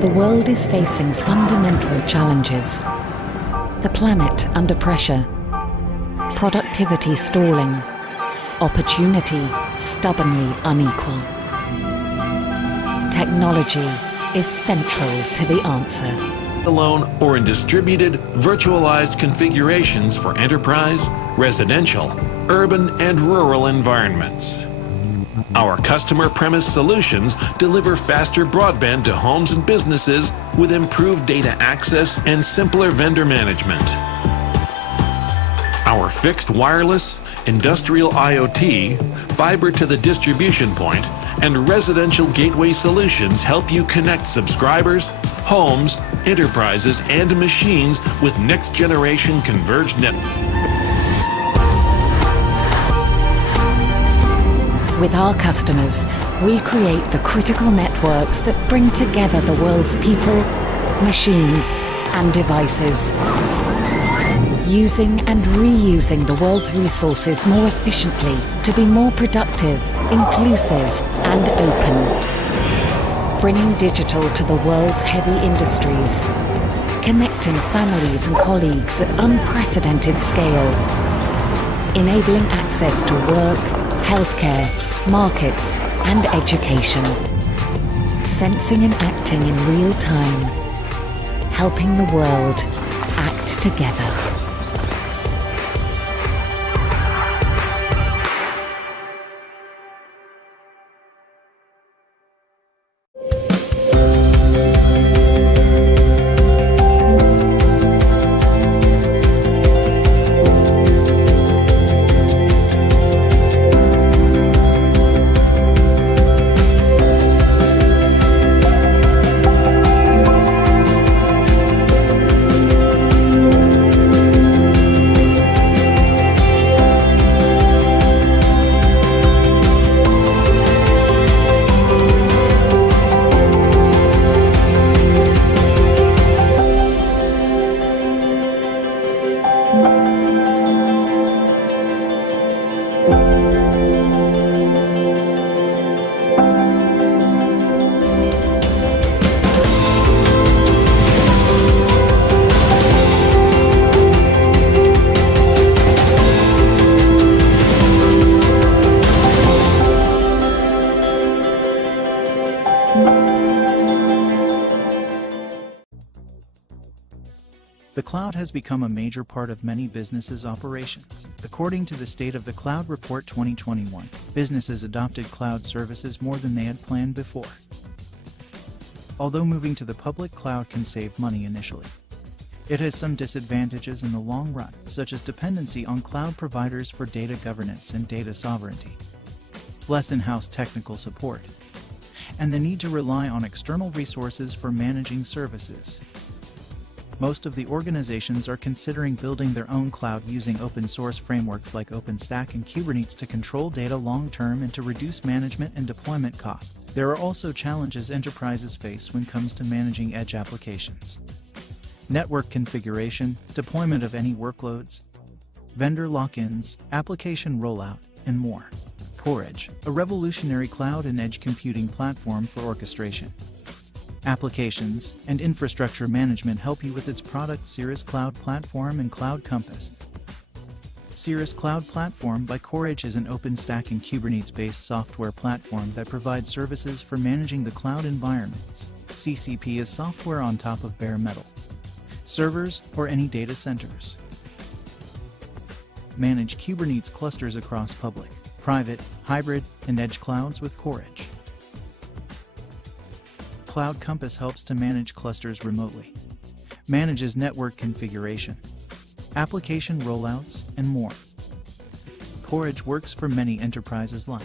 The world is facing fundamental challenges. The planet under pressure, productivity stalling, opportunity stubbornly unequal. Technology is central to the answer. Alone or in distributed, virtualized configurations for enterprise, residential, urban and rural environments. Our customer premise solutions deliver faster broadband to homes and businesses with improved data access and simpler vendor management. Our fixed wireless, industrial IoT, fiber to the distribution point, and residential gateway solutions help you connect subscribers, homes, enterprises, and machines with next-generation converged networks. With our customers, we create the critical networks that bring together the world's people, machines, and devices. Using and reusing the world's resources more efficiently to be more productive, inclusive, and open. Bringing digital to the world's heavy industries. Connecting families and colleagues at unprecedented scale. Enabling access to work, healthcare, markets, and education. Sensing and acting in real time. Helping the world act together. The cloud has become a major part of many businesses' operations. According to the State of the Cloud Report 2021, businesses adopted cloud services more than they had planned before. Although moving to the public cloud can save money initially, it has some disadvantages in the long run, such as dependency on cloud providers for data governance and data sovereignty, less in-house technical support, and the need to rely on external resources for managing services. Most of the organizations are considering building their own cloud using open-source frameworks like OpenStack and Kubernetes to control data long-term and to reduce management and deployment costs. There are also challenges enterprises face when it comes to managing edge applications. Network configuration, deployment of any workloads, vendor lock-ins, application rollout, and more. CoreEdge, a revolutionary cloud and edge computing platform for orchestration, applications, and infrastructure management help you with its product Cirrus Cloud Platform and Cloud Compass. Cirrus Cloud Platform by CoreEdge is an OpenStack and Kubernetes-based software platform that provides services for managing the cloud environments. CCP is software on top of bare metal servers or any data centers. Manage Kubernetes clusters across public, private, hybrid, and edge clouds with CoreEdge. Cloud Compass helps to manage clusters remotely, manages network configuration, application rollouts, and more. CoreEdge works for many enterprises like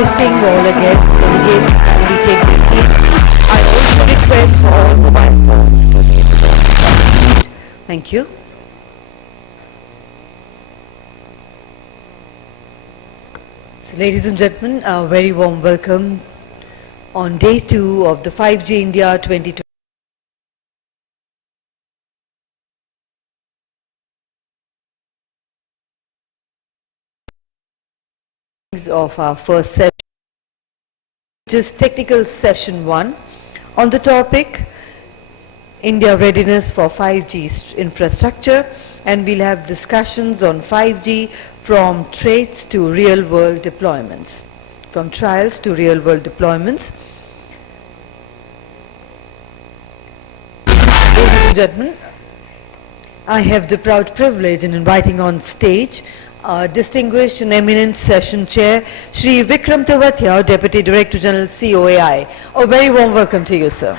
testing all the guests, delegates, and we take their seats. I also request for all mobile phones to be able to Thank you. So, ladies and gentlemen, a very warm welcome on day 2 of the 5G India 2020. Of our first session, which is technical session 1 on the topic India readiness for 5G infrastructure, and we'll have discussions on 5G from traits to real world deployments, from trials to real world deployments. Ladies and gentlemen, I have the proud privilege in inviting on stage our distinguished and eminent session chair, Shri Vikram Tewatia, Deputy Director General, COAI. A very warm welcome to you, sir.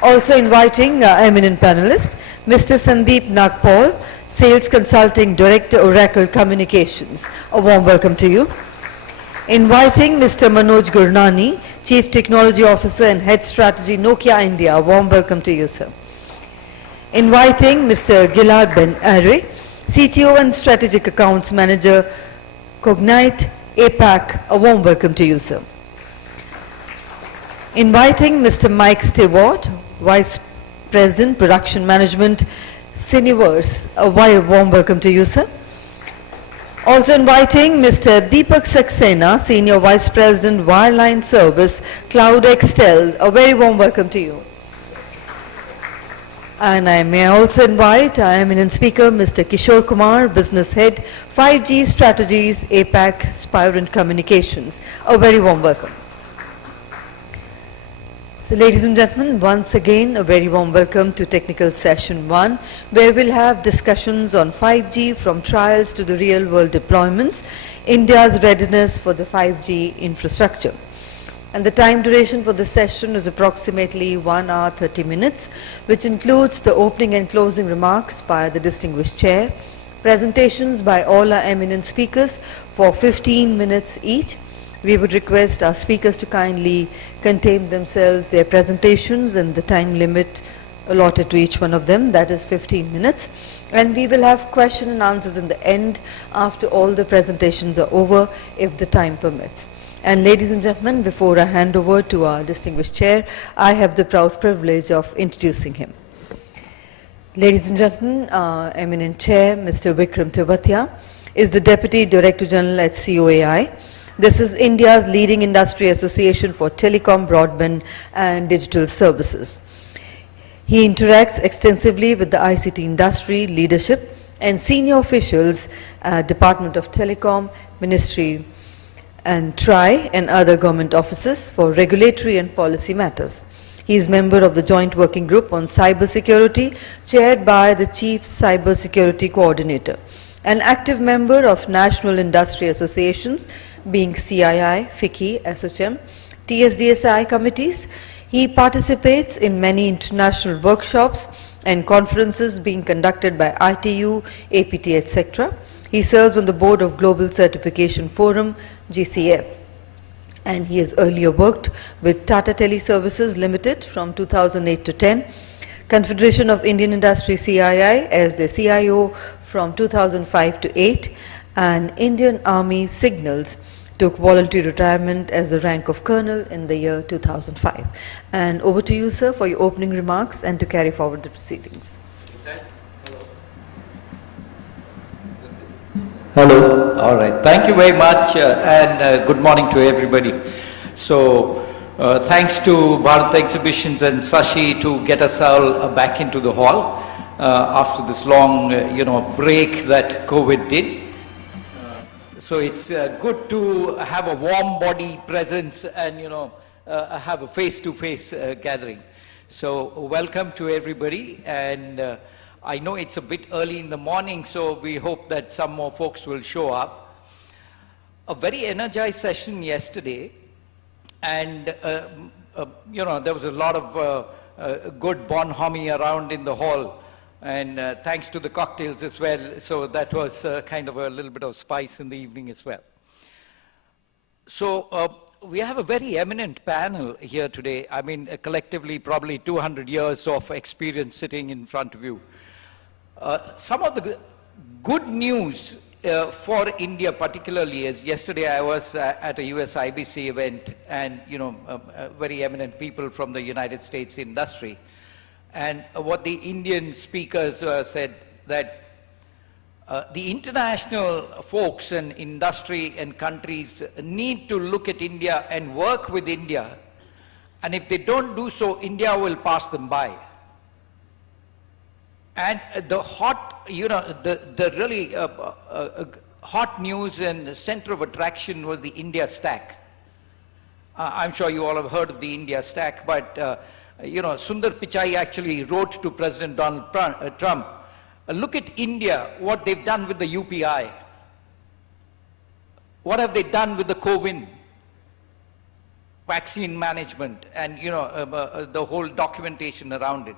Also inviting our eminent panelist, Mr. Sandeep Nagpal, Sales Consulting Director, Oracle Communications. A warm welcome to you. Inviting Mr. Manoj Gurnani, Chief Technology Officer and Head Strategy, Nokia India. A warm welcome to you, sir. Inviting Mr. Gilad Ben Ari, CTO and Strategic Accounts Manager, Cognite APAC. A warm welcome to you, sir. Inviting Mr. Mike Stewart, Vice President, Production Management, Cineverse. A very warm welcome to you, sir. Also inviting Mr. Deepak Saxena, Senior Vice President, Wireline Service, Cloud Extel. A very warm welcome to you. And I may also invite our eminent speaker, Mr. Kishore Kumar, Business Head, 5G Strategies, APAC, Spirent Communications. A very warm welcome. So, ladies and gentlemen, once again, a very warm welcome to Technical Session 1, where we'll have discussions on 5G from trials to the real-world deployments, India's readiness for the 5G infrastructure. And the time duration for the session is approximately 1 hour 30 minutes, which includes the opening and closing remarks by the distinguished chair, presentations by all our eminent speakers for 15 minutes each. We would request our speakers to kindly contain themselves, their presentations, and the time limit allotted to each one of them, that is 15 minutes. And we will have question and answers in the end after all the presentations are over, if the time permits. And ladies and gentlemen, before I hand over to our distinguished chair, I have the proud privilege of introducing him. Ladies and gentlemen, our eminent chair, Mr. Vikram Tewatia, is the Deputy Director General at COAI. This is India's leading industry association for telecom, broadband, and digital services. He interacts extensively with the ICT industry leadership and senior officials at Department of Telecom, Ministry and TRI and other government offices for regulatory and policy matters. He is member of the Joint Working Group on Cyber Security, chaired by the Chief Cyber Security Coordinator. An active member of National Industry Associations, being CII, FICCI, ASSOCHAM, TSDSI committees. He participates in many international workshops and conferences being conducted by ITU, APT, etc. He serves on the board of Global Certification Forum, GCF, and he has earlier worked with Tata Teleservices Limited from 2008 to 10, Confederation of Indian Industry CII as the CIO from 2005 to 8, and Indian Army Signals took voluntary retirement as the rank of colonel in the year 2005. And over to you, sir, for your opening remarks and to carry forward the proceedings. Hello. All right. Thank you very much, and good morning to everybody. So, thanks to Bharat Exhibitions and Sashi to get us all back into the hall after this long, break that COVID did. So it's good to have a warm body presence and have a face-to-face gathering. So welcome to everybody, and I know it's a bit early in the morning, so we hope that some more folks will show up. A very energized session yesterday, and there was a lot of good bonhomie around in the hall, and thanks to the cocktails as well, so that was kind of a little bit of spice in the evening as well. We have a very eminent panel here today. I mean, collectively, probably 200 years of experience sitting in front of you. Some of the good news for India particularly is, yesterday I was at a US IBC event, and very eminent people from the United States industry. And what the Indian speakers said, that the international folks and industry and countries need to look at India and work with India, and if they don't do so, India will pass them by. And the hot, the really hot news and center of attraction was the India Stack. I'm sure you all have heard of the India Stack, but Sundar Pichai actually wrote to President Donald Trump, look at India, what they've done with the UPI. What have they done with the COVID vaccine management and the whole documentation around it.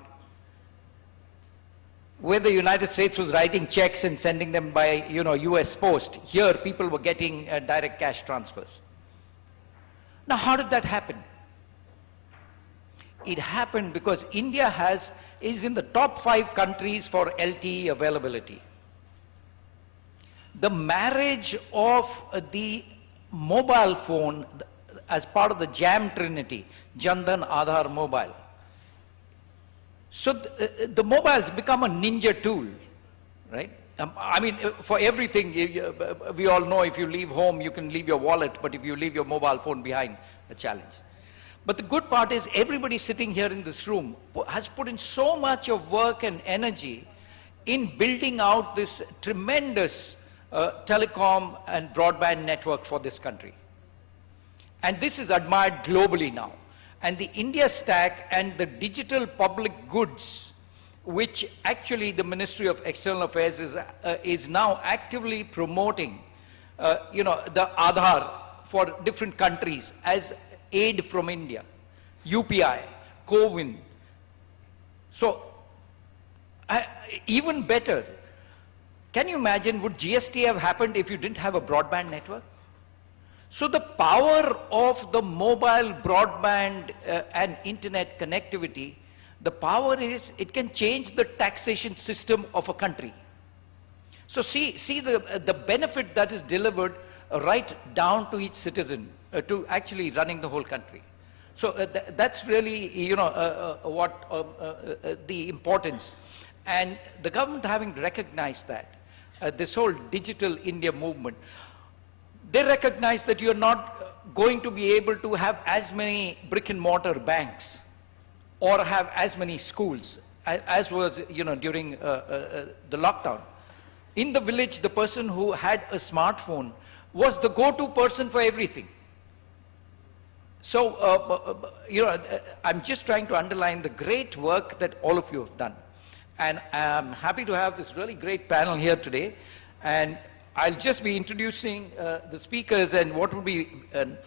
Where the United States was writing checks and sending them by US Post, here people were getting direct cash transfers. Now how did that happen? It happened because India is in the top 5 countries for LTE availability. The marriage of the mobile phone as part of the JAM Trinity, Jan Dhan Aadhaar Mobile. So the mobile's become a ninja tool, right? I mean, for everything, we all know if you leave home, you can leave your wallet, but if you leave your mobile phone behind, a challenge. But the good part is everybody sitting here in this room has put in so much of work and energy in building out this tremendous telecom and broadband network for this country. And this is admired globally now. And the India Stack and the digital public goods, which actually the Ministry of External Affairs is now actively promoting, the Aadhaar for different countries as aid from India, UPI, COVID. So, even better, can you imagine, would GST have happened if you didn't have a broadband network? So the power of the mobile broadband and internet connectivity, the power is it can change the taxation system of a country. So see the benefit that is delivered right down to each citizen, to actually running the whole country. So that's really, what the importance. And the government having recognized that, this whole digital India movement, they recognize that you're not going to be able to have as many brick and mortar banks or have as many schools as was, during the lockdown. In the village, the person who had a smartphone was the go-to person for everything. So, I'm just trying to underline the great work that all of you have done. And I'm happy to have this really great panel here today. And I'll just be introducing the speakers, and what would be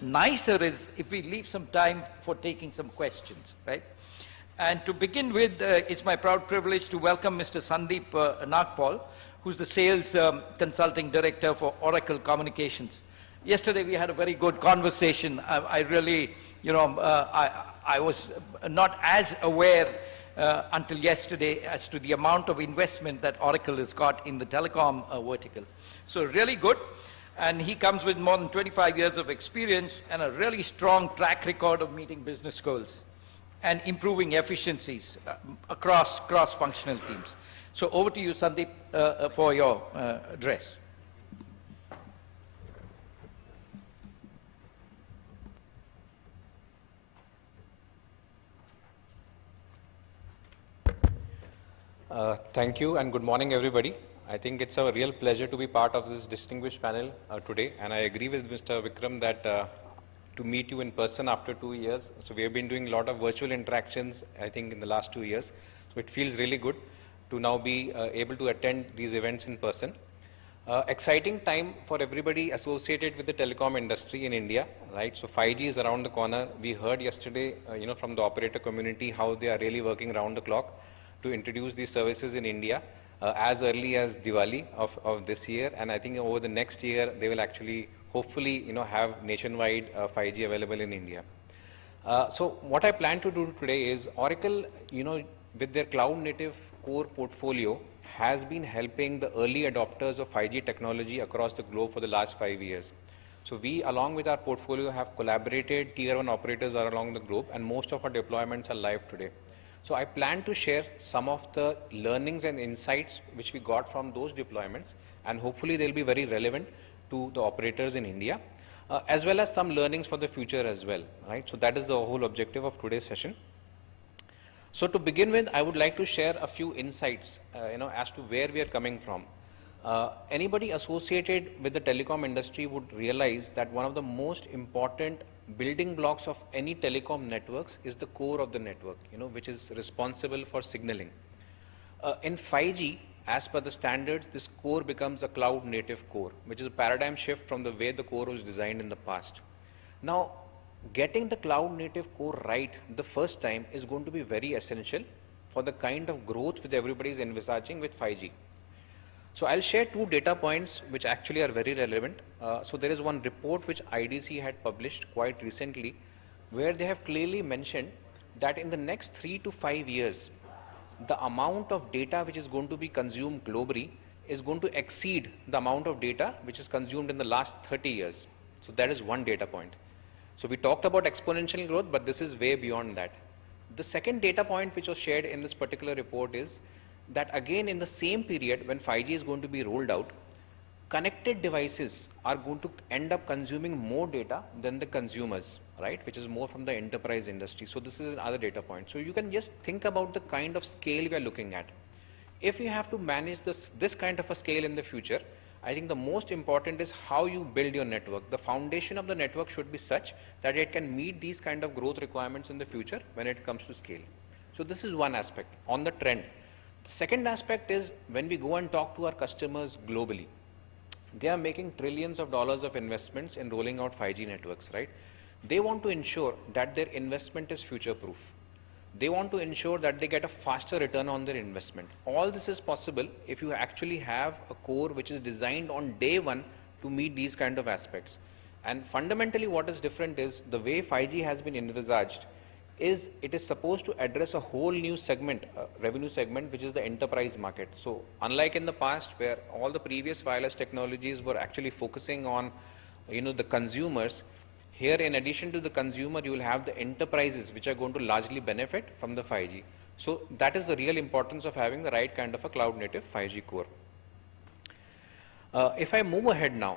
nicer is if we leave some time for taking some questions, right? And to begin with, it's my proud privilege to welcome Mr. Sandeep Nagpal, who's the Sales Consulting Director for Oracle Communications. Yesterday we had a very good conversation. I really, I was not as aware until yesterday as to the amount of investment that Oracle has got in the telecom vertical. So really good. And he comes with more than 25 years of experience and a really strong track record of meeting business goals and improving efficiencies across cross-functional teams. So over to you, Sandeep, for your address. Thank you and good morning, everybody. I think it's a real pleasure to be part of this distinguished panel today, and I agree with Mr. Vikram that to meet you in person after 2 years. So we have been doing a lot of virtual interactions, I think, in the last 2 years. So it feels really good to now be able to attend these events in person. Exciting time for everybody associated with the telecom industry in India, right? So 5G is around the corner. We heard yesterday, from the operator community how they are really working around the clock to introduce these services in India as early as Diwali of this year, and I think over the next year they will actually hopefully, have nationwide 5G available in India. So what I plan to do today is Oracle, with their cloud native core portfolio, has been helping the early adopters of 5G technology across the globe for the last 5 years. So we, along with our portfolio, have collaborated tier 1 operators along the globe, and most of our deployments are live today. So I plan to share some of the learnings and insights which we got from those deployments, and hopefully they'll be very relevant to the operators in India, as well as some learnings for the future as well, right? So that is the whole objective of today's session. So to begin with, I would like to share a few insights, as to where we are coming from. Anybody associated with the telecom industry would realize that one of the most important building blocks of any telecom networks is the core of the network, which is responsible for signaling. In 5G, as per the standards, this core becomes a cloud native core, which is a paradigm shift from the way the core was designed in the past. Now, getting the cloud native core right the first time is going to be very essential for the kind of growth which everybody is envisaging with 5G. So I'll share 2 data points which actually are very relevant. So there is one report which IDC had published quite recently, where they have clearly mentioned that in the next 3 to 5 years, the amount of data which is going to be consumed globally is going to exceed the amount of data which is consumed in the last 30 years. So that is one data point. So we talked about exponential growth, but this is way beyond that. The second data point which was shared in this particular report is that again in the same period when 5G is going to be rolled out, connected devices are going to end up consuming more data than the consumers, right, which is more from the enterprise industry. So this is another data point. So you can just think about the kind of scale we are looking at. If you have to manage this kind of a scale in the future, I think the most important is how you build your network. The foundation of the network should be such that it can meet these kind of growth requirements in the future when it comes to scale. So this is one aspect on the trend. The second aspect is when we go and talk to our customers globally, they are making trillions of dollars of investments in rolling out 5G networks, right? They want to ensure that their investment is future proof. They want to ensure that they get a faster return on their investment. All this is possible if you actually have a core which is designed on day one to meet these kind of aspects. And fundamentally what is different is the way 5G has been envisaged is it is supposed to address a whole new segment, revenue segment, which is the enterprise market. So unlike in the past where all the previous wireless technologies were actually focusing on, the consumers, here in addition to the consumer, you will have the enterprises which are going to largely benefit from the 5G. So that is the real importance of having the right kind of a cloud native 5G core. If I move ahead now,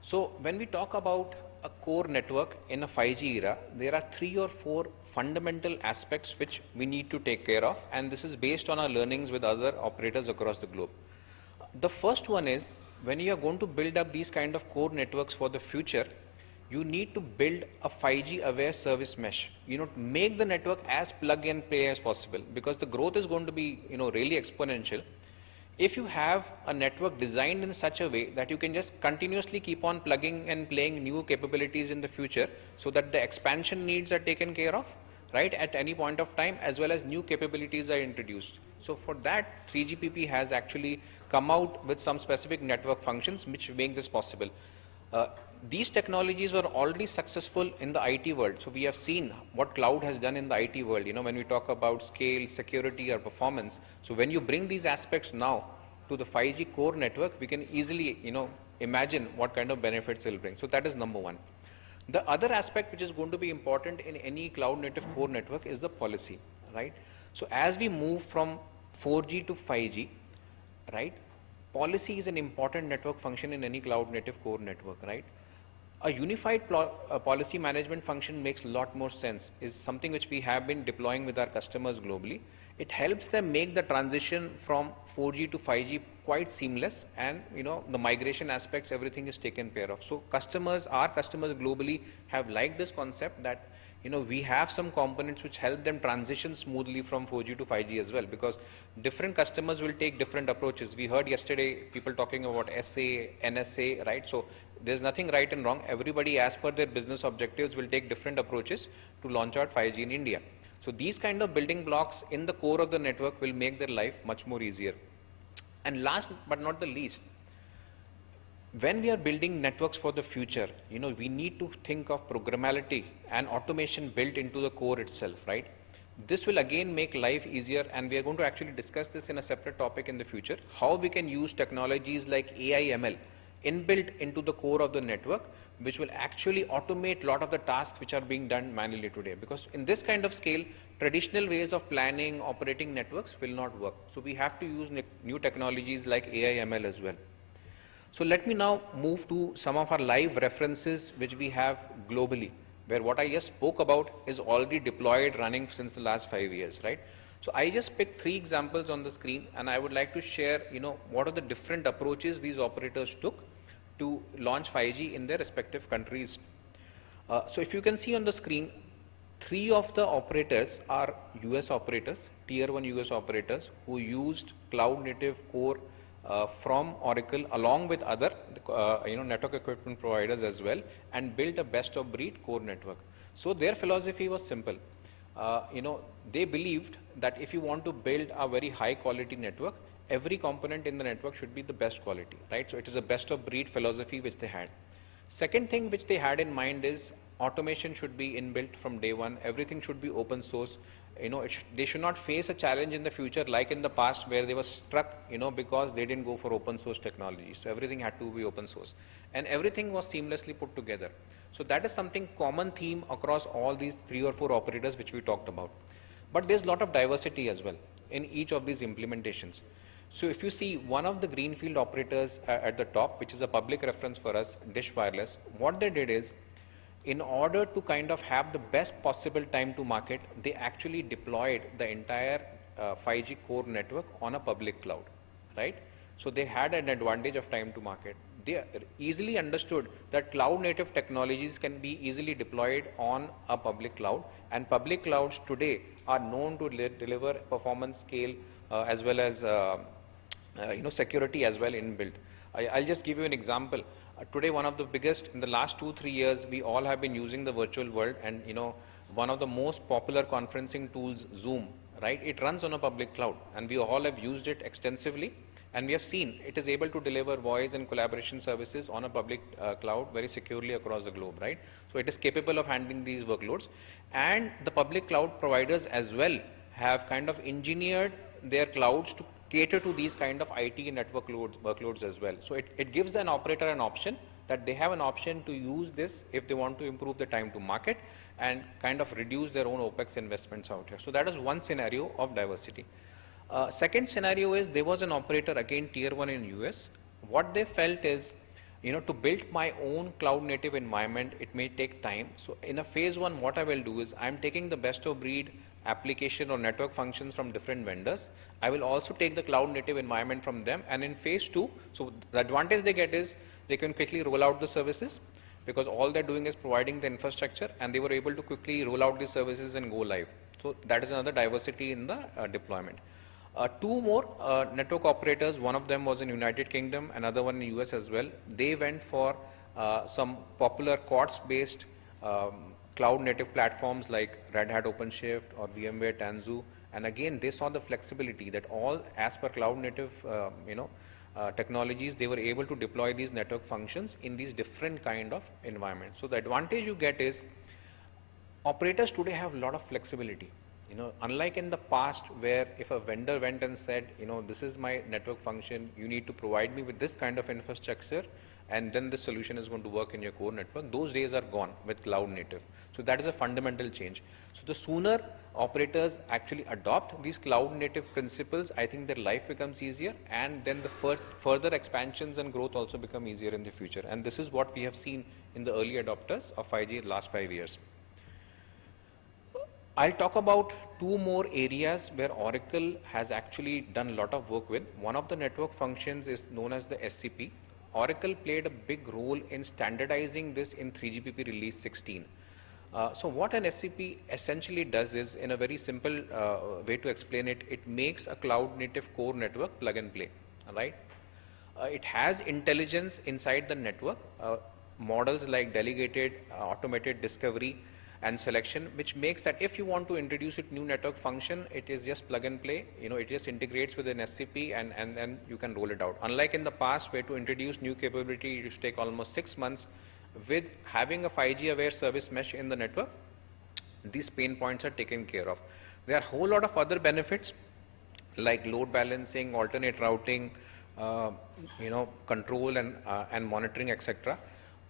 so when we talk about a core network in a 5G era, there are 3 or 4 fundamental aspects which we need to take care of, and this is based on our learnings with other operators across the globe. The first one is when you are going to build up these kind of core networks for the future, you need to build a 5G aware service mesh. Make the network as plug and play as possible because the growth is going to be, really exponential. If you have a network designed in such a way that you can just continuously keep on plugging and playing new capabilities in the future so that the expansion needs are taken care of, right, at any point of time, as well as new capabilities are introduced. So for that, 3GPP has actually come out with some specific network functions which make this possible. These technologies were already successful in the IT world. So we have seen what cloud has done in the IT world, when we talk about scale, security, or performance. So when you bring these aspects now to the 5G core network, we can easily, imagine what kind of benefits it will bring. So that is number one. The other aspect which is going to be important in any cloud native core network is the policy, right? So as we move from 4G to 5G, right, policy is an important network function in any cloud native core network, right? A unified policy management function makes a lot more sense, is something which we have been deploying with our customers globally. It helps them make the transition from 4G to 5G quite seamless, and the migration aspects, everything is taken care of. So our customers globally have liked this concept that we have some components which help them transition smoothly from 4G to 5G as well, because different customers will take different approaches. We heard yesterday people talking about SA, NSA, right? So there's nothing right and wrong. Everybody, as per their business objectives, will take different approaches to launch out 5G in India. So these kind of building blocks in the core of the network will make their life much more easier. And last but not the least, when we are building networks for the future, we need to think of programmability and automation built into the core itself, right? This will again make life easier, and we are going to actually discuss this in a separate topic in the future, how we can use technologies like AI ML inbuilt into the core of the network, which will actually automate a lot of the tasks which are being done manually today. Because in this kind of scale, traditional ways of planning, operating networks will not work. So we have to use new technologies like AI ML as well. So let me now move to some of our live references which we have globally, where what I just spoke about is already deployed, running since the last 5 years, right? So I just picked 3 examples on the screen, and I would like to share, what are the different approaches these operators took to launch 5G in their respective countries. So if you can see on the screen, 3 of the operators are US operators, tier 1 US operators, who used cloud native core from Oracle along with other network equipment providers as well, and built a best of breed core network. So their philosophy was simple. They believed that if you want to build a very high quality network, every component in the network should be the best quality, right? So it is a best of breed philosophy which they had. Second thing which they had in mind is automation should be inbuilt from day one. Everything should be open source. They should not face a challenge in the future like in the past where they were struck, because they didn't go for open source technology. So everything had to be open source, and everything was seamlessly put together. So that is something common theme across all these 3 or 4 operators which we talked about. But there's a lot of diversity as well in each of these implementations. So if you see one of the greenfield operators at the top, which is a public reference for us, Dish Wireless, what they did is, in order to kind of have the best possible time to market, they actually deployed the entire 5G core network on a public cloud, right? So they had an advantage of time to market. They easily understood that cloud native technologies can be easily deployed on a public cloud, and public clouds today are known to deliver performance scale as well as security as well inbuilt. I'll just give you an example. Today, one of the biggest, in the last 2-3 years, we all have been using the virtual world, and one of the most popular conferencing tools, Zoom, right? It runs on a public cloud, and we all have used it extensively, and we have seen it is able to deliver voice and collaboration services on a public cloud very securely across the globe, right? So it is capable of handling these workloads, and the public cloud providers as well have kind of engineered their clouds to cater to these kind of IT and network workloads as well. So it gives an operator an option, that they have an option to use this if they want to improve the time to market and kind of reduce their own OPEX investments out here. So that is one scenario of diversity. Second scenario is, there was an operator, again tier 1 in US. What they felt is, to build my own cloud native environment, it may take time. So in a phase 1, what I will do is, I'm taking the best of breed application or network functions from different vendors. I will also take the cloud native environment from them, and in phase 2, so the advantage they get is they can quickly roll out the services, because all they're doing is providing the infrastructure, and they were able to quickly roll out the services and go live. So that is another diversity in the deployment. 2 more network operators, one of them was in United Kingdom, another one in US as well. They went for some popular COTS based cloud native platforms like Red Hat OpenShift or VMware Tanzu, and again they saw the flexibility that all as per cloud native technologies, they were able to deploy these network functions in these different kind of environments. So the advantage you get is, operators today have a lot of flexibility. Unlike in the past where if a vendor went and said, this is my network function, you need to provide me with this kind of infrastructure, and then the solution is going to work in your core network. Those days are gone with cloud native. So that is a fundamental change. So the sooner operators actually adopt these cloud native principles, I think their life becomes easier, and then the further expansions and growth also become easier in the future. And this is what we have seen in the early adopters of 5G in the last 5 years. I'll talk about 2 more areas where Oracle has actually done a lot of work with. One of the network functions is known as the SCP. Oracle played a big role in standardizing this in 3GPP release 16. So what an SCP essentially does is, in a very simple way to explain it, it makes a cloud native core network plug and play, right? It has intelligence inside the network, models like delegated automated discovery, and selection, which makes that if you want to introduce a new network function, it is just plug and play. It just integrates with an SCP and then you can roll it out. Unlike in the past, where to introduce new capability, it used to take almost 6 months. With having a 5G aware service mesh in the network, these pain points are taken care of. There are a whole lot of other benefits like load balancing, alternate routing, control and monitoring, etc.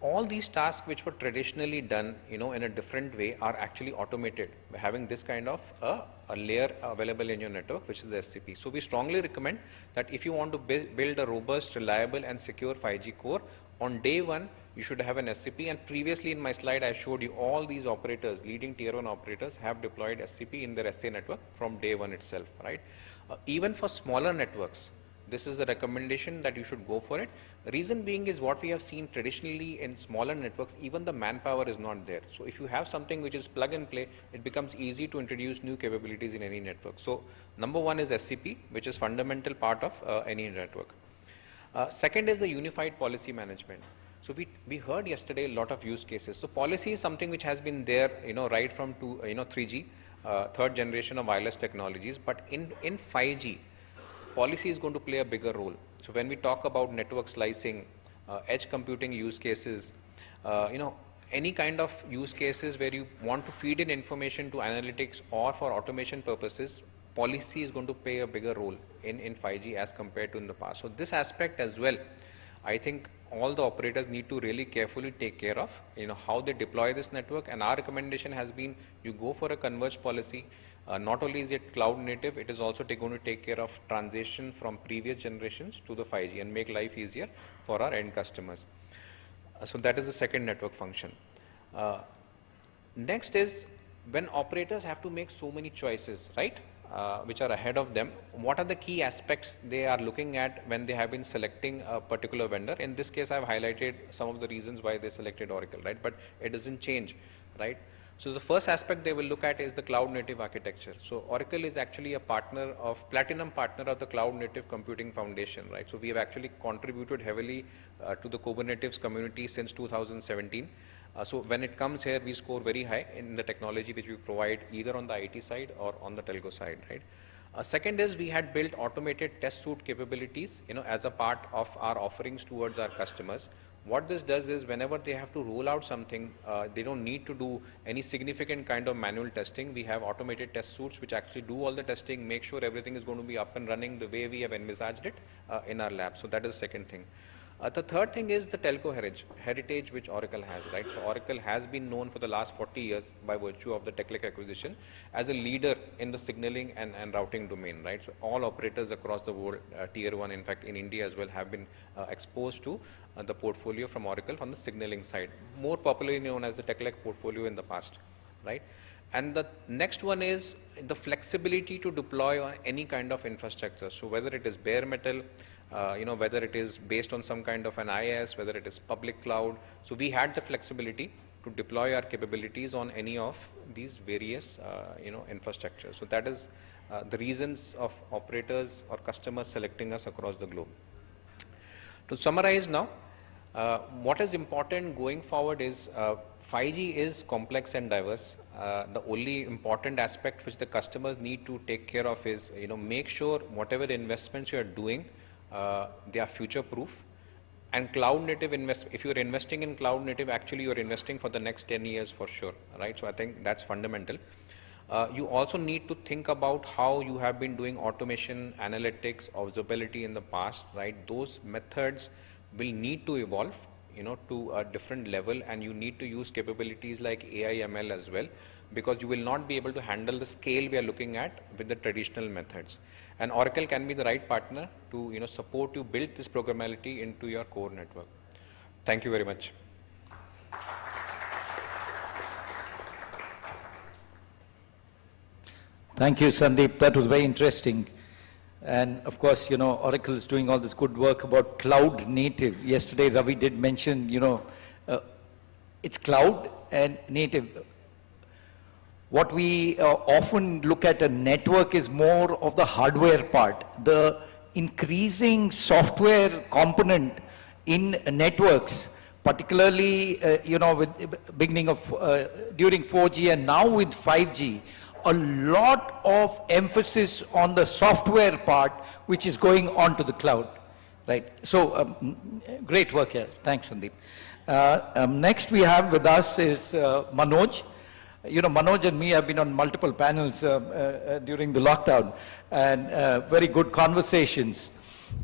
All these tasks which were traditionally done, in a different way are actually automated by having this kind of a layer available in your network, which is the SCP. So we strongly recommend that if you want to build a robust, reliable and secure 5G core, on day one, you should have an SCP. And previously in my slide, I showed you all these operators, leading tier 1 operators have deployed SCP in their SA network from day one itself, right? Even for smaller networks, this is a recommendation that you should go for it. Reason being is what we have seen traditionally in smaller networks, even the manpower is not there. So if you have something which is plug and play, it becomes easy to introduce new capabilities in any network. So number one is SCP, which is fundamental part of any network. Second is the unified policy management. So we heard yesterday a lot of use cases. So policy is something which has been there, right from 3G, third generation of wireless technologies. But in 5G, policy is going to play a bigger role. So when we talk about network slicing, edge computing use cases, any kind of use cases where you want to feed in information to analytics or for automation purposes, policy is going to play a bigger role in 5G as compared to in the past. So this aspect as well, I think all the operators need to really carefully take care of, how they deploy this network. And our recommendation has been you go for a converged policy. Not only is it cloud native, it is also going to take care of transition from previous generations to the 5G and make life easier for our end customers. So that is the second network function. Next is when operators have to make so many choices, right? Which are ahead of them, what are the key aspects they are looking at when they have been selecting a particular vendor? In this case, I've highlighted some of the reasons why they selected Oracle, right? But it doesn't change, right? So the first aspect they will look at is the cloud native architecture. So Oracle is actually a platinum partner of the Cloud Native Computing Foundation, right? So we have actually contributed heavily to the Kubernetes community since 2017. So when it comes here, we score very high in the technology which we provide either on the IT side or on the telco side, right? Second is we had built automated test suite capabilities, as a part of our offerings towards our customers. What this does is whenever they have to roll out something, they don't need to do any significant kind of manual testing. We have automated test suites which actually do all the testing, make sure everything is going to be up and running the way we have envisaged it in our lab. So that is the second thing. The third thing is the telco heritage which Oracle has, right? So Oracle has been known for the last 40 years by virtue of the Tech-Lake acquisition as a leader in the signaling and routing domain, right? So all operators across the world, tier 1, in fact in India as well, have been exposed to the portfolio from Oracle from the signaling side, more popularly known as the Tech-Lake portfolio in the past, right? And the next one is the flexibility to deploy on any kind of infrastructure. So whether it is bare metal, whether it is based on some kind of an IaaS, whether it is public cloud. So we had the flexibility to deploy our capabilities on any of these various, infrastructures. So that is the reasons of operators or customers selecting us across the globe. To summarize now, what is important going forward is 5G is complex and diverse. The only important aspect which the customers need to take care of is, make sure whatever investments you are doing, they are future-proof. And cloud native if you're investing in cloud native, actually you're investing for the next 10 years for sure, right? So I think that's fundamental. You also need to think about how you have been doing automation, analytics, observability in the past, right? Those methods will need to evolve, to a different level, and you need to use capabilities like AI, ML as well, because you will not be able to handle the scale we are looking at with the traditional methods. And Oracle can be the right partner to support you build this programmability into your core network. Thank you very much. Thank you, Sandeep. That was very interesting. And of course, Oracle is doing all this good work about cloud native. Yesterday, Ravi did mention, it's cloud and native. What we often look at a network is more of the hardware part. The increasing software component in networks particularly, with beginning of, during 4G and now with 5G, a lot of emphasis on the software part, which is going on to the cloud, right? So, great work here. Thanks, Sandeep. Next we have with us is Manoj. Manoj and me have been on multiple panels during the lockdown, and very good conversations.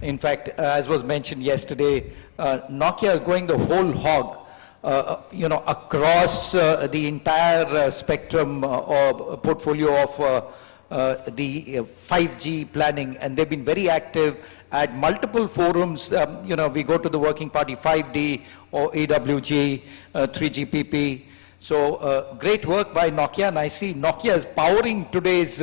In fact, as was mentioned yesterday, Nokia is going the whole hog, across the entire spectrum or portfolio of the 5G planning, and they've been very active at multiple forums. We go to the Working Party 5D or AWG, 3GPP. So great work by Nokia, and I see Nokia is powering today's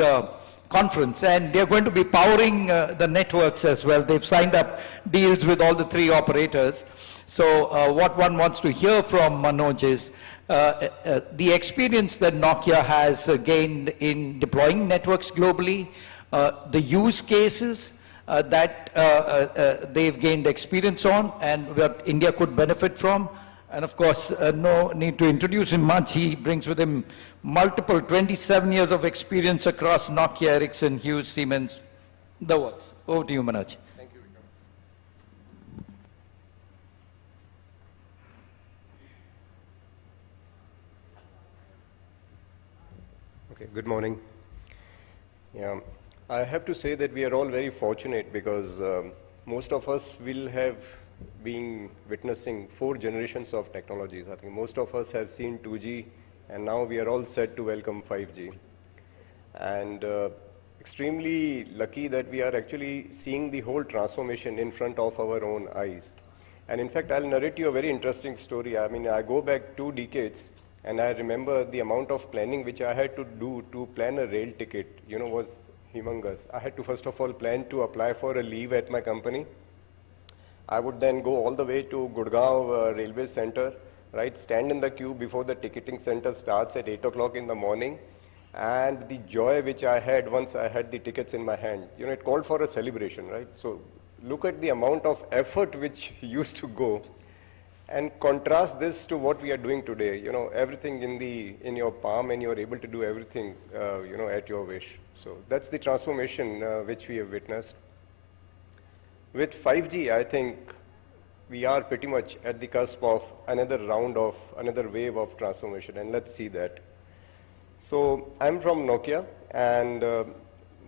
conference, and they're going to be powering the networks as well. They've signed up deals with all the 3 operators. So what one wants to hear from Manoj is the experience that Nokia has gained in deploying networks globally, the use cases that they've gained experience on and what India could benefit from. And of course, no need to introduce him much. He brings with him multiple 27 years of experience across Nokia, Ericsson, Hughes, Siemens, the works. Over to you, Manoj. Thank you, Vikram. Okay, good morning. Yeah, I have to say that we are all very fortunate because most of us will have been witnessing 4 generations of technologies. I think most of us have seen 2G, and now we are all set to welcome 5G. And extremely lucky that we are actually seeing the whole transformation in front of our own eyes. And in fact, I'll narrate you a very interesting story. I mean, I go back 2 decades, and I remember the amount of planning which I had to do to plan a rail ticket, was humongous. I had to first of all plan to apply for a leave at my company. I would then go all the way to Gurgaon railway center, right, stand in the queue before the ticketing center starts at 8 o'clock in the morning, and the joy which I had once I had the tickets in my hand, it called for a celebration, right? So look at the amount of effort which used to go, and contrast this to what we are doing today. Everything in your palm, and you're able to do everything, at your wish. So that's the transformation which we have witnessed. With 5G, I think we are pretty much at the cusp of another wave of transformation, and let's see that. So I'm from Nokia, and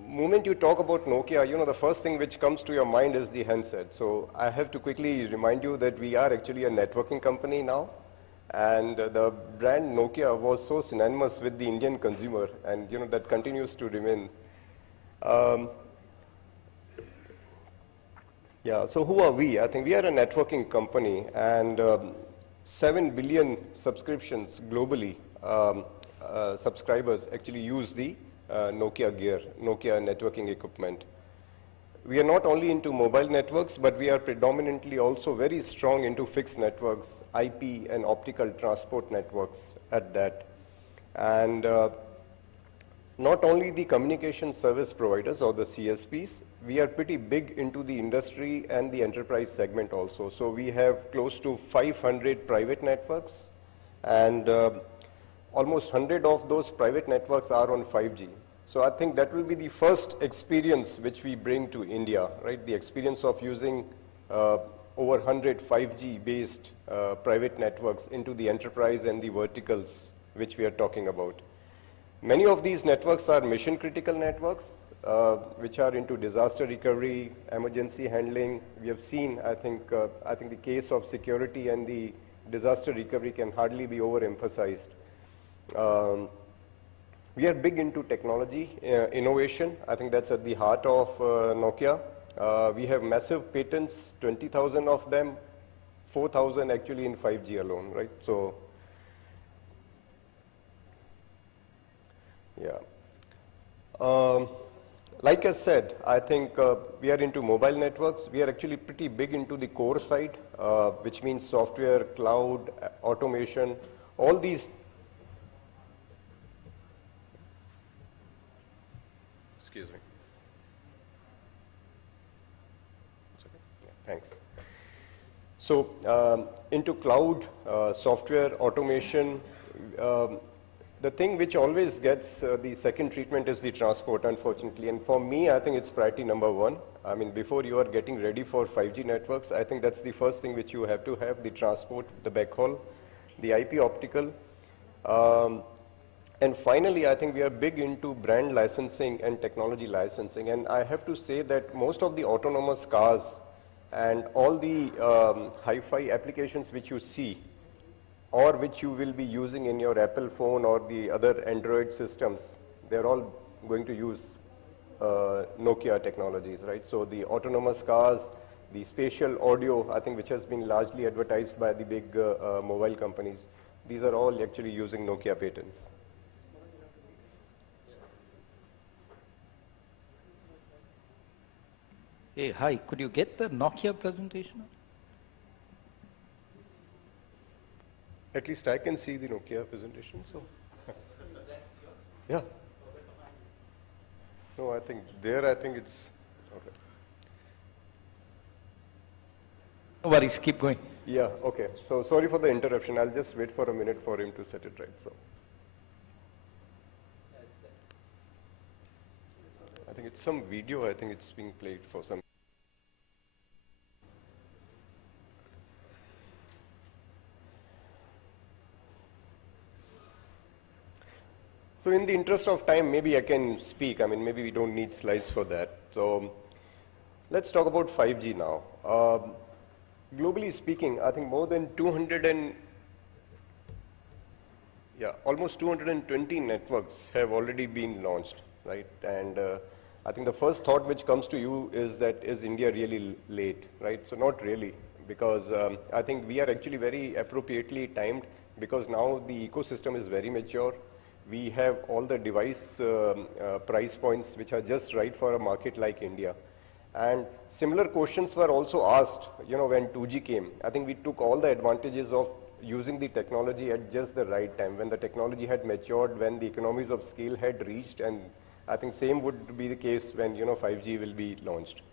moment you talk about Nokia, the first thing which comes to your mind is the handset. So I have to quickly remind you that we are actually a networking company now, and the brand Nokia was so synonymous with the Indian consumer, and that continues to remain. Yeah, so who are we? I think we are a networking company, and 7 billion subscriptions globally, subscribers actually use the Nokia gear, Nokia networking equipment. We are not only into mobile networks, but we are predominantly also very strong into fixed networks, IP and optical transport networks at that. And not only the communication service providers or the CSPs, we are pretty big into the industry and the enterprise segment also. So we have close to 500 private networks, and almost 100 of those private networks are on 5G. So I think that will be the first experience which we bring to India, right? The experience of using over 100 5G based private networks into the enterprise and the verticals which we are talking about. Many of these networks are mission critical networks, which are into disaster recovery, emergency handling. We have seen, I think the case of security and the disaster recovery can hardly be overemphasized. We are big into technology, innovation. I think that's at the heart of Nokia. We have massive patents, 20,000 of them, 4,000 actually in 5G alone, right? So, yeah. Like I said, I think we are into mobile networks. We are actually pretty big into the core side, which means software, cloud, automation, all these. Excuse me. Thanks. So into cloud, software, automation, the thing which always gets the second treatment is the transport, unfortunately. And for me, I think it's priority number one. I mean, before you are getting ready for 5G networks, I think that's the first thing which you have to have, the transport, the backhaul, the IP optical. And finally, I think we are big into brand licensing and technology licensing. And I have to say that most of the autonomous cars and all the hi-fi applications which you see, or which you will be using in your Apple phone or the other Android systems, they're all going to use Nokia technologies, right? So the autonomous cars, the spatial audio, I think, which has been largely advertised by the big mobile companies, these are all actually using Nokia patents. Hey, hi, could you get the Nokia presentation? At least I can see the Nokia presentation, so. Yeah. No, I think it's, okay. No worries, keep going. Yeah, okay. So sorry for the interruption. I'll just wait for a minute for him to set it right, so. I think it's some video, I think it's being played for some. So in the interest of time, maybe I can speak. I mean, maybe we don't need slides for that. So let's talk about 5G now. Globally speaking, I think more than almost 220 networks have already been launched, right? And I think the first thought which comes to you is that, is India really late, right? So not really, because I think we are actually very appropriately timed, because now the ecosystem is very mature. We have all the device price points which are just right for a market like India. And similar questions were also asked, when 2G came. I think we took all the advantages of using the technology at just the right time, when the technology had matured, when the economies of scale had reached, and I think same would be the case when 5G will be launched.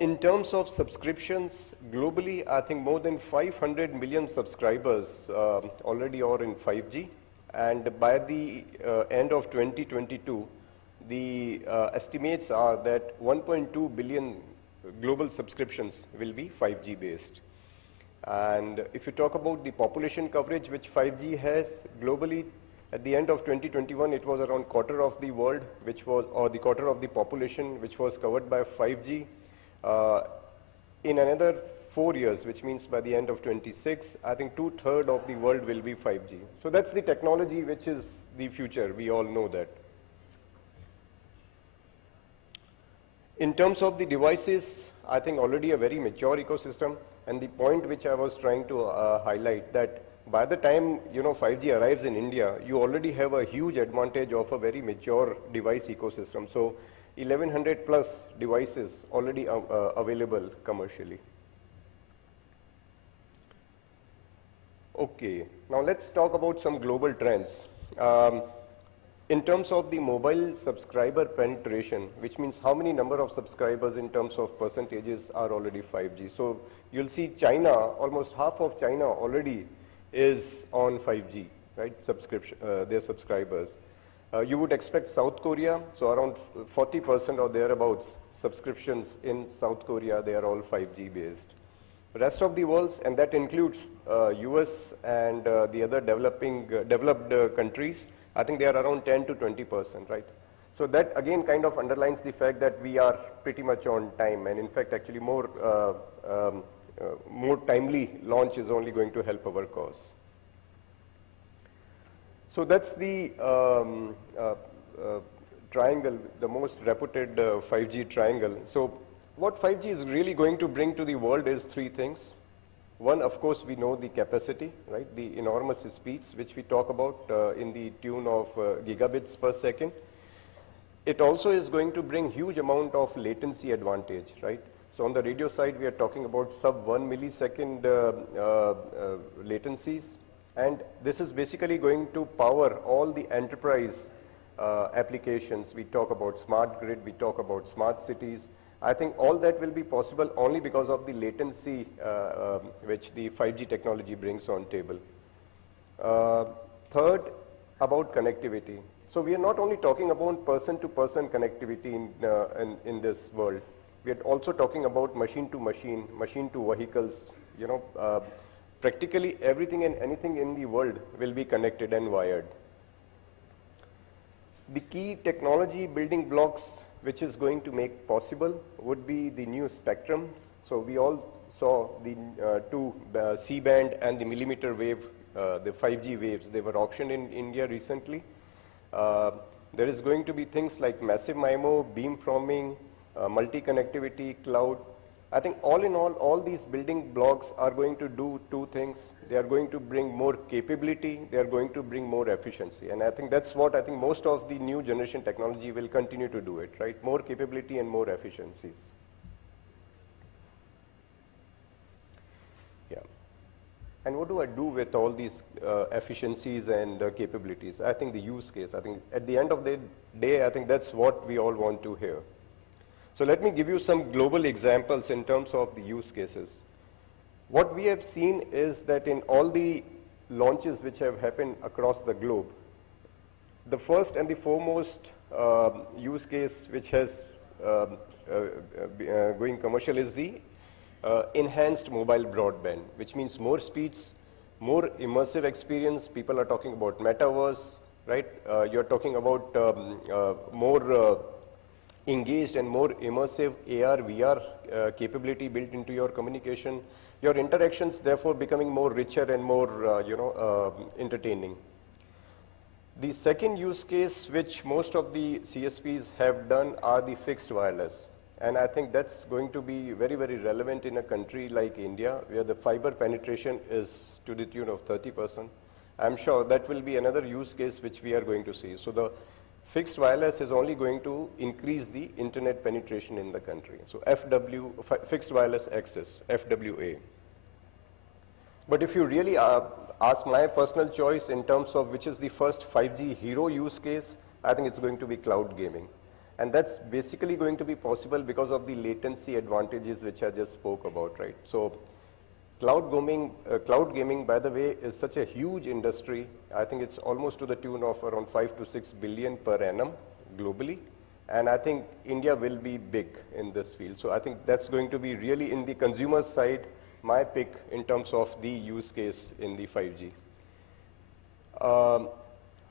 In terms of subscriptions, globally, I think more than 500 million subscribers already are in 5G. And by the end of 2022, the estimates are that 1.2 billion global subscriptions will be 5G based. And if you talk about the population coverage which 5G has globally, at the end of 2021, it was around quarter of the world, or the quarter of the population which was covered by 5G. In another 4 years, which means by the end of 26, I think 2/3 of the world will be 5G. So that's the technology which is the future. We all know that. In terms of the devices, I think already a very mature ecosystem. And the point which I was trying to highlight, that by the time 5G arrives in India, you already have a huge advantage of a very mature device ecosystem. So 1100 plus devices already available commercially. Okay, now let's talk about some global trends. In terms of the mobile subscriber penetration, which means how many number of subscribers in terms of percentages are already 5G. So you'll see China, almost half of China already is on 5G, right? Their subscribers. You would expect South Korea, so around 40% or thereabouts subscriptions in South Korea, they are all 5G based. Rest of the world, and that includes US and the other developed countries, I think they are around 10 to 20%, right? So that again kind of underlines the fact that we are pretty much on time, and in fact actually more timely launch is only going to help our cause. So that's the triangle, the most reputed 5G triangle. So what 5G is really going to bring to the world is three things. One, of course, we know the capacity, right? The enormous speeds which we talk about in the tune of gigabits per second. It also is going to bring huge amount of latency advantage, right? So on the radio side, we are talking about sub 1 millisecond latencies. And this is basically going to power all the enterprise applications. We talk about smart grid, we talk about smart cities. I think all that will be possible only because of the latency which the 5G technology brings on table. Third, about connectivity. So we are not only talking about person-to-person connectivity in this world. We are also talking about machine-to-machine, machine-to-vehicles. Practically everything and anything in the world will be connected and wired. The key technology building blocks which is going to make possible would be the new spectrums. So we all saw the the C-band and the millimeter wave, the 5G waves. They were auctioned in India recently. There is going to be things like massive MIMO, beamforming, multi-connectivity, cloud. I think all in all these building blocks are going to do two things. They are going to bring more capability, they are going to bring more efficiency. And I think that's what I think most of the new generation technology will continue to do it, right? More capability and more efficiencies. Yeah. And what do I do with all these efficiencies and capabilities? I think the use case, I think at the end of the day, I think that's what we all want to hear. So let me give you some global examples in terms of the use cases. What we have seen is that in all the launches which have happened across the globe, the first and the foremost use case which has going commercial is the enhanced mobile broadband, which means more speeds, more immersive experience. People are talking about metaverse, right? You're talking about more engaged and more immersive AR, VR capability built into your communication. Your interactions therefore becoming more richer and more, entertaining. The second use case which most of the CSPs have done are the fixed wireless. And I think that's going to be very, very relevant in a country like India, where the fiber penetration is to the tune of 30%. I'm sure that will be another use case which we are going to see. So the fixed wireless is only going to increase the internet penetration in the country. So fixed wireless access, FWA. But if you really ask my personal choice in terms of which is the first 5G hero use case, I think it's going to be cloud gaming. And that's basically going to be possible because of the latency advantages which I just spoke about, right? So cloud gaming, by the way, is such a huge industry. I think it's almost to the tune of around 5 to 6 billion per annum globally. And I think India will be big in this field. So I think that's going to be really in the consumer side, my pick in terms of the use case in the 5G.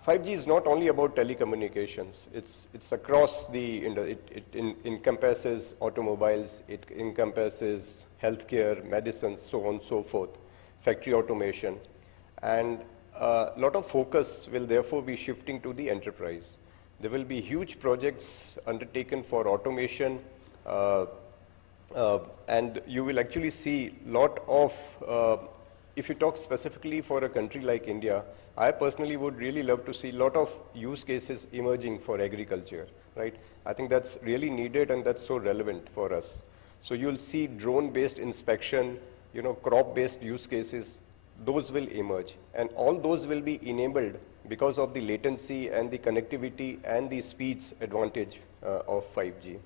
5G is not only about telecommunications. It's across it encompasses automobiles, it encompasses healthcare, medicine, so on and so forth, factory automation. And a lot of focus will therefore be shifting to the enterprise. There will be huge projects undertaken for automation, and you will actually see a lot of, if you talk specifically for a country like India, I personally would really love to see a lot of use cases emerging for agriculture, right? I think that's really needed and that's so relevant for us. So you'll see drone-based inspection, crop-based use cases, those will emerge. And all those will be enabled because of the latency and the connectivity and the speeds advantage of 5G.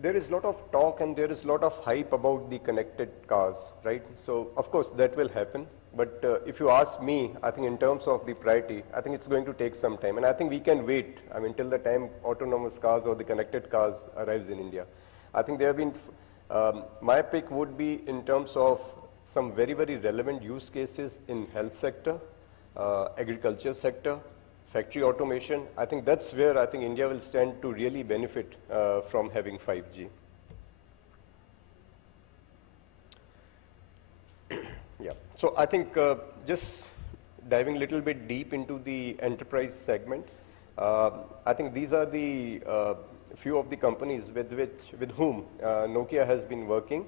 There is a lot of talk and there is a lot of hype about the connected cars, right? So of course that will happen. But if you ask me, I think in terms of the priority, I think it's going to take some time. And I think we can wait, till the time autonomous cars or the connected cars arrives in India. I think there have been, my pick would be in terms of some very, very relevant use cases in health sector, agriculture sector, factory automation. I think that's where I think India will stand to really benefit from having 5G. Yeah, so I think just diving a little bit deep into the enterprise segment, I think these are the few of the companies with whom Nokia has been working.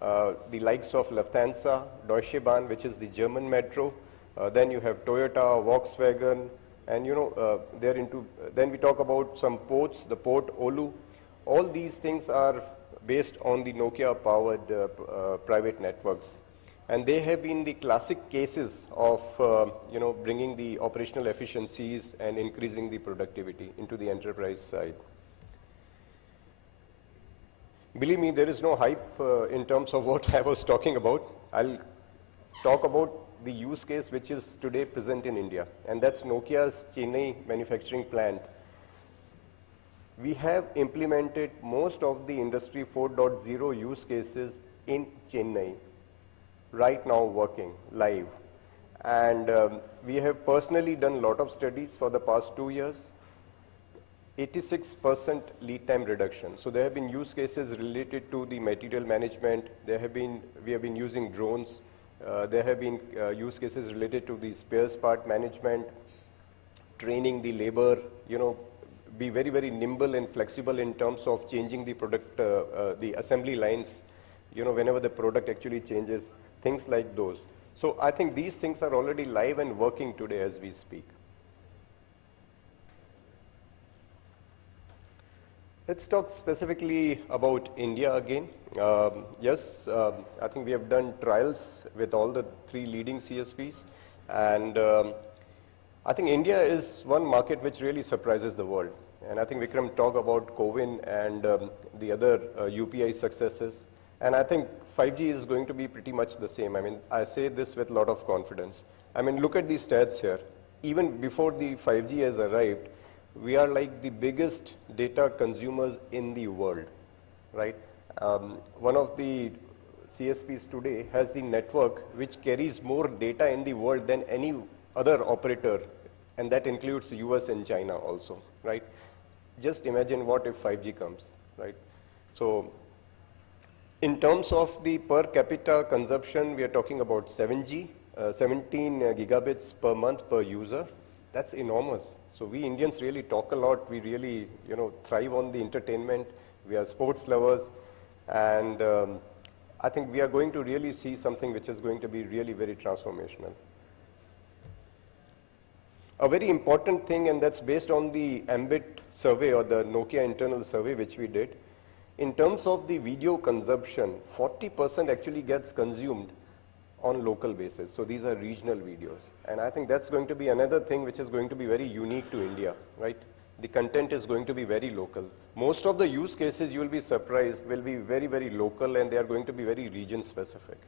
The likes of Lufthansa, Deutsche Bahn, which is the German metro, then you have Toyota, Volkswagen, and they're into, then we talk about some ports, the port Olu. All these things are based on the Nokia powered private networks. And they have been the classic cases of bringing the operational efficiencies and increasing the productivity into the enterprise side. Believe me, there is no hype in terms of what I was talking about. I'll talk about the use case which is today present in India, and that's Nokia's Chennai manufacturing plant. We have implemented most of the Industry 4.0 use cases in Chennai, right now working live. And we have personally done a lot of studies for the past 2 years. 86% lead time reduction. So there have been use cases related to the material management. We have been using drones. There have been use cases related to the spares part management, training the labor, be very, very nimble and flexible in terms of changing the product, the assembly lines, whenever the product actually changes, things like those. So I think these things are already live and working today as we speak. Let's talk specifically about India again. Yes, I think we have done trials with all the 3 leading CSPs, and I think India is one market which really surprises the world. And I think Vikram talked about CoWIN and the other UPI successes, and I think 5G is going to be pretty much the same. I mean, I say this with a lot of confidence. I mean, look at these stats here. Even before the 5G has arrived, we are like the biggest data consumers in the world, right? One of the CSPs today has the network which carries more data in the world than any other operator, and that includes US and China also, right? Just imagine what if 5G comes, right? So in terms of the per capita consumption, we are talking about 7G, 17 gigabits per month per user. That's enormous. So we Indians really talk a lot. We really, thrive on the entertainment. We are sports lovers, and I think we are going to really see something which is going to be really very transformational. A very important thing, and that's based on the Ambit survey or the Nokia internal survey which we did. In terms of the video consumption, 40% actually gets consumed on local basis. So these are regional videos. And I think that's going to be another thing which is going to be very unique to India, right? The content is going to be very local. Most of the use cases, you will be surprised, will be very, very local, and they are going to be very region specific.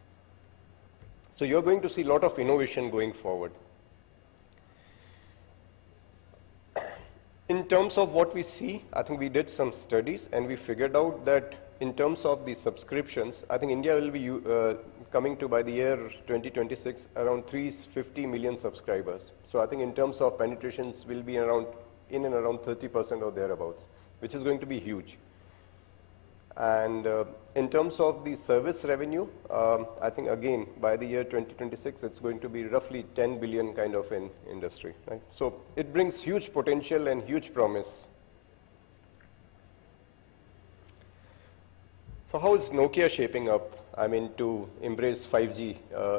So you're going to see a lot of innovation going forward. In terms of what we see, I think we did some studies and we figured out that in terms of the subscriptions, I think India will be coming to, by the year 2026, around 350 million subscribers. So I think in terms of penetrations will be around, in and around 30% or thereabouts, which is going to be huge. And in terms of the service revenue, I think again, by the year 2026, it's going to be roughly 10 billion kind of in industry, right? So it brings huge potential and huge promise. So how is Nokia shaping up, I mean, to embrace 5G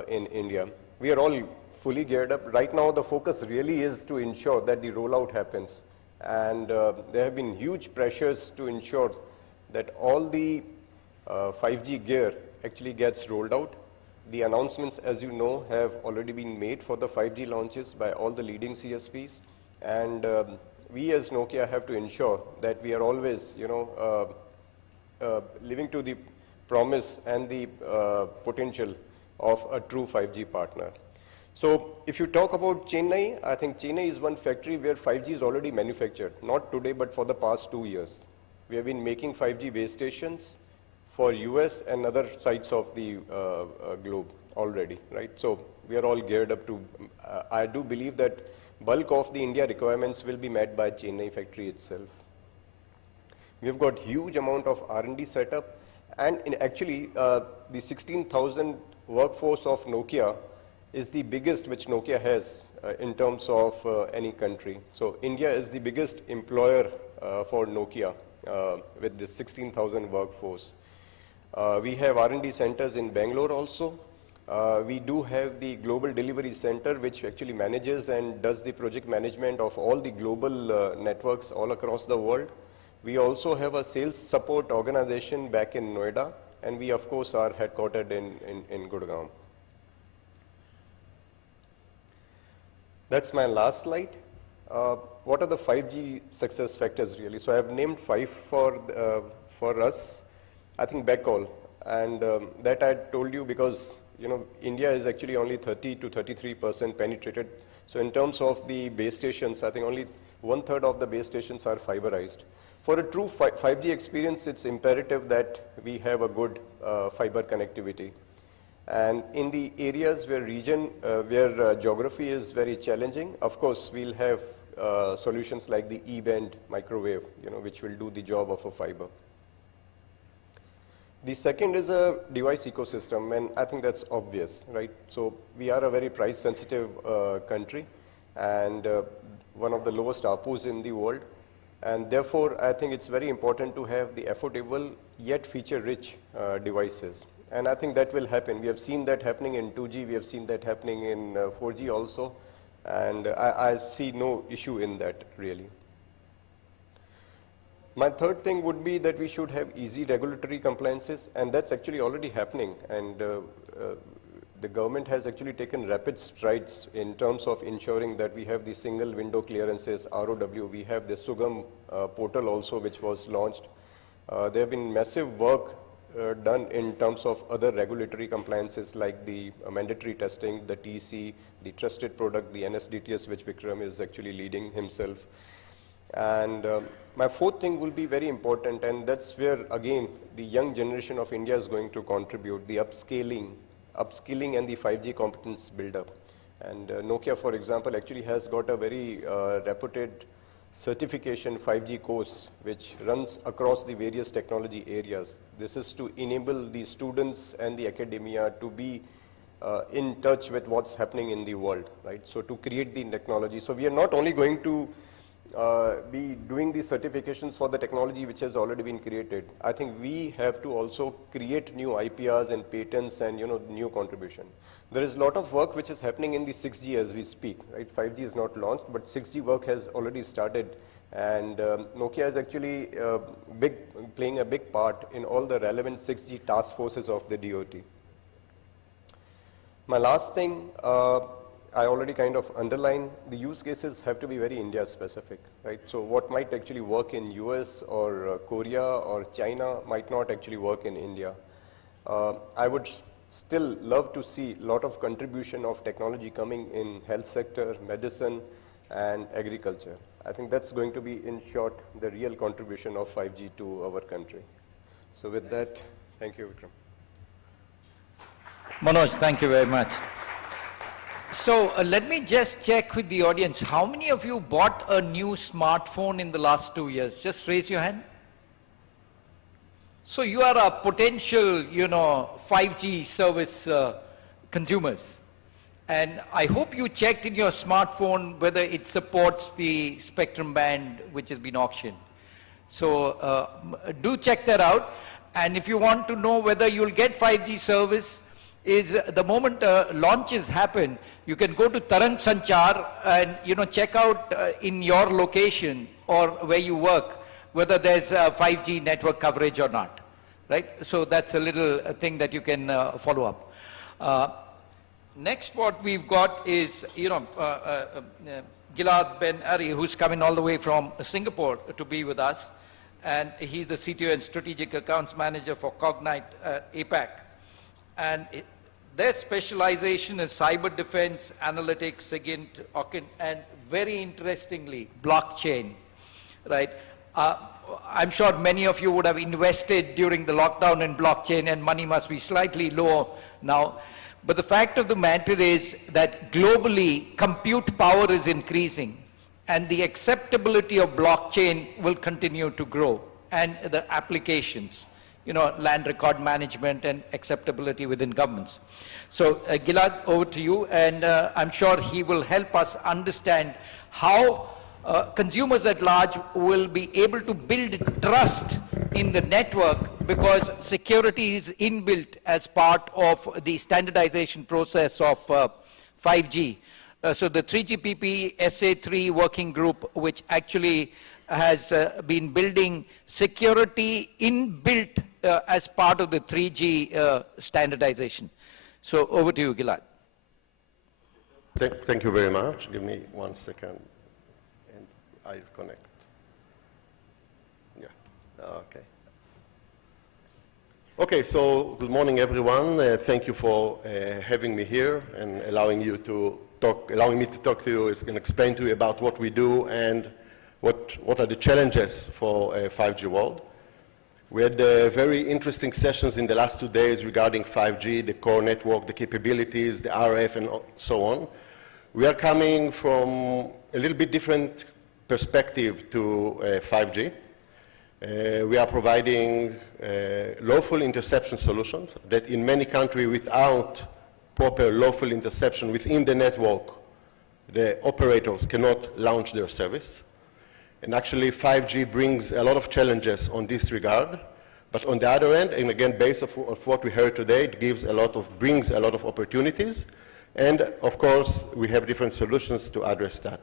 in India? We are all fully geared up. Right now, the focus really is to ensure that the rollout happens. And there have been huge pressures to ensure that all the 5G gear actually gets rolled out. The announcements, as you know, have already been made for the 5G launches by all the leading CSPs. And we as Nokia have to ensure that we are always, living to the promise and the potential of a true 5G partner. So if you talk about Chennai, I think Chennai is one factory where 5G is already manufactured, not today, but for the past 2 years. We have been making 5G base stations for US and other sites of the globe already, right? So we are all geared up to, I do believe that bulk of the India requirements will be met by Chennai factory itself. We've got huge amount of R&D setup, and actually the 16,000 workforce of Nokia is the biggest which Nokia has in terms of any country. So India is the biggest employer for Nokia with this 16,000 workforce. We have R&D centers in Bangalore also. We do have the Global Delivery Center, which actually manages and does the project management of all the global networks all across the world. We also have a sales support organization back in Noida, and we of course are headquartered in Gurgaon. That's my last slide. What are the 5G success factors really? So I have named 5 for us. I think backhaul, and that I told you because India is actually only 30 to 33% penetrated. So in terms of the base stations, I think only 1/3 of the base stations are fiberized. For a true 5G experience, it's imperative that we have a good fiber connectivity. And in the areas where geography is very challenging, of course, we'll have solutions like the E-band microwave, which will do the job of a fiber. The second is a device ecosystem, and I think that's obvious, right? So we are a very price-sensitive country, and one of the lowest ARPUs in the world. And therefore, I think it's very important to have the affordable yet feature-rich devices. And I think that will happen. We have seen that happening in 2G. We have seen that happening in 4G also. And I see no issue in that, really. My third thing would be that we should have easy regulatory compliances, and that's actually already happening. And the government has actually taken rapid strides in terms of ensuring that we have the single window clearances, ROW. We have the Sugam portal also, which was launched. There have been massive work done in terms of other regulatory compliances like the mandatory testing, the TC, the trusted product, the NSDTS, which Vikram is actually leading himself. And my fourth thing will be very important, and that's where, again, the young generation of India is going to contribute, the upskilling and the 5G competence build-up. And Nokia, for example, actually has got a very reputed certification 5G course which runs across the various technology areas. This is to enable the students and the academia to be in touch with what's happening in the world, right? So to create the technology. So we are not only going to be doing these certifications for the technology which has already been created. I think we have to also create new IPRs and patents and new contribution. There is a lot of work which is happening in the 6G as we speak, right? 5G is not launched, but 6G work has already started, and Nokia is actually playing a big part in all the relevant 6G task forces of the DoT. My last thing, I already kind of underlined, the use cases have to be very India specific, right? So what might actually work in US or Korea or China might not actually work in India. I would still love to see a lot of contribution of technology coming in health sector, medicine, and agriculture. I think that's going to be, in short, the real contribution of 5G to our country. So with that, thank you, Vikram. Manoj, thank you very much. So let me just check with the audience. How many of you bought a new smartphone in the last 2 years? Just raise your hand. So you are a potential, 5G service consumers. And I hope you checked in your smartphone whether it supports the spectrum band which has been auctioned. So do check that out. And if you want to know whether you'll get 5G service, is the moment launches happen, you can go to Tarang Sanchar and check out in your location or where you work whether there's a 5G network coverage or not, right? So that's a little thing that you can follow up. Next, what we've got is Gilad Ben Ari, who's coming all the way from Singapore to be with us, and he's the CTO and Strategic Accounts Manager for Cognite APAC. And their specialization is cyber defense, analytics, SIGINT, and very interestingly, blockchain, right? I'm sure many of you would have invested during the lockdown in blockchain, and money must be slightly lower now. But the fact of the matter is that globally, compute power is increasing, and the acceptability of blockchain will continue to grow, and the applications. Land record management and acceptability within governments. So Gilad, over to you, and I'm sure he will help us understand how consumers at large will be able to build trust in the network, because security is inbuilt as part of the standardization process of 5G. So the 3GPP SA3 working group, which actually has been building security inbuilt as part of the 3G standardization. So over to you, Gilad. Thank you very much. Give me 1 second, and I'll connect. Yeah, okay. Okay, so good morning, everyone. Thank you for having me here and allowing me to talk to you and explain to you about what we do and what are the challenges for 5G world. We had very interesting sessions in the last 2 days regarding 5G, the core network, the capabilities, the RF, and so on. We are coming from a little bit different perspective to 5G. We are providing lawful interception solutions that in many countries without proper lawful interception within the network, the operators cannot launch their service. And actually 5G brings a lot of challenges on this regard. But on the other end, and again, based of what we heard today, it brings a lot of opportunities. And of course, we have different solutions to address that.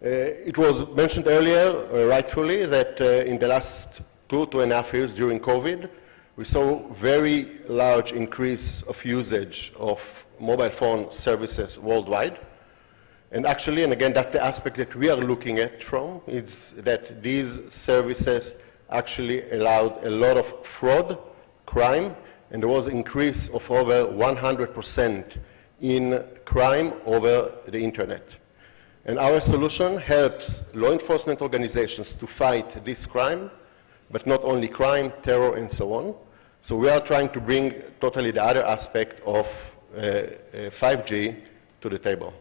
It was mentioned earlier, rightfully, that in the last 2.5 years during COVID, we saw very large increase of usage of mobile phone services worldwide. And actually, and again, that's the aspect that we are looking at from, is that these services actually allowed a lot of fraud, crime, and there was an increase of over 100% in crime over the internet. And our solution helps law enforcement organizations to fight this crime, but not only crime, terror, and so on. So we are trying to bring totally the other aspect of 5G to the table.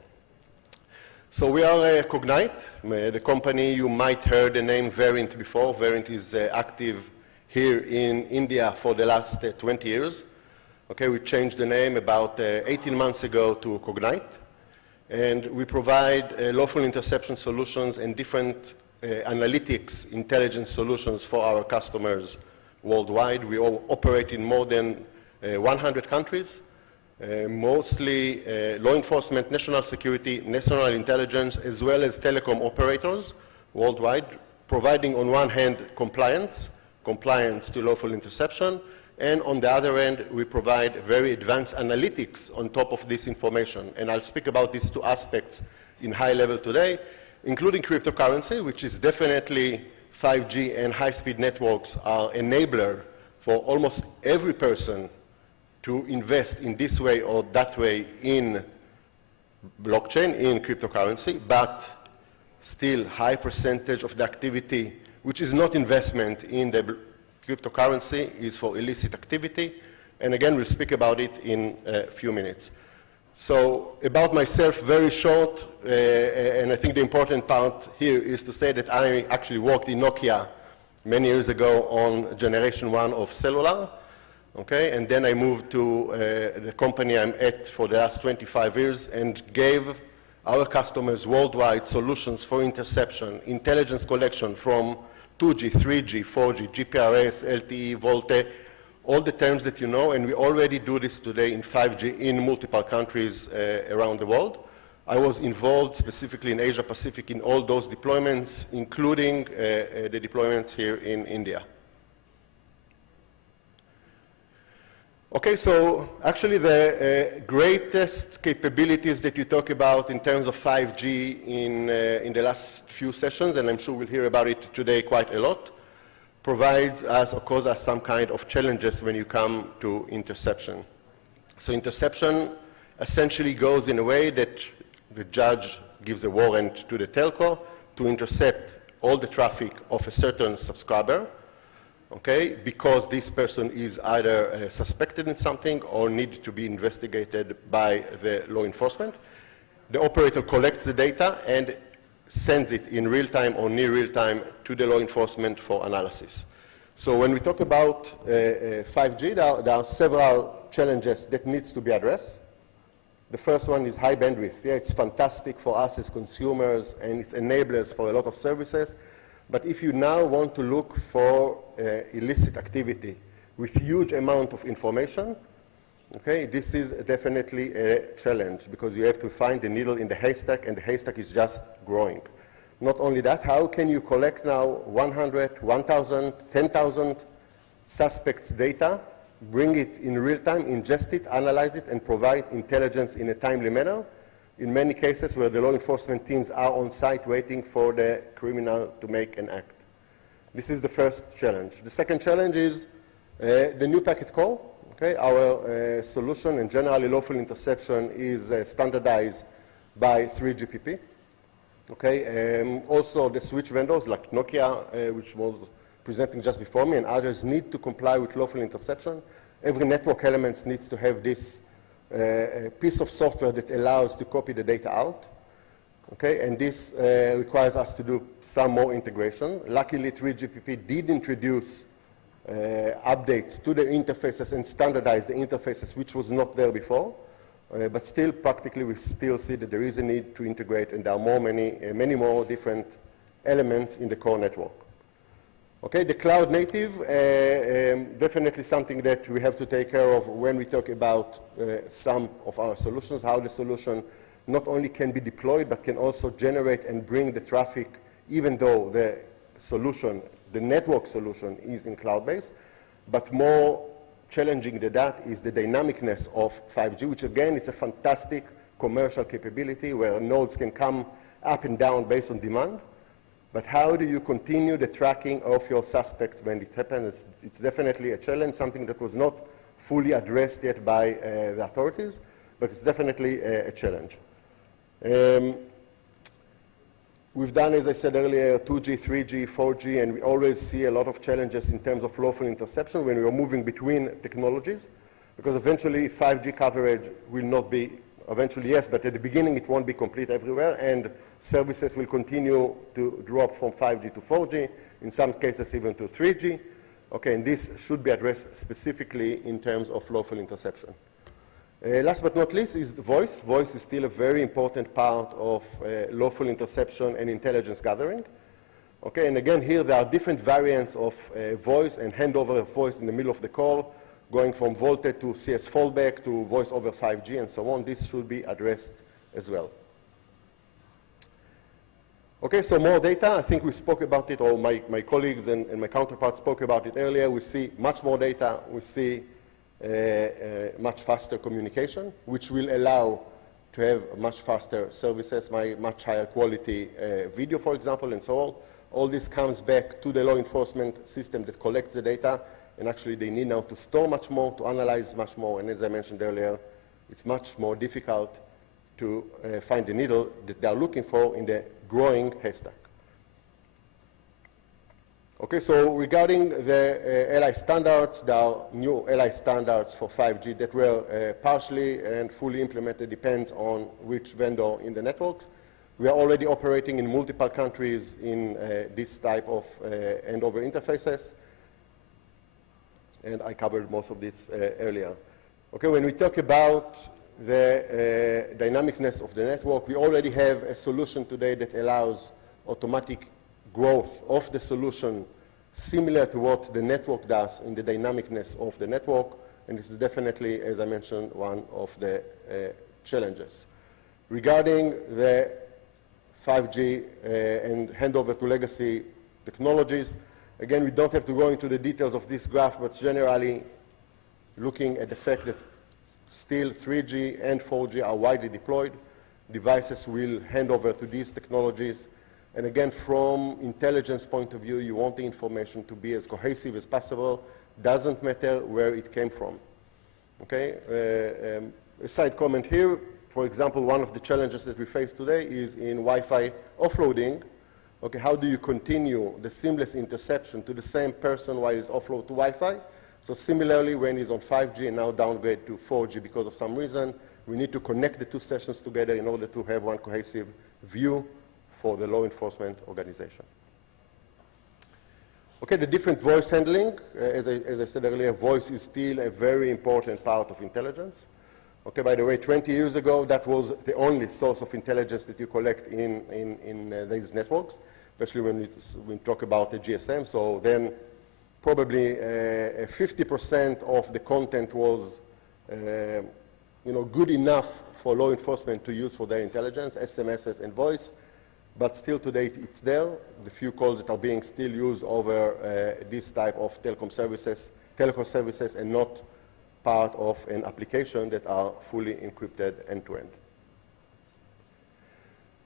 So we are Cognite, the company you might heard the name Verint before. Verint is active here in India for the last 20 years. Okay, we changed the name about 18 months ago to Cognite. And we provide lawful interception solutions and different analytics intelligence solutions for our customers worldwide. We all operate in more than 100 countries. Mostly law enforcement, national security, national intelligence, as well as telecom operators worldwide, providing on one hand compliance to lawful interception, and on the other end, we provide very advanced analytics on top of this information. And I'll speak about these two aspects in high level today, including cryptocurrency, which is definitely 5G and high-speed networks are enabler for almost every person to invest in this way or that way in blockchain, in cryptocurrency, but still high percentage of the activity, which is not investment in the cryptocurrency, is for illicit activity. And again, we'll speak about it in a few minutes. So about myself, very short, and I think the important part here is to say that I actually worked in Nokia many years ago on generation 1 of cellular. Okay, and then I moved to the company I'm at for the last 25 years and gave our customers worldwide solutions for interception, intelligence collection from 2G, 3G, 4G, GPRS, LTE, VoLTE, all the terms that you know, and we already do this today in 5G in multiple countries around the world. I was involved specifically in Asia Pacific in all those deployments, including the deployments here in India. Okay, so actually the greatest capabilities that you talk about in terms of 5G in the last few sessions, and I'm sure we'll hear about it today quite a lot, provides us or causes us some kind of challenges when you come to interception. So interception essentially goes in a way that the judge gives a warrant to the telco to intercept all the traffic of a certain subscriber, okay, because this person is either suspected in something or need to be investigated by the law enforcement. The operator collects the data and sends it in real time or near real time to the law enforcement for analysis. So when we talk about 5G, there are several challenges that needs to be addressed. The first one is high bandwidth. Yeah, it's fantastic for us as consumers and it's enablers for a lot of services. But if you now want to look for illicit activity with huge amount of information, okay, this is definitely a challenge because you have to find the needle in the haystack and the haystack is just growing. Not only that, how can you collect now 100, 1,000, 10,000 suspects' data bring it in real time, ingest it, analyze it, and provide intelligence in a timely manner, in many cases where the law enforcement teams are on site waiting for the criminal to make an act. This is the first challenge. The second challenge is the new packet call. Okay? Our solution, and generally lawful interception, is standardized by 3GPP. Okay? Also, the switch vendors like Nokia, which was presenting just before me, and others need to comply with lawful interception. Every network element needs to have this piece of software that allows to copy the data out. Okay, and this requires us to do some more integration. Luckily, 3GPP did introduce updates to the interfaces and standardize the interfaces, which was not there before. But still, practically, we still see that there is a need to integrate, and there are many more different elements in the core network. Okay, the cloud native, definitely something that we have to take care of when we talk about some of our solutions, how the solution not only can be deployed, but can also generate and bring the traffic, even though the solution, the network solution, is in cloud-based. But more challenging than that is the dynamicness of 5G, which again is a fantastic commercial capability where nodes can come up and down based on demand. But how do you continue the tracking of your suspects when it happens? It's definitely a challenge, something that was not fully addressed yet by the authorities, but it's definitely a challenge. We've done, as I said earlier, 2G, 3G, 4G, and we always see a lot of challenges in terms of lawful interception when we are moving between technologies, because eventually 5G coverage will not be, eventually yes, but at the beginning it won't be complete everywhere, and services will continue to drop from 5G to 4G, in some cases even to 3G. Okay, and this should be addressed specifically in terms of lawful interception. Last but not least is voice. Voice is still a very important part of lawful interception and intelligence gathering. Okay, and again here there are different variants of voice and handover of voice in the middle of the call, going from VoLTE to CS fallback to voice over 5G and so on. This should be addressed as well. Okay, so more data. I think we spoke about it, or my colleagues and my counterparts spoke about it earlier. We see much more data. We see much faster communication, which will allow to have much faster services, much higher quality video, for example, and so on. All this comes back to the law enforcement system that collects the data, and actually they need now to store much more, to analyze much more, and as I mentioned earlier, it's much more difficult to find the needle that they are looking for in the growing haystack. Okay, so regarding the LI standards, there are new LI standards for 5G that were partially and fully implemented, depends on which vendor in the networks. We are already operating in multiple countries in this type of handover interfaces, and I covered most of this earlier. Okay, when we talk about the dynamicness of the network, we already have a solution today that allows automatic growth of the solution similar to what the network does in the dynamicness of the network, and this is definitely, as I mentioned, one of the challenges. Regarding the 5G and handover to legacy technologies, again, we don't have to go into the details of this graph, but generally looking at the fact that still 3G and 4G are widely deployed, devices will hand over to these technologies. And again, from intelligence point of view, you want the information to be as cohesive as possible. Doesn't matter where it came from. Okay? A side comment here, for example, one of the challenges that we face today is in Wi-Fi offloading. Okay, how do you continue the seamless interception to the same person while he's offload to Wi-Fi? So similarly, when he's on 5G and now downgrade to 4G because of some reason, we need to connect the two sessions together in order to have one cohesive view for the law enforcement organization. Okay, the different voice handling. As I said earlier, voice is still a very important part of intelligence. Okay, by the way, 20 years ago, that was the only source of intelligence that you collect in these networks, especially when we talk about the GSM. So then probably 50% of the content was good enough for law enforcement to use for their intelligence, SMSs and voice. But still today it's there. The few calls that are being still used over this type of telecom services telco services and not part of an application that are fully encrypted end-to-end.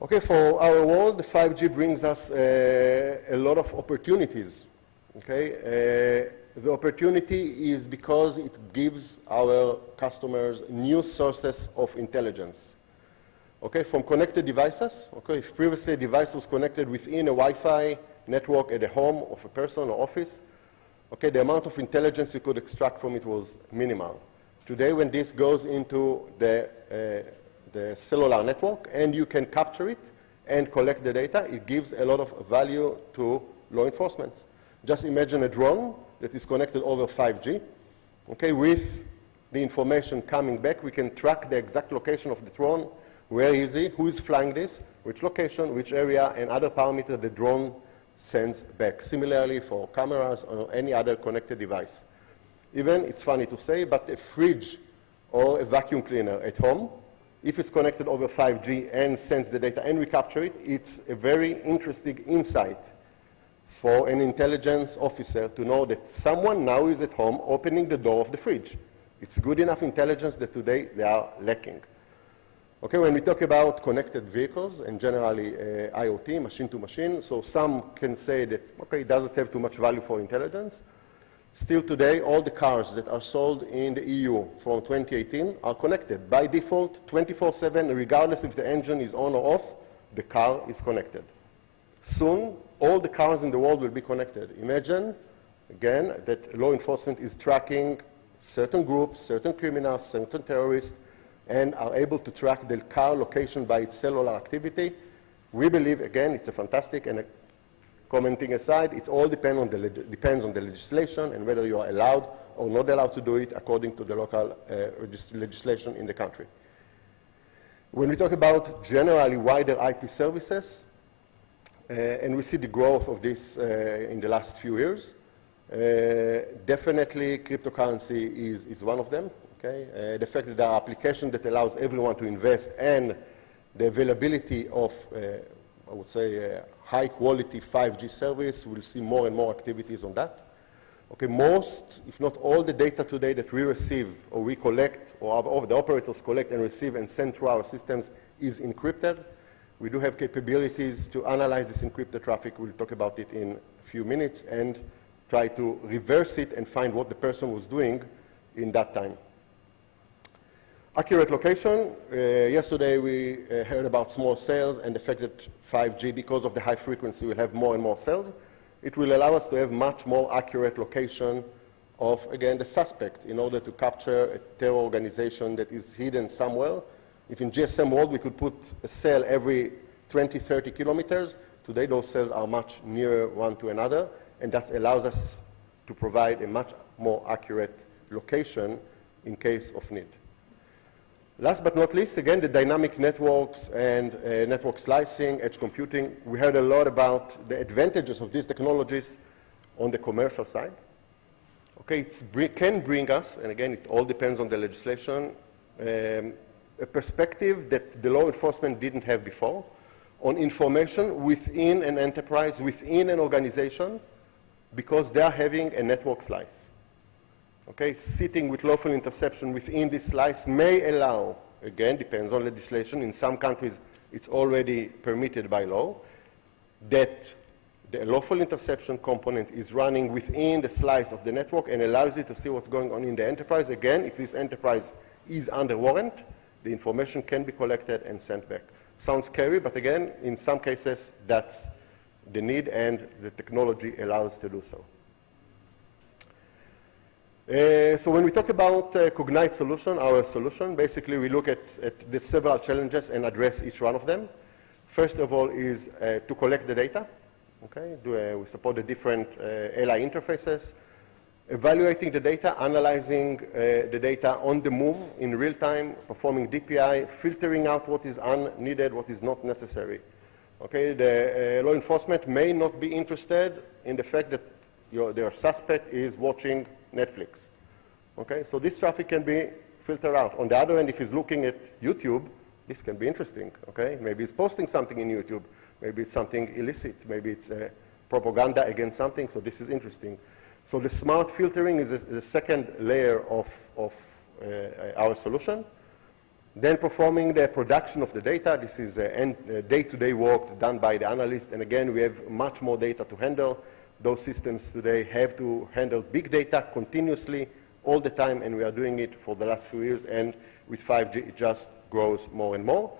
Okay, for our world, the 5G brings us a lot of opportunities. Okay, the opportunity is because it gives our customers new sources of intelligence. Okay, from connected devices. Okay, if previously a device was connected within a Wi-Fi network at the home of a person or office, okay, the amount of intelligence you could extract from it was minimal. Today, when this goes into the cellular network and you can capture it and collect the data, it gives a lot of value to law enforcement. Just imagine a drone that is connected over 5G. Okay, with the information coming back, we can track the exact location of the drone. Where is he? Who is flying this? Which location, which area, and other parameters the drone sends back. Similarly for cameras or any other connected device. Even, it's funny to say, but a fridge or a vacuum cleaner at home, if it's connected over 5G and sends the data and we capture it, it's a very interesting insight for an intelligence officer to know that someone now is at home opening the door of the fridge. It's good enough intelligence that today they are lacking. Okay, when we talk about connected vehicles and generally IoT, machine to machine, so some can say that, okay, it doesn't have too much value for intelligence. Still today, all the cars that are sold in the EU from 2018 are connected. By default, 24/7, regardless if the engine is on or off, the car is connected. Soon, all the cars in the world will be connected. Imagine, again, that law enforcement is tracking certain groups, certain criminals, certain terrorists, and are able to track the car location by its cellular activity. We believe, again, it's a fantastic, and commenting aside, it all depends on the legislation and whether you are allowed or not allowed to do it according to the local legislation in the country. When we talk about generally wider IP services, and we see the growth of this in the last few years, definitely cryptocurrency is one of them. Okay? The fact that there are applications that allows everyone to invest and the availability of, I would say, high quality 5G service, we'll see more and more activities on that. Okay, most, if not all the data today that we receive or we collect or the operators collect and receive and send through our systems is encrypted. We do have capabilities to analyze this encrypted traffic. We'll talk about it in a few minutes and try to reverse it and find what the person was doing in that time. Accurate location. Yesterday we heard about small cells and the fact that 5G, because of the high frequency, will have more and more cells. It will allow us to have much more accurate location of, again, the suspect in order to capture a terror organization that is hidden somewhere. If in GSM world we could put a cell every 20, 30 kilometers, today those cells are much nearer one to another, and that allows us to provide a much more accurate location in case of need. Last but not least, again, the dynamic networks and network slicing, edge computing. We heard a lot about the advantages of these technologies on the commercial side. Okay, it can bring us, and again, it all depends on the legislation, a perspective that the law enforcement didn't have before on information within an enterprise, within an organization, because they are having a network slice. Okay, sitting with lawful interception within this slice may allow, again, depends on legislation. In some countries, it's already permitted by law, that the lawful interception component is running within the slice of the network and allows you to see what's going on in the enterprise. Again, if this enterprise is under warrant, the information can be collected and sent back. Sounds scary, but again, in some cases, that's the need and the technology allows to do so. So when we talk about Cognite solution, our solution, basically we look at the several challenges and address each one of them. First of all is to collect the data. Okay? We support the different LI interfaces, evaluating the data, analyzing the data on the move in real time, performing DPI, filtering out what is unneeded, what is not necessary. Okay? The law enforcement may not be interested in the fact that their suspect is watching Netflix. Okay, so this traffic can be filtered out. On the other hand, if he's looking at YouTube, this can be interesting. Okay, maybe he's posting something in YouTube, maybe it's something illicit, maybe it's propaganda against something. So this is interesting. So the smart filtering is the second layer of our solution. Then performing the production of the data. This is day-to-day work done by the analyst. And again, we have much more data to handle. Those systems today have to handle big data continuously all the time, and we are doing it for the last few years. And with 5G, it just grows more and more.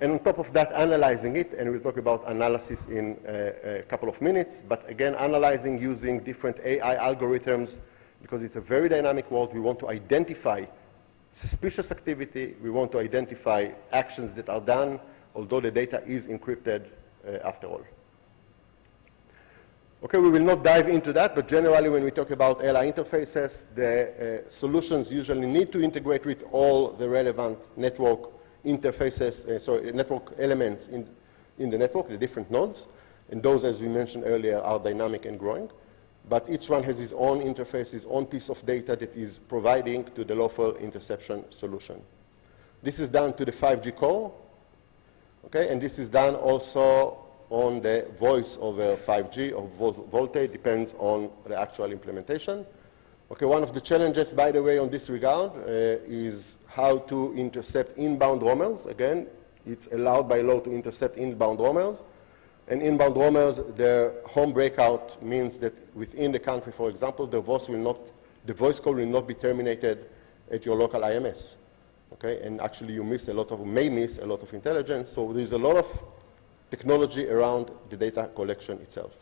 And on top of that, analyzing it, and we'll talk about analysis in a couple of minutes, but again, analyzing using different AI algorithms, because it's a very dynamic world. We want to identify suspicious activity. We want to identify actions that are done, although the data is encrypted after all. Okay, we will not dive into that, but generally when we talk about LI interfaces, the solutions usually need to integrate with all the relevant network interfaces, network elements in the network, the different nodes. And those, as we mentioned earlier, are dynamic and growing. But each one has its own interface, its own piece of data that is providing to the lawful interception solution. This is done to the 5G core, okay? And this is done also on the voice over 5G or VoLTE, depends on the actual implementation. Okay, one of the challenges, by the way, on this regard is how to intercept inbound roamers. Again, it's allowed by law to intercept inbound roamers. And inbound roamers, their home breakout means that within the country, for example, the voice call will not be terminated at your local IMS. Okay, and actually you may miss a lot of intelligence. So there's a lot of technology around the data collection itself.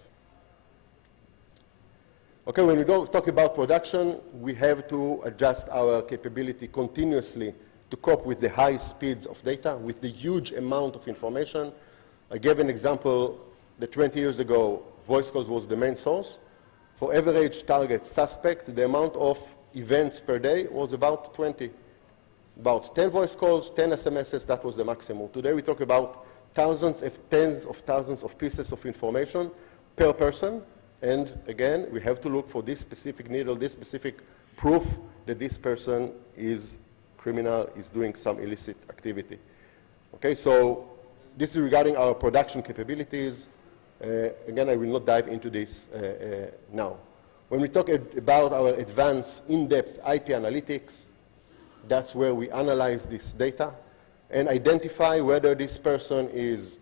Okay, when we talk about production, we have to adjust our capability continuously to cope with the high speeds of data, with the huge amount of information. I gave an example that 20 years ago, voice calls was the main source. For average target suspect, the amount of events per day was about 20. About 10 voice calls, 10 SMSs, that was the maximum. Today we talk about tens of thousands of pieces of information per person. And again, we have to look for this specific needle, this specific proof that this person is criminal, is doing some illicit activity. Okay, so this is regarding our production capabilities. Again, I will not dive into this now. When we talk about our advanced in-depth IP analytics, that's where we analyze this data and identify whether this person is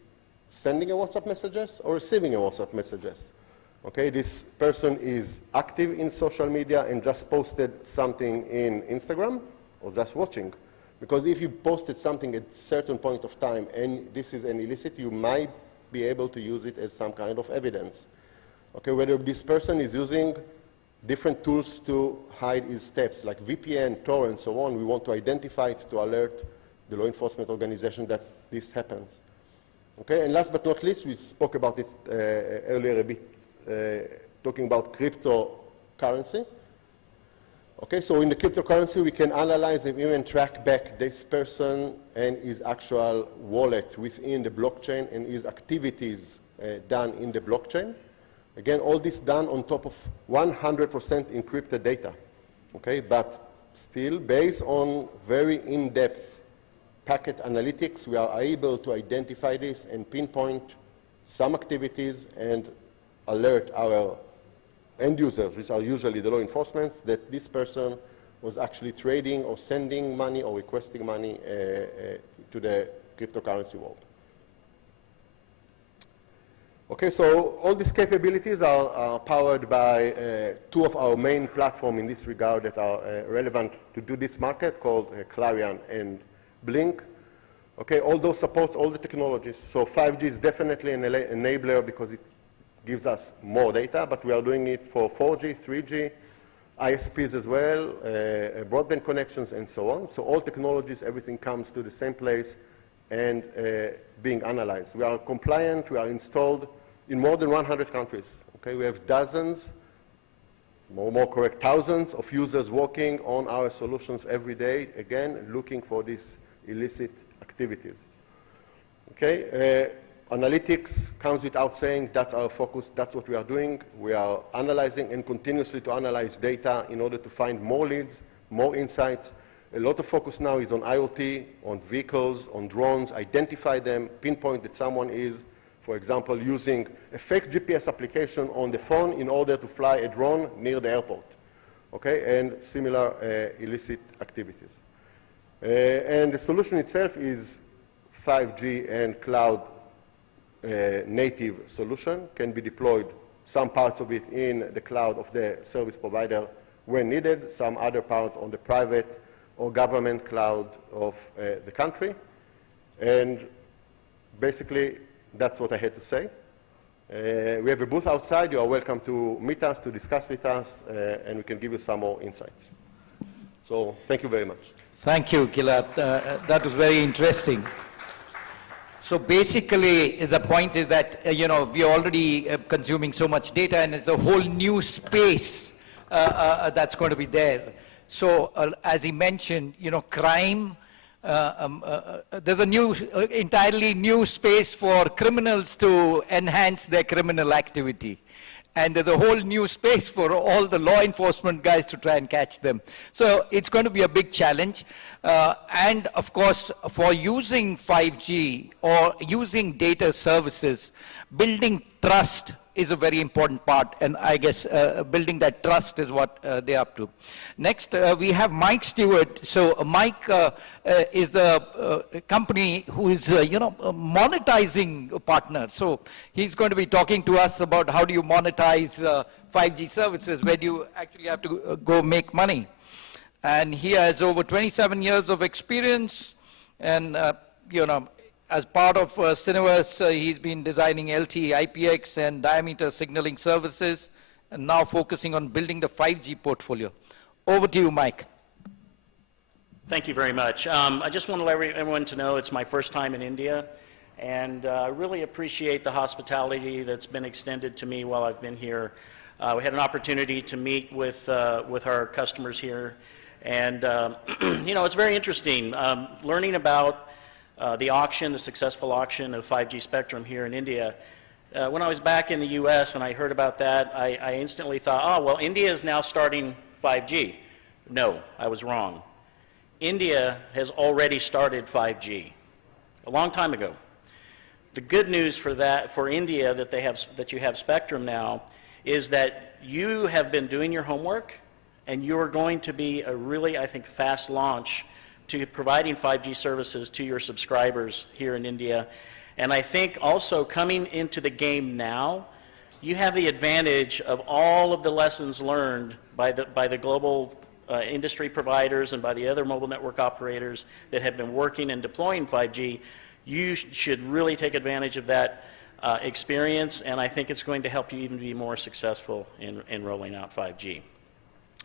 sending a WhatsApp messages or receiving a WhatsApp messages. Okay, this person is active in social media and just posted something in Instagram or just watching. Because if you posted something at a certain point of time and this is an illicit, you might be able to use it as some kind of evidence. Okay, whether this person is using different tools to hide his steps, like VPN, Tor, and so on, we want to identify it to alert the law enforcement organization that this happens. Okay, and last but not least, we spoke about it earlier a bit, talking about cryptocurrency. Okay, so in the cryptocurrency, we can analyze and even track back this person and his actual wallet within the blockchain and his activities done in the blockchain. Again, all this done on top of 100% encrypted data. Okay, but still, based on very in-depth packet analytics, we are able to identify this and pinpoint some activities and alert our end users, which are usually the law enforcement, that this person was actually trading or sending money or requesting money to the cryptocurrency world. Okay, so all these capabilities are powered by two of our main platforms in this regard that are relevant to do this market, called Clarion and Blink. Okay, all those supports all the technologies. So 5G is definitely an enabler because it gives us more data, but we are doing it for 4G, 3G, ISPs as well, broadband connections, and so on. So all technologies, everything comes to the same place and being analyzed. We are compliant, we are installed in more than 100 countries. Okay, we have dozens, more correct, thousands of users working on our solutions every day, again, looking for these illicit activities. Okay, analytics comes without saying, that's our focus, that's what we are doing. We are analyzing and continuously to analyze data in order to find more leads, more insights. A lot of focus now is on IoT, on vehicles, on drones, identify them, pinpoint that someone is For example, using a fake GPS application on the phone in order to fly a drone near the airport, okay, and similar illicit activities. And the solution itself is 5G and cloud native solution, can be deployed, some parts of it in the cloud of the service provider when needed, some other parts on the private or government cloud of the country. And basically, that's what I had to say. We have a booth outside. You are welcome to meet us, to discuss with us, and we can give you some more insights. So thank you very much. Thank you, Gilad. That was very interesting. So basically, the point is that, we are already consuming so much data, and it's a whole new space that's going to be there. So as he mentioned, crime, there's a new, entirely new space for criminals to enhance their criminal activity. And there's a whole new space for all the law enforcement guys to try and catch them. So it's going to be a big challenge. And of course, for using 5G or using data services, building trust is a very important part, and I guess building that trust is what they're up to. Next, we have Mike Stewart. So Mike is the company who is, monetizing partner. So he's going to be talking to us about how do you monetize 5G services, where do you actually have to go make money. And he has over 27 years of experience, and as part of Cineverse, he's been designing LTE, IPX, and diameter signaling services, and now focusing on building the 5G portfolio. Over to you, Mike. Thank you very much. I just want to let everyone to know it's my first time in India, and I really appreciate the hospitality that's been extended to me while I've been here. We had an opportunity to meet with our customers here, and it's very interesting learning about the auction, the successful auction of 5G spectrum here in India. When I was back in the US and I heard about that, I instantly thought, oh, well, India is now starting 5G. No, I was wrong. India has already started 5G a long time ago. The good news for India that you have spectrum now is that you have been doing your homework, and you are going to be a really, I think, fast launch to providing 5G services to your subscribers here in India. And I think also coming into the game now, you have the advantage of all of the lessons learned by the global industry providers and by the other mobile network operators that have been working and deploying 5G. You should really take advantage of that experience, and I think it's going to help you even be more successful in rolling out 5G.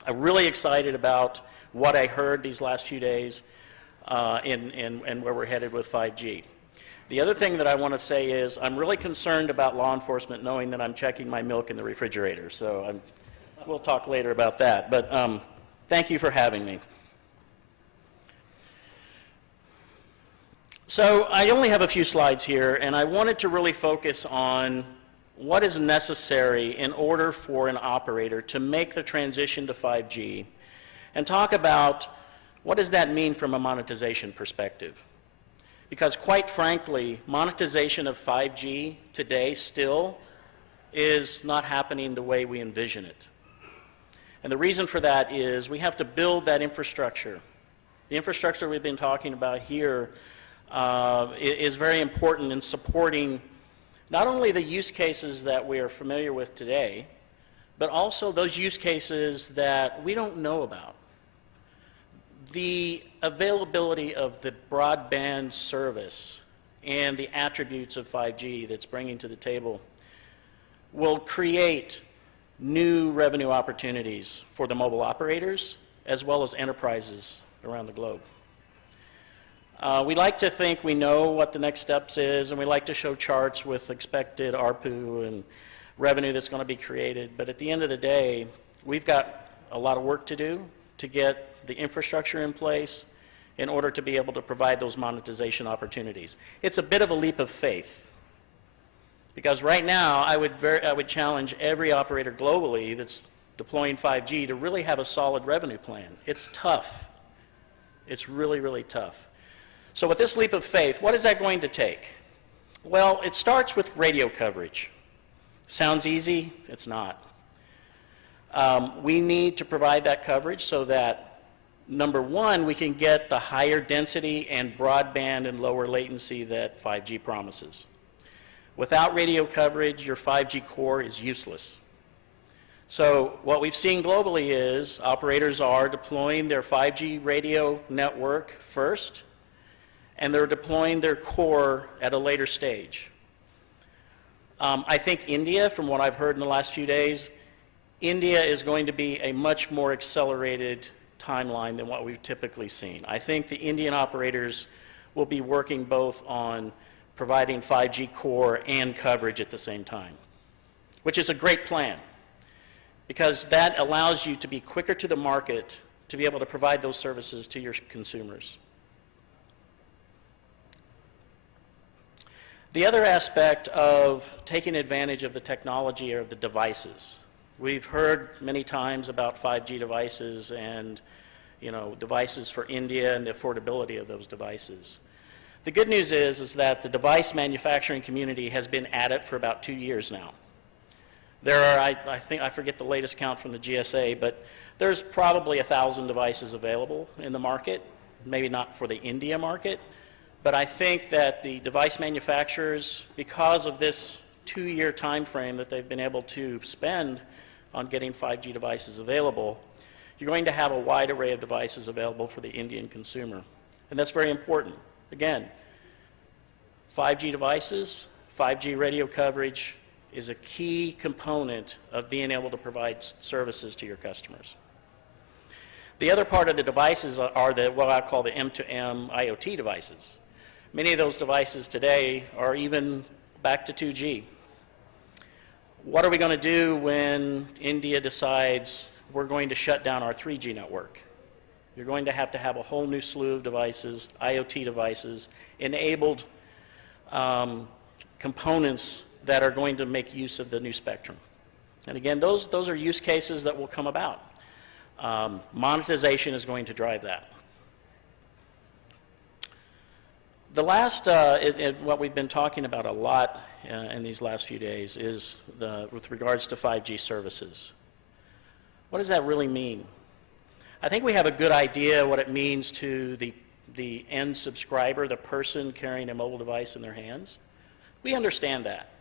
I'm really excited about what I heard these last few days and where we're headed with 5G. The other thing that I want to say is I'm really concerned about law enforcement knowing that I'm checking my milk in the refrigerator. So we'll talk later about that. But thank you for having me. So I only have a few slides here, and I wanted to really focus on what is necessary in order for an operator to make the transition to 5G, and talk about what does that mean from a monetization perspective. Because quite frankly, monetization of 5G today still is not happening the way we envision it. And the reason for that is we have to build that infrastructure. The infrastructure we've been talking about here is very important in supporting not only the use cases that we are familiar with today, but also those use cases that we don't know about. The availability of the broadband service and the attributes of 5G that's bringing to the table will create new revenue opportunities for the mobile operators as well as enterprises around the globe. We like to think we know what the next steps is, and we like to show charts with expected ARPU and revenue that's going to be created. But at the end of the day, we've got a lot of work to do to get the infrastructure in place in order to be able to provide those monetization opportunities. It's a bit of a leap of faith, because right now I would challenge every operator globally that's deploying 5G to really have a solid revenue plan. It's tough. It's really, really tough. So with this leap of faith, what is that going to take? Well, it starts with radio coverage. Sounds easy? It's not. We need to provide that coverage so that, number one, we can get the higher density and broadband and lower latency that 5G promises. Without radio coverage, your 5G core is useless. So what we've seen globally is operators are deploying their 5G radio network first, and they're deploying their core at a later stage. I think India, from what I've heard in the last few days, India is going to be a much more accelerated timeline than what we've typically seen. I think the Indian operators will be working both on providing 5G core and coverage at the same time, which is a great plan, because that allows you to be quicker to the market to be able to provide those services to your consumers. The other aspect of taking advantage of the technology are the devices. We've heard many times about 5G devices and, devices for India and the affordability of those devices. The good news is that the device manufacturing community has been at it for about 2 years now. There are, I forget the latest count from the GSA, but there's probably 1,000 devices available in the market, maybe not for the India market, but I think that the device manufacturers, because of this 2-year time frame that they've been able to spend on getting 5G devices available, you're going to have a wide array of devices available for the Indian consumer. And that's very important. Again, 5G devices, 5G radio coverage is a key component of being able to provide services to your customers. The other part of the devices are what I call the M2M IoT devices. Many of those devices today are even back to 2G. What are we going to do when India decides we're going to shut down our 3G network? You're going to have a whole new slew of devices, IoT devices, enabled components that are going to make use of the new spectrum. And again, those are use cases that will come about. Monetization is going to drive that. The last, what we've been talking about a lot in these last few days is with regards to 5G services. What does that really mean? I think we have a good idea what it means to the end subscriber, the person carrying a mobile device in their hands. We understand that.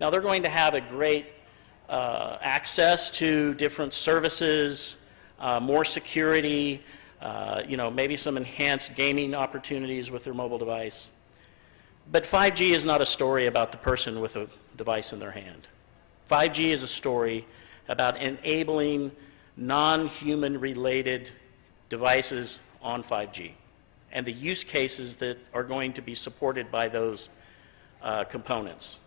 Now they're going to have a great access to different services, more security, maybe some enhanced gaming opportunities with their mobile device. But 5G is not a story about the person with a device in their hand. 5G is a story about enabling non-human related devices on 5G and the use cases that are going to be supported by those components.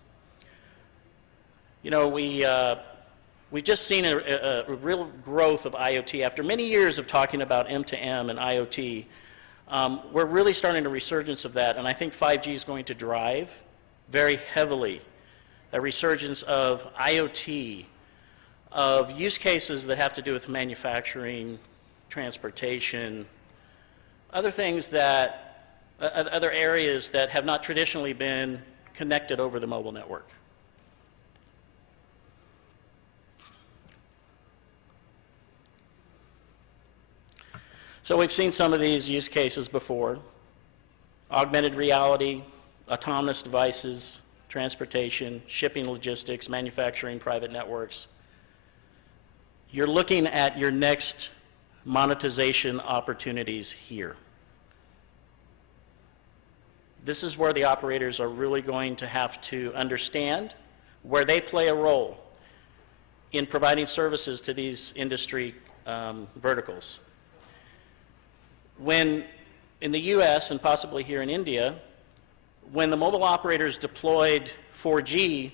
We've just seen a real growth of IoT. After many years of talking about M2M and IoT, we're really starting a resurgence of that, and I think 5G is going to drive very heavily a resurgence of IoT, of use cases that have to do with manufacturing, transportation, other things that, other areas that have not traditionally been connected over the mobile network. So we've seen some of these use cases before. Augmented reality, autonomous devices, transportation, shipping logistics, manufacturing, private networks. You're looking at your next monetization opportunities here. This is where the operators are really going to have to understand where they play a role in providing services to these industry verticals. When in the US and possibly here in India, when the mobile operators deployed 4G,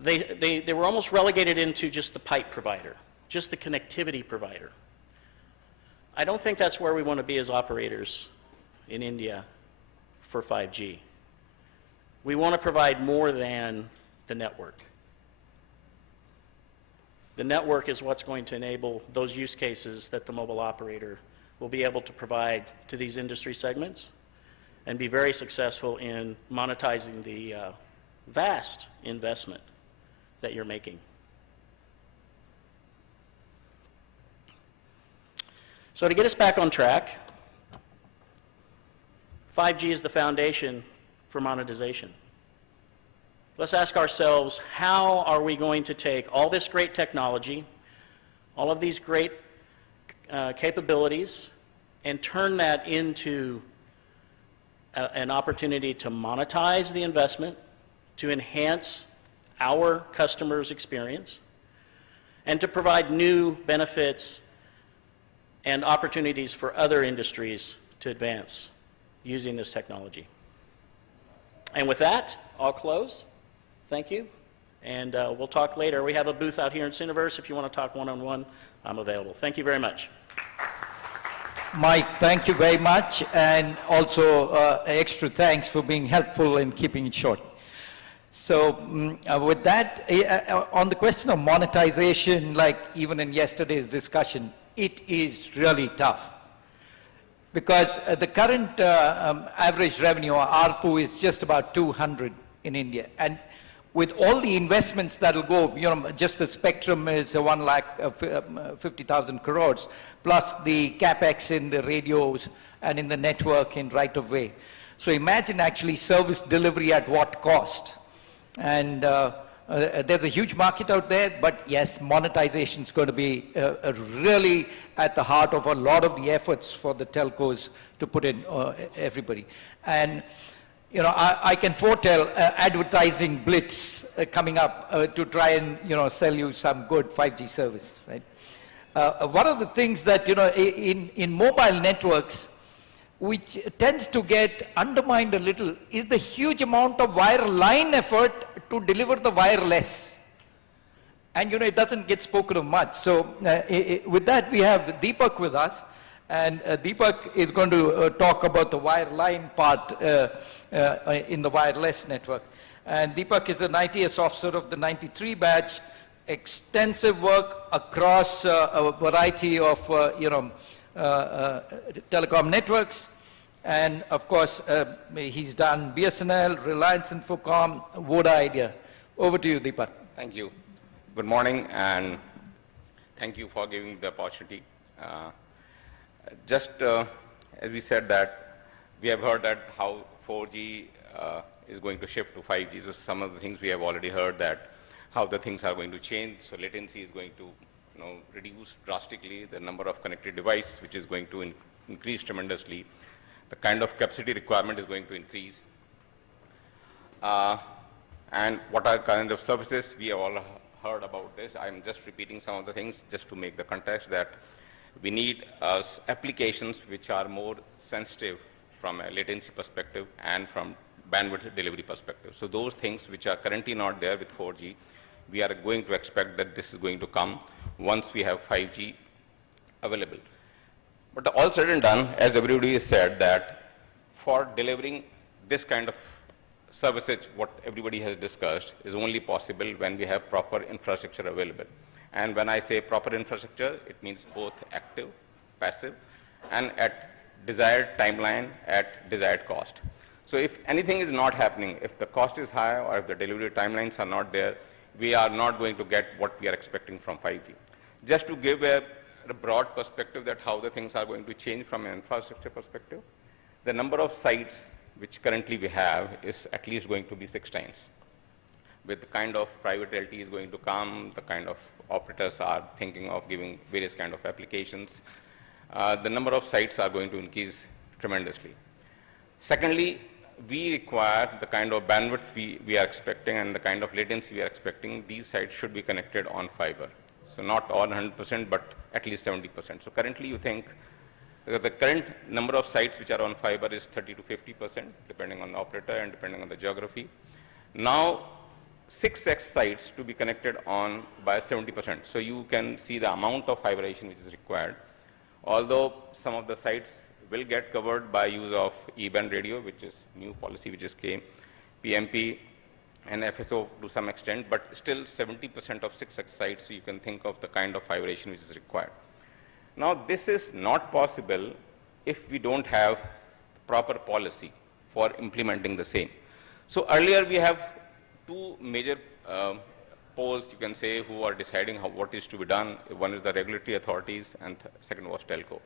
they were almost relegated into just the pipe provider, just the connectivity provider. I don't think that's where we want to be as operators in India for 5G. We want to provide more than the network. The network is what's going to enable those use cases that the mobile operator will be able to provide to these industry segments. and be very successful in monetizing the vast investment that you're making. So to get us back on track, 5G is the foundation for monetization. Let's ask ourselves, how are we going to take all this great technology, all of these great capabilities, and turn that into an opportunity to monetize the investment, to enhance our customers' experience, and to provide new benefits and opportunities for other industries to advance using this technology. And with that, I'll close. Thank you. And we'll talk later. We have a booth out here in Cineverse. If you want to talk one-on-one, I'm available. Thank you very much. Mike, thank you very much, and also extra thanks for being helpful in keeping it short. So with that, on the question of monetization, like even in yesterday's discussion, it is really tough. Because the current average revenue, or ARPU, is just about 200 in India. And with all the investments that will go, you know, just the spectrum is 1,50,000 crores, plus the capex in the radios and in the network in right of way. So imagine actually service delivery at what cost. And there's a huge market out there, but yes, monetization is going to be really at the heart of a lot of the efforts for the telcos to put in everybody. And you know, I can foretell advertising blitz coming up to try and, you know, sell you some good 5G service, right? One of the things that, you know, in mobile networks, which tends to get undermined a little, is the huge amount of wireline effort to deliver the wireless. And, you know, it doesn't get spoken of much. So with that, we have Deepak with us. And Deepak is going to talk about the wireline part in the wireless network. And Deepak is an ITS officer of the 93 batch, extensive work across a variety of, you know, telecom networks. And of course, he's done BSNL, Reliance Infocom, Voda Idea. Over to you, Deepak. Thank you. Good morning, and thank you for giving me the opportunity. Just as we said that, we have heard that how 4G is going to shift to 5G. So some of the things we have already heard, that how the things are going to change. So latency is going to, you know, reduce drastically. The number of connected devices, which is going to increase tremendously. The kind of capacity requirement is going to increase. And what are kind of services? We have all heard about this. I'm just repeating some of the things just to make the context that we need applications which are more sensitive from a latency perspective and from bandwidth delivery perspective. So those things which are currently not there with 4G, we are going to expect that this is going to come once we have 5G available. But all said and done, as everybody has said, that for delivering this kind of services, what everybody has discussed, is only possible when we have proper infrastructure available. And when I say proper infrastructure, it means both active, passive, and at desired timeline, at desired cost. So if anything is not happening, if the cost is high or if the delivery timelines are not there, we are not going to get what we are expecting from 5G. Just to give a broad perspective that how the things are going to change from an infrastructure perspective, the number of sites which currently we have is at least going to be 6 times. With the kind of private LTE is going to come, the kind of operators are thinking of giving various kind of applications, the number of sites are going to increase tremendously. Secondly, we require the kind of bandwidth we are expecting and the kind of latency we are expecting. These sites should be connected on fiber. So not all 100%, but at least 70%. So currently you think that the current number of sites which are on fiber is 30 to 50%, depending on the operator and depending on the geography. Now, 6x sites to be connected on by 70%. So you can see the amount of fiberization which is required. Although some of the sites will get covered by use of E-band radio, which is new policy which is came, PMP and FSO to some extent, but still 70% of 6x sites, so you can think of the kind of fiberization which is required. Now this is not possible if we don't have proper policy. for implementing the same. So earlier we have two major poles, you can say, who are deciding what is to be done. One is the regulatory authorities, and second was telco.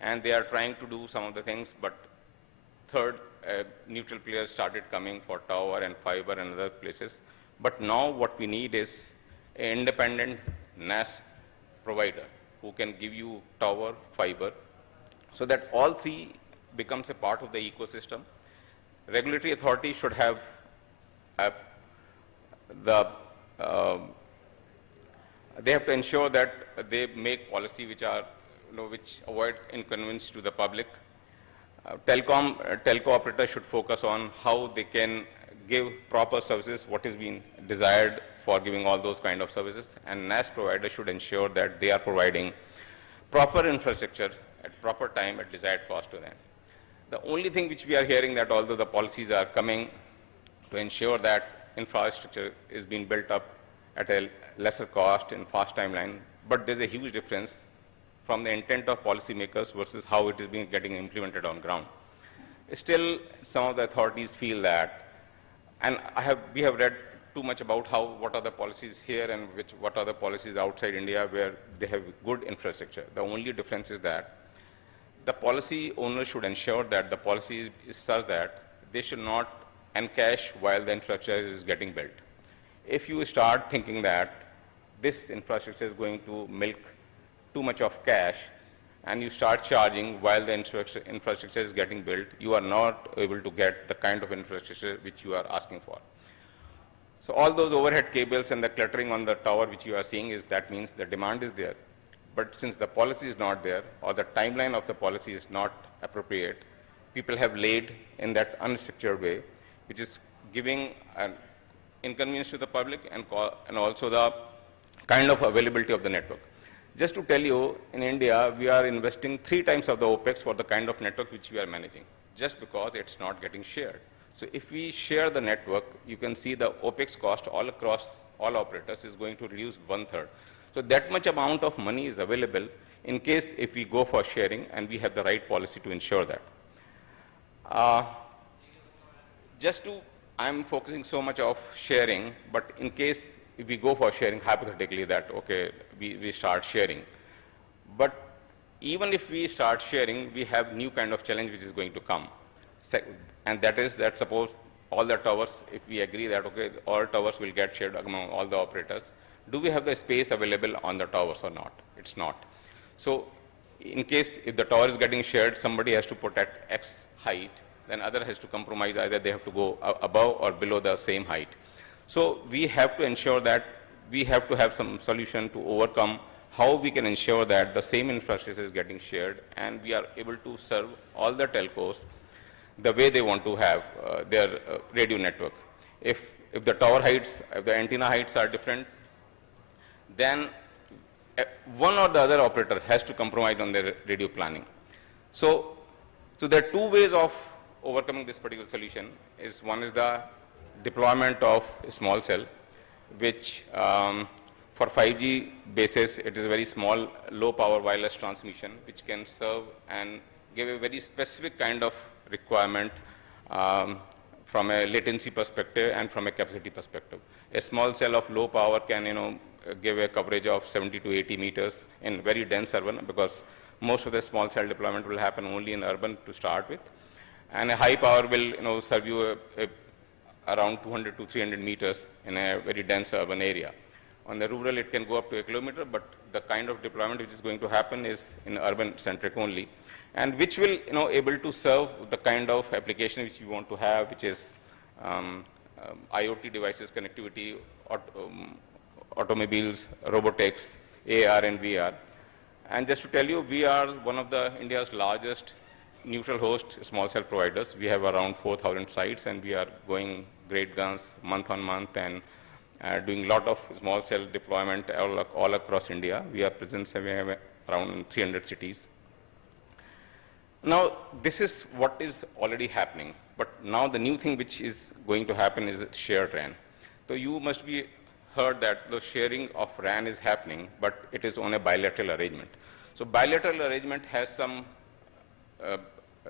And they are trying to do some of the things, but third, neutral players started coming for tower and fiber and other places. But now what we need is an independent NAS provider who can give you tower, fiber, so that all three becomes a part of the ecosystem. Regulatory authority should have they have to ensure that they make policy which are, which avoid inconvenience to the public. Telco operators should focus on how they can give proper services, what is being desired for giving all those kind of services, and NAS providers should ensure that they are providing proper infrastructure at proper time at desired cost to them. The only thing which we are hearing that although the policies are coming to ensure that infrastructure is being built up at a lesser cost and fast timeline, but there's a huge difference from the intent of policymakers versus how it is being getting implemented on ground. Still, some of the authorities feel that, and we have read too much about what are the policies here and what are the policies outside India where they have good infrastructure. The only difference is that the policy owner should ensure that the policy is such that they should not encash while the infrastructure is getting built. If you start thinking that this infrastructure is going to milk too much of cash and you start charging while the infrastructure is getting built, you are not able to get the kind of infrastructure which you are asking for. So all those overhead cables and the cluttering on the tower which you are seeing that means the demand is there. But since the policy is not there or the timeline of the policy is not appropriate, people have laid in that unstructured way, which is giving an inconvenience to the public and also the kind of availability of the network. Just to tell you, in India, we are investing 3 times of the OPEX for the kind of network which we are managing, just because it's not getting shared. So if we share the network, you can see the OPEX cost all across all operators is going to reduce 1/3. So that much amount of money is available in case if we go for sharing and we have the right policy to ensure that. I'm focusing so much of sharing, but in case if we go for sharing, hypothetically that, okay, we start sharing. But even if we start sharing, we have new kind of challenge which is going to come. And that is that suppose all the towers, if we agree that, okay, all towers will get shared among all the operators, do we have the space available on the towers or not? It's not. So in case if the tower is getting shared, somebody has to put at X height, then other has to compromise, either they have to go above or below the same height. So we have to ensure that we have to have some solution to overcome how we can ensure that the same infrastructure is getting shared and we are able to serve all the telcos the way they want to have their radio network. If the tower heights, if the antenna heights are different, then one or the other operator has to compromise on their radio planning. So there are 2 ways of overcoming this particular solution. One is the deployment of a small cell, which for 5G basis, it is a very small, low power wireless transmission, which can serve and give a very specific kind of requirement from a latency perspective and from a capacity perspective. A small cell of low power can, give a coverage of 70 to 80 meters in very dense urban, because most of the small cell deployment will happen only in urban to start with. And a high power will, serve you around 200 to 300 meters in a very dense urban area. On the rural, it can go up to 1 kilometer, but the kind of deployment which is going to happen is in urban-centric only, and which will, able to serve the kind of application which you want to have, which is IoT devices, connectivity, automobiles, robotics, AR and VR. And just to tell you, we are one of the India's largest neutral host small cell providers. We have around 4,000 sites, and we are going great guns month on month and doing a lot of small cell deployment all across India. We are present around 300 cities. Now, this is what is already happening, but now the new thing which is going to happen is shared RAN. So you must be heard that the sharing of RAN is happening, but it is on a bilateral arrangement. So bilateral arrangement has some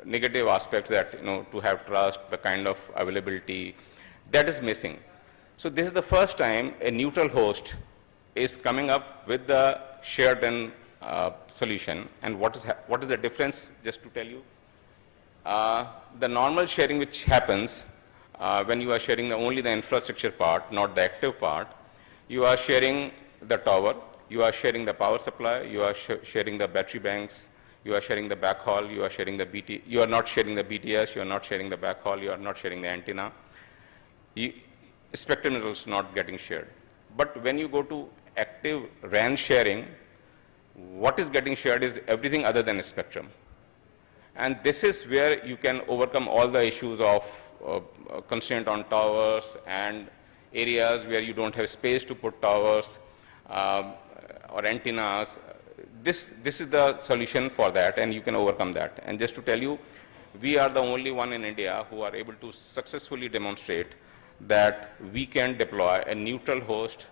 negative aspects that, to have trust, the kind of availability, that is missing. So this is the first time a neutral host is coming up with the shared and solution. And what is the difference, just to tell you? The normal sharing which happens when you are sharing only the infrastructure part, not the active part, you are sharing the tower, you are sharing the power supply, you are sharing the battery banks, you are sharing the backhaul, you are sharing the you are not sharing the BTS, you are not sharing the backhaul, you are not sharing the antenna. Spectrum is also not getting shared. But when you go to active RAN sharing, what is getting shared is everything other than spectrum. And this is where you can overcome all the issues of constraint on towers and areas where you don't have space to put towers or antennas. This is the solution for that, and you can overcome that. And just to tell you, we are the only one in India who are able to successfully demonstrate that we can deploy a neutral host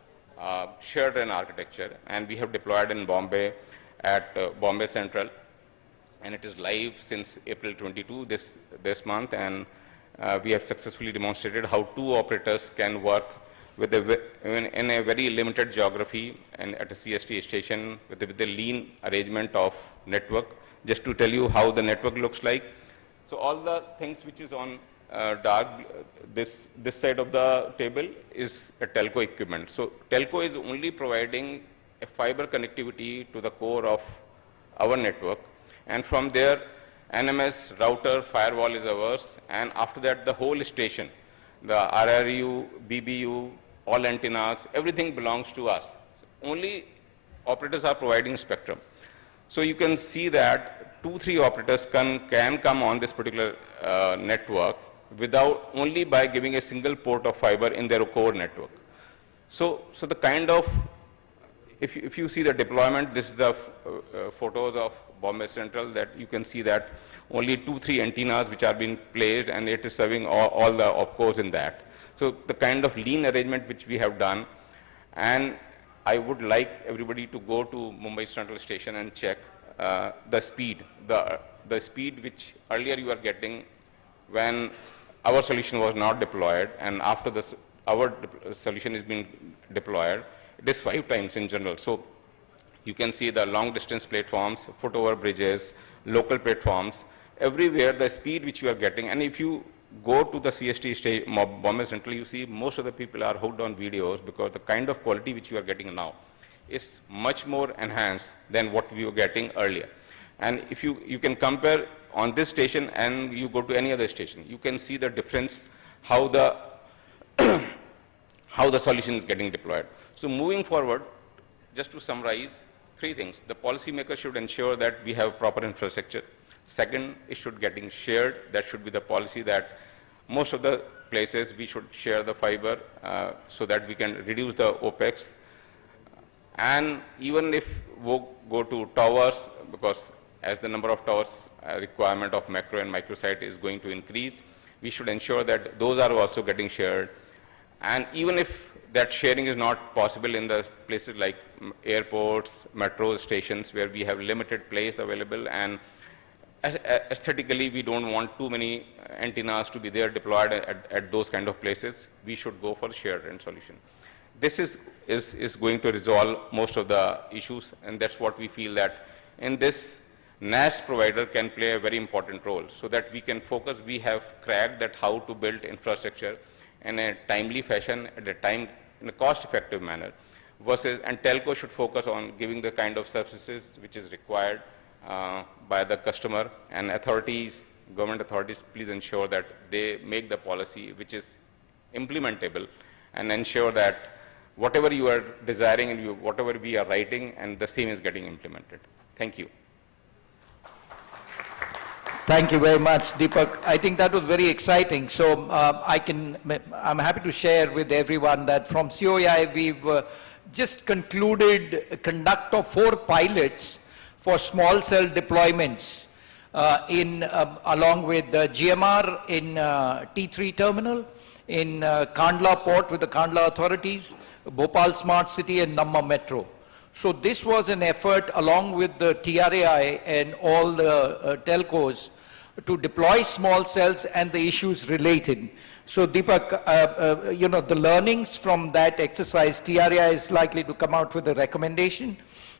shared RAN architecture, and we have deployed in Bombay at Bombay Central, and it is live since April 22 this month, and we have successfully demonstrated how two operators can work with in a very limited geography and at a CST station with a lean arrangement of network. Just to tell you how the network looks like. So all the things which is on dark, this side of the table is a telco equipment. So telco is only providing a fiber connectivity to the core of our network, and from there NMS, router, firewall is ours, and after that the whole station, the RRU, BBU, all antennas, everything belongs to us. Only operators are providing spectrum. So you can see that 2-3 operators can come on this particular network without only by giving a single port of fiber in their core network. So the kind of, if you see the deployment, this is the photos of Bombay Central, that you can see that only 2-3 antennas which are being placed, and it is serving all the opcos in that. So the kind of lean arrangement which we have done, and I would like everybody to go to Mumbai Central Station and check the speed, the speed which earlier you are getting when our solution was not deployed, and after this, our solution is being deployed, it is 5 times in general. So you can see the long distance platforms, foot over bridges, local platforms, everywhere the speed which you are getting. And if you go to the CST station, Bombay Central, you see most of the people are hooked on videos, because the kind of quality which you are getting now is much more enhanced than what we were getting earlier. And if you can compare on this station and you go to any other station, you can see the difference, how the how the solution is getting deployed. So moving forward, just to summarize, 3 things. The policymaker should ensure that we have proper infrastructure. Second, it should getting shared. That should be the policy, that most of the places we should share the fiber so that we can reduce the OPEX. And even if we go to towers, because as the number of towers requirement of macro and microsite is going to increase, we should ensure that those are also getting shared. And even if that sharing is not possible in the places like airports, metro stations, where we have limited place available, and aesthetically we don't want too many antennas to be there deployed at those kind of places, we should go for shared RAN solution. This is going to resolve most of the issues, and that's what we feel, that in this NAS provider can play a very important role, so that we can focus. We have cracked that how to build infrastructure in a timely fashion, at a time, in a cost-effective manner, and telco should focus on giving the kind of services which is required by the customer, and authorities, government authorities, please ensure that they make the policy which is implementable, and ensure that whatever you are desiring and whatever we are writing, and the same is getting implemented. Thank you. Thank you very much, Deepak. I think that was very exciting. So I'm happy to share with everyone that from COAI we've just concluded conduct of 4 pilots for small cell deployments along with GMR in T3 terminal, in Kandla port with the Kandla authorities, Bhopal Smart City, and Namma Metro. So this was an effort along with the TRAI and all the telcos to deploy small cells and the issues related. So Deepak, you know, the learnings from that exercise, TRAI is likely to come out with a recommendation,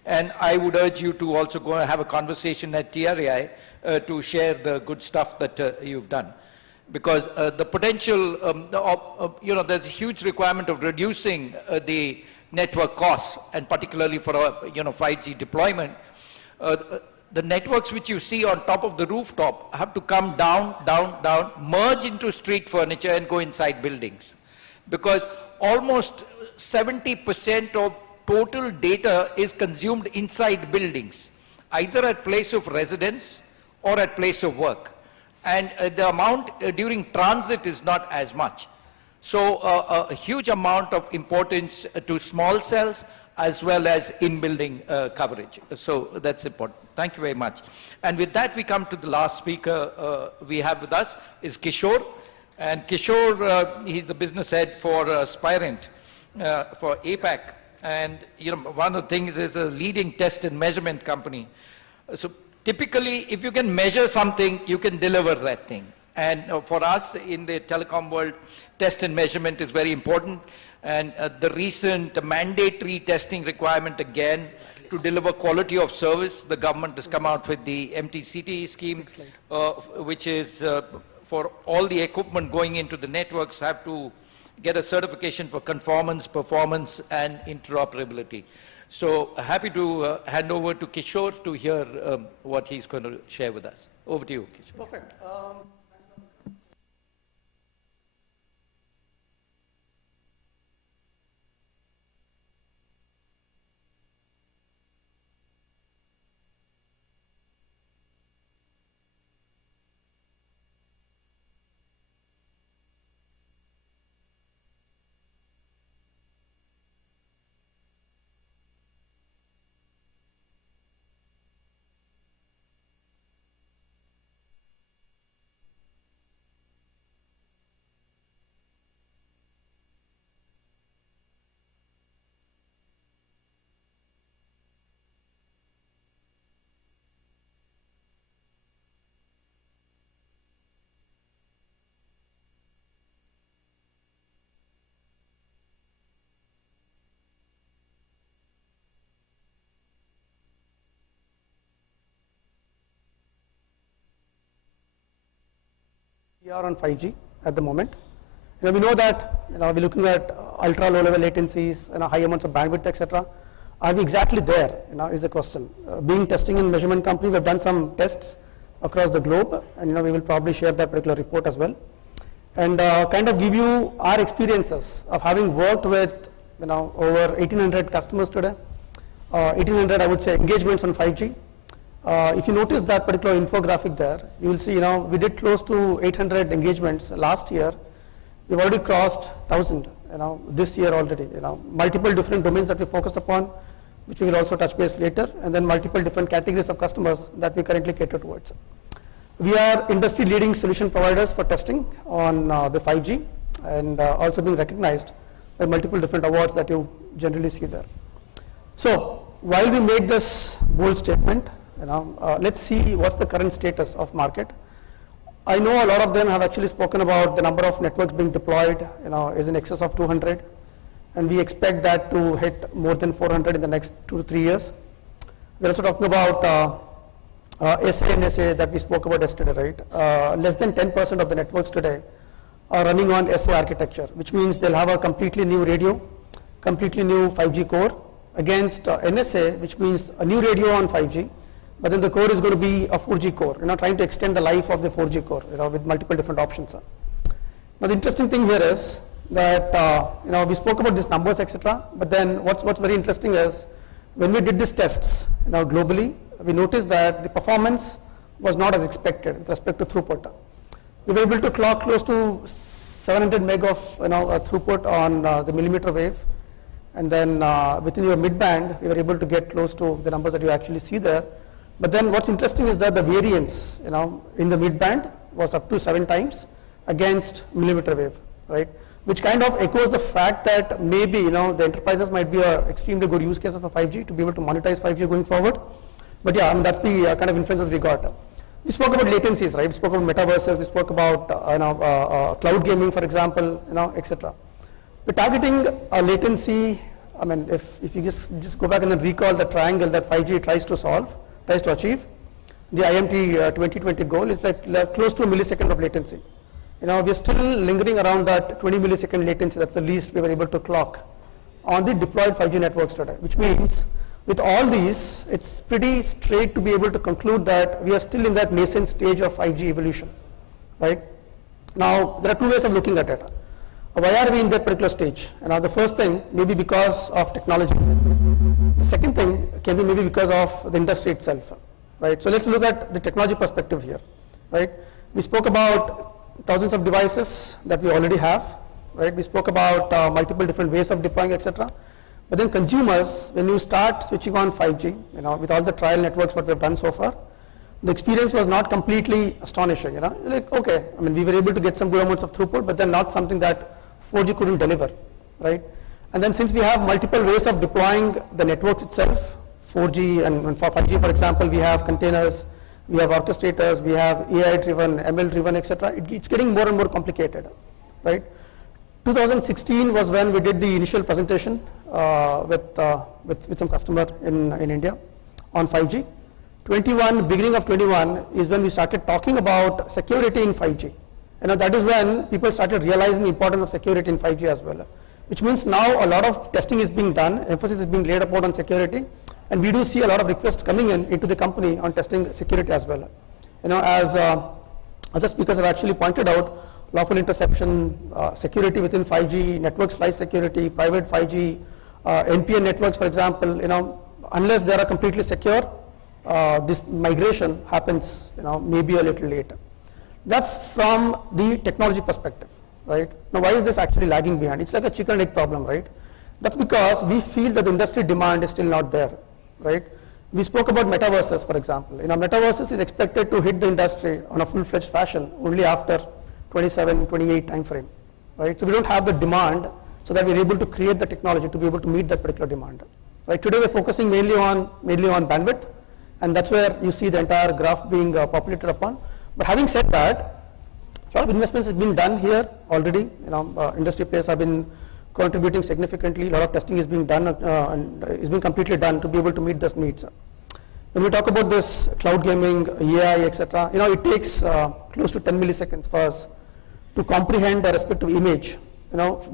and I would urge you to also go and have a conversation at TRAI to share the good stuff that you've done. Because the potential, you know, there's a huge requirement of reducing the network costs, and particularly for you know, 5G deployment. The networks which you see on top of the rooftop have to come down, merge into street furniture and go inside buildings. Because almost 70% of total data is consumed inside buildings, either at place of residence or at place of work. And the amount during transit is not as much. So a huge amount of importance to small cells as well as in-building coverage. So that's important. Thank you very much. And with that, we come to the last speaker we have with us is Kishore. And Kishore, he's the business head for Spirent for APAC. And you know, one of the things is a leading test and measurement company. So typically, if you can measure something, you can deliver that thing. And for us in the telecom world, test and measurement is very important. And the recent mandatory testing requirement again to deliver quality of service, the government has come out with the MTCT scheme, which is for all the equipment going into the networks have to get a certification for conformance, performance, and interoperability. So happy to hand over to Kishore to hear what he's going to share with us. Over to you, Kishore. Perfect. We are on 5G at the moment. We know that we're looking at ultra low level latencies and high amounts of bandwidth, etc. Are we exactly there? Is the question. Being testing and measurement company, we've done some tests across the globe, and we will probably share that particular report as well, and kind of give you our experiences of having worked with over 1,800 customers today, 1,800 I would say engagements on 5G. If you notice that particular infographic there, you will see, we did close to 800 engagements last year. We've already crossed 1,000, this year already, multiple different domains that we focus upon, which we will also touch base later, and then multiple different categories of customers that we currently cater towards. We are industry leading solution providers for testing on the 5G, and also being recognized by multiple different awards that you generally see there. So while we made this bold statement, let's see what's the current status of market. I know a lot of them have actually spoken about the number of networks being deployed, is in excess of 200, and we expect that to hit more than 400 in the next 2 to 3 years. We're also talking about SA and SA that we spoke about yesterday, right? Less than 10% of the networks today are running on SA architecture, which means they'll have a completely new radio, completely new 5G core against NSA, which means a new radio on 5G. But then the core is going to be a 4G core, trying to extend the life of the 4G core, with multiple different options. Now the interesting thing here is that, we spoke about these numbers, etc. But then what's very interesting is when we did these tests, globally, we noticed that the performance was not as expected with respect to throughput. We were able to clock close to 700 meg of throughput on the millimeter wave, and then within your mid-band, we were able to get close to the numbers that you actually see there. But then what's interesting is that the variance, in the mid-band was up to 7 times against millimeter wave, right? Which kind of echoes the fact that maybe, the enterprises might be an extremely good use case of a 5G to be able to monetize 5G going forward. But yeah, that's the kind of inferences we got. We spoke about latencies, right? We spoke about metaverses, we spoke about cloud gaming, for example, etc. We're targeting a latency. I mean, if you just go back and then recall the triangle that 5G tries to achieve, the IMT 2020 goal is like close to a millisecond of latency. We're still lingering around that 20 millisecond latency. That's the least we were able to clock on the deployed 5G networks today, which means with all these, it's pretty straight to be able to conclude that we are still in that nascent stage of 5G evolution, right? Now, there are two ways of looking at it. Why are we in that particular stage? The first thing, maybe because of technology. The second thing can be maybe because of the industry itself, right? So let's look at the technology perspective here, right? We spoke about thousands of devices that we already have, right? We spoke about multiple different ways of deploying, etc. But then consumers, when you start switching on 5G, with all the trial networks what we've done so far, the experience was not completely astonishing. Like, okay, I mean, we were able to get some good amounts of throughput, but then not something that 4G couldn't deliver, right? And then since we have multiple ways of deploying the networks itself, 4G and for 5G, for example, we have containers, we have orchestrators, we have AI-driven, ML-driven, etc. It's getting more and more complicated, right? 2016 was when we did the initial presentation with some customer in India on 5G. Beginning of 21 is when we started talking about security in 5G. That is when people started realizing the importance of security in 5G as well. Which means now a lot of testing is being done, emphasis is being laid upon on security, and we do see a lot of requests coming into the company on testing security as well. As the speakers have actually pointed out, lawful interception, security within 5G, network slice security, private 5G, NPN networks, for example, unless they are completely secure, this migration happens, maybe a little later. That's from the technology perspective, right? Now, why is this actually lagging behind? It's like a chicken and egg problem, right? That's because we feel that the industry demand is still not there, right? We spoke about metaverses, for example. Metaverses is expected to hit the industry on a full-fledged fashion only after 27, 28 timeframe, right? So we don't have the demand so that we're able to create the technology to be able to meet that particular demand, right? Today we're focusing mainly on bandwidth, and that's where you see the entire graph being populated upon. But having said that, a lot of investments have been done here already. Industry players have been contributing significantly. A lot of testing is being done and is being completely done to be able to meet those needs. When we talk about this cloud gaming, AI, etc., it takes close to 10 milliseconds for us to comprehend the respective image,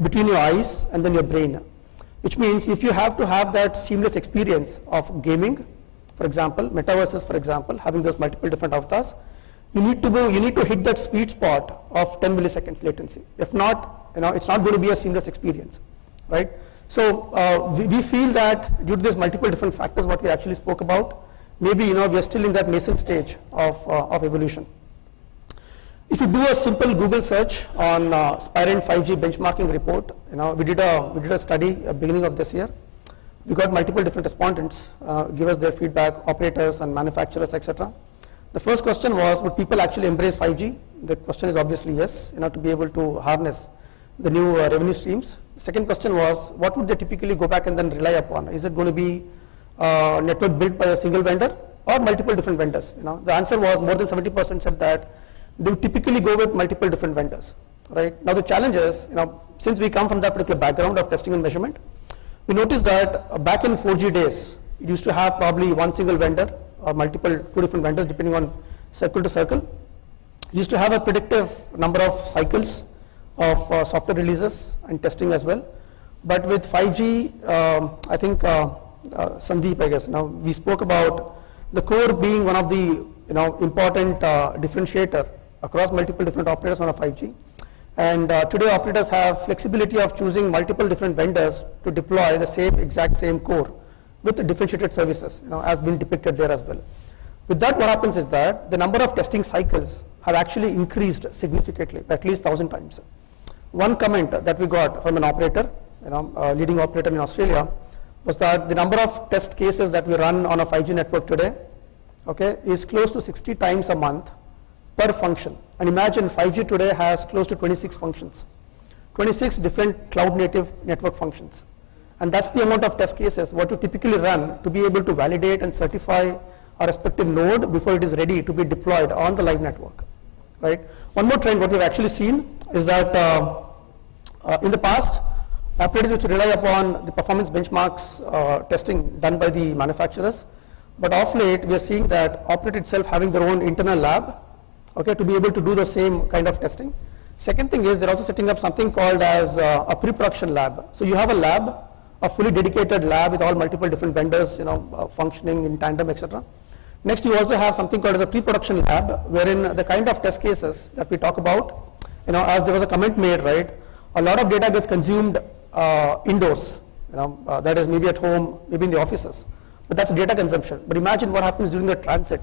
between your eyes and then your brain. Which means if you have to have that seamless experience of gaming, for example, metaverses, for example, having those multiple different avatars, you need to hit that sweet spot of 10 milliseconds latency. If not, it's not going to be a seamless experience, right? So we feel that due to these multiple different factors, what we actually spoke about, maybe we are still in that nascent stage of evolution. If you do a simple Google search on Spirent 5G benchmarking report, we did a study at the beginning of this year. We got multiple different respondents give us their feedback, operators and manufacturers, etc. The first question was, would people actually embrace 5G? The question is obviously yes, to be able to harness the new revenue streams. The second question was, what would they typically go back and then rely upon? Is it going to be a network built by a single vendor or multiple different vendors? The answer was more than 70% said that they would typically go with multiple different vendors, right? Now the challenge is, since we come from that particular background of testing and measurement, we noticed that back in 4G days, it used to have probably one single vendor or two different vendors depending on circle to circle. It used to have a predictive number of cycles of software releases and testing as well. But with 5G, I think Sandeep, I guess, now we spoke about the core being one of the important differentiator across multiple different operators on a 5G. And today operators have flexibility of choosing multiple different vendors to deploy the exact same core with the differentiated services, as been depicted there as well. With that, what happens is that the number of testing cycles have actually increased significantly, at least 1,000 times. One comment that we got from an operator, a leading operator in Australia, was that the number of test cases that we run on a 5G network today, is close to 60 times a month per function. And imagine 5G today has close to 26 functions, 26 different cloud native network functions. And that's the amount of test cases what you typically run to be able to validate and certify a respective node before it is ready to be deployed on the live network, right? One more trend what we've actually seen is that in the past, operators used to rely upon the performance benchmarks testing done by the manufacturers, but of late we are seeing that operator itself having their own internal lab, okay, to be able to do the same kind of testing. Second thing is they're also setting up something called as a pre-production lab. So you have a lab, a fully dedicated lab with all multiple different vendors, functioning in tandem, etc. Next, you also have something called as a pre-production lab, wherein the kind of test cases that we talk about, as there was a comment made, right, a lot of data gets consumed indoors, that is maybe at home, maybe in the offices, but that's data consumption. But imagine what happens during the transit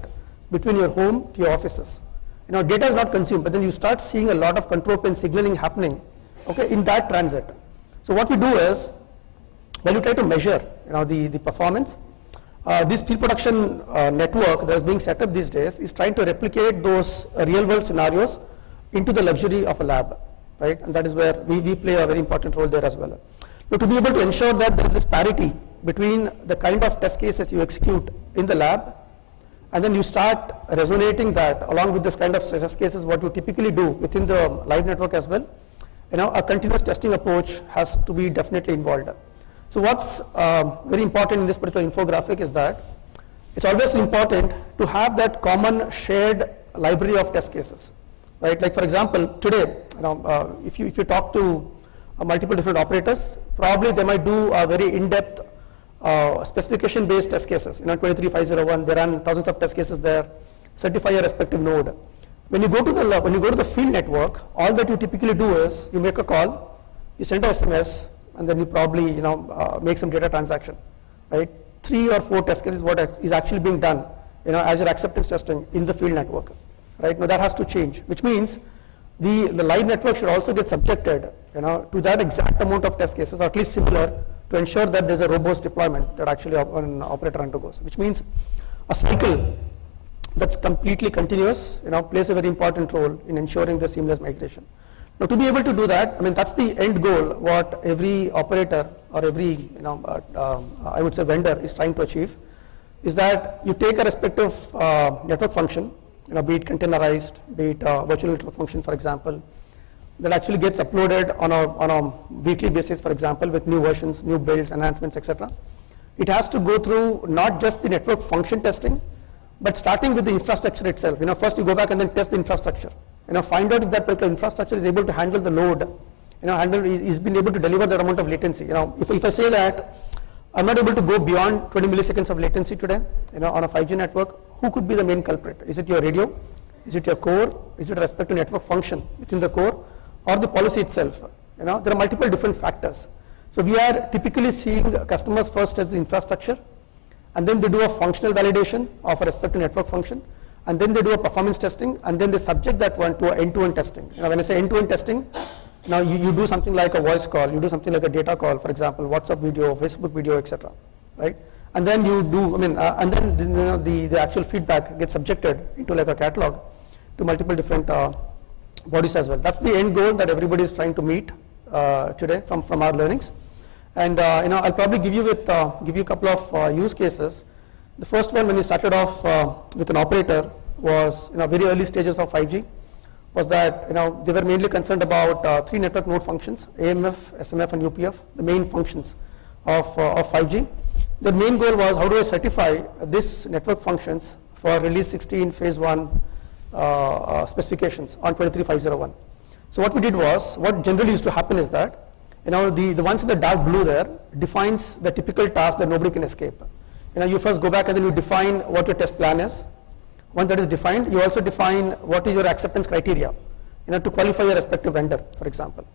between your home to your offices. Data is not consumed, but then you start seeing a lot of control plane signaling happening, okay, in that transit. So what we do is, when you try to measure, the performance, this pre-production network that is being set up these days is trying to replicate those real-world scenarios into the luxury of a lab, right? And that is where we play a very important role there as well. Now, to be able to ensure that there is this parity between the kind of test cases you execute in the lab, and then you start resonating that along with this kind of test cases, what you typically do within the live network as well, a continuous testing approach has to be definitely involved. So what's very important in this particular infographic is that it's always important to have that common shared library of test cases, right? Like for example, today, if you talk to multiple different operators, probably they might do a very in-depth specification-based test cases. 23501, they run thousands of test cases there, certify your respective node. When you go to the field network, all that you typically do is you make a call, you send a SMS, and then you probably make some data transaction, right? 3 or 4 test cases what is actually being done, as your acceptance testing in the field network, right? Now that has to change, which means the live network should also get subjected, to that exact amount of test cases, or at least similar, to ensure that there's a robust deployment that actually an operator undergoes, which means a cycle that's completely continuous, plays a very important role in ensuring the seamless migration. Now, to be able to do that, that's the end goal, what every operator or every, I would say vendor is trying to achieve, is that you take a respective network function, be it containerized, be it virtual network function, for example, that actually gets uploaded on a weekly basis, for example, with new versions, new builds, enhancements, etc. It has to go through not just the network function testing, but starting with the infrastructure itself. First you go back and then test the infrastructure. Find out if that particular infrastructure is able to handle the load, is been able to deliver that amount of latency. If I say that I'm not able to go beyond 20 milliseconds of latency today, on a 5G network, who could be the main culprit? Is it your radio? Is it your core? Is it respect to network function within the core? Or the policy itself? There are multiple different factors. So we are typically seeing customers first test the infrastructure, and then they do a functional validation of a respective network function, and then they do a performance testing, and then they subject that one to an end-to-end testing. When I say end-to-end testing, now you do something like a voice call, you do something like a data call, for example, WhatsApp video, Facebook video, etc. Right? And then you do, and then the actual feedback gets subjected into like a catalog to multiple different bodies as well. That's the end goal that everybody is trying to meet today from our learnings. And I'll probably give you a couple of use cases. The first one, when we started off with an operator, was very early stages of 5G, was that they were mainly concerned about 3 network node functions: AMF, SMF, and UPF, the main functions of 5G. The main goal was, how do I certify these network functions for release 16 phase 1 specifications on 23501. So what we did was, what generally used to happen is that the ones in the dark blue there defines the typical task that nobody can escape. You first go back and then you define what your test plan is. Once that is defined, you also define what is your acceptance criteria, to qualify your respective vendor, for example.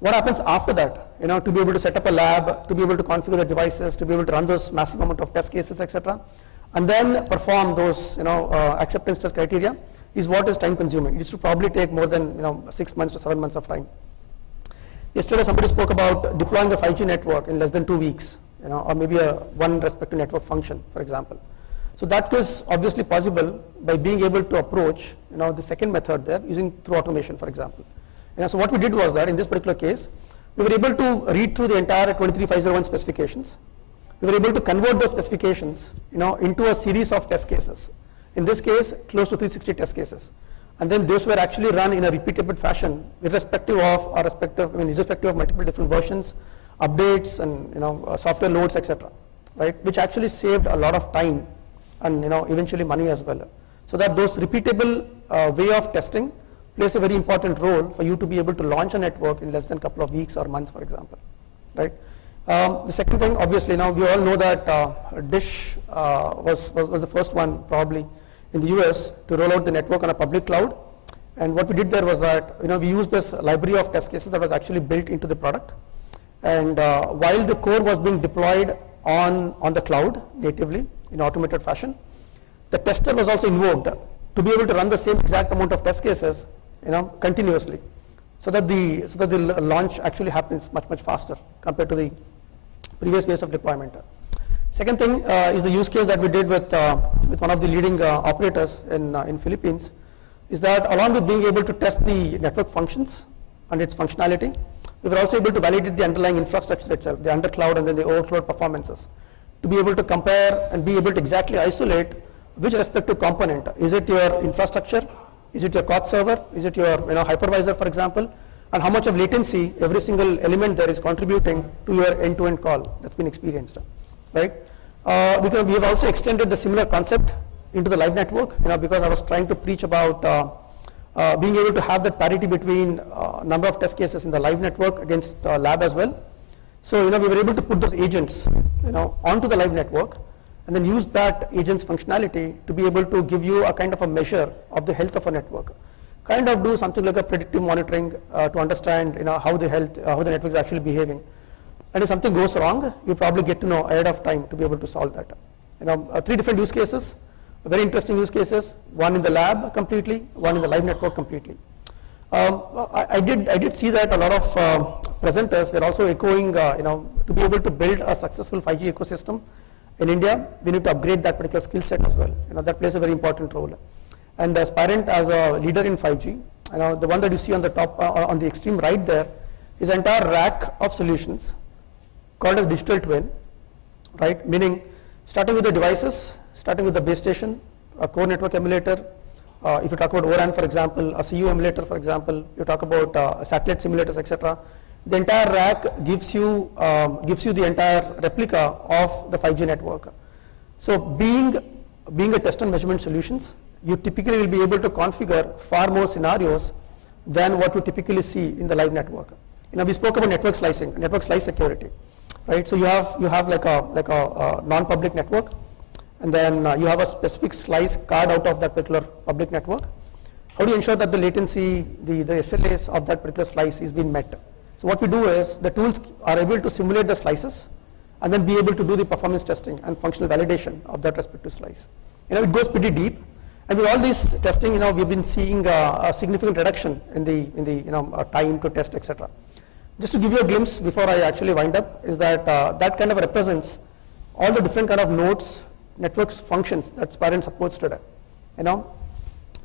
What happens after that, to be able to set up a lab, to be able to configure the devices, to be able to run those massive amount of test cases, etc., and then perform those, acceptance test criteria, is what is time consuming. It used to probably take more than 6 months to 7 months of time. Yesterday somebody spoke about deploying the 5G network in less than 2 weeks, or maybe one respective network function, for example. So that was obviously possible by being able to approach the second method there, using through automation, for example. So what we did was that in this particular case, we were able to read through the entire 23501 specifications. we were able to convert those specifications, into a series of test cases. In this case, close to 360 test cases. And then those were actually run in a repeatable fashion, irrespective of multiple different versions, updates, and software loads, etc. Right? Which actually saved a lot of time and eventually money as well. So that those repeatable way of testing plays a very important role for you to be able to launch a network in less than a couple of weeks or months, for example. Right? The second thing, obviously, now we all know that DISH was the first one probably in the US to roll out the network on a public cloud. And what we did there was that we used this library of test cases that was actually built into the product. And while the core was being deployed on the cloud natively in automated fashion, the tester was also invoked to be able to run the same exact amount of test cases continuously, so that the launch actually happens much faster compared to the previous ways of deployment. Second thing is the use case that we did with one of the leading operators in Philippines, is that along with being able to test the network functions and its functionality, we were also able to validate the underlying infrastructure itself, the undercloud and then the overcloud performances, to be able to compare and be able to exactly isolate which respective component. Is it your infrastructure? Is it your COTS server? Is it your hypervisor, for example? And how much of latency every single element there is contributing to your end-to-end call that's been experienced, right? Because we have also extended the similar concept into the live network, because I was trying to preach about being able to have that parity between number of test cases in the live network against lab as well. So, we were able to put those agents, onto the live network, and then use that agent's functionality to be able to give you a kind of a measure of the health of a network. Kind of do something like a predictive monitoring to understand, how the network is actually behaving. And if something goes wrong, you probably get to know ahead of time to be able to solve that. 3 different use cases, very interesting use cases. One in the lab completely, one in the live network completely. I did see that a lot of presenters were also echoing, to be able to build a successful 5G ecosystem in India, we need to upgrade that particular skill set as well. That plays a very important role. And Spirent, as a leader in 5G, the one that you see on the top, on the extreme right there, is an entire rack of solutions called as digital twin, right? Meaning, starting with the devices, starting with the base station, a core network emulator. If you talk about ORAN, for example, a CU emulator, for example, you talk about satellite simulators, etc. The entire rack gives you the entire replica of the 5G network. So being a test and measurement solutions, you typically will be able to configure far more scenarios than what you typically see in the live network. We spoke about network slicing, network slice security, right? So you have like a non-public network, and then you have a specific slice card out of that particular public network. How do you ensure that the latency, the SLAs of that particular slice is being met? So what we do is the tools are able to simulate the slices and then be able to do the performance testing and functional validation of that respective slice. It goes pretty deep, and with all this testing, we've been seeing a significant reduction in the time to test, etc. Just to give you a glimpse before I actually wind up, is that that kind of represents all the different kind of nodes, networks, functions that Spirent supports today.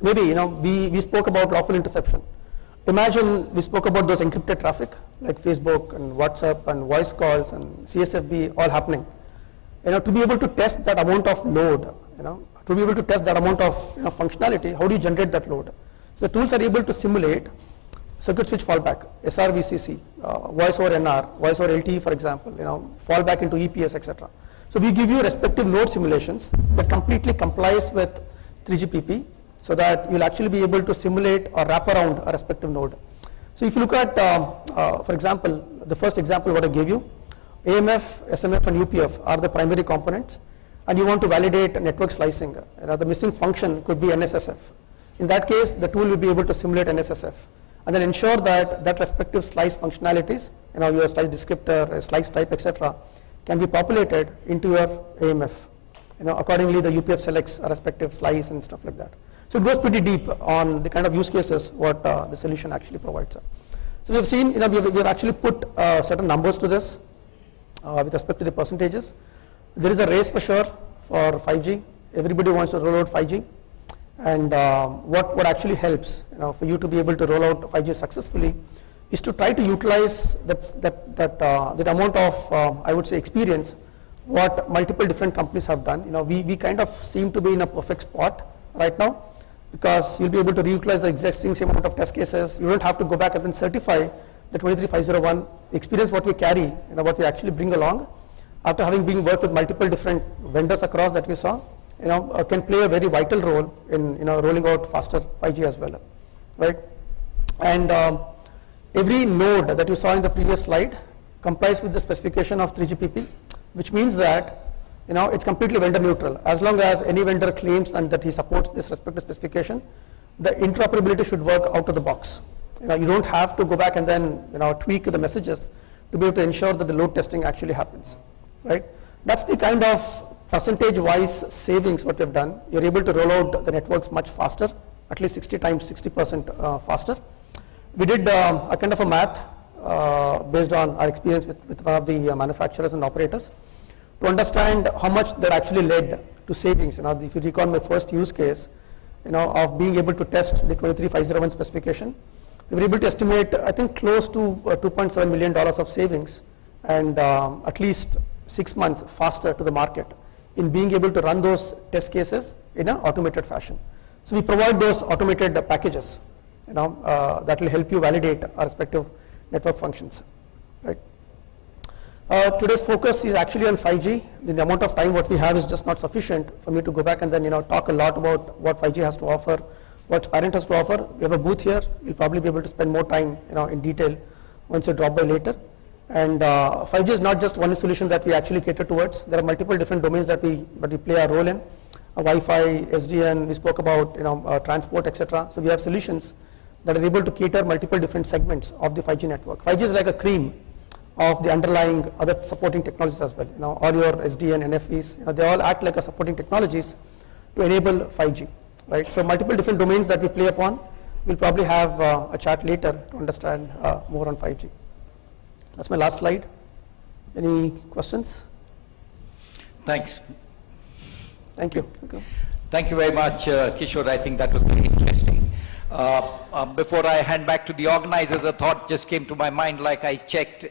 Maybe we spoke about lawful interception. Imagine we spoke about those encrypted traffic like Facebook and WhatsApp and voice calls and CSFB all happening. To be able to test that amount of load, to be able to test that amount of functionality, how do you generate that load? So the tools are able to simulate circuit switch fallback, SRVCC, voice over NR, voice over LTE, for example, fallback into EPS, etc. So we give you respective node simulations that completely complies with 3GPP, so that you'll actually be able to simulate or wrap around a respective node. So if you look at, for example, the first example what I gave you, AMF, SMF, and UPF are the primary components, and you want to validate network slicing. The missing function could be NSSF. In that case, the tool will be able to simulate NSSF, and then ensure that that respective slice functionalities, your slice descriptor, slice type, etc., can be populated into your AMF. Accordingly, the UPF selects a respective slice and stuff like that. So it goes pretty deep on the kind of use cases what the solution actually provides. So we have seen, we have actually put certain numbers to this with respect to the percentages. There is a race for sure for 5G. Everybody wants to roll out 5G. And what actually helps for you to be able to roll out 5G successfully is to try to utilize that amount of, I would say, experience what multiple different companies have done. We kind of seem to be in a perfect spot right now, because you'll be able to reutilize the existing same amount of test cases. You don't have to go back and then certify the 23501 experience what we carry, what we actually bring along, after having been worked with multiple different vendors across that we saw, can play a very vital role in rolling out faster 5G as well, right? And every node that you saw in the previous slide complies with the specification of 3GPP, which means that it's completely vendor neutral. As long as any vendor claims and that he supports this respective specification, the interoperability should work out of the box. You don't have to go back and then tweak the messages to be able to ensure that the load testing actually happens, right? That's the kind of percentage-wise savings what we've done. You're able to roll out the networks much faster, at least 60% faster. We did a kind of a math based on our experience with one of the manufacturers and operators to understand how much that actually led to savings. If you recall my first use case, of being able to test the 23501 specification, we were able to estimate, I think, close to $2.7 million of savings, and at least 6 months faster to the market in being able to run those test cases in an automated fashion. So we provide those automated packages, that will help you validate our respective network functions, right? Today's focus is actually on 5G. The amount of time what we have is just not sufficient for me to go back and then talk a lot about what 5G has to offer, what Spirent has to offer. We have a booth here. You'll probably be able to spend more time in detail once you drop by later. And 5G is not just one solution that we actually cater towards. There are multiple different domains that we play our role in. Wi-Fi, SDN, we spoke about transport, etc. So we have solutions that are able to cater multiple different segments of the 5G network. 5G is like a cream of the underlying other supporting technologies as well. All your SDN, NFVs, they all act like a supporting technologies to enable 5G, right? So multiple different domains that we play upon. We'll probably have a chat later to understand more on 5G. That's my last slide. Any questions? Thanks. Thank you. Thank you very much, Kishore. I think that was very interesting. Before I hand back to the organizers, a thought just came to my mind, like I checked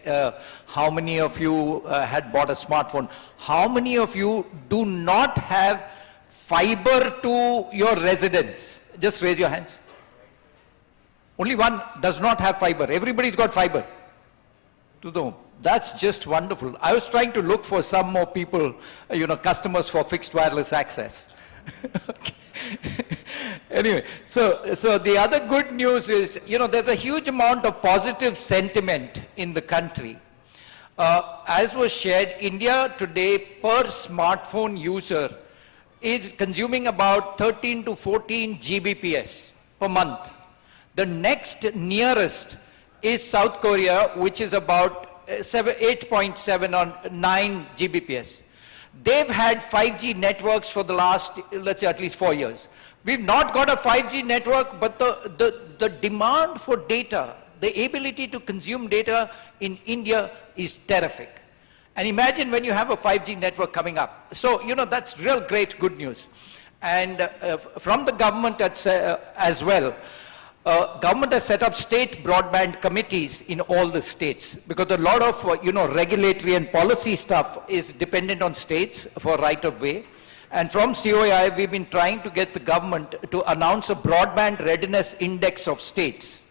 how many of you had bought a smartphone. How many of you do not have fiber to your residence? Just raise your hands. Only one does not have fiber. Everybody's got fiber to the home. That's just wonderful. I was trying to look for some more people, customers for fixed wireless access. Okay. Anyway, so the other good news is, there's a huge amount of positive sentiment in the country. As was shared, India today per smartphone user is consuming about 13 to 14 Gbps per month. The next nearest is South Korea, which is about 8.7 or 9 Gbps. They've had 5G networks for the last, let's say, at least 4 years. We've not got a 5G network, but the demand for data, the ability to consume data in India is terrific. And imagine when you have a 5G network coming up. So, that's real great good news. And from the government as well, government has set up state broadband committees in all the states, because a lot of regulatory and policy stuff is dependent on states for right of way. And from COAI, we've been trying to get the government to announce a broadband readiness index of states.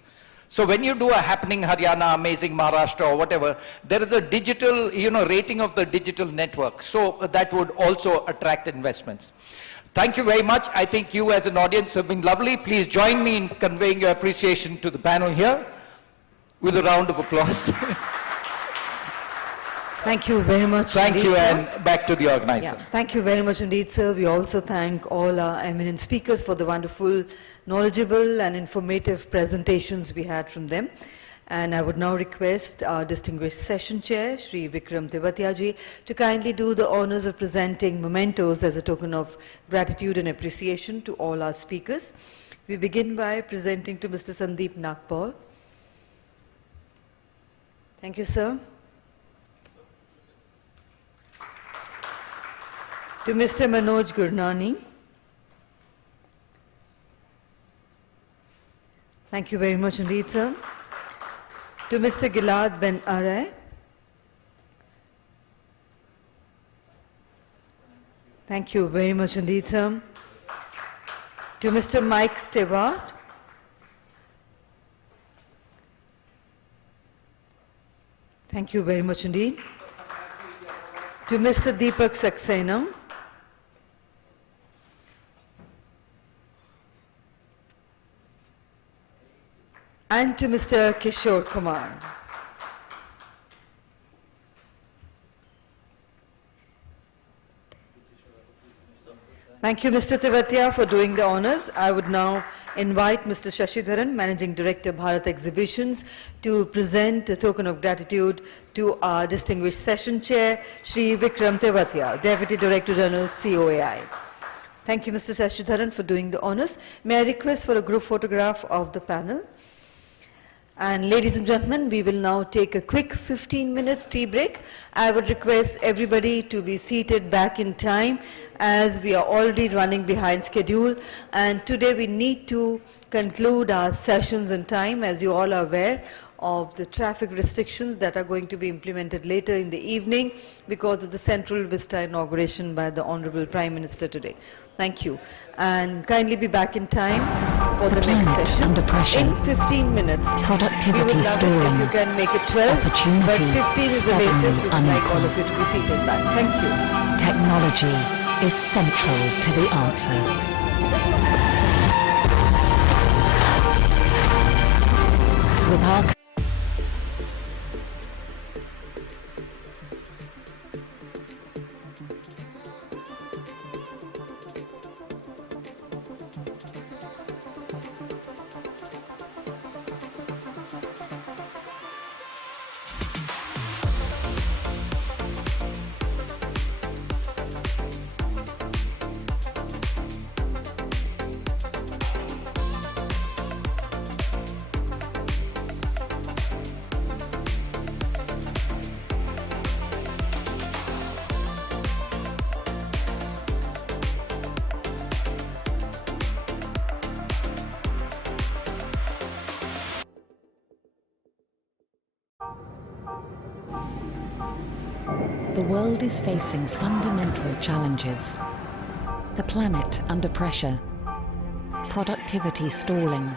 So when you do a Happening Haryana, Amazing Maharashtra, or whatever, there is a digital, rating of the digital network. So that would also attract investments. Thank you very much. I think you as an audience have been lovely. Please join me in conveying your appreciation to the panel here with a round of applause. Thank you very much. Thank indeed, you, sir. and back to the organizer. Yeah, thank you very much indeed, sir. We also thank all our eminent speakers for the wonderful, knowledgeable and informative presentations we had from them. And I would now request our distinguished session chair, Shri Vikram Tewatia ji, to kindly do the honors of presenting mementos as a token of gratitude and appreciation to all our speakers. We begin by presenting to Mr. Sandeep Nagpal. Thank you, sir. To Mr. Manoj Gurnani. Thank you very much indeed, sir. To Mr. Gilad Ben Arai. Thank you very much indeed, sir. To Mr. Mike Stewart. Thank you very much indeed. To Mr. Deepak Saxena. And to Mr. Kishore Kumar. Thank you, Mr. Tewatia, for doing the honors. I would now invite Mr. Shashidharan, Managing Director, Bharat Exhibitions, to present a token of gratitude to our distinguished session chair, Shri Vikram Tewatia, Deputy Director General, COAI. Thank you, Mr. Shashidharan, for doing the honors. May I request for a group photograph of the panel? And ladies and gentlemen, we will now take a quick 15 minutes tea break. I would request everybody to be seated back in time as we are already running behind schedule. And today we need to conclude our sessions in time, as you all are aware of the traffic restrictions that are going to be implemented later in the evening because of the Central Vista inauguration by the Honorable Prime Minister today. Thank you. And kindly be back in time for the next session. Under pressure. In 15 minutes. Productivity stalling. If you can make it 12, Opportunity but 15 is the latest. We would like all unequal. of you to be seated back. Thank you. Technology is central to the answer. With our The world is facing fundamental challenges. The planet under pressure, productivity stalling,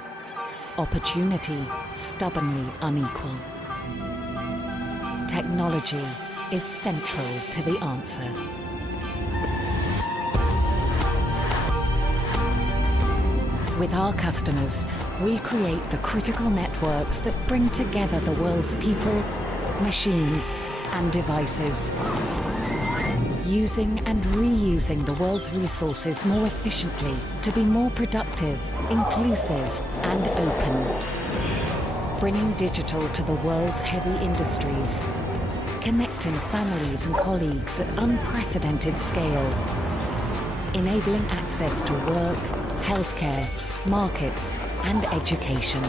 opportunity stubbornly unequal. Technology is central to the answer. With our customers, we create the critical networks that bring together the world's people, machines, and devices, using and reusing the world's resources more efficiently to be more productive, inclusive, and open. Bringing digital to the world's heavy industries, connecting families and colleagues at unprecedented scale, enabling access to work, healthcare, markets, and education.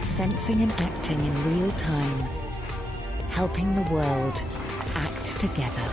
Sensing and acting in real time, helping the world act together.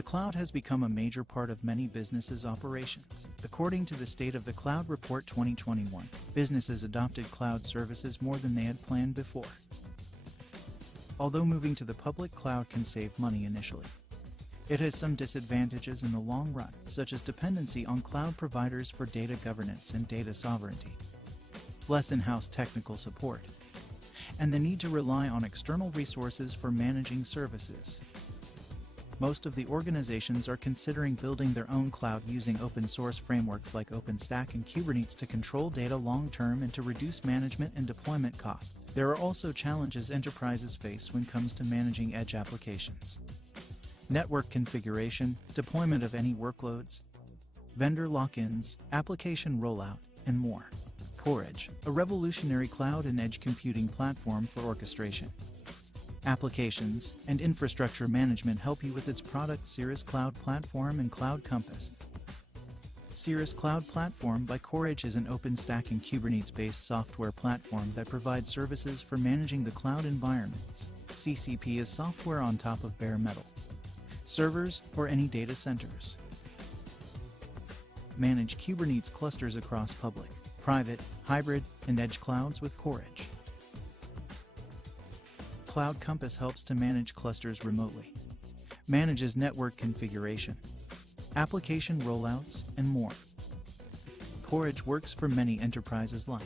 The cloud has become a major part of many businesses' operations. According to the State of the Cloud Report 2021, businesses adopted cloud services more than they had planned before. Although moving to the public cloud can save money initially, It has some disadvantages in the long run, such as dependency on cloud providers for data governance and data sovereignty, less in-house technical support, and the need to rely on external resources for managing services. Most of the organizations are considering building their own cloud using open source frameworks like OpenStack and Kubernetes to control data long-term and to reduce management and deployment costs. There are also challenges enterprises face when it comes to managing edge applications. Network configuration, deployment of any workloads, vendor lock-ins, application rollout, and more. Courage, a revolutionary cloud and edge computing platform for orchestration, applications, and infrastructure management help you with its product Cirrus Cloud Platform and Cloud Compass. Cirrus Cloud Platform by Courage is an OpenStack and Kubernetes-based software platform that provides services for managing the cloud environments. CCP is software on top of bare metal, servers, or any data centers. Manage Kubernetes clusters across public, private, hybrid, and edge clouds with Courage. Cloud Compass helps to manage clusters remotely, manages network configuration, application rollouts, and more. Courage works for many enterprises like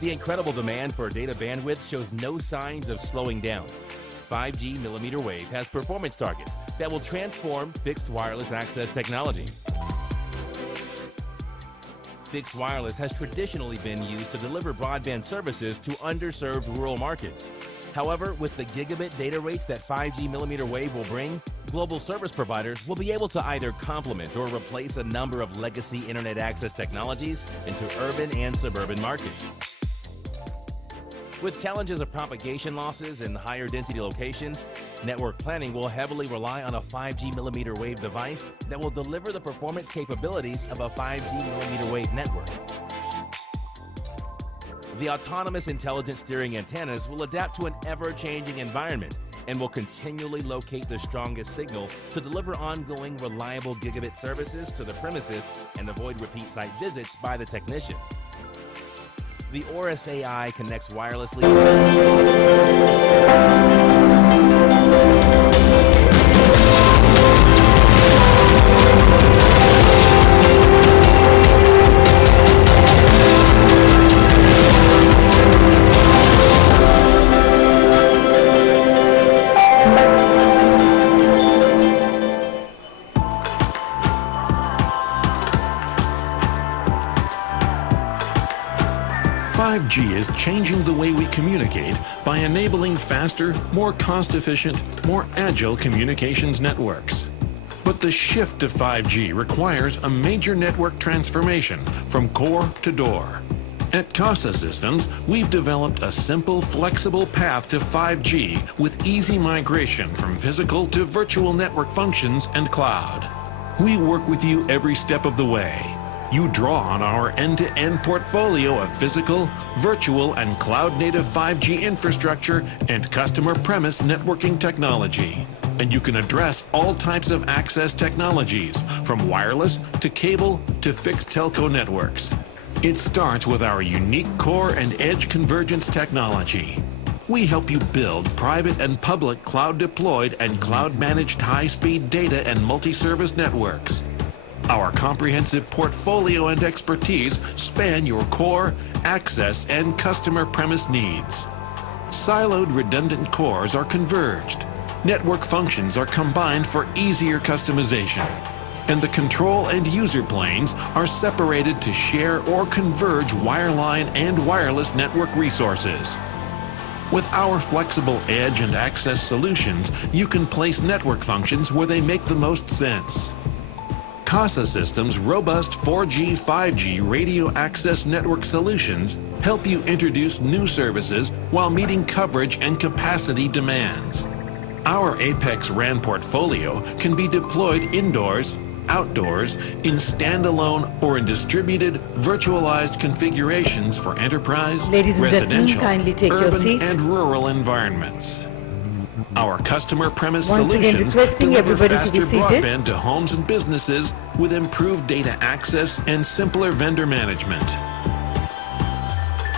The incredible demand for data bandwidth shows no signs of slowing down. 5G millimeter wave has performance targets that will transform fixed wireless access technology. Fixed wireless has traditionally been used to deliver broadband services to underserved rural markets. However, with the gigabit data rates that 5G millimeter wave will bring, global service providers will be able to either complement or replace a number of legacy internet access technologies into urban and suburban markets. With challenges of propagation losses in higher density locations, network planning will heavily rely on a 5G millimeter wave device that will deliver the performance capabilities of a 5G millimeter wave network. The autonomous intelligent steering antennas will adapt to an ever-changing environment and will continually locate the strongest signal to deliver ongoing reliable gigabit services to the premises and avoid repeat site visits by the technician. The Aurus AI connects wirelessly. 5G is changing the way we communicate by enabling faster, more cost-efficient, more agile communications networks. But the shift to 5G requires a major network transformation from core to door. At Casa Systems, we've developed a simple, flexible path to 5G with easy migration from physical to virtual network functions and cloud. We work with you every step of the way. You draw on our end-to-end portfolio of physical, virtual, and cloud-native 5G infrastructure and customer premise networking technology. And you can address all types of access technologies, from wireless to cable to fixed telco networks. It starts with our unique core and edge convergence technology. We help you build private and public cloud-deployed and cloud-managed high-speed data and multi-service networks. Our comprehensive portfolio and expertise span your core, access, and customer premise needs. Siloed redundant cores are converged. Network functions are combined for easier customization. And the control and user planes are separated to share or converge wireline and wireless network resources. With our flexible edge and access solutions, you can place network functions where they make the most sense. Casa Systems' robust 4G, 5G radio access network solutions help you introduce new services while meeting coverage and capacity demands. Our Apex RAN portfolio can be deployed indoors, outdoors, in standalone or in distributed, virtualized configurations for enterprise, Ladies and gentlemen, residential, kindly take your urban, seats. and rural environments. Our customer premise Once again, solutions requesting deliver everybody to faster be seated. broadband to homes and businesses with improved data access and simpler vendor management.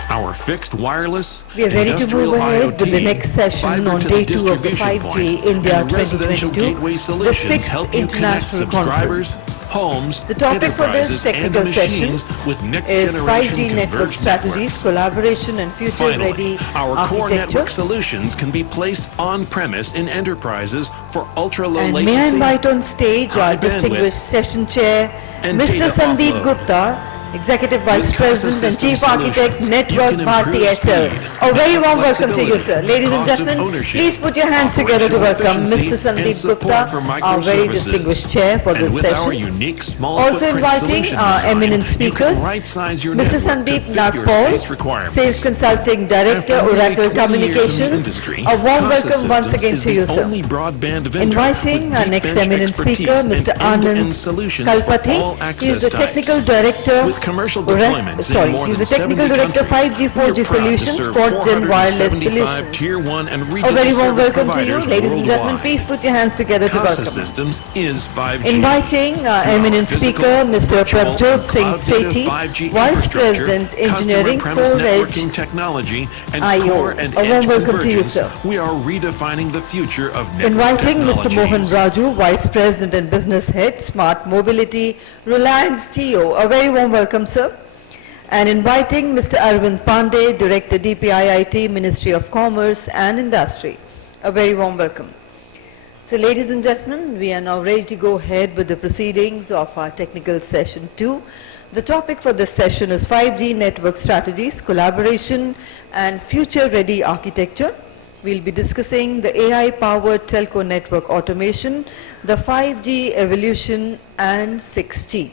Our fixed wireless, We are ready to industrial move ahead with the IoT, next session fiber on to day the 2 of the distribution 5G point, India and residential 2022, gateway the solutions 6th help you connect International subscribers, Conference. homes, The topic for this enterprises, technical and session machines with next is generation 5G network converged strategies, networks. collaboration and future-ready Finally, our core architecture. network solutions can be placed on-premise in enterprises for ultra-low And latency. may I invite on stage high our distinguished bandwidth, session chair, and Mr. data Sandeep offload. Gupta, Executive Vice With Casa President and Chief Systems Architect, solutions, Network you can Bharti improve Airtel. speed, A very warm welcome to you, flexibility, sir. Ladies and cost of gentlemen, ownership, please put your hands together to operational welcome Mr. efficiency, and Sandeep support Gupta, for our very microservices. distinguished chair for And this with our session. unique small Also footprint inviting solution our design, eminent you can speakers, right-size your Mr. network to Sandeep fit your Nagpal, space requirements. Sales Consulting Director, After nearly Oracle 20 years in the Communications. industry, A warm Casa welcome once Systems again is to you, the sir. only broadband vendor Inviting with our deep next bench eminent expertise speaker, and Mr. end-to-end Anand solutions for all Kalpathy. access He is the types. Technical Director. With commercial deployments in more He's than the Technical 70 Director, countries, 5G, we are 4G proud to Solutions, serve Quad-Gen Wireless 475 Solutions. Tier 1 and A regional very warm service welcome to you. providers Ladies and gentlemen, worldwide. please put your hands together to Casa welcome. Systems is 5G. Inviting our Through our eminent physical, speaker, Mr. virtual, Prabjot and Singh cloud-native Sethi, 5G Vice infrastructure, President, Engineering, customer-premise Core Edge, networking technology, and IO. core and A warm edge welcome to you, convergence. sir. We are redefining the future of network Inviting Mr. Mohan technologies. Raju, Vice President and Business Head, Smart Mobility, Reliance Jio. A very warm welcome, sir. and inviting Mr. Arvind Pandey, Director DPIIT, Ministry of Commerce and Industry. A very warm welcome. So ladies and gentlemen, we are now ready to go ahead with the proceedings of our technical session 2. The topic for this session is 5G network strategies, collaboration and future-ready architecture. We'll be discussing the AI-powered telco network automation, the 5G evolution and 6G.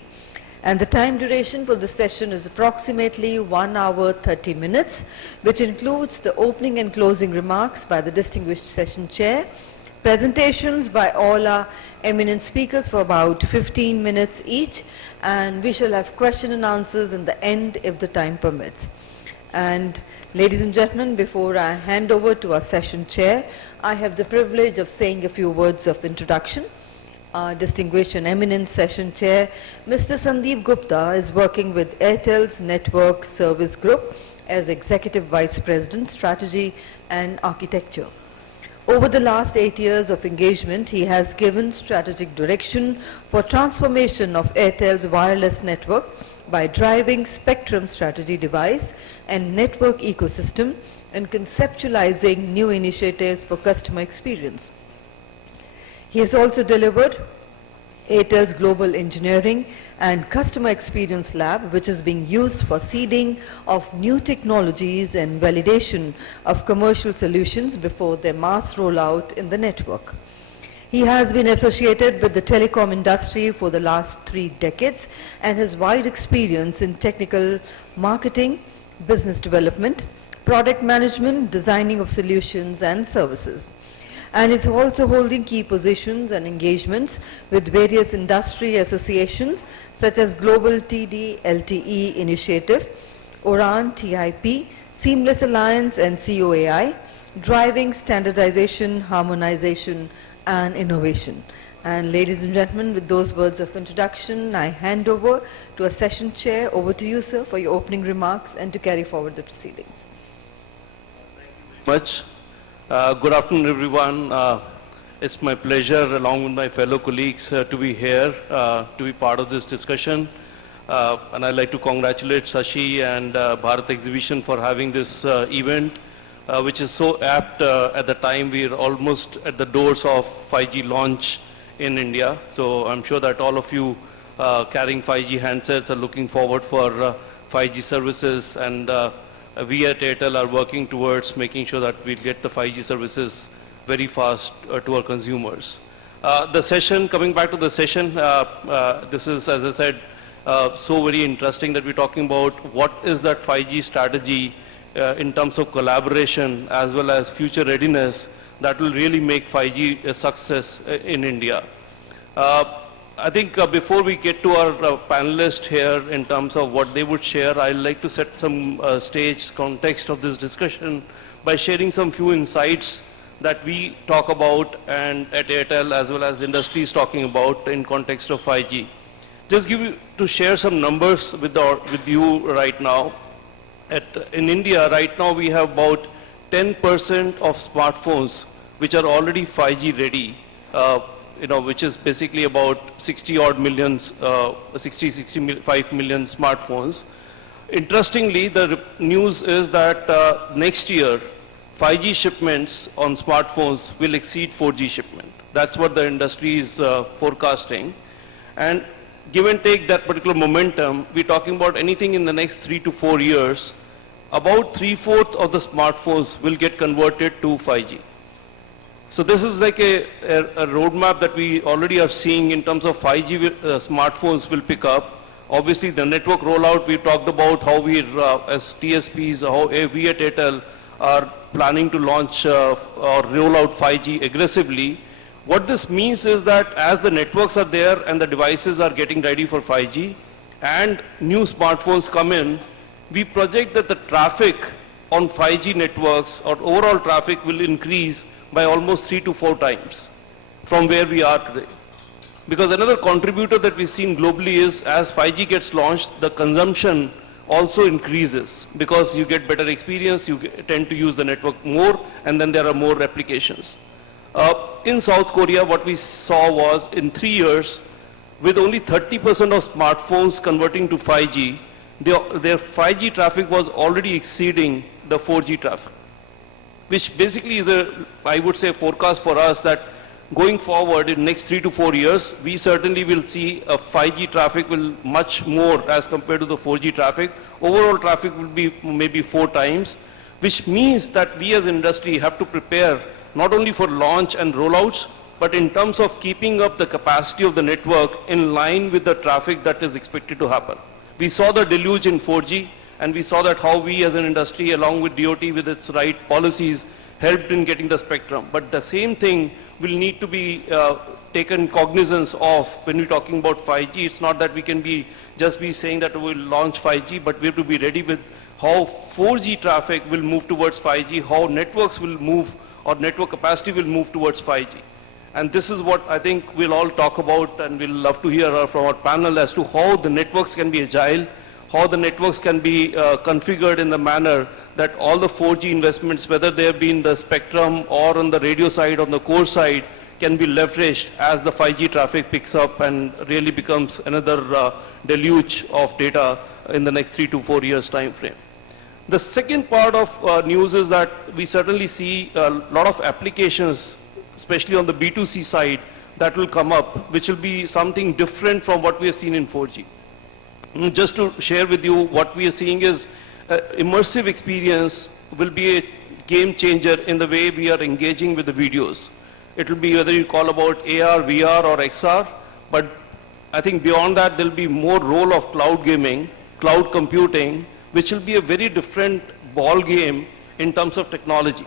And the time duration for this session is approximately 1 hour 30 minutes, which includes the opening and closing remarks by the distinguished session chair, presentations by all our eminent speakers for about 15 minutes each, and we shall have question and answers in the end if the time permits. And ladies and gentlemen, before I hand over to our session chair, I have the privilege of saying a few words of introduction. Our distinguished and eminent session chair, Mr. Sandeep Gupta, is working with Airtel's Network Service Group as Executive Vice President, Strategy and Architecture. Over the last 8 years of engagement, he has given strategic direction for transformation of Airtel's wireless network by driving spectrum strategy device and network ecosystem and conceptualizing new initiatives for customer experience. He has also delivered Airtel's Global Engineering and Customer Experience Lab, which is being used for seeding of new technologies and validation of commercial solutions before their mass rollout in the network. He has been associated with the telecom industry for the last 3 decades and has wide experience in technical marketing, business development, product management, designing of solutions and services, and is also holding key positions and engagements with various industry associations such as Global TD LTE Initiative, ORAN TIP, Seamless Alliance and COAI, driving standardization, harmonization and innovation. And ladies and gentlemen, with those words of introduction, I hand over to a session chair. Over to you, sir, for your opening remarks and to carry forward the proceedings. Much. Good afternoon, everyone. It's my pleasure, along with my fellow colleagues, to be here, to be part of this discussion. And I'd like to congratulate Sashi and Bharat Exhibition for having this event, which is so apt at the time we're almost at the doors of 5G launch in India. So I'm sure that all of you carrying 5G handsets are looking forward for 5G services, and we at Airtel are working towards making sure that we get the 5G services very fast to our consumers. The session, coming back to the session, this is, as I said, so very interesting that we're talking about what is that 5G strategy in terms of collaboration as well as future readiness that will really make 5G a success in India. I think before we get to our panelists here in terms of what they would share, I'd like to set some stage context of this discussion by sharing some few insights that we talk about and at Airtel as well as industry is talking about in context of 5G. Just to share some numbers with you right now. In India, right now we have about 10% of smartphones which are already 5G ready, which is basically about 65 million smartphones. Interestingly, the news is that next year, 5G shipments on smartphones will exceed 4G shipment. That's what the industry is forecasting. And give and take that particular momentum, we're talking about anything in the next 3 to 4 years, about 3/4 of the smartphones will get converted to 5G. So this is like a roadmap that we already are seeing in terms of 5G smartphones will pick up. Obviously, the network rollout, we talked about how we, as TSPs, how we at Airtel are planning to launch or roll out 5G aggressively. What this means is that as the networks are there and the devices are getting ready for 5G and new smartphones come in, we project that the traffic on 5G networks or overall traffic will increase by almost 3 to 4 times from where we are today. Because another contributor that we've seen globally is as 5G gets launched, the consumption also increases because you get better experience, you tend to use the network more, and then there are more replications. In South Korea, what we saw was in 3 years, with only 30% of smartphones converting to 5G, their 5G traffic was already exceeding the 4G traffic, which basically is I would say, forecast for us that going forward in next 3 to 4 years, we certainly will see a 5G traffic will much more as compared to the 4G traffic. Overall traffic will be maybe 4 times, which means that we as industry have to prepare not only for launch and rollouts, but in terms of keeping up the capacity of the network in line with the traffic that is expected to happen. We saw the deluge in 4G, and we saw that how we as an industry, along with DOT with its right policies, helped in getting the spectrum. But the same thing will need to be taken cognizance of when we're talking about 5G. It's not that we can just be saying that we'll launch 5G, but we have to be ready with how 4G traffic will move towards 5G, how networks will move or network capacity will move towards 5G. And this is what I think we'll all talk about, and we'll love to hear from our panel as to how the networks can be agile, how the networks can be configured in the manner that all the 4G investments, whether they have been the spectrum or on the radio side, on the core side, can be leveraged as the 5G traffic picks up and really becomes another deluge of data in the next 3 to 4 years time frame. The second part of news is that we certainly see a lot of applications, especially on the B2C side, that will come up, which will be something different from what we have seen in 4G. Just to share with you, what we are seeing is immersive experience will be a game changer in the way we are engaging with the videos. It will be whether you call about AR, VR or XR, but I think beyond that there will be more role of cloud gaming, cloud computing, which will be a very different ball game in terms of technology.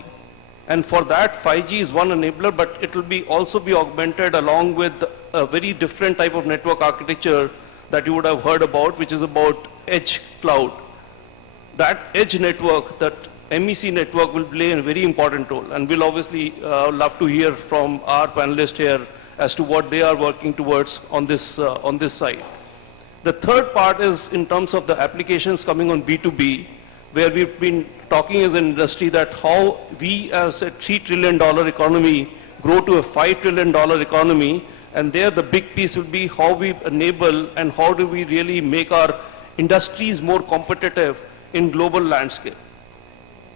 And for that, 5G is one enabler, but it will be also be augmented along with a very different type of network architecture that you would have heard about, which is about edge cloud. That edge network, that MEC network will play a very important role, and we'll obviously love to hear from our panelists here as to what they are working towards on this side. The third part is in terms of the applications coming on B2B, where we've been talking as an industry that how we as a $3 trillion economy grow to a $5 trillion economy, and there the big piece will be how we enable and how do we really make our industries more competitive in global landscape.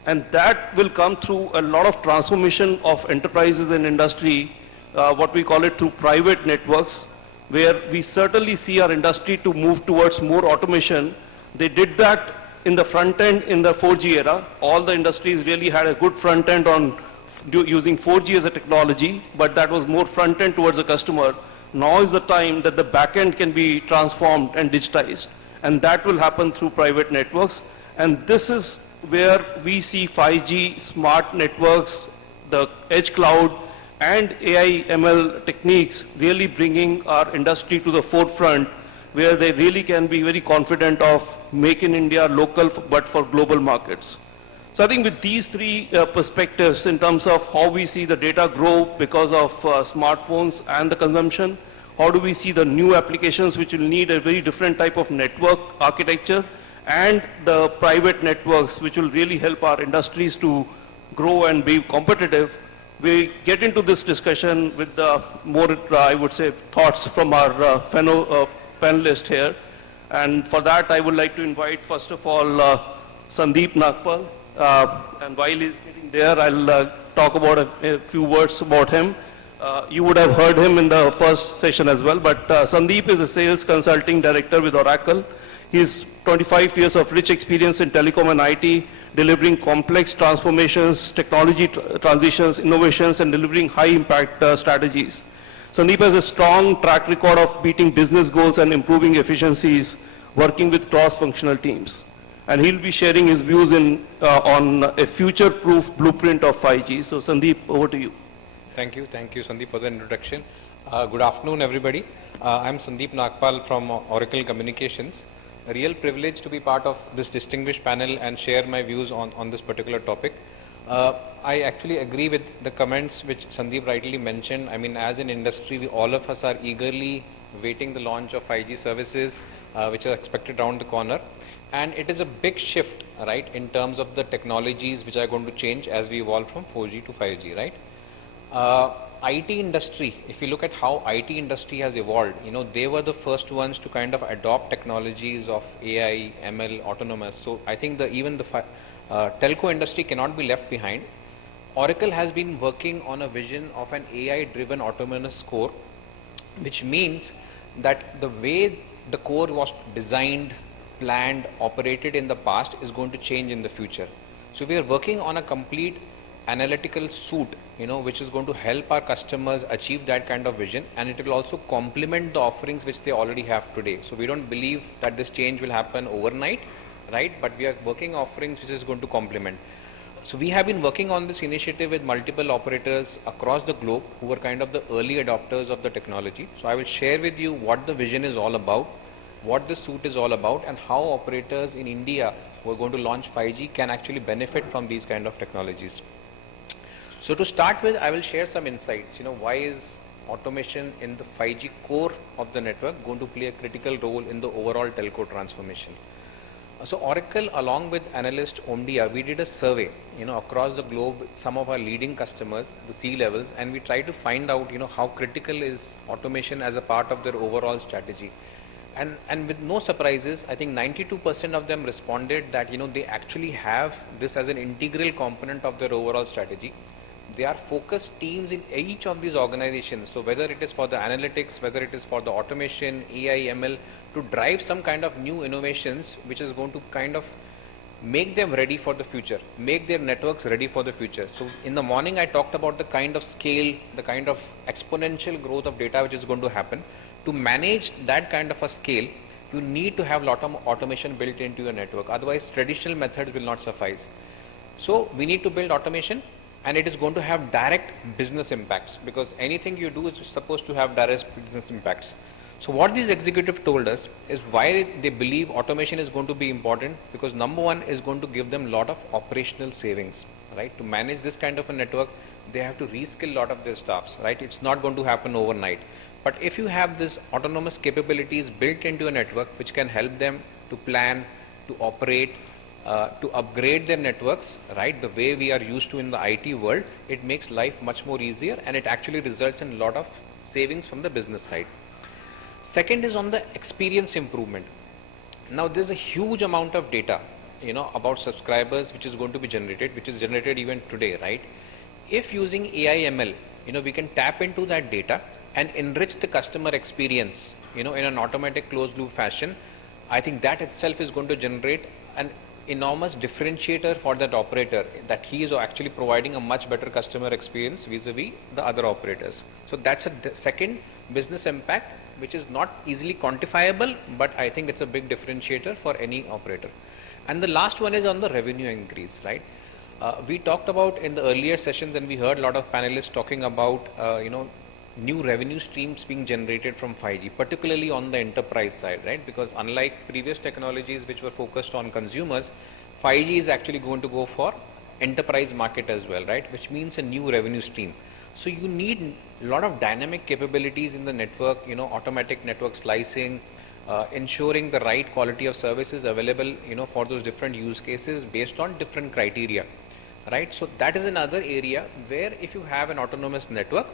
And that will come through a lot of transformation of enterprises and industry, what we call it through private networks, where we certainly see our industry to move towards more automation. They did that in the front end in the 4G era. All the industries really had a good front end on using 4G as a technology, but that was more front end towards the customer. Now is the time that the back end can be transformed and digitized, and that will happen through private networks. And this is where we see 5G, smart networks, the edge cloud, and AI ML techniques really bringing our industry to the forefront, where they really can be very confident of make in India local, but for global markets. So I think with these three perspectives in terms of how we see the data grow because of smartphones and the consumption, how do we see the new applications which will need a very different type of network architecture, and the private networks which will really help our industries to grow and be competitive. We get into this discussion with the more, I would say, thoughts from our panelist here. And for that, I would like to invite, first of all, Sandeep Nagpal. And while he's getting there, I'll talk about a few words about him. You would have heard him in the first session as well, but Sandeep is a sales consulting director with Oracle. He's 25 years of rich experience in telecom and IT, delivering complex transformations, technology transitions, innovations, and delivering high-impact strategies. Sandeep has a strong track record of beating business goals and improving efficiencies, working with cross-functional teams. And he'll be sharing his views on a future-proof blueprint of 5G. So Sandeep, over to you. Thank you, Sandeep, for the introduction. Good afternoon, everybody. I'm Sandeep Nagpal from Oracle Communications. A real privilege to be part of this distinguished panel and share my views on this particular topic. I actually agree with the comments which Sandeep rightly mentioned. I mean, as an industry, all of us are eagerly waiting the launch of 5G services, which are expected around the corner. And it is a big shift, right, in terms of the technologies which are going to change as we evolve from 4G to 5G, right? IT industry, if you look at how IT industry has evolved, they were the first ones to kind of adopt technologies of AI, ML, autonomous. So I think even the telco industry cannot be left behind. Oracle has been working on a vision of an AI-driven autonomous core, which means that the way the core was designed, planned, operated in the past is going to change in the future. So we are working on a complete analytical suite, which is going to help our customers achieve that kind of vision, and it will also complement the offerings which they already have today. So we don't believe that this change will happen overnight, right? But we are working offerings which is going to complement. So we have been working on this initiative with multiple operators across the globe who are kind of the early adopters of the technology. So I will share with you what the vision is all about, what the suite is all about, and how operators in India who are going to launch 5G can actually benefit from these kind of technologies. So to start with, I will share some insights. Why is automation in the 5G core of the network going to play a critical role in the overall telco transformation? So Oracle, along with analyst Omdia, we did a survey, across the globe with some of our leading customers, the C-levels, and we tried to find out, how critical is automation as a part of their overall strategy. And with no surprises, I think 92% of them responded that, they actually have this as an integral component of their overall strategy. They are focused teams in each of these organizations. So whether it is for the analytics, whether it is for the automation, AI, ML, to drive some kind of new innovations, which is going to kind of make them ready for the future, make their networks ready for the future. So in the morning, I talked about the kind of scale, the kind of exponential growth of data which is going to happen. To manage that kind of a scale, you need to have a lot of automation built into your network. Otherwise, traditional methods will not suffice. So we need to build automation, and it is going to have direct business impacts, because anything you do is supposed to have direct business impacts. So what these executives told us is why they believe automation is going to be important, because number one is going to give them a lot of operational savings, right? To manage this kind of a network, they have to reskill a lot of their staffs, right? It's not going to happen overnight. But if you have this autonomous capabilities built into a network which can help them to plan, to operate, to upgrade their networks, right, the way we are used to in the IT world, it makes life much more easier, and it actually results in a lot of savings from the business side. Second is on the experience improvement. Now there's a huge amount of data, about subscribers which is going to be generated, which is generated even today, right? If using AI ML, we can tap into that data and enrich the customer experience, in an automatic closed loop fashion, I think that itself is going to generate an enormous differentiator for that operator, that he is actually providing a much better customer experience vis-a-vis the other operators. So that's a second business impact, which is not easily quantifiable, but I think it's a big differentiator for any operator. And the last one is on the revenue increase, right? We talked about in the earlier sessions, and we heard a lot of panelists talking about, new revenue streams being generated from 5G, particularly on the enterprise side, right? Because unlike previous technologies which were focused on consumers, 5G is actually going to go for enterprise market as well, right? Which means a new revenue stream. So you need a lot of dynamic capabilities in the network, automatic network slicing, ensuring the right quality of services available, for those different use cases based on different criteria, right? So that is another area where if you have an autonomous network,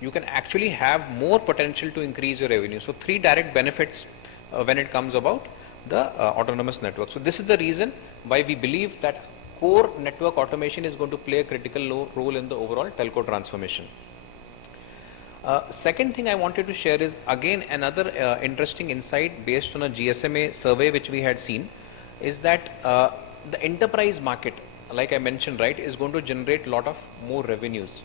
you can actually have more potential to increase your revenue. So three direct benefits when it comes about the autonomous network. So this is the reason why we believe that core network automation is going to play a critical role in the overall telco transformation. Second thing I wanted to share is again another interesting insight based on a GSMA survey which we had seen, is that the enterprise market, like I mentioned, right, is going to generate a lot of more revenues.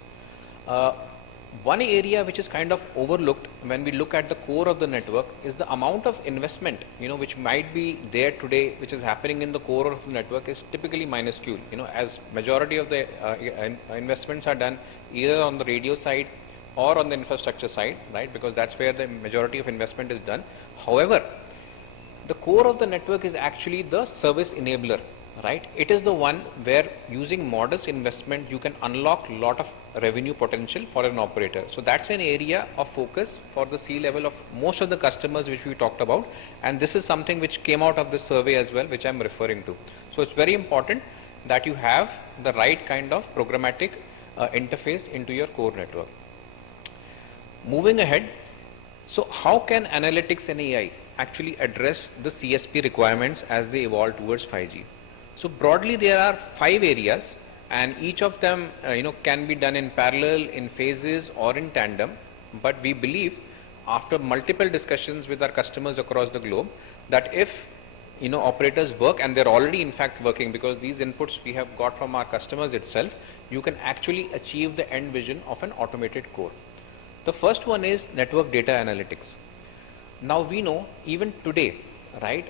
One area which is kind of overlooked when we look at the core of the network is the amount of investment, which might be there today, which is happening in the core of the network, is typically minuscule, as majority of the investments are done either on the radio side or on the infrastructure side, right, because that's where the majority of investment is done. However, the core of the network is actually the service enabler, right? It is the one where using modest investment, you can unlock a lot of revenue potential for an operator. So that's an area of focus for the C-level of most of the customers which we talked about. And this is something which came out of this survey as well, which I'm referring to. So it's very important that you have the right kind of programmatic interface into your core network. moving ahead, so how can analytics and AI actually address the CSP requirements as they evolve towards 5G? So broadly, there are 5 areas, and each of them can be done in parallel, in phases, or in tandem. But we believe, after multiple discussions with our customers across the globe, that if operators work, and they're already in fact working, because these inputs we have got from our customers itself, you can actually achieve the end vision of an automated core. The first one is network data analytics. Now we know even today, right,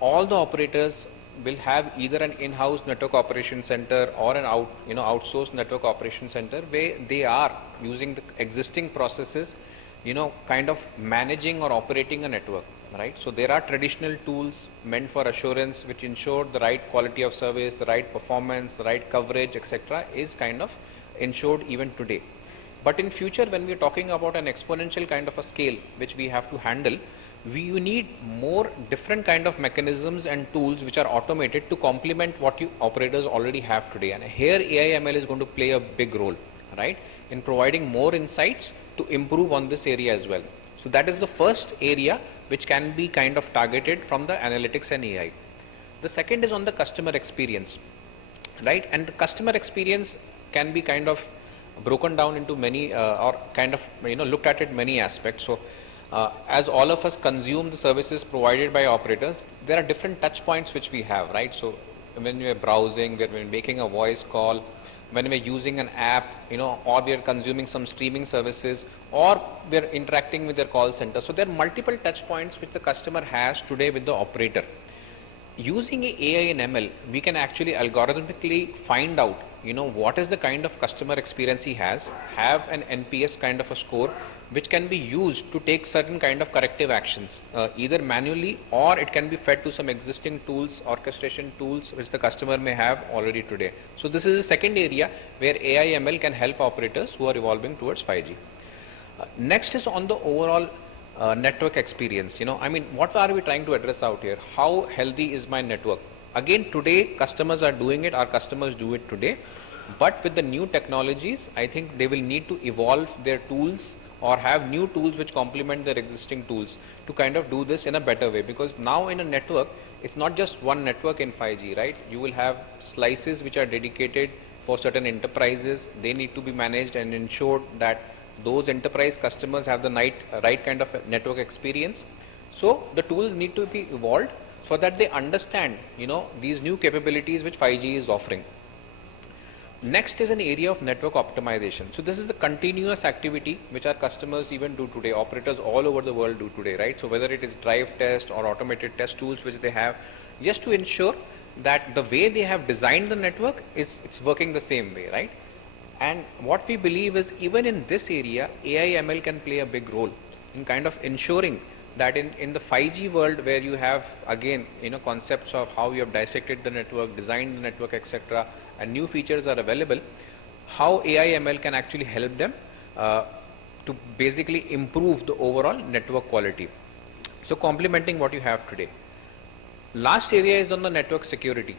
all the operators will have either an in-house network operation center or an outsourced network operation center, where they are using the existing processes, kind of managing or operating a network, right? So there are traditional tools meant for assurance, which ensure the right quality of service, the right performance, the right coverage, etc., is kind of ensured even today. But in future, when we are talking about an exponential kind of a scale which we have to handle, we need more different kind of mechanisms and tools which are automated to complement what you operators already have today. And here AI/ML is going to play a big role, right, in providing more insights to improve on this area as well. So that is the first area which can be kind of targeted from the analytics and AI. The second is on the customer experience, right? And the customer experience can be kind of broken down into many or kind of looked at many aspects. So as all of us consume the services provided by operators, there are different touch points which we have, right? So when we are browsing, when we're making a voice call, when we're using an app, or we're consuming some streaming services, or we're interacting with their call center. So there are multiple touch points which the customer has today with the operator. Using AI and ML, we can actually algorithmically find out, what is the kind of customer experience he has, have an NPS kind of a score, which can be used to take certain kind of corrective actions, either manually, or it can be fed to some existing tools, orchestration tools, which the customer may have already today. So this is the second area where AI ML can help operators who are evolving towards 5G. Next is on the overall network experience. What are we trying to address out here? How healthy is my network? Again, today customers are doing it, our customers do it today, but with the new technologies, I think they will need to evolve their tools or have new tools which complement their existing tools to kind of do this in a better way. Because now in a network, it's not just one network in 5G, right? You will have slices which are dedicated for certain enterprises. They need to be managed and ensured that those enterprise customers have the right kind of network experience. So the tools need to be evolved so that they understand, these new capabilities which 5G is offering. Next is an area of network optimization. So this is a continuous activity which our customers even do today, operators all over the world do today, right? So whether it is drive test or automated test tools which they have, just to ensure that the way they have designed the network it's working the same way, right? And what we believe is, even in this area, AI ML can play a big role in kind of ensuring that in the 5G world, where you have again concepts of how you have dissected the network, designed the network, etc., and new features are available, how AI ML can actually help them to basically improve the overall network quality. So complementing what you have today. Last area is on the network security.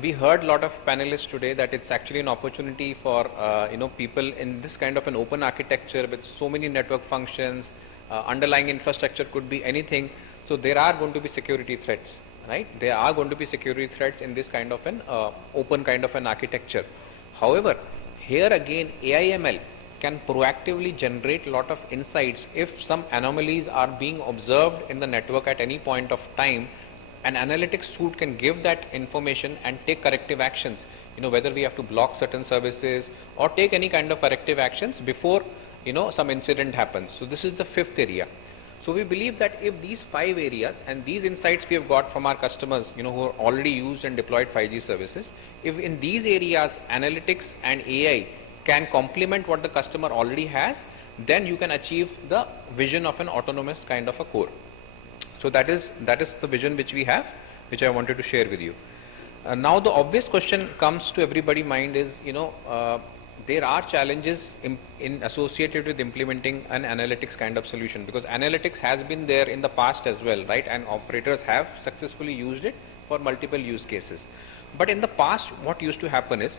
We heard a lot of panelists today that it's actually an opportunity for people in this kind of an open architecture with so many network functions. Underlying infrastructure could be anything. So there are going to be security threats, right? There are going to be security threats in this kind of an open kind of an architecture. However, here again, AI ML can proactively generate a lot of insights if some anomalies are being observed in the network at any point of time. An analytics suite can give that information and take corrective actions, whether we have to block certain services or take any kind of corrective actions before some incident happens. So this is the fifth area. So we believe that if these 5 areas and these insights we have got from our customers, who are already used and deployed 5G services, if in these areas analytics and AI can complement what the customer already has, then you can achieve the vision of an autonomous kind of a core. So that is the vision which we have, which I wanted to share with you. Now the obvious question comes to everybody's mind is, there are challenges associated with implementing an analytics kind of solution, because analytics has been there in the past as well, right? And operators have successfully used it for multiple use cases. But in the past, what used to happen is,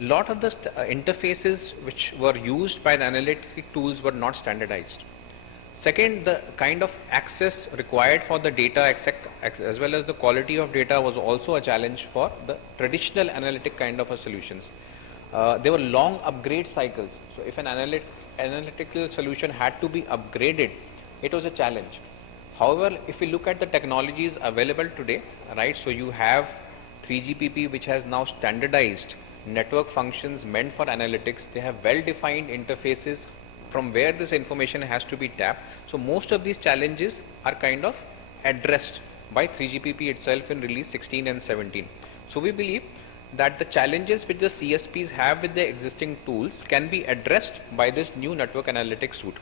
lot of the interfaces which were used by the analytic tools were not standardized. Second, the kind of access required for the data as well as the quality of data was also a challenge for the traditional analytic kind of a solutions. There were long upgrade cycles. So if an analytical solution had to be upgraded, it was a challenge. However, if we look at the technologies available today, right, so you have 3GPP which has now standardized network functions meant for analytics. They have well-defined interfaces from where this information has to be tapped. So most of these challenges are kind of addressed by 3GPP itself in release 16 and 17. So we believe that the challenges which the CSPs have with their existing tools can be addressed by this new network analytics suite.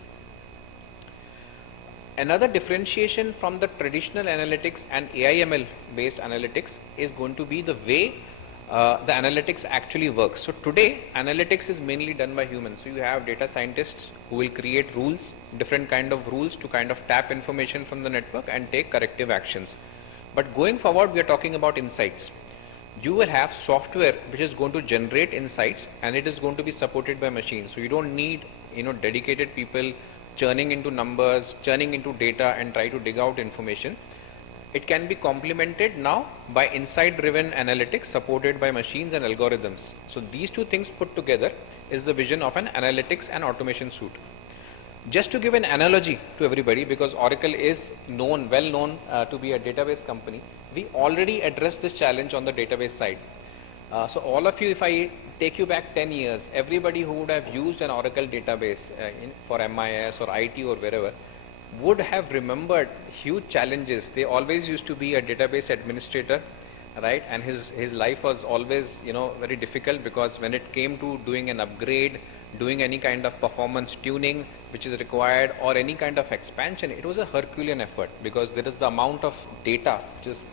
Another differentiation from the traditional analytics and AI/ML based analytics is going to be the way the analytics actually works. So today, analytics is mainly done by humans. So you have data scientists who will create rules, different kind of rules to kind of tap information from the network and take corrective actions. But going forward, we are talking about insights. You will have software which is going to generate insights, and it is going to be supported by machines. So you don't need, dedicated people churning into numbers, churning into data and try to dig out information. It can be complemented now by insight-driven analytics supported by machines and algorithms. So these two things put together is the vision of an analytics and automation suite. Just to give an analogy to everybody, because Oracle is well known to be a database company, we already addressed this challenge on the database side. So all of you, if I take you back 10 years, everybody who would have used an Oracle database for MIS or IT or wherever, would have remembered huge challenges. They always used to be a database administrator, right? And his life was always, very difficult, because when it came to doing an upgrade, doing any kind of performance tuning which is required, or any kind of expansion, it was a Herculean effort, because there is the amount of data, just,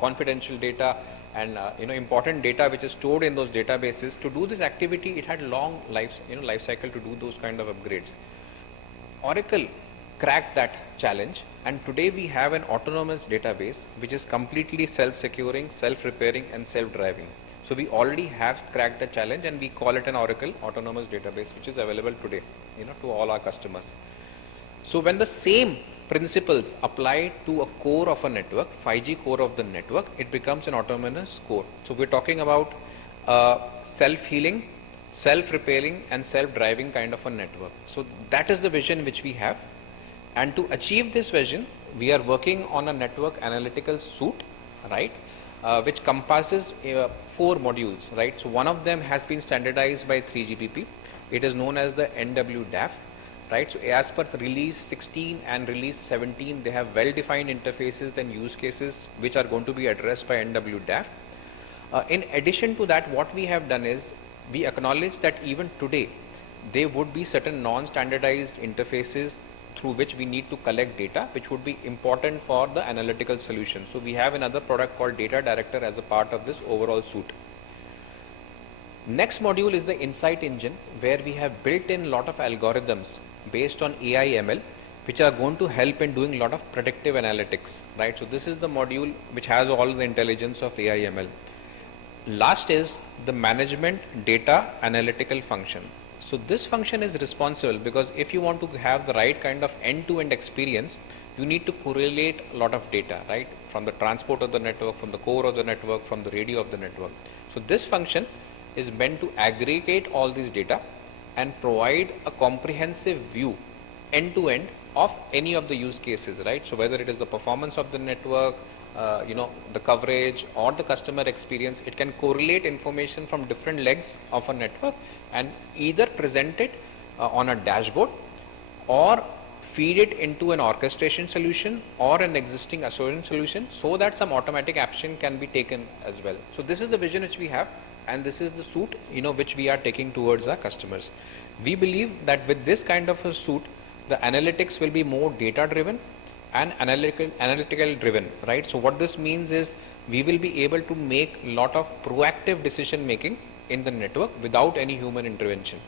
confidential data and, important data which is stored in those databases. To do this activity, it had long life cycle to do those kind of upgrades. Oracle cracked that challenge, and today we have an autonomous database which is completely self-securing, self-repairing and self-driving. So we already have cracked the challenge, and we call it an Oracle autonomous database, which is available today, to all our customers. So when the same principles apply to a core of a network, 5G core of the network, it becomes an autonomous core. So we're talking about self-healing, self-repairing and self-driving kind of a network. So that is the vision which we have. And to achieve this vision, we are working on a network analytical suite, right, which compasses 4 modules, right. So one of them has been standardized by 3GPP. It is known as the NWDAF, right. So as per the release 16 and release 17, they have well-defined interfaces and use cases which are going to be addressed by NWDAF. In addition to that, what we have done is we acknowledge that even today, there would be certain non-standardized interfaces through which we need to collect data, which would be important for the analytical solution. So we have another product called Data Director as a part of this overall suite. Next module is the Insight Engine, where we have built in a lot of algorithms based on AI/ML, which are going to help in doing a lot of predictive analytics, right? So this is the module which has all the intelligence of AI/ML. Last is the management data analytical function. So this function is responsible, because if you want to have the right kind of end-to-end experience, you need to correlate a lot of data, right? From the transport of the network, from the core of the network, from the radio of the network. So this function is meant to aggregate all these data and provide a comprehensive view end-to-end of any of the use cases, right? So whether it is the performance of the network, the coverage or the customer experience, it can correlate information from different legs of a network and either present it on a dashboard or feed it into an orchestration solution or an existing assurance solution, so that some automatic action can be taken as well. So this is the vision which we have, and this is the suite which we are taking towards our customers. We believe that with this kind of a suite, the analytics will be more data driven and analytical driven, right? So what this means is we will be able to make a lot of proactive decision making in the network without any human intervention.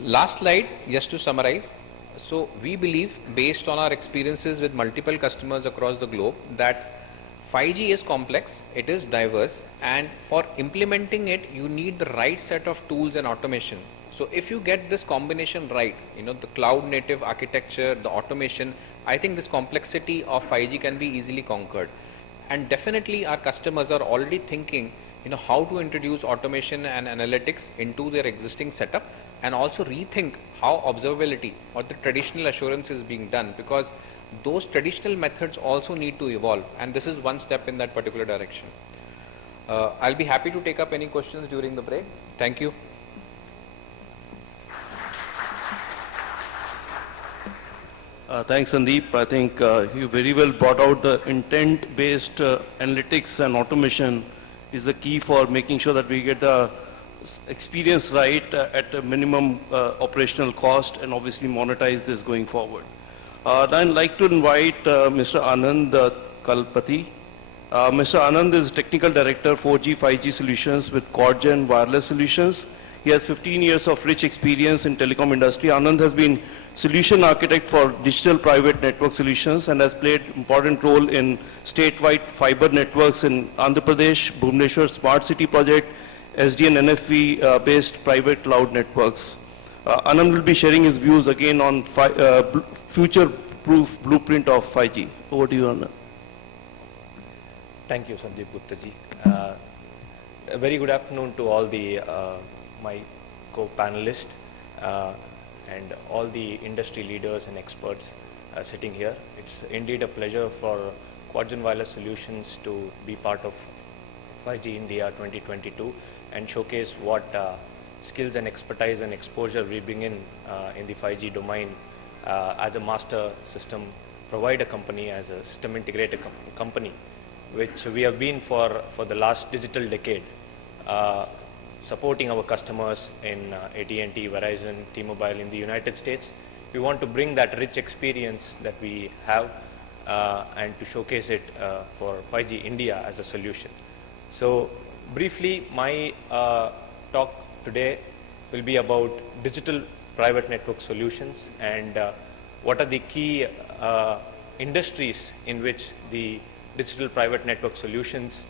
Last slide, just to summarize. So we believe, based on our experiences with multiple customers across the globe, that 5G is complex, it is diverse, and for implementing it, you need the right set of tools and automation. So if you get this combination right, the cloud native architecture, the automation, I think this complexity of 5G can be easily conquered. And definitely our customers are already thinking, how to introduce automation and analytics into their existing setup, and also rethink how observability or the traditional assurance is being done, because those traditional methods also need to evolve, and this is one step in that particular direction. I'll be happy to take up any questions during the break. Thank you. Thanks, Sandeep. I think you very well brought out the intent-based analytics and automation is the key for making sure that we get the experience right at a minimum operational cost, and obviously monetize this going forward. I'd like to invite Mr. Anand Kalpati. Mr. Anand is Technical Director 4G 5G Solutions with Quadgen Wireless Solutions. He has 15 years of rich experience in telecom industry. Anand has been solution architect for digital private network solutions and has played important role in statewide fiber networks in Andhra Pradesh, Bhubaneswar Smart City project, SDN NFV based private cloud networks. Anand will be sharing his views again on future-proof blueprint of 5G. Over to you, Anand. Thank you, Sandeep Gupta ji. A very good afternoon to all the my co-panelists and all the industry leaders and experts sitting here. It's indeed a pleasure for Quadgen Wireless Solutions to be part of 5G India 2022 and showcase what skills and expertise and exposure we bring in the 5G domain as a master system provider company, as a system integrator company, which we have been for the last digital decade, supporting our customers in AT&T, Verizon, T-Mobile in the United States. We want to bring that rich experience that we have and to showcase it for 5G India as a solution. So briefly, my talk today will be about digital private network solutions and what are the key industries in which the digital private network solutions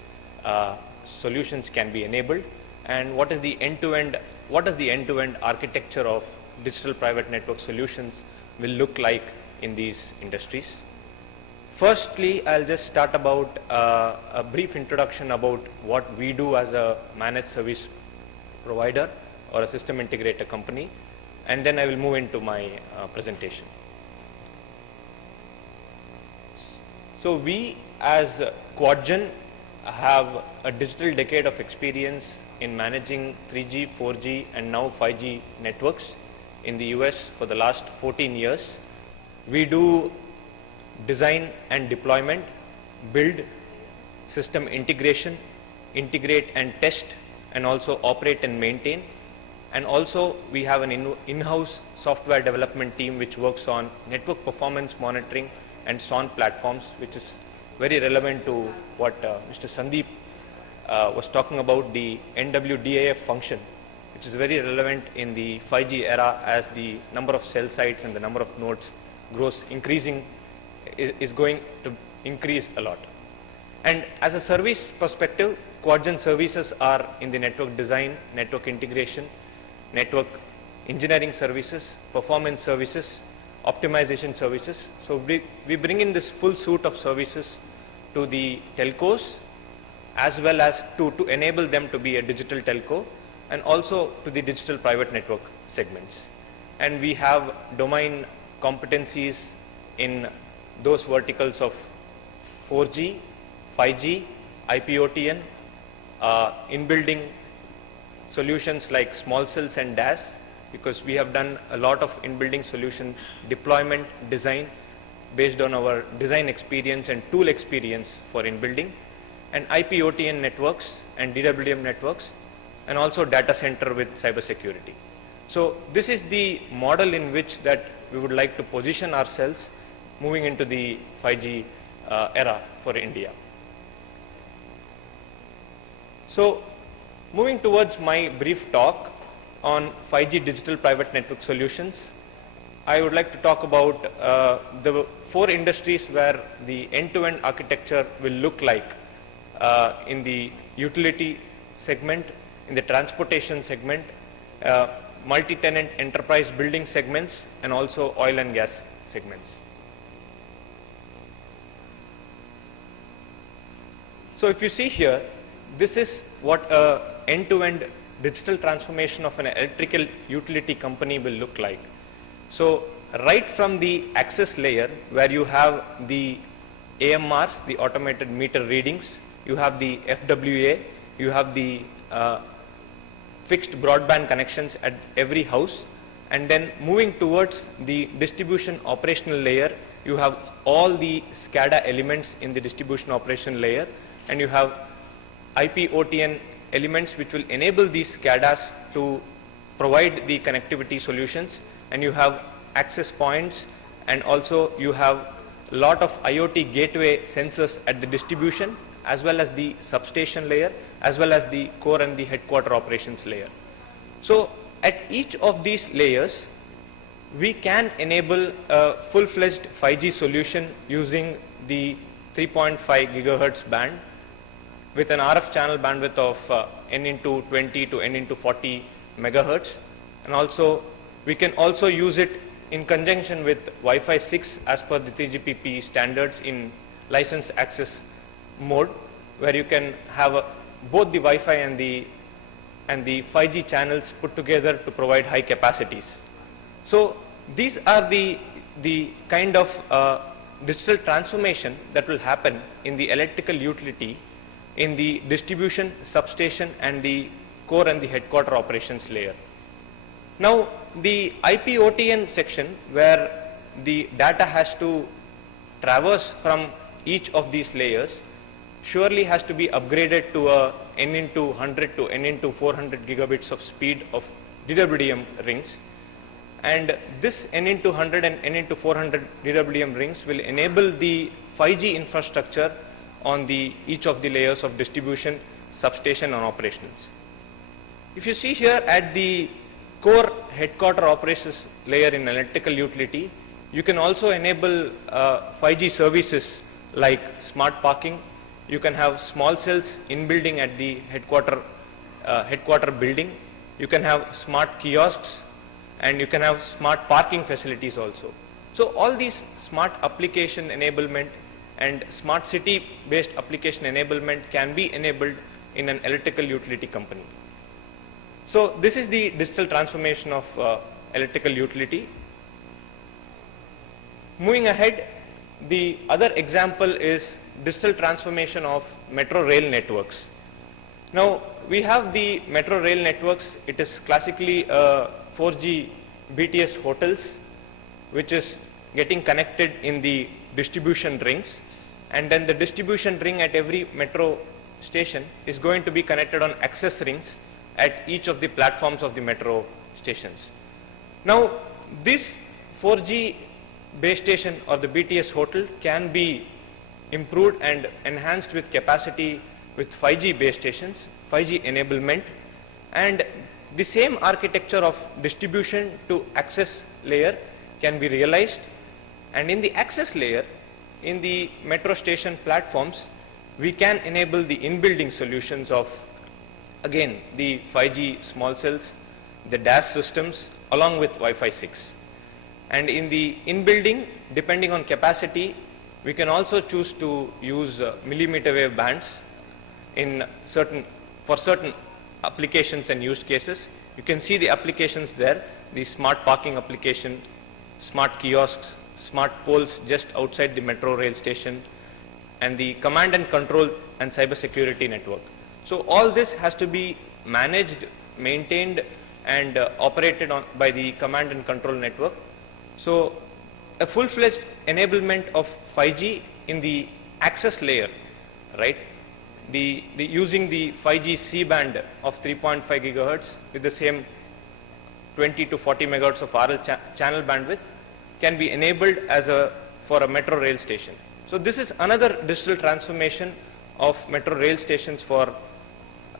can be enabled, and what is the end-to-end architecture of digital private network solutions will look like in these industries. Firstly, I'll just start about a brief introduction about what we do as a managed service provider or a system integrator company, and then I will move into my presentation. So we as Quadgen have a digital decade of experience in managing 3G, 4G and now 5G networks in the US for the last 14 years. We do design and deployment, build, system integration, integrate and test, and also operate and maintain. And also we have an in-house software development team which works on network performance monitoring and SON platforms, which is very relevant to what Mr. Sandeep was talking about, the NWDAF function, which is very relevant in the 5G era as the number of cell sites and the number of nodes is going to increase a lot. And as a service perspective, Quadgen services are in the network design, network integration, network engineering services, performance services, optimization services. So we bring in this full suite of services to the telcos, as well as to enable them to be a digital telco, and also to the digital private network segments. And we have domain competencies in those verticals of 4G, 5G, IP/OTN, in-building solutions like small cells and DAS, because we have done a lot of in-building solution deployment design based on our design experience and tool experience for in-building, and IP/OTN networks and DWDM networks, and also data center with cybersecurity. So this is the model in which that we would like to position ourselves moving into the 5G era for India. So moving towards my brief talk on 5G digital private network solutions, I would like to talk about the 4 industries where the end-to-end architecture will look like in the utility segment, in the transportation segment, multi-tenant enterprise building segments, and also oil and gas segments. So if you see here, this is what an end-to-end digital transformation of an electrical utility company will look like. So right from the access layer, where you have the AMRs, the automated meter readings, you have the FWA, you have the fixed broadband connections at every house, and then moving towards the distribution operational layer, you have all the SCADA elements in the distribution operation layer, and you have IP/OTN elements which will enable these SCADAs to provide the connectivity solutions, and you have access points, and also you have a lot of IoT gateway sensors at the distribution, as well as the substation layer, as well as the core and the headquarter operations layer. So at each of these layers, we can enable a full-fledged 5G solution using the 3.5 gigahertz band with an RF channel bandwidth of n into 20 to n into 40 megahertz. And also, we can also use it in conjunction with Wi-Fi 6 as per the 3GPP standards in licensed access mode, where you can have both the Wi-Fi and the 5G channels put together to provide high capacities. So these are the kind of digital transformation that will happen in the electrical utility in the distribution, substation, and the core and the headquarter operations layer. Now, the IP/OTN section, where the data has to traverse from each of these layers, surely has to be upgraded to a n into 100 to n into 400 gigabits of speed of DWDM rings. And this n into 100 and n into 400 DWDM rings will enable the 5G infrastructure on each of the layers of distribution, substation, and operations. If you see here at the core headquarter operations layer in electrical utility, you can also enable 5G services like smart parking. You can have small cells in building at the headquarter building. You can have smart kiosks, and you can have smart parking facilities also. So all these smart application enablement and smart city based application enablement can be enabled in an electrical utility company. So this is the digital transformation of electrical utility. Moving ahead, the other example is digital transformation of metro rail networks. Now we have the metro rail networks. It is classically 4G BTS hotels, which is getting connected in the distribution rings, and then the distribution ring at every metro station is going to be connected on access rings at each of the platforms of the metro stations. Now this 4G base station or the BTS hotel can be improved and enhanced with capacity with 5G base stations, 5G enablement, and the same architecture of distribution to access layer can be realized. And in the access layer, in the metro station platforms, we can enable the in-building solutions of, again, the 5G small cells, the DAS systems, along with Wi-Fi 6. And in the in-building, depending on capacity, we can also choose to use millimeter wave bands for certain applications and use cases. You can see the applications there, the smart parking application, smart kiosks, smart poles just outside the metro rail station, and the command and control and cyber security network. So all this has to be managed, maintained, and operated by the command and control network. So a full-fledged enablement of 5G in the access layer, right? Using the 5G C-band of 3.5 gigahertz with the same 20 to 40 megahertz of RL channel bandwidth can be enabled for a metro rail station. So this is another digital transformation of metro rail stations for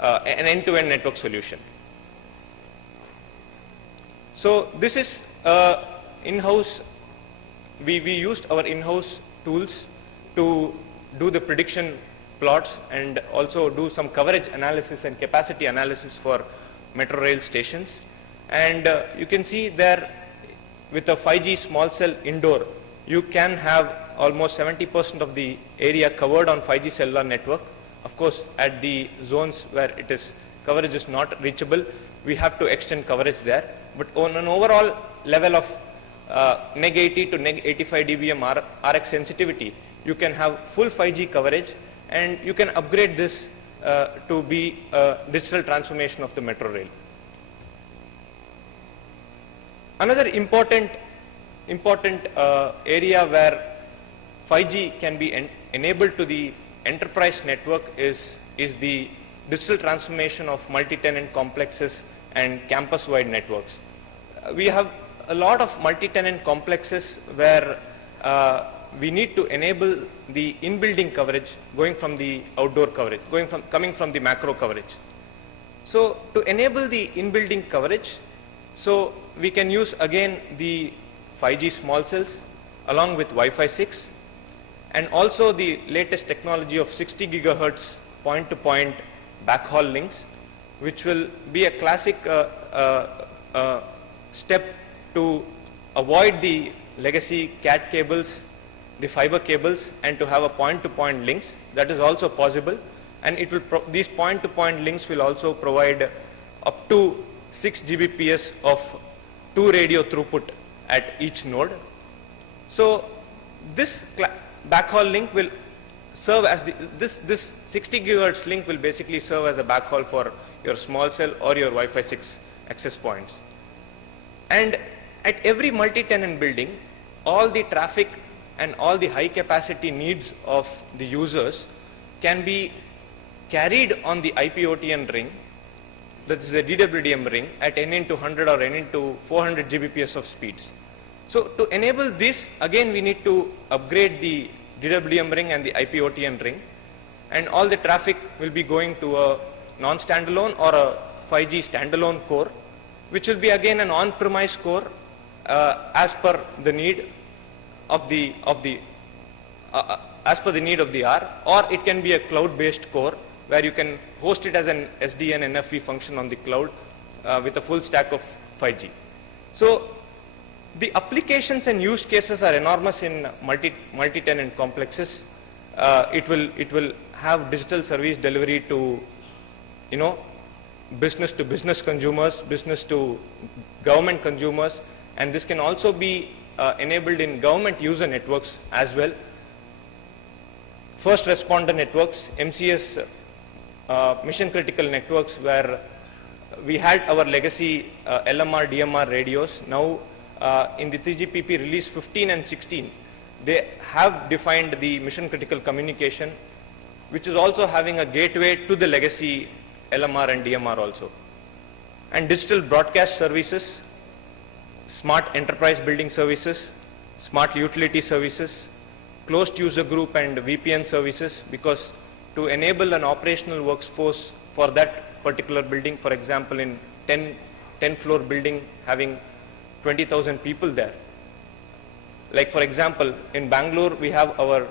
an end-to-end network solution. So this is in-house, we used our in-house tools to do the prediction plots and also do some coverage analysis and capacity analysis for metro rail stations. And you can see there with a 5G small cell indoor, you can have almost 70% of the area covered on 5G cellular network. Of course, at the zones where coverage is not reachable, we have to extend coverage there. But on an overall level of neg 80 to neg 85 dBm RX sensitivity, you can have full 5G coverage, and you can upgrade this to be a digital transformation of the metro rail. Another important area where 5G can be enabled to the enterprise network is the digital transformation of multi-tenant complexes and campus-wide networks. We have a lot of multi-tenant complexes where we need to enable the in-building coverage going from the outdoor coverage, coming from the macro coverage. So to enable the in-building coverage, so we can use again the 5G small cells along with Wi-Fi 6 and also the latest technology of 60 gigahertz point-to-point backhaul links, which will be a classic step to avoid the legacy CAT cables, the fiber cables, and to have a point-to-point links. That is also possible, and it will these point-to-point links will also provide up to 6 Gbps of 2 radio throughput at each node. So this backhaul link will serve as this 60 gigahertz link will basically serve as a backhaul for your small cell or your Wi-Fi 6 access points. And at every multi-tenant building, all the traffic and all the high capacity needs of the users can be carried on the IP-OTN ring, that is the DWDM ring, at n into 100 or n into 400 Gbps of speeds. So to enable this, again we need to upgrade the DWDM ring and the IP-OTN ring, and all the traffic will be going to a non-standalone or a 5G standalone core, which will be again an on-premise core as per the need of the hour, or it can be a cloud-based core where you can host it as an SDN NFV function on the cloud with a full stack of 5G. So the applications and use cases are enormous in multi-tenant complexes. It will have digital service delivery to, business to business consumers, business to government consumers, and this can also be enabled in government user networks as well. First responder networks, MCS mission critical networks, where we had our legacy LMR, DMR radios. Now in the 3GPP release 15 and 16, they have defined the mission critical communication, which is also having a gateway to the legacy LMR and DMR also. And digital broadcast services, smart enterprise building services, smart utility services, closed user group and VPN services, because to enable an operational workforce for that particular building, for example in 10 floor building having 20,000 people there. Like for example in Bangalore we have our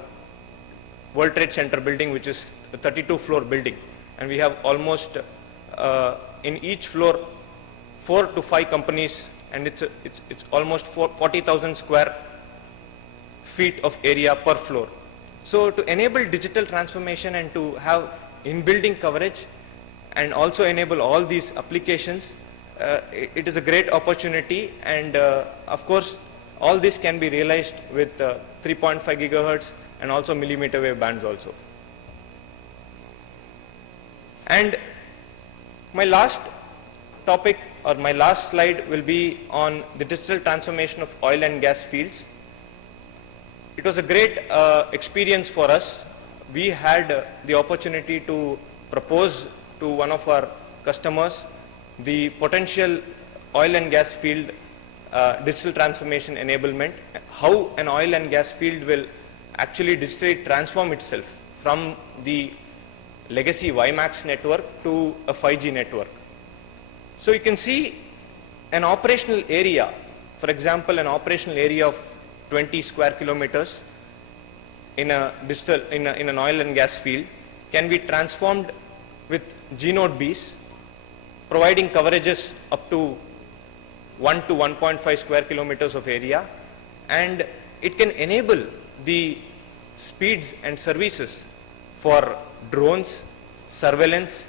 World Trade Center building, which is a 32 floor building, and we have almost in each floor 4 to 5 companies, and it's almost 40,000 square feet of area per floor. So to enable digital transformation and to have in-building coverage and also enable all these applications, it is a great opportunity, and of course all this can be realized with 3.5 gigahertz and also millimeter wave bands also. And my last topic or my last slide will be on the digital transformation of oil and gas fields. It was a great experience for us. We had the opportunity to propose to one of our customers the potential oil and gas field digital transformation enablement, how an oil and gas field will actually digitally transform itself from the legacy WiMAX network to a 5G network. So you can see an operational area For example, an operational area of 20 square kilometers in an oil and gas field can be transformed with G-Node Bs, providing coverages up to 1 to 1.5 square kilometers of area, and it can enable the speeds and services for drones, surveillance,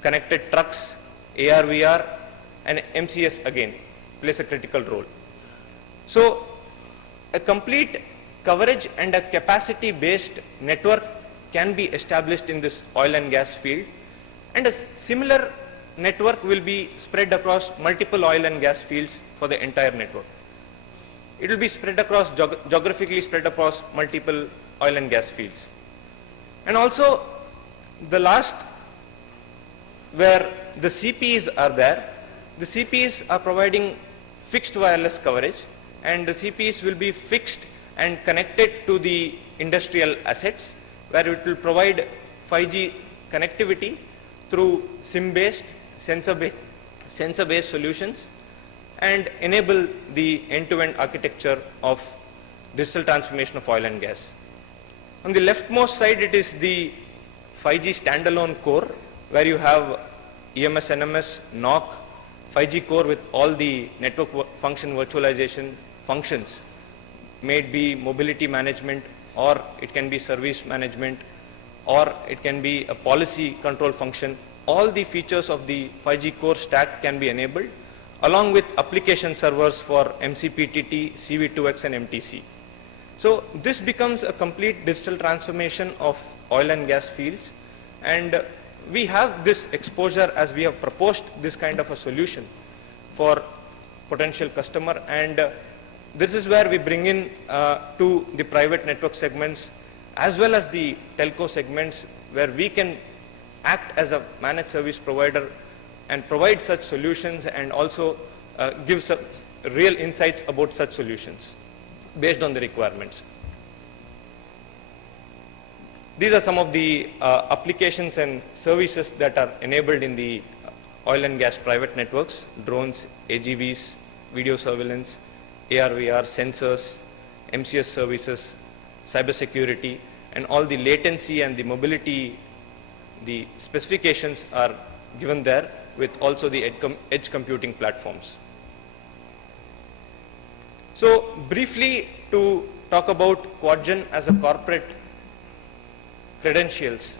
connected trucks, AR/VR, and MCS again plays a critical role. So a complete coverage and a capacity-based network can be established in this oil and gas field, and a similar network will be spread across multiple oil and gas fields for the entire network. It will be spread across, geographically spread across multiple oil and gas fields. And also the last, where the CPEs are there, the CPEs are providing fixed wireless coverage, and the CPEs will be fixed and connected to the industrial assets, where it will provide 5G connectivity through SIM-based, sensor-based solutions, and enable the end-to-end architecture of digital transformation of oil and gas. On the leftmost side, it is the 5G standalone core, where you have EMS, NMS, NOC, 5G core with all the network function virtualization functions, may it be mobility management, or it can be service management, or it can be a policy control function. All the features of the 5G core stack can be enabled, along with application servers for MCPTT, CV2X, and MTC. So this becomes a complete digital transformation of oil and gas fields, and we have this exposure as we have proposed this kind of a solution for potential customer, and this is where we bring in to the private network segments as well as the telco segments, where we can act as a managed service provider and provide such solutions, and also give some real insights about such solutions based on the requirements. These are some of the applications and services that are enabled in the oil and gas private networks: drones, AGVs, video surveillance, AR/VR, sensors, MCS services, cybersecurity, and all the latency and the mobility, the specifications are given there, with also the edge computing platforms. So briefly, to talk about Quadgen as a corporate credentials,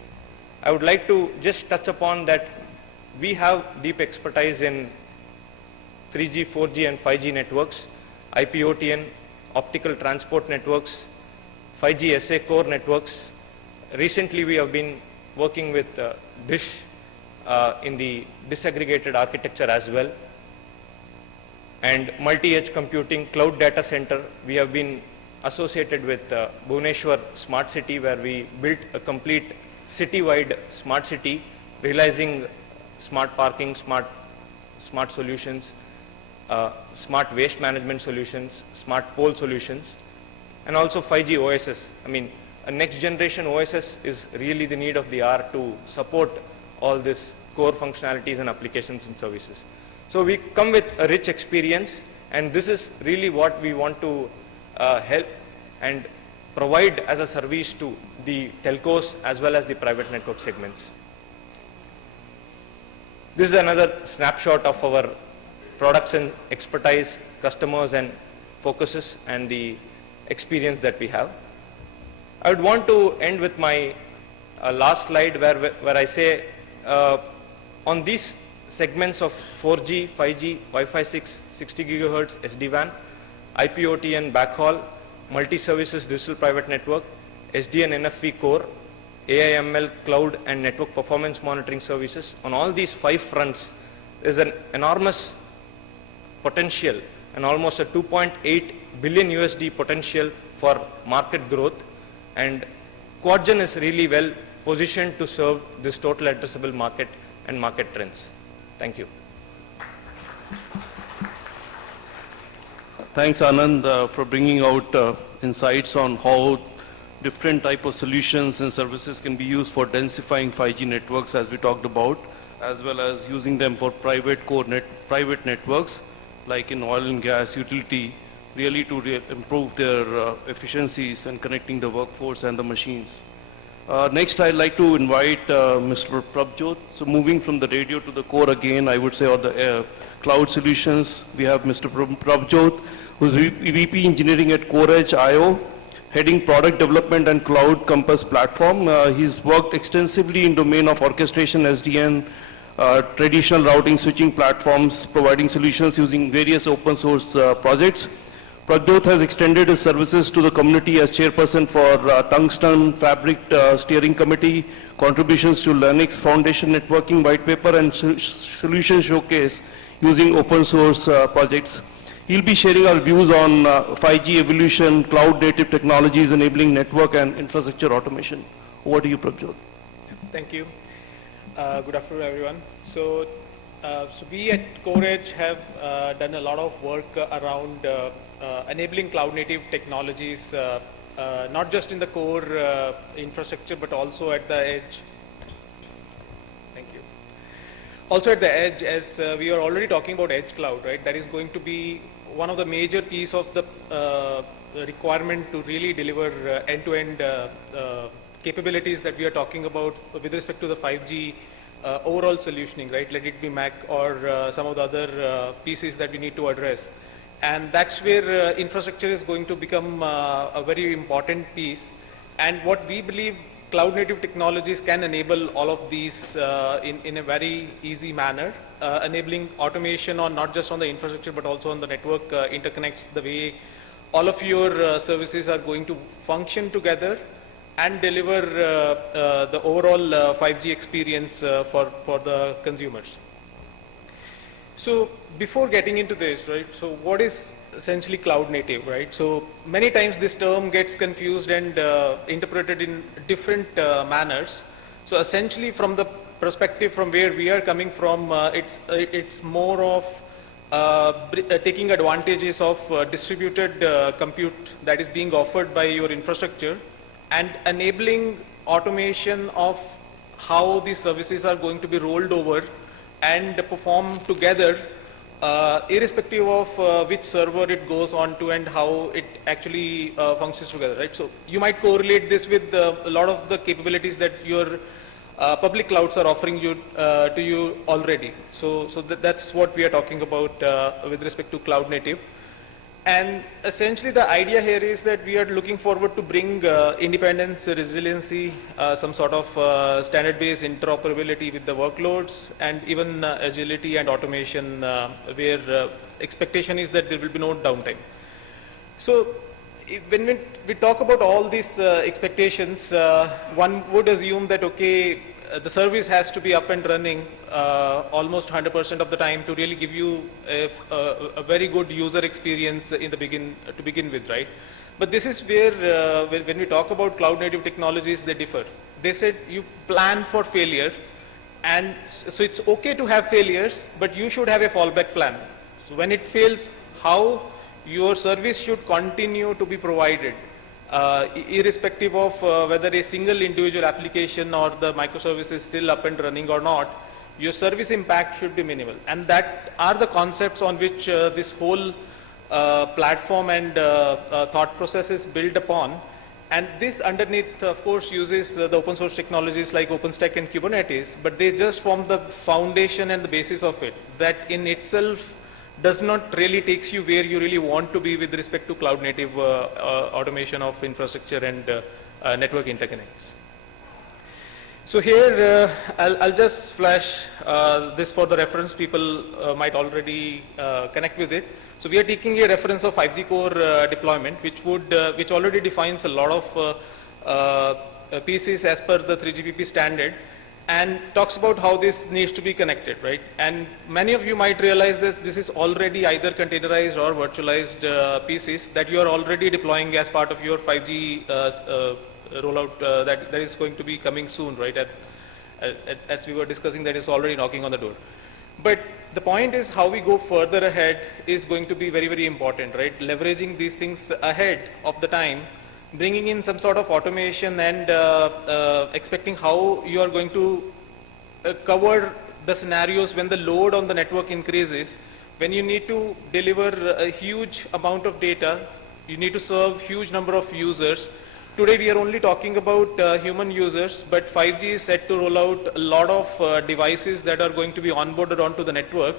I would like to just touch upon that we have deep expertise in 3G, 4G, and 5G networks, IP/OTN, optical transport networks, 5G SA core networks. Recently, we have been working with DISH in the disaggregated architecture as well, and multi-edge computing, cloud data center. We have been associated with Bhubaneswar Smart City, where we built a complete city-wide smart city, realizing smart parking, smart solutions, smart waste management solutions, smart pole solutions, and also 5G OSS. I mean, a next generation OSS is really the need of the hour to support all this core functionalities and applications and services. So we come with a rich experience, and this is really what we want to help and provide as a service to the telcos as well as the private network segments. This is another snapshot of our products and expertise, customers and focuses, and the experience that we have. I would want to end with my last slide, where I say on these segments of 4G, 5G, Wi-Fi 6, 60 gigahertz, SD-WAN, IP/OTN backhaul, multi-services digital private network, SDN NFV core, AI/ML, cloud, and network performance monitoring services. On all these 5 fronts, there is an enormous potential and almost a $2.8 billion USD potential for market growth, and Quadgen is really well positioned to serve this total addressable market and market trends. Thank you. Thanks, Anand, for bringing out insights on how different type of solutions and services can be used for densifying 5G networks, as we talked about, as well as using them for private networks like in oil and gas, utility, really to improve their efficiencies and connecting the workforce and the machines. Next, I'd like to invite Mr. Prabjot. So moving from the radio to the core again, I would say, or the cloud solutions, we have Mr. Prabjot, who's VP Engineering at CoreEdge.io, heading product development and Cloud Compass platform. He's worked extensively in domain of orchestration, SDN, traditional routing switching platforms, providing solutions using various open source projects. Prabjot has extended his services to the community as chairperson for Tungsten Fabric Steering Committee, contributions to Linux Foundation Networking White Paper, and Solution Showcase using open source projects. He'll be sharing our views on 5G evolution, cloud-native technologies enabling network and infrastructure automation. Over to you, Prabjot. Thank you. Good afternoon, everyone. So we at CoreEdge have done a lot of work around enabling cloud-native technologies, not just in the core infrastructure, but also at the edge. Thank you. Also at the edge, as we are already talking about edge cloud, right? That is going to be one of the major piece of the requirement to really deliver end-to-end capabilities that we are talking about with respect to the 5G overall solutioning, right? Let it be MAC or some of the other pieces that we need to address. And that's where infrastructure is going to become a very important piece. And what we believe cloud native technologies can enable all of these in a very easy manner, enabling automation on not just on the infrastructure but also on the network interconnects, the way all of your services are going to function together and deliver the overall 5G experience for the consumers. So before getting into this, right, so what is essentially cloud native, right? So many times this term gets confused and interpreted in different manners. So essentially from the perspective from where we are coming from, it's more of taking advantages of distributed compute that is being offered by your infrastructure and enabling automation of how these services are going to be rolled over and perform together, irrespective of which server it goes on to and how it actually functions together, right? So you might correlate this with a lot of the capabilities that your public clouds are offering you to you already. So that's what we are talking about with respect to cloud native. And essentially the idea here is that we are looking forward to bring independence, resiliency, some sort of standard-based interoperability with the workloads, and even agility and automation where expectation is that there will be no downtime. So when we talk about all these expectations, one would assume that, okay, the service has to be up and running almost 100% of the time to really give you a very good user experience in the to begin with, right? But this is where when we talk about cloud native technologies, they differ. They said you plan for failure, and so it's okay to have failures, but you should have a fallback plan. So when it fails, how your service should continue to be provided, irrespective of whether a single individual application or the microservice is still up and running or not, your service impact should be minimal. And that are the concepts on which this whole platform and thought process is built upon. And this underneath, of course, uses the open source technologies like OpenStack and Kubernetes, but they just form the foundation and the basis of it. That in itself does not really takes you where you really want to be with respect to cloud native automation of infrastructure and network interconnects. So here I'll just flash this for the reference. People might already connect with it. So we are taking a reference of 5G core deployment, which already defines a lot of pieces as per the 3GPP standard, and talks about how this needs to be connected, right? And many of you might realize this is already either containerized or virtualized pieces that you are already deploying as part of your 5G rollout that is going to be coming soon, right? As we were discussing, that is already knocking on the door. But the point is how we go further ahead is going to be very, very important, right? Leveraging these things ahead of the time, bringing in some sort of automation and expecting how you are going to cover the scenarios when the load on the network increases, when you need to deliver a huge amount of data, you need to serve huge number of users. Today we are only talking about human users, but 5G is set to roll out a lot of devices that are going to be onboarded onto the network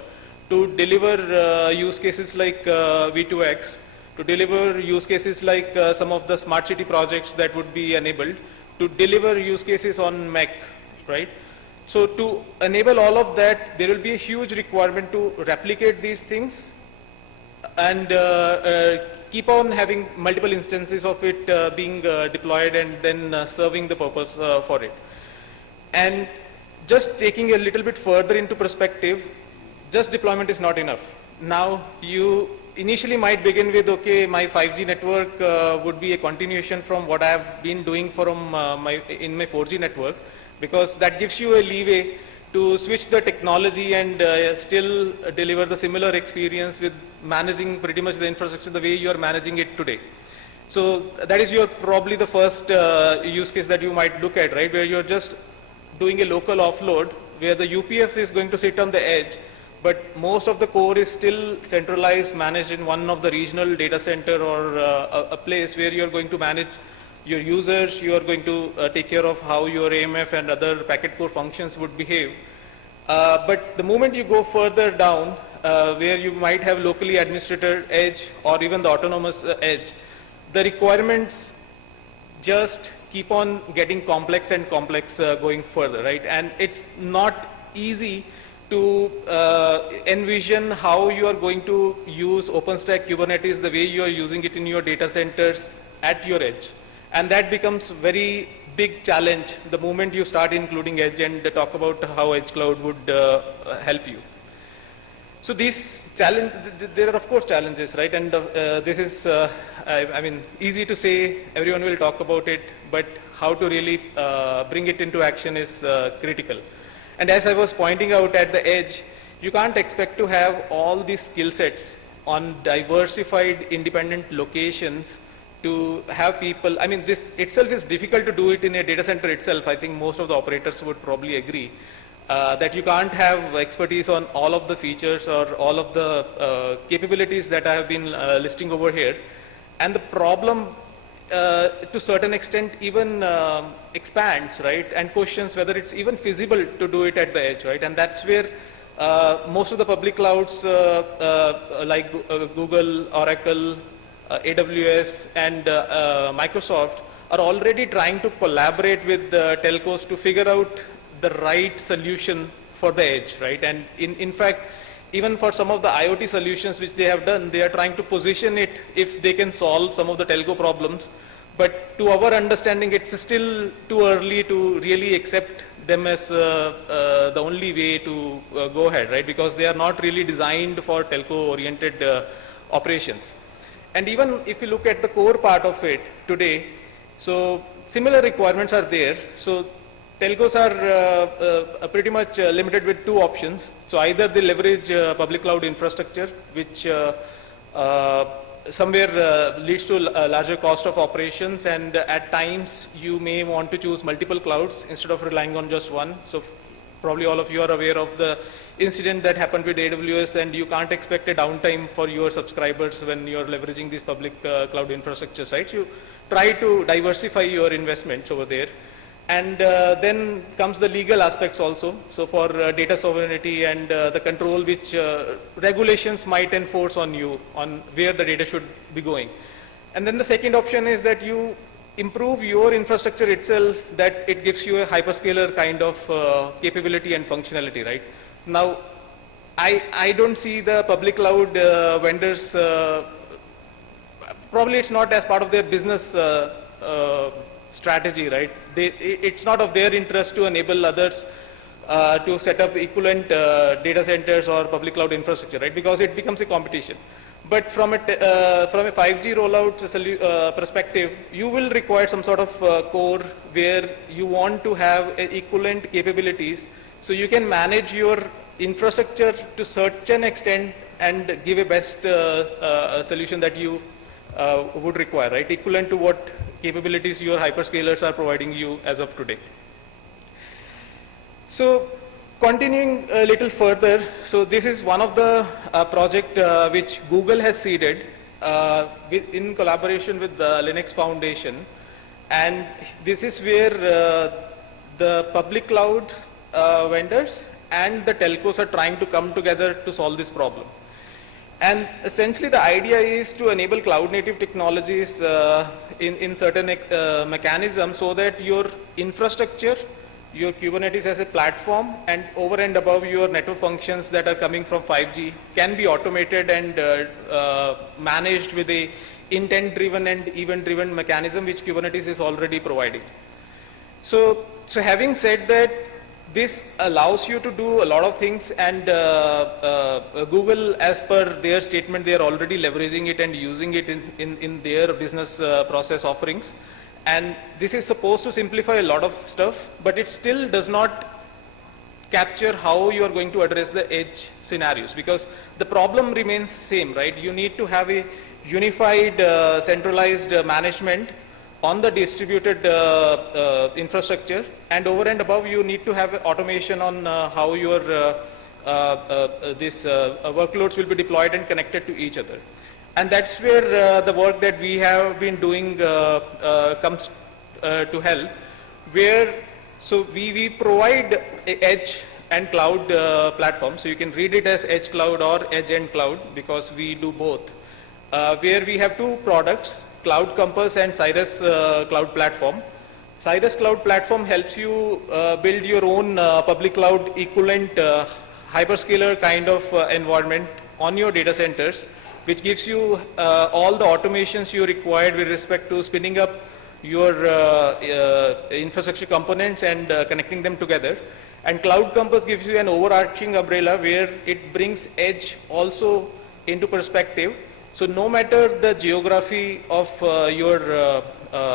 to deliver use cases like V2X, to deliver use cases like some of the smart city projects that would be enabled, to deliver use cases on MEC, right? So to enable all of that, there will be a huge requirement to replicate these things and keep on having multiple instances of it being deployed and then serving the purpose for it. And just taking a little bit further into perspective, just deployment is not enough. Now you initially might begin with, okay, my 5G network would be a continuation from what I have been doing from in my 4G network, because that gives you a leeway to switch the technology and still deliver the similar experience with managing pretty much the infrastructure the way you are managing it today. So that is probably the first use case that you might look at, right, where you're just doing a local offload where the UPF is going to sit on the edge, but most of the core is still centralized, managed in one of the regional data center or a place where you're going to manage your users, you are going to take care of how your AMF and other packet core functions would behave. But the moment you go further down, where you might have locally administered edge or even the autonomous edge, the requirements just keep on getting complex and complex going further, right? And it's not easy to envision how you are going to use OpenStack Kubernetes the way you are using it in your data centers at your edge. And that becomes very big challenge the moment you start including edge and talk about how edge cloud would help you. So these challenges, there are of course challenges, right? And this is, I mean, easy to say, everyone will talk about it, but how to really bring it into action is critical. And as I was pointing out at the edge, you can't expect to have all these skill sets on diversified independent locations to have people, I mean, this itself is difficult to do it in a data center itself. I think most of the operators would probably agree that you can't have expertise on all of the features or all of the capabilities that I have been listing over here. And the problem to certain extent even expands, right, and questions whether it's even feasible to do it at the edge, right? And that's where most of the public clouds like Google, Oracle, AWS and Microsoft are already trying to collaborate with telcos to figure out the right solution for the edge, right? And in fact, even for some of the IoT solutions which they have done, they are trying to position it if they can solve some of the telco problems. But to our understanding, it's still too early to really accept them as the only way to go ahead, right? Because they are not really designed for telco-oriented operations. And even if you look at the core part of it today, so similar requirements are there. So telcos are pretty much limited with two options. So either they leverage public cloud infrastructure, which somewhere leads to a larger cost of operations, and at times you may want to choose multiple clouds instead of relying on just one. So probably all of you are aware of the incident that happened with AWS, and you can't expect a downtime for your subscribers when you're leveraging these public cloud infrastructure sites. You try to diversify your investments over there. And then comes the legal aspects also. So for data sovereignty and the control which regulations might enforce on you on where the data should be going. And then the second option is that you improve your infrastructure itself, that it gives you a hyperscaler kind of capability and functionality, right? Now, I don't see the public cloud vendors, probably it's not as part of their business strategy, right? It's not of their interest to enable others to set up equivalent data centers or public cloud infrastructure, right? Because it becomes a competition. But from a 5G rollout perspective, you will require some sort of core where you want to have equivalent capabilities, so you can manage your infrastructure to certain extent and give a best solution that you would require, right? Equivalent to what capabilities your hyperscalers are providing you as of today. So continuing a little further, so this is one of the project which Google has seeded in collaboration with the Linux Foundation, and this is where the public cloud vendors and the telcos are trying to come together to solve this problem. And essentially the idea is to enable cloud native technologies in certain mechanisms so that your infrastructure, your Kubernetes as a platform, and over and above your network functions that are coming from 5G can be automated and managed with a intent-driven and event-driven mechanism which Kubernetes is already providing. So having said that, this allows you to do a lot of things, and Google, as per their statement, they are already leveraging it and using it in their business process offerings. And this is supposed to simplify a lot of stuff, but it still does not capture how you are going to address the edge scenarios, because the problem remains same, right? You need to have a unified, centralized management on the distributed infrastructure, and over and above you need to have automation on how your workloads will be deployed and connected to each other. And that's where the work that we have been doing comes to help, where so we provide a edge and cloud platform, so you can read it as edge cloud or edge and cloud because we do both, where we have two products, Cloud Compass and Cirrus Cloud Platform. Cirrus Cloud Platform helps you build your own public cloud equivalent hyperscaler kind of environment on your data centers, which gives you all the automations you require with respect to spinning up your infrastructure components and connecting them together. And Cloud Compass gives you an overarching umbrella where it brings edge also into perspective. So no matter the geography of your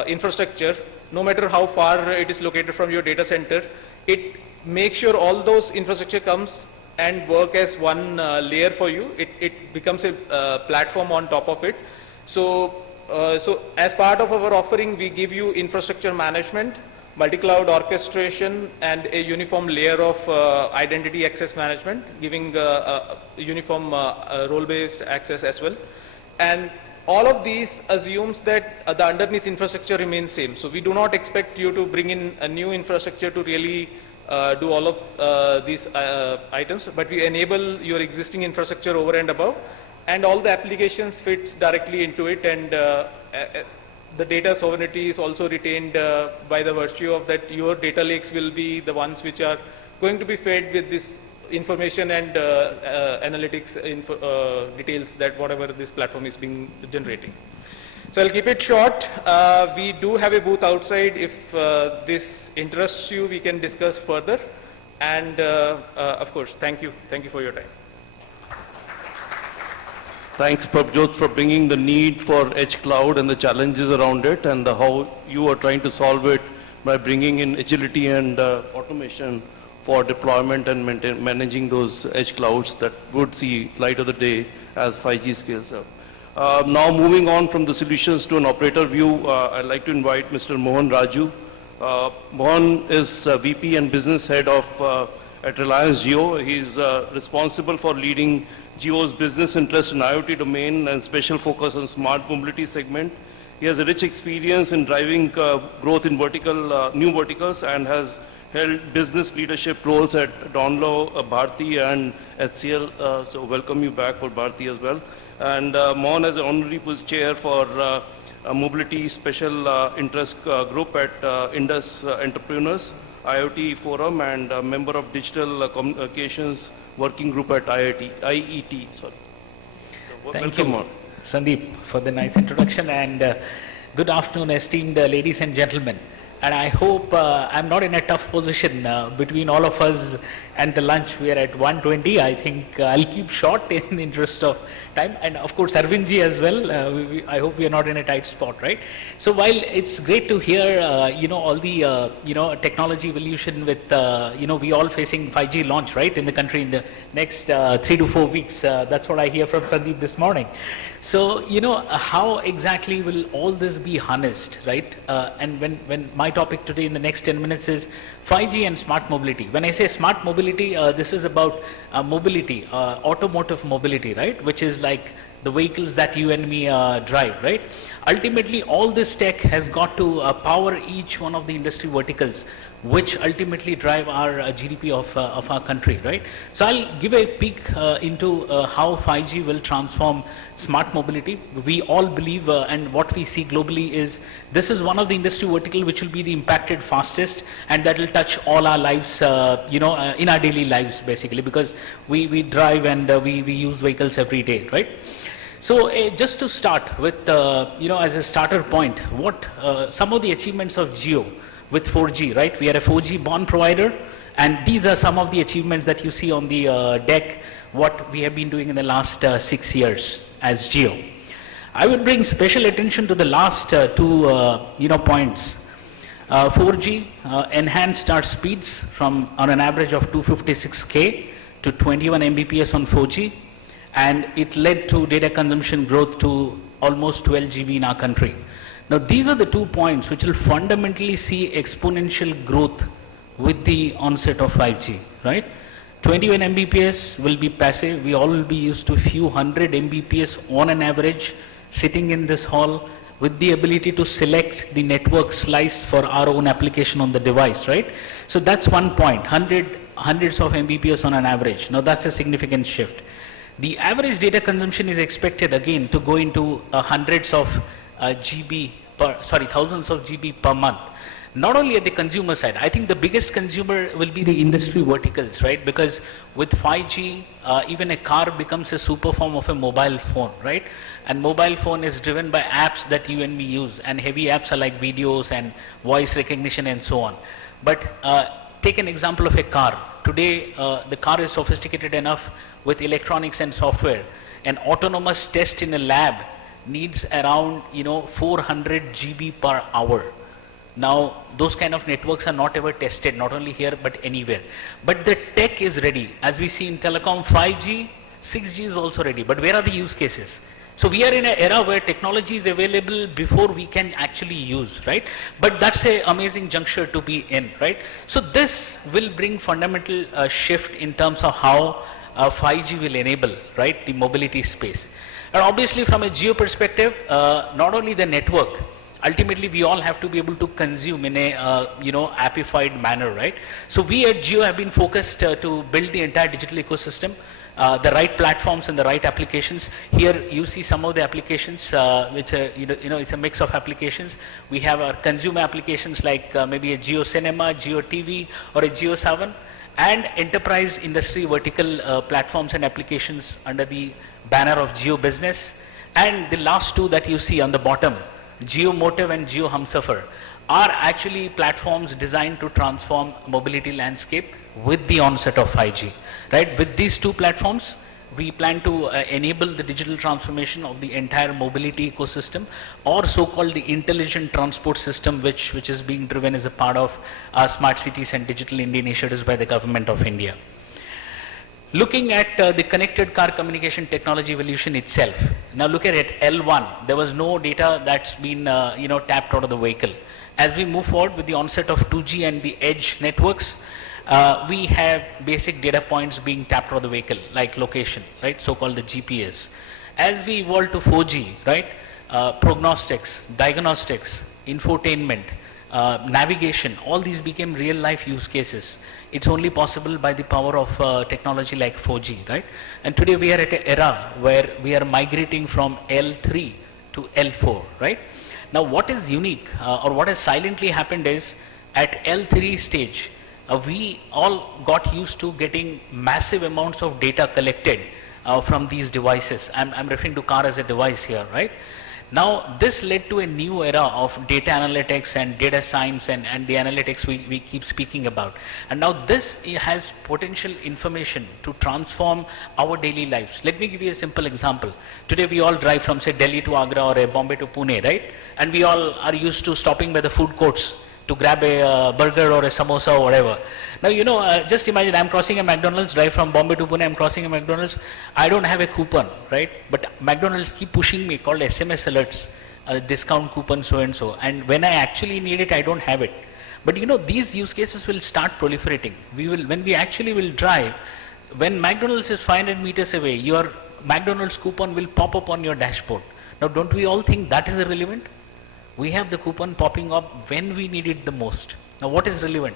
infrastructure, no matter how far it is located from your data center, it makes sure all those infrastructure comes and work as one layer for you. It becomes a platform on top of it. So as part of our offering, we give you infrastructure management, multi-cloud orchestration, and a uniform layer of identity access management, giving uniform role-based access as well. And all of these assumes that the underneath infrastructure remains same. So we do not expect you to bring in a new infrastructure to really do all of these items, but we enable your existing infrastructure over and above, and all the applications fits directly into it, and the data sovereignty is also retained by the virtue of that your data lakes will be the ones which are going to be fed with this information and analytics details that whatever this platform is being generating. So I'll keep it short. We do have a booth outside. If this interests you, we can discuss further. And of course, thank you. Thank you for your time. Thanks, Prabjot, for bringing the need for edge cloud and the challenges around it, and how you are trying to solve it by bringing in agility and automation for deployment and managing those edge clouds that would see light of the day as 5G scales up. Now moving on from the solutions to an operator view, I'd like to invite Mr. Mohan Raju. Mohan is VP and Business Head of at Reliance Jio. He's responsible for leading Jio's business interest in IoT domain and special focus on smart mobility segment. He has a rich experience in driving growth in new verticals, and has held business leadership roles at Donlo, Bharti, and HCL. So welcome you back for Bharti as well. And Mohan as an honorary chair for mobility special interest group at Indus Entrepreneurs, IoT Forum, and a member of digital communications working group at IET. Sorry. So, Thank you, Sandeep, for the nice introduction, and good afternoon, esteemed ladies and gentlemen. And I hope I'm not in a tough position between all of us and the lunch. We are at 1:20. I think I'll keep short in the interest of time, and of course Arvindji as well. I hope we are not in a tight spot, right? So while it's great to hear, all the, technology evolution with, we all facing 5G launch, right, in the country in the next 3 to 4 weeks. That's what I hear from Sandeep this morning. So, how exactly will all this be harnessed, right? And when my topic today in the next 10 minutes is 5G and smart mobility. When I say smart mobility, this is about mobility, automotive mobility, right? Which is like the vehicles that you and me drive, right? Ultimately, all this tech has got to power each one of the industry verticals, which ultimately drive our GDP of our country, right? So I'll give a peek into how 5G will transform smart mobility. We all believe, and what we see globally is, this is one of the industry vertical which will be the impacted fastest, and that will touch all our lives, in our daily lives, basically, because we drive and we use vehicles every day, right? So just to start with, as a starter point, what some of the achievements of Jio with 4G, right? We are a 4G born provider, and these are some of the achievements that you see on the deck, what we have been doing in the last 6 years as Jio. I would bring special attention to the last two points. 4G enhanced our speeds from on an average of 256K to 21 Mbps on 4G, and it led to data consumption growth to almost 12 GB in our country. Now, these are the 2 points which will fundamentally see exponential growth with the onset of 5G, right? 21 Mbps will be passive. We all will be used to a few hundred Mbps on an average sitting in this hall with the ability to select the network slice for our own application on the device, right? So that's 1 point, hundreds of Mbps on an average. Now, that's a significant shift. The average data consumption is expected again to go into hundreds of thousands of GB per month. Not only at the consumer side, I think the biggest consumer will be the industry verticals, right? Because with 5G, even a car becomes a super form of a mobile phone, right? And mobile phone is driven by apps that you and me use, and heavy apps are like videos and voice recognition and so on. But take an example of a car. Today, the car is sophisticated enough with electronics and software. An autonomous test in a lab needs around 400 GB per hour. Now, those kind of networks are not ever tested, not only here but anywhere. But the tech is ready. As we see in telecom, 5G, 6G is also ready. But where are the use cases? So we are in an era where technology is available before we can actually use, right? But that's an amazing juncture to be in, right? So this will bring fundamental shift in terms of how 5G will enable, right, the mobility space. And obviously from a Jio perspective, not only the network, ultimately we all have to be able to consume in a appified manner, right? So we at Jio have been focused to build the entire digital ecosystem, the right platforms and the right applications. Here you see some of the applications, which it's a mix of applications. We have our consumer applications like maybe a Jio Cinema, Jio TV, or a Jio Savan, and enterprise industry vertical platforms and applications under the banner of Jio Business. And the last two that you see on the bottom, Jio Motive and Jio Humsafar, are actually platforms designed to transform mobility landscape with the onset of 5G, right? With these two platforms, we plan to enable the digital transformation of the entire mobility ecosystem, or so-called the intelligent transport system, which is being driven as a part of smart cities and digital India initiatives by the government of India. Looking at the connected car communication technology evolution itself. Now look at it, L1, there was no data that's been tapped out of the vehicle. As we move forward with the onset of 2G and the edge networks, we have basic data points being tapped out of the vehicle, like location, right, so-called the GPS. As we evolve to 4G, right, prognostics, diagnostics, infotainment, navigation, all these became real-life use cases. It's only possible by the power of technology like 4G, right? And today we are at an era where we are migrating from L3 to L4, right? Now what is unique or what has silently happened is, at L3 stage, we all got used to getting massive amounts of data collected from these devices. I'm referring to car as a device here, right? Now, this led to a new era of data analytics and data science and the analytics we keep speaking about. And now this has potential information to transform our daily lives. Let me give you a simple example. Today we all drive from, say, Delhi to Agra or Bombay to Pune, right? And we all are used to stopping by the food courts to grab a burger or a samosa or whatever. Now, you know, just imagine I'm crossing a McDonald's, drive from Bombay to Pune, I'm crossing a McDonald's. I don't have a coupon, right? But McDonald's keep pushing me, called SMS alerts, discount coupon so and so. And when I actually need it, I don't have it. But you know, these use cases will start proliferating. When we actually will drive, when McDonald's is 500 meters away, your McDonald's coupon will pop up on your dashboard. Now, don't we all think that is irrelevant? We have the coupon popping up when we need it the most. Now, what is relevant?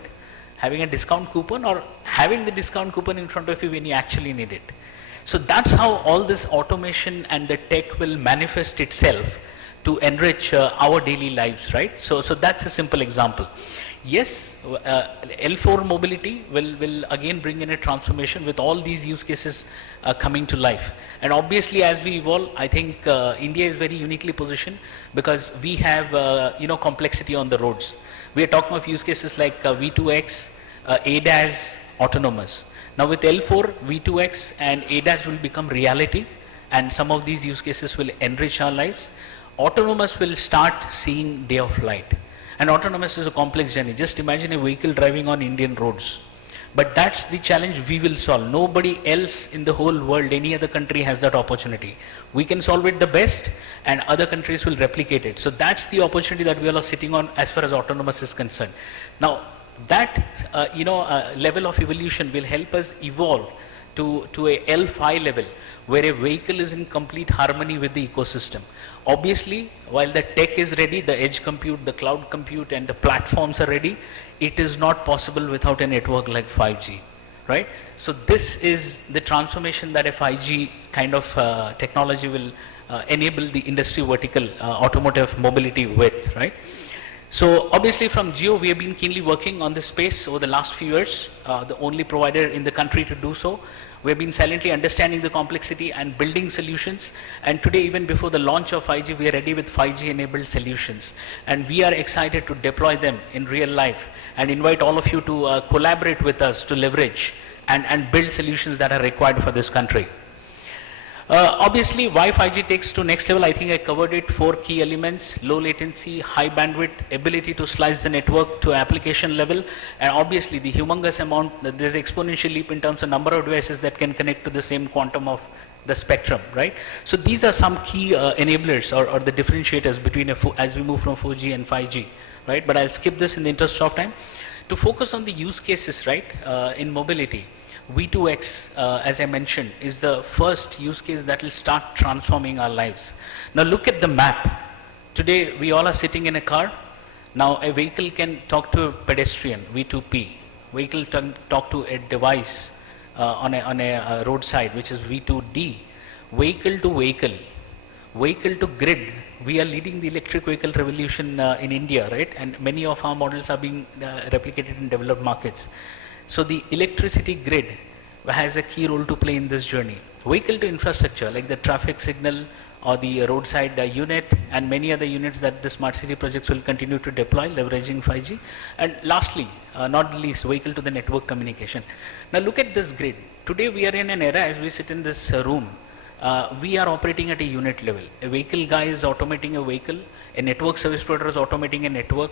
Having a discount coupon or having the discount coupon in front of you when you actually need it? So that's how all this automation and the tech will manifest itself to enrich our daily lives, right? So that's a simple example. Yes, L4 mobility will again bring in a transformation with all these use cases coming to life. And obviously, as we evolve, I think India is very uniquely positioned because we have complexity on the roads. We are talking of use cases like V2X, ADAS, autonomous. Now with L4, V2X and ADAS will become reality, and some of these use cases will enrich our lives. Autonomous will start seeing day of light. And autonomous is a complex journey. Just imagine a vehicle driving on Indian roads. But that's the challenge we will solve. Nobody else in the whole world, any other country has that opportunity. We can solve it the best and other countries will replicate it. So that's the opportunity that we all are sitting on as far as autonomous is concerned. Now that level of evolution will help us evolve to a L5 level where a vehicle is in complete harmony with the ecosystem. Obviously, while the tech is ready, the edge compute, the cloud compute and the platforms are ready, it is not possible without a network like 5G, right? So this is the transformation that a 5G kind of technology will enable the industry vertical automotive mobility with, right? So obviously from Jio, we have been keenly working on this space over the last few years, the only provider in the country to do so. We have been silently understanding the complexity and building solutions. And today, even before the launch of 5G, we are ready with 5G enabled solutions. And we are excited to deploy them in real life and invite all of you to collaborate with us to leverage and build solutions that are required for this country. Obviously, why 5G takes to next level, I think I covered it. 4 key elements: low latency, high bandwidth, ability to slice the network to application level, and obviously the humongous amount, there's exponential leap in terms of number of devices that can connect to the same quantum of the spectrum, right? So these are some key enablers or the differentiators between as we move from 4G and 5G, right? But I'll skip this in the interest of time. To focus on the use cases, right, in mobility, V2X, as I mentioned, is the first use case that will start transforming our lives. Now look at the map. Today, we all are sitting in a car. Now a vehicle can talk to a pedestrian, V2P. Vehicle can talk to a device on a roadside, which is V2D. Vehicle to vehicle, vehicle to grid. We are leading the electric vehicle revolution in India, right? And many of our models are being replicated in developed markets. So the electricity grid has a key role to play in this journey. Vehicle to infrastructure, like the traffic signal or the roadside unit and many other units that the smart city projects will continue to deploy, leveraging 5G. And lastly, not the least, vehicle to the network communication. Now look at this grid. Today we are in an era, as we sit in this room, we are operating at a unit level. A vehicle guy is automating a vehicle, a network service provider is automating a network,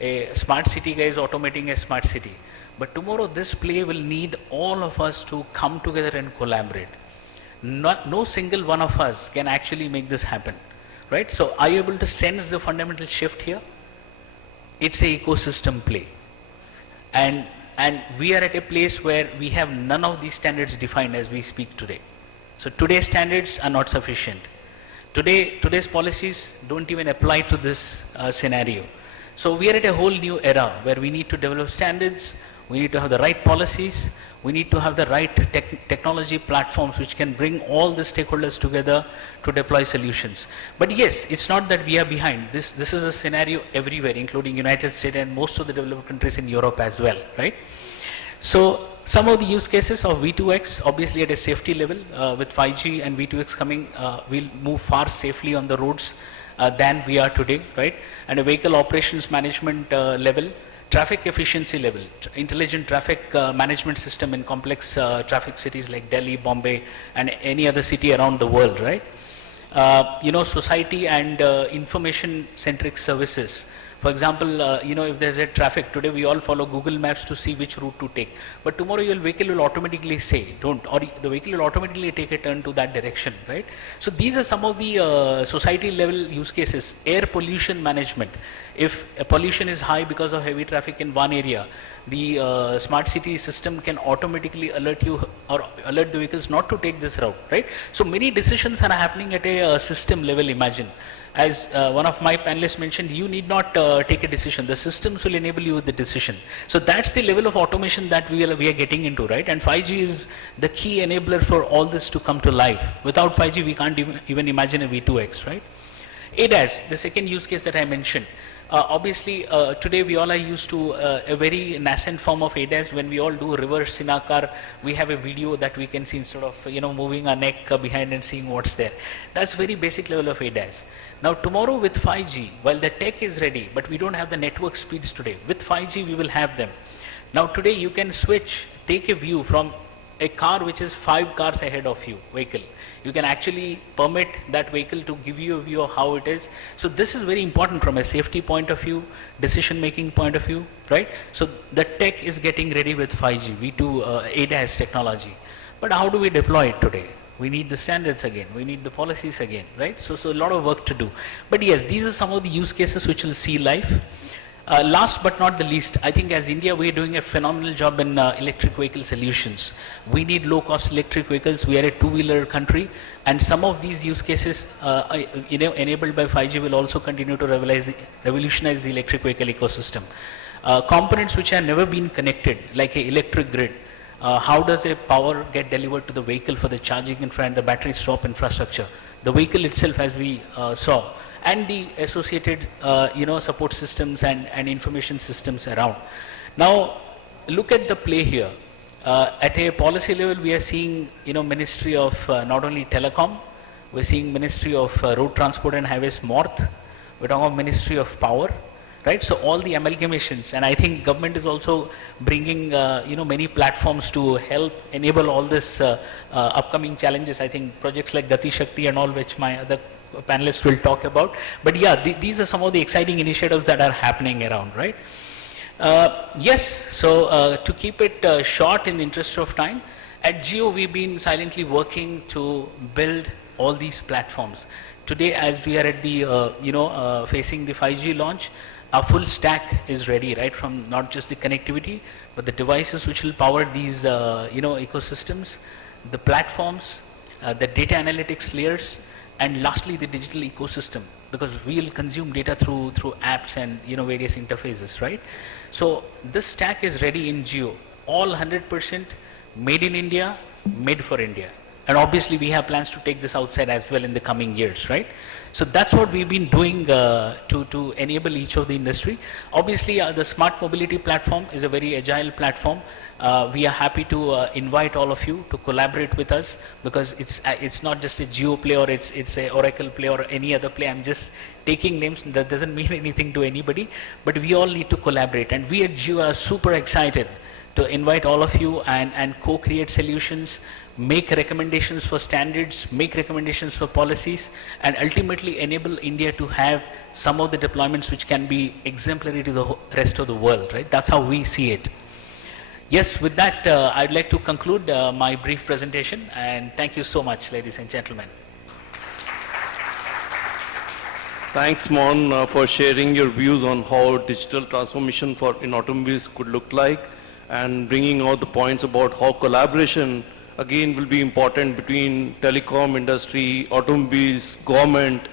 a smart city guy is automating a smart city. But tomorrow this play will need all of us to come together and collaborate. No single one of us can actually make this happen, right? So are you able to sense the fundamental shift here? It's an ecosystem play. And we are at a place where we have none of these standards defined as we speak today. So today's standards are not sufficient. Today's policies don't even apply to this scenario. So we are at a whole new era where we need to develop standards, we need to have the right policies, we need to have the right technology platforms which can bring all the stakeholders together to deploy solutions. But yes, it's not that we are behind. This is a scenario everywhere, including United States and most of the developed countries in Europe as well, right? So some of the use cases of V2X, obviously at a safety level, with 5G and V2X coming, we'll move far safely on the roads. than we are today, right? And a vehicle operations management level, traffic efficiency level, intelligent traffic management system in complex traffic cities like Delhi, Bombay, and any other city around the world, right? Society and information-centric services. For example, if there's a traffic, today we all follow Google Maps to see which route to take. But tomorrow your vehicle will automatically say, don't, or the vehicle will automatically take a turn to that direction, right? So these are some of the society level use cases. Air pollution management. If pollution is high because of heavy traffic in one area, the smart city system can automatically alert you or alert the vehicles not to take this route, right? So many decisions are happening at a system level, imagine. As one of my panelists mentioned, you need not take a decision. The systems will enable you with the decision. So that's the level of automation that we are getting into, right? And 5G is the key enabler for all this to come to life. Without 5G, we can't even imagine a V2X, right? ADAS, the second use case that I mentioned. Obviously, today we all are used to a very nascent form of ADAS. When we all do reverse in our car, we have a video that we can see instead of moving our neck behind and seeing what's there. That's very basic level of ADAS. Now tomorrow with 5G, while the tech is ready, but we don't have the network speeds today. With 5G, we will have them. Now today you can switch, take a view from a car which is 5 cars ahead of you, vehicle. You can actually permit that vehicle to give you a view of how it is. So this is very important from a safety point of view, decision-making point of view, right? So the tech is getting ready with 5G, V2 ADAS technology. But how do we deploy it today? We need the standards again. We need the policies again, right? So a lot of work to do. But yes, these are some of the use cases which will see life. Last but not the least, I think as India, we are doing a phenomenal job in electric vehicle solutions. We need low-cost electric vehicles. We are a two-wheeler country, and some of these use cases, enabled by 5G, will also continue to revolutionize the electric vehicle ecosystem. Components which have never been connected, like an electric grid. How does the power get delivered to the vehicle for the charging infra and the battery swap infrastructure? The vehicle itself, as we saw, and the associated support systems and information systems around. Now look at the play here. At a policy level, we are seeing Ministry of not only Telecom, we're seeing Ministry of Road Transport and Highways MORTH, we're talking about Ministry of Power, right? So all the amalgamations, and I think government is also bringing many platforms to help enable all this upcoming challenges. I think projects like Gati Shakti and all, which my other panelists will talk about. But yeah, these are some of the exciting initiatives that are happening around, right? Yes, so to keep it short in the interest of time, at Jio we've been silently working to build all these platforms. Today, as we are at the, facing the 5G launch, our full stack is ready, right? From not just the connectivity, but the devices which will power these, ecosystems, the platforms, the data analytics layers, and lastly, the digital ecosystem, because we will consume data through apps and various interfaces, right? So this stack is ready in Jio, all 100% made in India, made for India. And obviously, we have plans to take this outside as well in the coming years, right? So that's what we've been doing to enable each of the industry. Obviously, the Smart Mobility platform is a very agile platform. We are happy to invite all of you to collaborate with us, because it's not just a Jio play or it's a Oracle play or any other play. I'm just taking names. That doesn't mean anything to anybody, but we all need to collaborate. And we at Jio are super excited to invite all of you and co-create solutions, make recommendations for standards, make recommendations for policies, and ultimately enable India to have some of the deployments which can be exemplary to the rest of the world, right? That's how we see it. Yes, with that, I'd like to conclude my brief presentation, and thank you so much, ladies and gentlemen. Thanks, Mon, for sharing your views on how digital transformation in automobiles could look like, and bringing out the points about how collaboration again will be important between telecom industry, automobiles, government,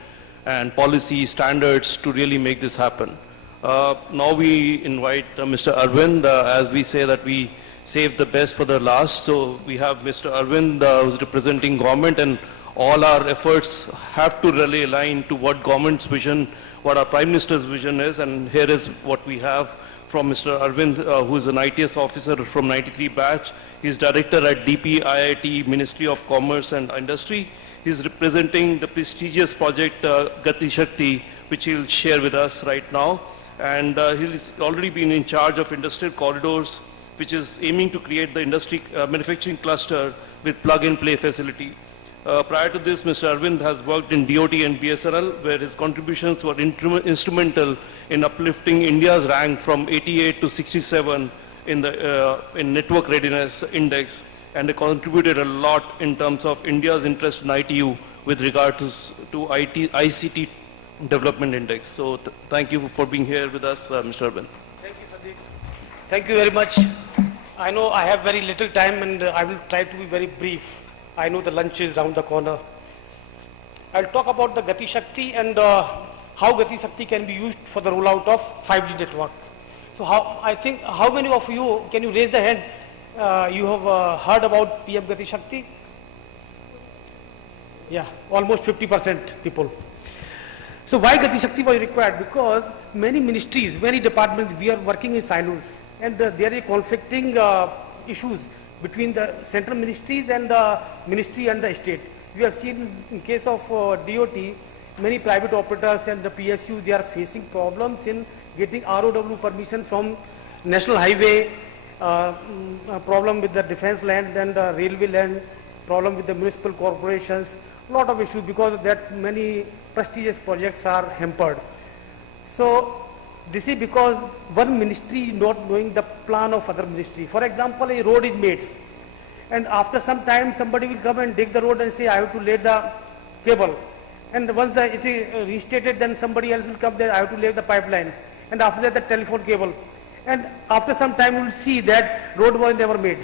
and policy standards to really make this happen. Now we invite Mr. Arvind, as we say that we save the best for the last. So we have Mr. Arvind who's representing government, and all our efforts have to really align to what government's vision, what our Prime Minister's vision is. And here is what we have from Mr. Arvind, who is an ITS officer from 93 batch. He's director at DP IIT, Ministry of Commerce and Industry. He's representing the prestigious project Gati Shakti, which he'll share with us right now. And he's already been in charge of industrial corridors, which is aiming to create the industry manufacturing cluster with plug-and-play facility. Prior to this, Mr. Arvind has worked in DOT and BSNL, where his contributions were instrumental in uplifting India's rank from 88 to 67 in the Network Readiness Index, and they contributed a lot in terms of India's interest in ITU with regard to ICT Development Index. So thank you for being here with us, Mr. Arvind. Thank you, Sadiq. Thank you very much. I know I have very little time and I will try to be very brief. I know the lunch is round the corner. I'll talk about the Gati Shakti and how Gati Shakti can be used for the rollout of 5G network. So how many of you, can you raise the hand, you have heard about PM Gati Shakti? Yeah, almost 50% people. So why Gati Shakti was required? Because many ministries, many departments, we are working in silos, and there are conflicting issues between the central ministries and the ministry and the state. We have seen in case of DOT, many private operators and the PSU, they are facing problems in getting ROW permission from national highway, problem with the defense land and railway land, problem with the municipal corporations, lot of issues because of that many prestigious projects are hampered. So this is because one ministry is not knowing the plan of other ministry. For example, a road is made and after some time somebody will come and dig the road and say I have to lay the cable, and once it is restated, then somebody else will come there, I have to lay the pipeline, and after that the telephone cable, and after some time we will see that road was never made.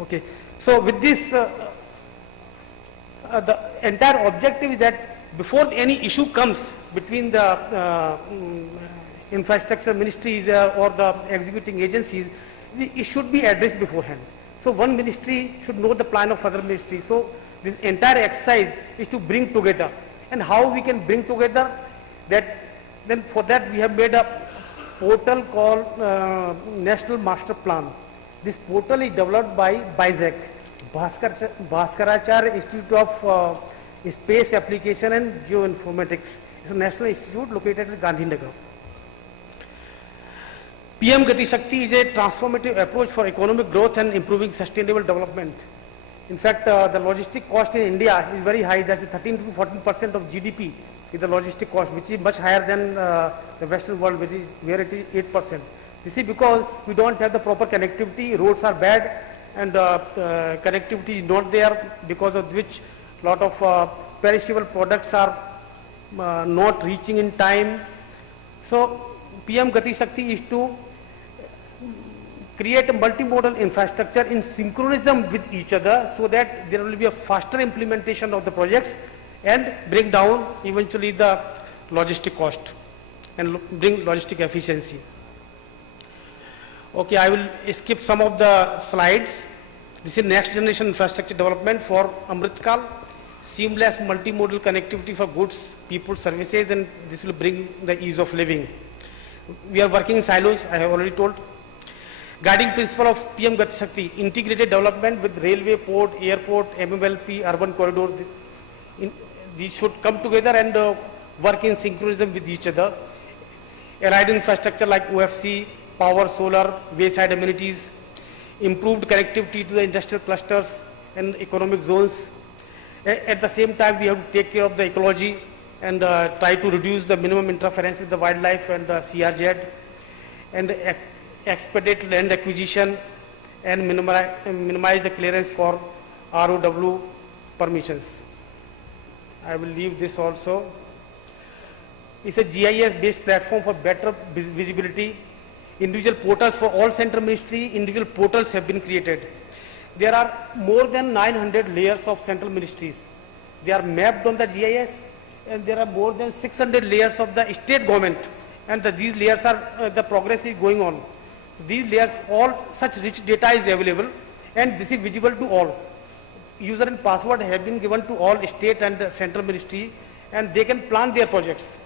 Okay, so with this the entire objective is that before any issue comes between the infrastructure ministries or the executing agencies, it should be addressed beforehand. So one ministry should know the plan of other ministries. So this entire exercise is to bring together. And how we can bring together that, then for that we have made a portal called National Master Plan. This portal is developed by BISAC, Bhaskaracharya Institute of Space Application and Geoinformatics. It's a national institute located at Gandhinagar. PM Gati Shakti is a transformative approach for economic growth and improving sustainable development. In fact, the logistic cost in India is very high. That's 13 to 14% of GDP is the logistic cost, which is much higher than the Western world, where it is 8%. This is because we don't have the proper connectivity, roads are bad, and connectivity is not there, because of which lot of perishable products are not reaching in time. So PM Gati Shakti is to create a multimodal infrastructure in synchronism with each other, so that there will be a faster implementation of the projects and bring down eventually the logistic cost and bring logistic efficiency. Okay, I will skip some of the slides. This is next generation infrastructure development for Amritkal, seamless multimodal connectivity for goods, people, services, and this will bring the ease of living. We are working in silos, I have already told. Guiding principle of PM Gati Shakti, integrated development with railway, port, airport, MMLP, urban corridor. These should come together and work in synchronism with each other. Allied infrastructure like OFC, power, solar, wayside amenities, improved connectivity to the industrial clusters and economic zones. At the same time, we have to take care of the ecology and try to reduce the minimum interference with the wildlife and CRZ, and expedite land acquisition and minimize the clearance for ROW permissions. I will leave this also. It's a GIS-based platform for better visibility. Individual portals for all central ministry, individual portals have been created. There are more than 900 layers of central ministries. They are mapped on the GIS, and there are more than 600 layers of the state government, and these layers are, the progress is going on. So these layers, all such rich data is available, and this is visible to all. User and password have been given to all state and central ministry, and they can plan their projects.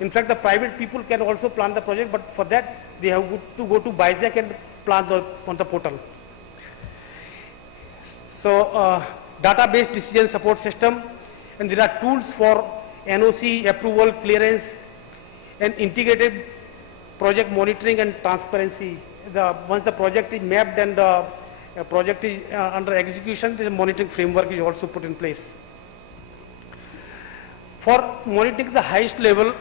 In fact, the private people can also plan the project, but for that they have to go to BISAC and plan on the portal. So database decision support system, and there are tools for NOC approval, clearance, and integrated project monitoring and transparency. Once the project is mapped and the project is under execution, the monitoring framework is also put in place. For monitoring the highest level,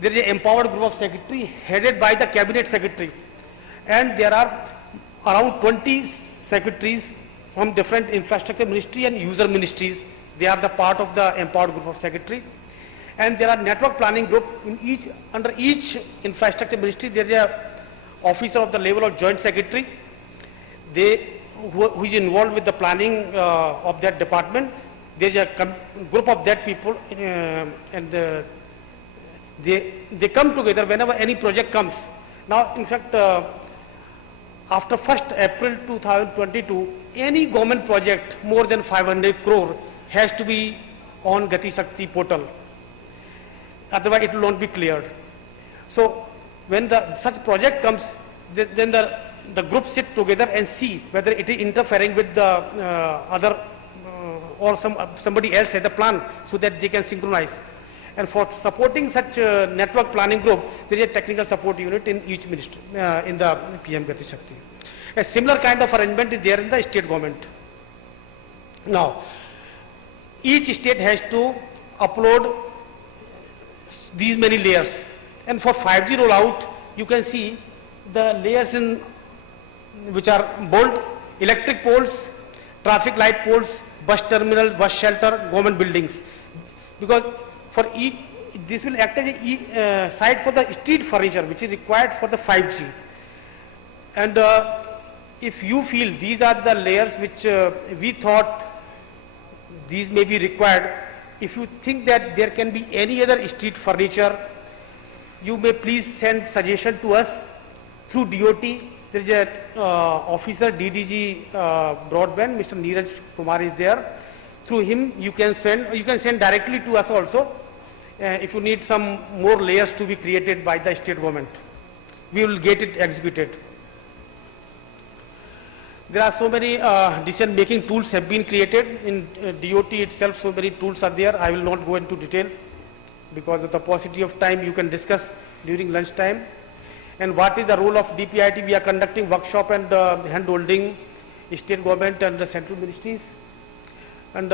there is an empowered group of secretary headed by the cabinet secretary, and there are around 20 secretaries from different infrastructure ministry and user ministries. They are the part of the empowered group of secretary. And there are network planning group in under each infrastructure ministry. There is a officer of the level of joint secretary, who is involved with the planning of that department. There is a group of that people, and they come together whenever any project comes. Now, in fact, after 1st April 2022, any government project more than 500 crore has to be on Gati Shakti portal. Otherwise, it will not be cleared. So, when such project comes, then the group sit together and see whether it is interfering with the other or somebody else has a plan, so that they can synchronize. And for supporting such network planning group, there is a technical support unit in each ministry, in the PM Gati Shakti. A similar kind of arrangement is there in the state government. Now, each state has to upload these many layers. And for 5G rollout, you can see the layers which are bold: electric poles, traffic light poles, bus terminal, bus shelter, government buildings. Because for each, this will act as a site for the street furniture, which is required for the 5G. And if you feel these are the layers which we thought these may be required, if you think that there can be any other street furniture, you may please send suggestion to us through DOT. There is a officer, DDG broadband, Mr. Neeraj Kumar is there. Through him you can send directly to us also if you need some more layers to be created by the state government. We will get it executed. There are so many decision making tools have been created in DOT itself. So many tools are there. I will not go into detail because of the paucity of time. You can discuss during lunch time. And what is the role of DPIIT? We are conducting workshop and hand-holding state government and the central ministries. And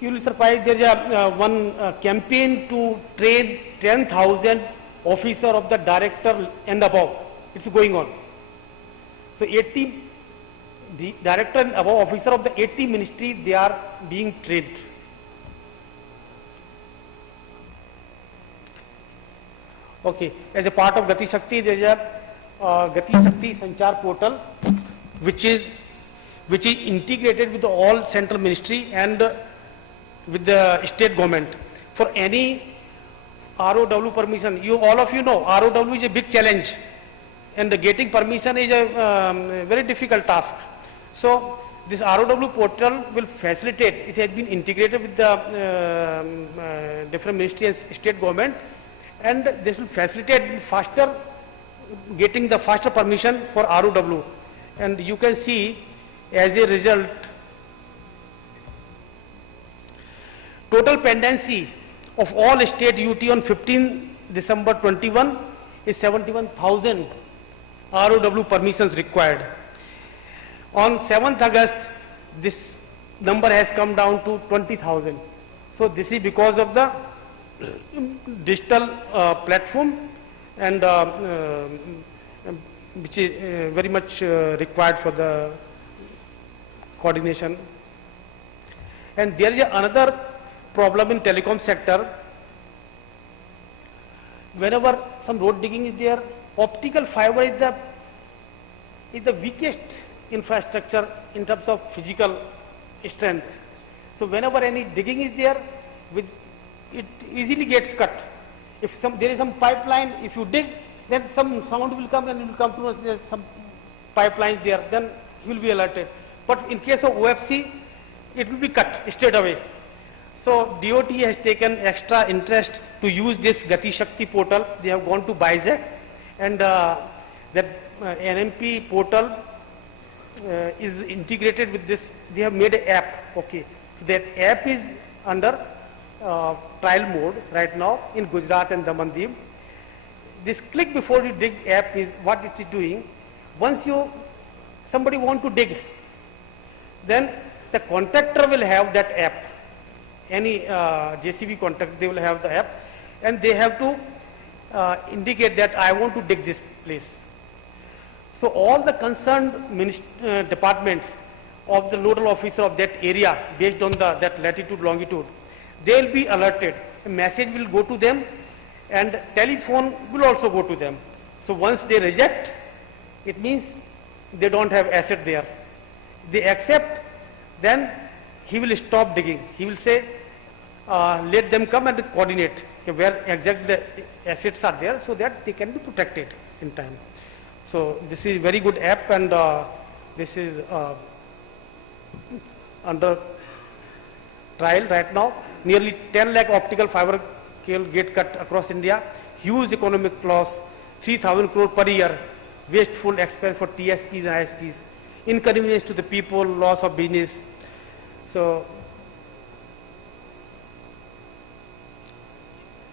you will be surprised, there is one campaign to train 10,000 officer of the director and above. It's going on. So 80 the director and above officer of the 80 ministries, they are being trained. Okay, as a part of Gati Shakti, there is a Gati Shakti Sanchar portal, which is integrated with all central ministry and with the state government. For any ROW permission, all of you know, ROW is a big challenge, and getting permission is a very difficult task. So this ROW portal will facilitate. It has been integrated with the different ministry and state government, and this will facilitate faster getting the faster permission for ROW. And you can see as a result, total pendency of all state UT on 15 December 21 is 71,000 ROW permissions required. On 7th August, this number has come down to 20,000. So this is because of the digital platform, and which is very much required for the coordination. And there is another problem in telecom sector. Whenever some road digging is there, optical fiber is the weakest infrastructure in terms of physical strength. So whenever any digging is there, it easily gets cut. If there is some pipeline, if you dig, then some sound will come and it will come to us, there is some pipelines there, then you will be alerted. But in case of OFC, it will be cut straight away. So DOT has taken extra interest to use this Gati Shakti portal. They have gone to BISAC, and that NMP portal is integrated with this. They have made an app, okay. So that app is under trial mode right now in Gujarat and Damandiv. This click before you dig app is what it is doing. Once somebody want to dig, then the contractor will have that app. Any JCB contractor, they will have the app, and they have to indicate that I want to dig this place. So all the concerned departments of the nodal officer of that area, based on that latitude, longitude, they will be alerted. A message will go to them, and telephone will also go to them. So once they reject, it means they don't have asset there. They accept, then he will stop digging. He will say, let them come and coordinate where exactly the assets are there, so that they can be protected in time. So this is very good app, and this is under trial right now. Nearly 10 lakh optical fiber cable get cut across India, huge economic loss, 3,000 crore per year, wasteful expense for TSPs and ISPs, inconvenience to the people, loss of business. So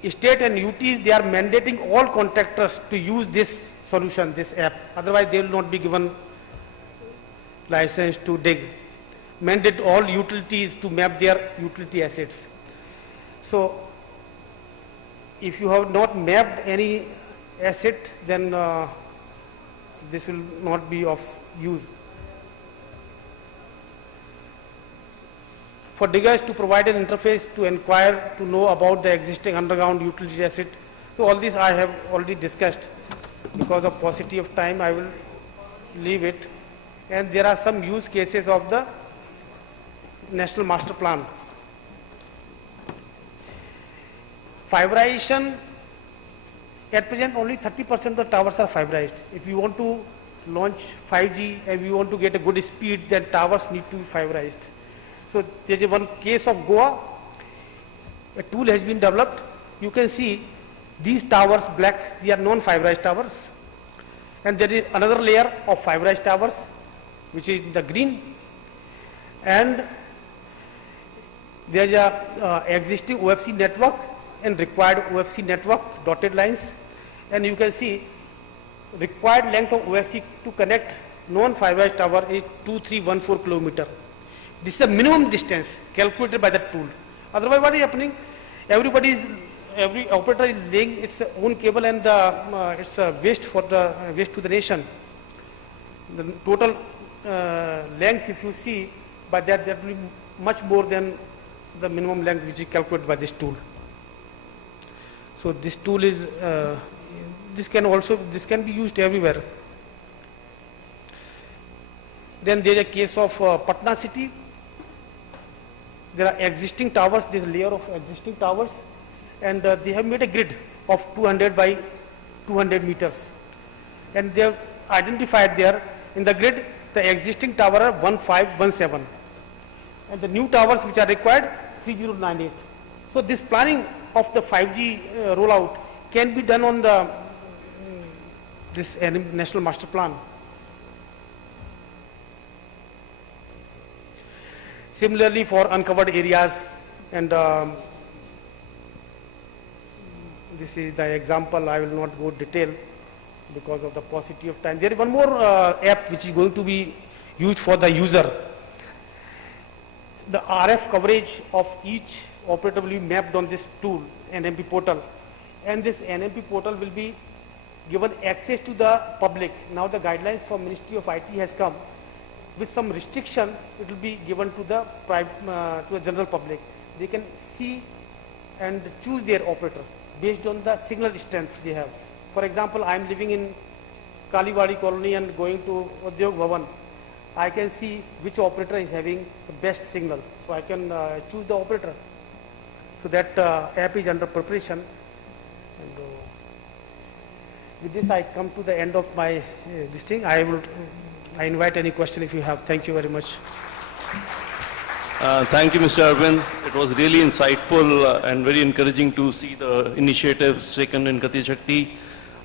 state and UTs, they are mandating all contractors to use this solution, this app. Otherwise, they will not be given license to dig. Mandate all utilities to map their utility assets. So, if you have not mapped any asset, then this will not be of use. For diggers to provide an interface to inquire, to know about the existing underground utility asset. So all this I have already discussed. Because of paucity of time, I will leave it. And there are some use cases of the National Master Plan. Fiberization, at present only 30% of the towers are fiberized. If you want to launch 5G and we want to get a good speed, then towers need to be fiberized. So there is one case of Goa. A tool has been developed. You can see these towers black, they are non-fiberized towers. And there is another layer of fiberized towers, which is the green. And there is a existing OFC network and required OFC network, dotted lines. And you can see required length of OFC to connect non-fiberized tower is 2314 kilometer. This is the minimum distance calculated by that tool. Otherwise, what is happening? Every operator is laying its own cable, and it's a waste to the nation. The total length, if you see, by that will be much more than the minimum length which is calculated by this tool. So this tool is this can be used everywhere. Then there is a case of Patna city. There are existing towers, there is a layer of existing towers, and they have made a grid of 200 by 200 meters. And they have identified there in the grid the existing tower are 1517. And the new towers which are required 3098. So this planning of the 5G rollout can be done on the this National Master Plan. Similarly, for uncovered areas, and this is the example, I will not go detail because of the paucity of time. There is one more app which is going to be used for the user. The RF coverage of each operator will be mapped on this tool, NMP portal, and this NMP portal will be given access to the public. Now the guidelines from Ministry of IT has come. With some restriction, it will be given to the general public. They can see and choose their operator based on the signal strength they have. For example, I am living in Kaliwadi colony and going to Udyog Bhavan. I can see which operator is having the best signal. So I can choose the operator. So that app is under preparation. And, with this, I come to the end of my this thing. I invite any question if you have. Thank you very much. Thank you, Mr. Arvind. It was really insightful and very encouraging to see the initiatives taken in Gati Shakti.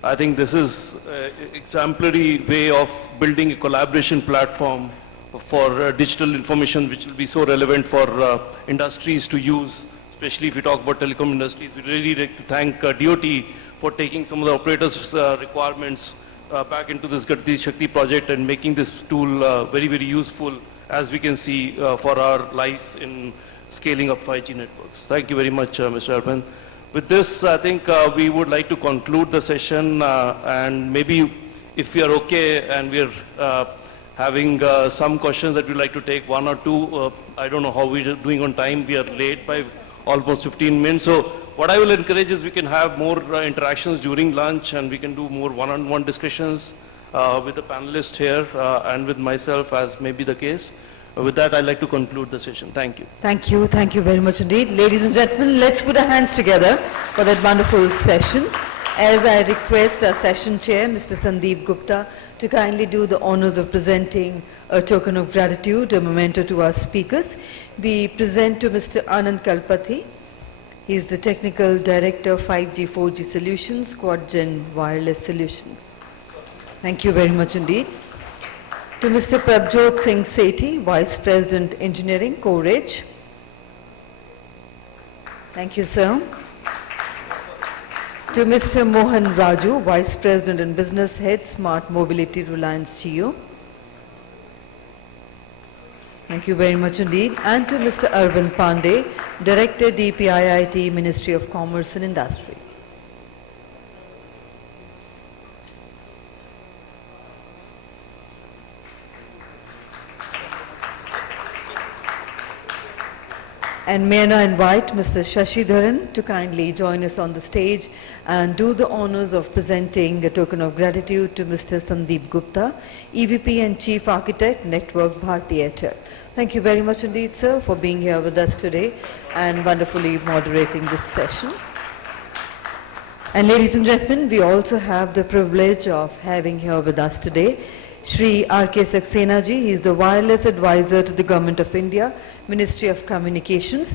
I think this is an exemplary way of building a collaboration platform for digital information, which will be so relevant for industries to use, especially if we talk about telecom industries. We really like to thank DOT for taking some of the operators' requirements back into this Gati Shakti project and making this tool very, very useful, as we can see, for our lives in scaling up 5G networks. Thank you very much, Mr. Arvind. With this, I think we would like to conclude the session, and maybe if we are okay and we are having some questions that we'd like to take, one or two. I don't know how we're doing on time. We are late by almost 15 minutes. So what I will encourage is we can have more interactions during lunch, and we can do more one-on-one discussions with the panelists here and with myself, as may be the case. With that, I'd like to conclude the session. Thank you. Thank you. Thank you very much indeed. Ladies and gentlemen, let's put our hands together for that wonderful session. As I request our session chair, Mr. Sandeep Gupta, to kindly do the honors of presenting a token of gratitude, a memento to our speakers, we present to Mr. Anand Kalpathy. He is the Technical Director of 5G 4G Solutions, QuadGen Wireless Solutions. Thank you very much indeed. To Mr. Prabjot Singh Sethi, Vice President Engineering, Courage. Thank you, sir. To Mr. Mohan Raju, Vice President and Business Head, Smart Mobility, Reliance Jio. Thank you very much indeed. And to Mr. Arvind Pandey, Director, DPIIT, Ministry of Commerce and Industry. And may I now invite Mr. Shashi Dharan to kindly join us on the stage and do the honors of presenting a token of gratitude to Mr. Sandeep Gupta, EVP and Chief Architect, Network Bharti Airtel. Thank you very much indeed, sir, for being here with us today and wonderfully moderating this session. And ladies and gentlemen, we also have the privilege of having here with us today Shri R.K. Saxena ji. He is the Wireless Advisor to the Government of India, Ministry of Communications.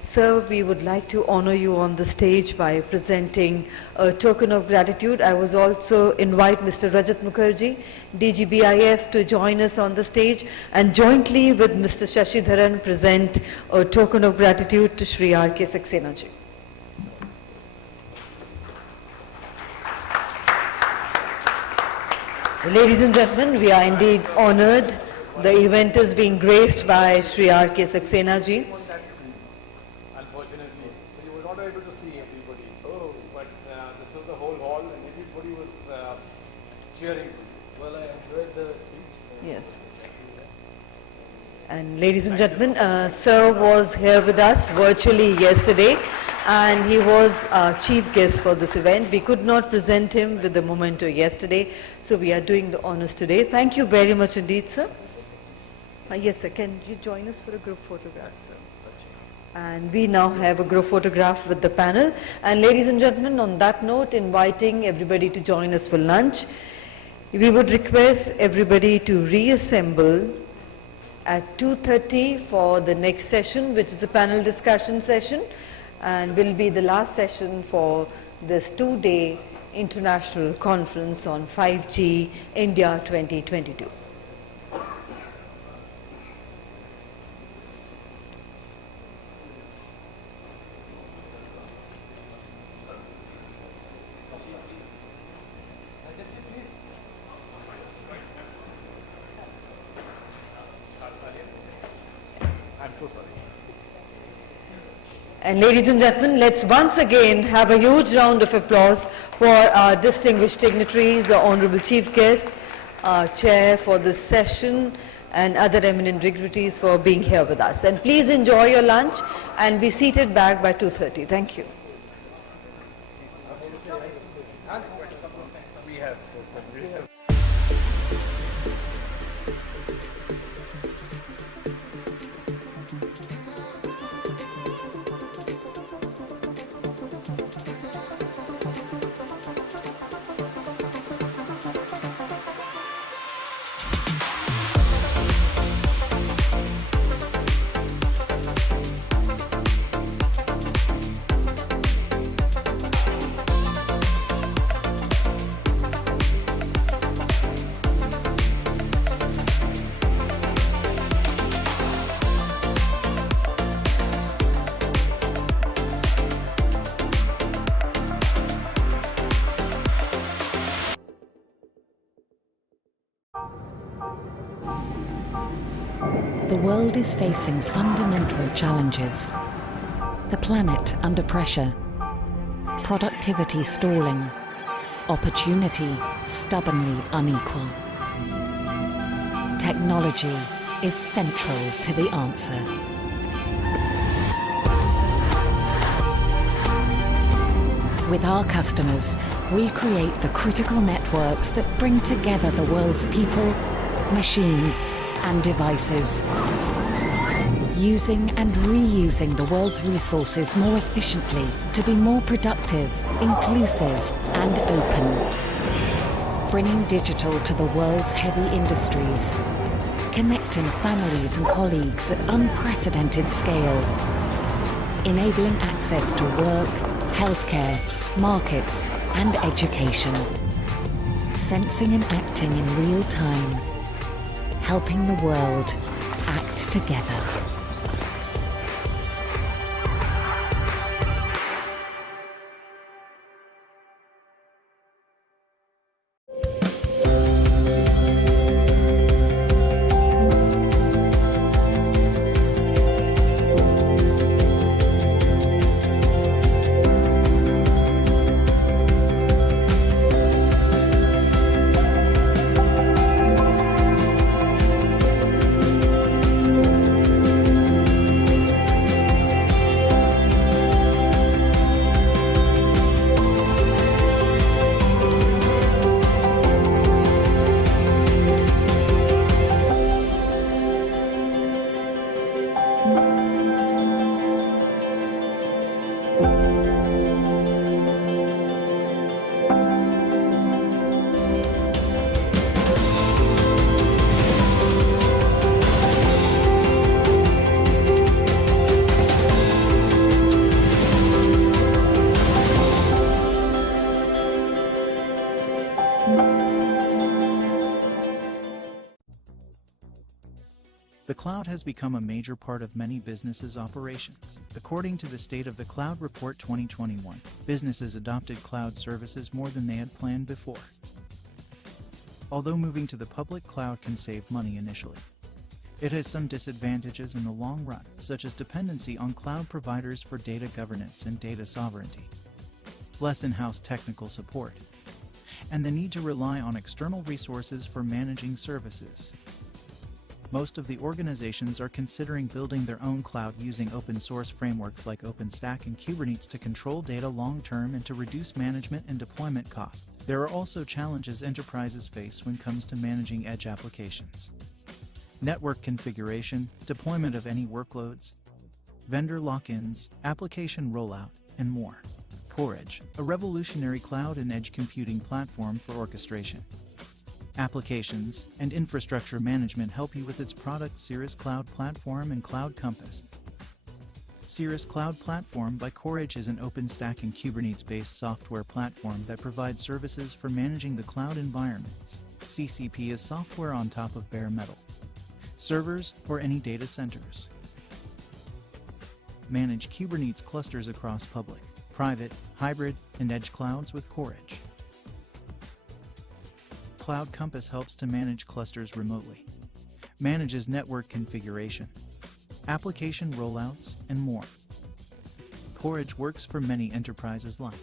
Sir, we would like to honor you on the stage by presenting a token of gratitude. I was also invite Mr. Rajat Mukherjee, DGBIF, to join us on the stage and jointly with Mr. Shashi Dharan present a token of gratitude to Shri R.K. Saxena ji. Ladies and gentlemen, we are indeed honored. The event is being graced by Shri R.K. Saxena ji. Unfortunately, you were not able to see everybody. Oh, but this was the whole hall and everybody was cheering. Well, I enjoyed the speech. Yes. And ladies and gentlemen, Sir was here with us virtually yesterday, and he was our chief guest for this event. We could not present him with the memento yesterday, so we are doing the honors today. Thank you very much indeed, sir. Yes, sir. Can you join us for a group photograph, sir? And we now have a group photograph with the panel. And ladies and gentlemen, on that note, inviting everybody to join us for lunch. We would request everybody to reassemble at 2:30 for the next session, which is a panel discussion session, and will be the last session for this 2-day international conference on 5G India 2022. And ladies and gentlemen, let's once again have a huge round of applause for our distinguished dignitaries, the Honorable Chief Guest, our Chair for this session, and other eminent dignitaries for being here with us. And please enjoy your lunch and be seated back by 2:30. Thank you. The world is facing fundamental challenges. The planet under pressure, productivity stalling, opportunity stubbornly unequal. Technology is central to the answer. With our customers, we create the critical networks that bring together the world's people, machines, and devices, using and reusing the world's resources more efficiently to be more productive, inclusive, and open. Bringing digital to the world's heavy industries, connecting families and colleagues at unprecedented scale, enabling access to work, healthcare, markets, and education. Sensing and acting in real time, helping the world act together. The cloud has become a major part of many businesses' operations. According to the State of the Cloud Report 2021, businesses adopted cloud services more than they had planned before. Although moving to the public cloud can save money initially, it has some disadvantages in the long run, such as dependency on cloud providers for data governance and data sovereignty, less in-house technical support, and the need to rely on external resources for managing services. Most of the organizations are considering building their own cloud using open source frameworks like OpenStack and Kubernetes to control data long-term and to reduce management and deployment costs. There are also challenges enterprises face when it comes to managing edge applications, network configuration, deployment of any workloads, vendor lock-ins, application rollout, and more. CoreEdge, a revolutionary cloud and edge computing platform for orchestration, applications, and infrastructure management help you with its product Cirrus Cloud Platform and Cloud Compass. Cirrus Cloud Platform by CoreEdge is an OpenStack and Kubernetes-based software platform that provides services for managing the cloud environments. CCP is software on top of bare metal, servers, or any data centers. Manage Kubernetes clusters across public, private, hybrid, and edge clouds with CoreEdge. Cloud Compass helps to manage clusters remotely, manages network configuration, application rollouts, and more. CoreEdge works for many enterprises like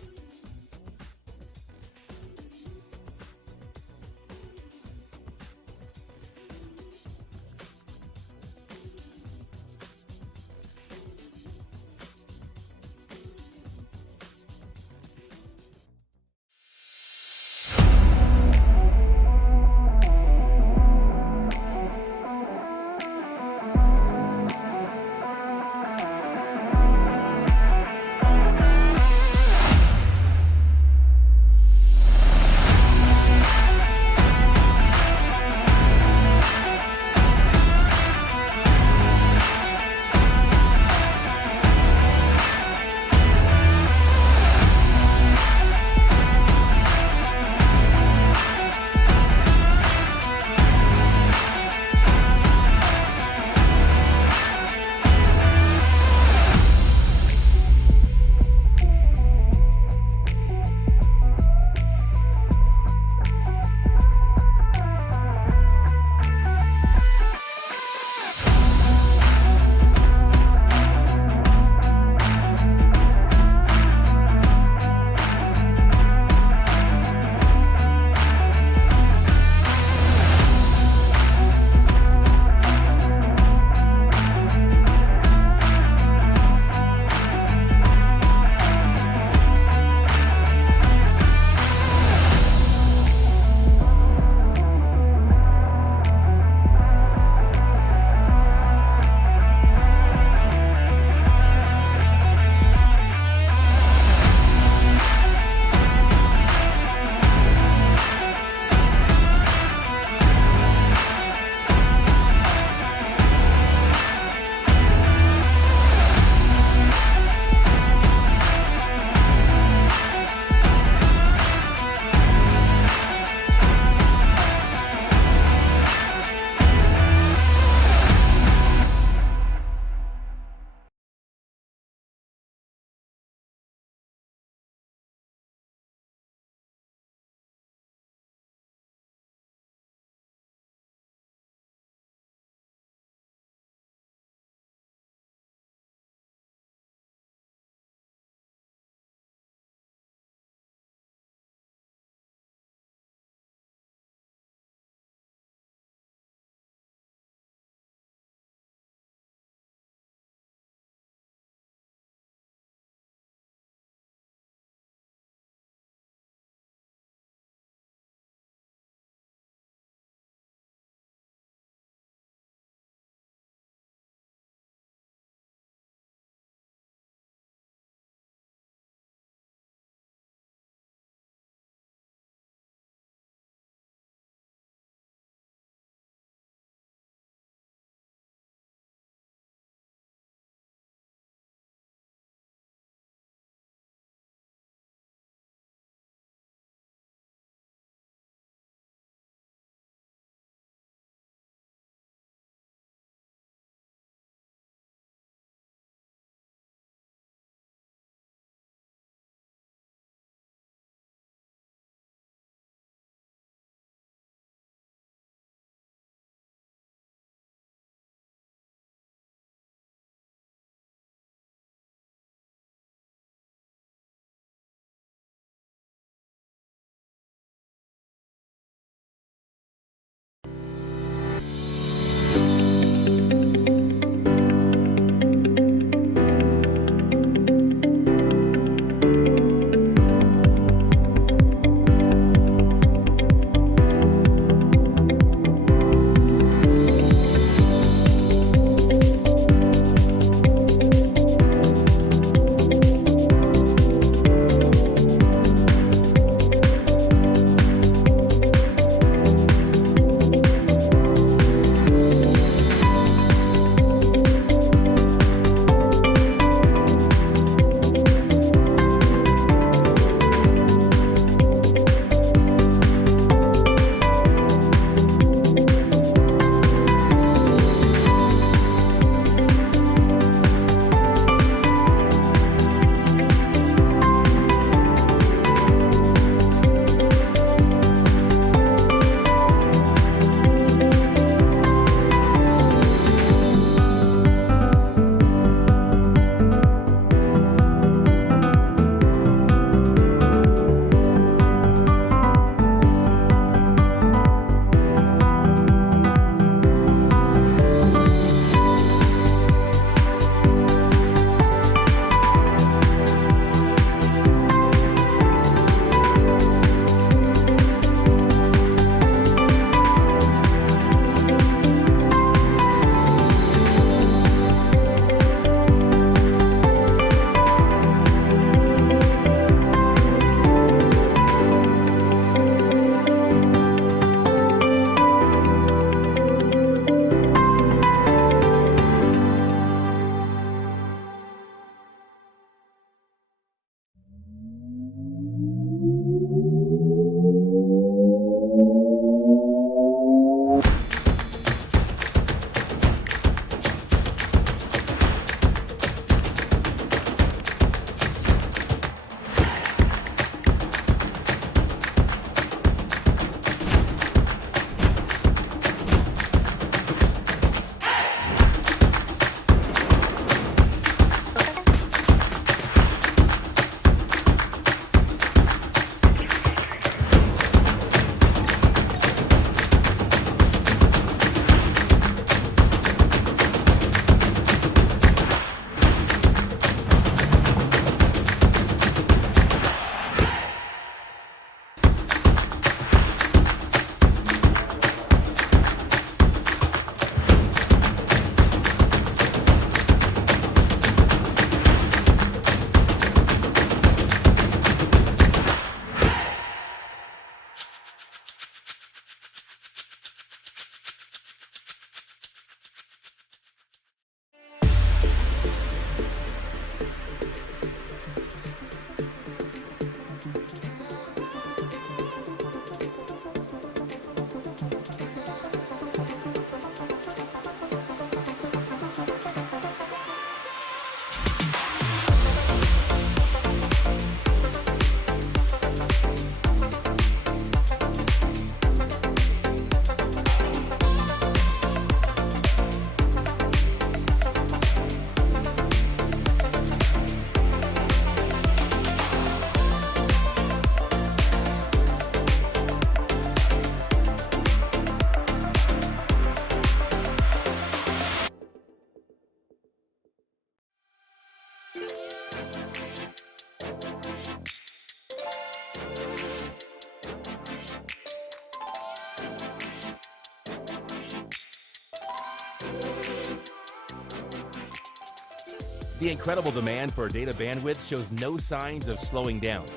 The incredible demand for data bandwidth shows no signs of slowing down.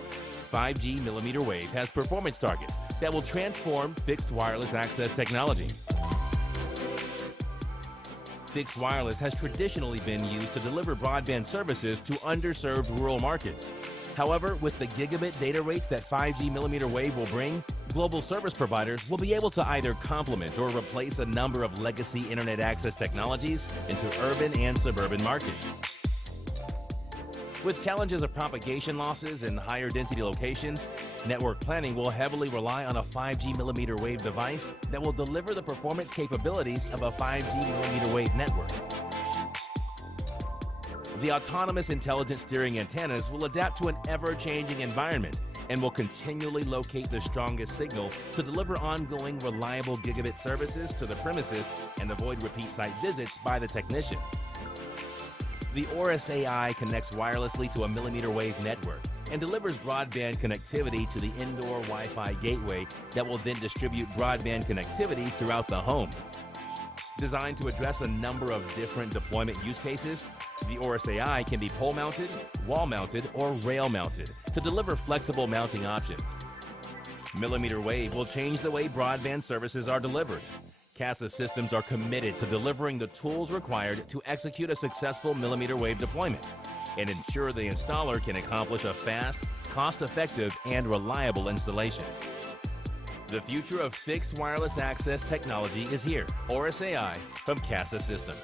5G millimeter wave has performance targets that will transform fixed wireless access technology. Fixed wireless has traditionally been used to deliver broadband services to underserved rural markets. However, with the gigabit data rates that 5G millimeter wave will bring, global service providers will be able to either complement or replace a number of legacy internet access technologies into urban and suburban markets. With challenges of propagation losses in higher density locations, network planning will heavily rely on a 5G millimeter wave device that will deliver the performance capabilities of a 5G millimeter wave network. The autonomous intelligent steering antennas will adapt to an ever-changing environment and will continually locate the strongest signal to deliver ongoing reliable gigabit services to the premises and avoid repeat site visits by the technician. The Aurus AI connects wirelessly to a millimeter wave network and delivers broadband connectivity to the indoor Wi-Fi gateway that will then distribute broadband connectivity throughout the home. Designed to address a number of different deployment use cases, the Aurus AI can be pole-mounted, wall-mounted, or rail-mounted to deliver flexible mounting options. Millimeter wave will change the way broadband services are delivered. CASA systems are committed to delivering the tools required to execute a successful millimeter wave deployment and ensure the installer can accomplish a fast, cost-effective, and reliable installation. The future of fixed wireless access technology is here. Aurus AI from CASA Systems.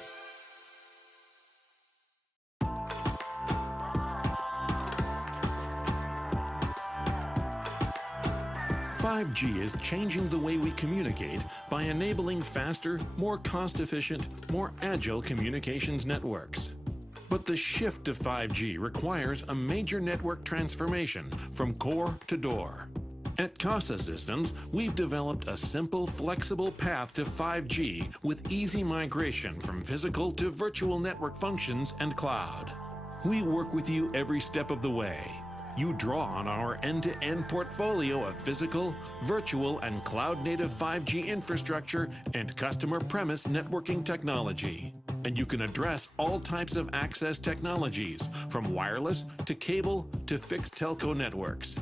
5G is changing the way we communicate by enabling faster, more cost-efficient, more agile communications networks. But the shift to 5G requires a major network transformation from core to door. At CASA Systems, we've developed a simple, flexible path to 5G with easy migration from physical to virtual network functions and cloud. We work with you every step of the way. You draw on our end-to-end portfolio of physical, virtual, and cloud-native 5G infrastructure and customer premise networking technology. And you can address all types of access technologies, from wireless to cable to fixed telco networks.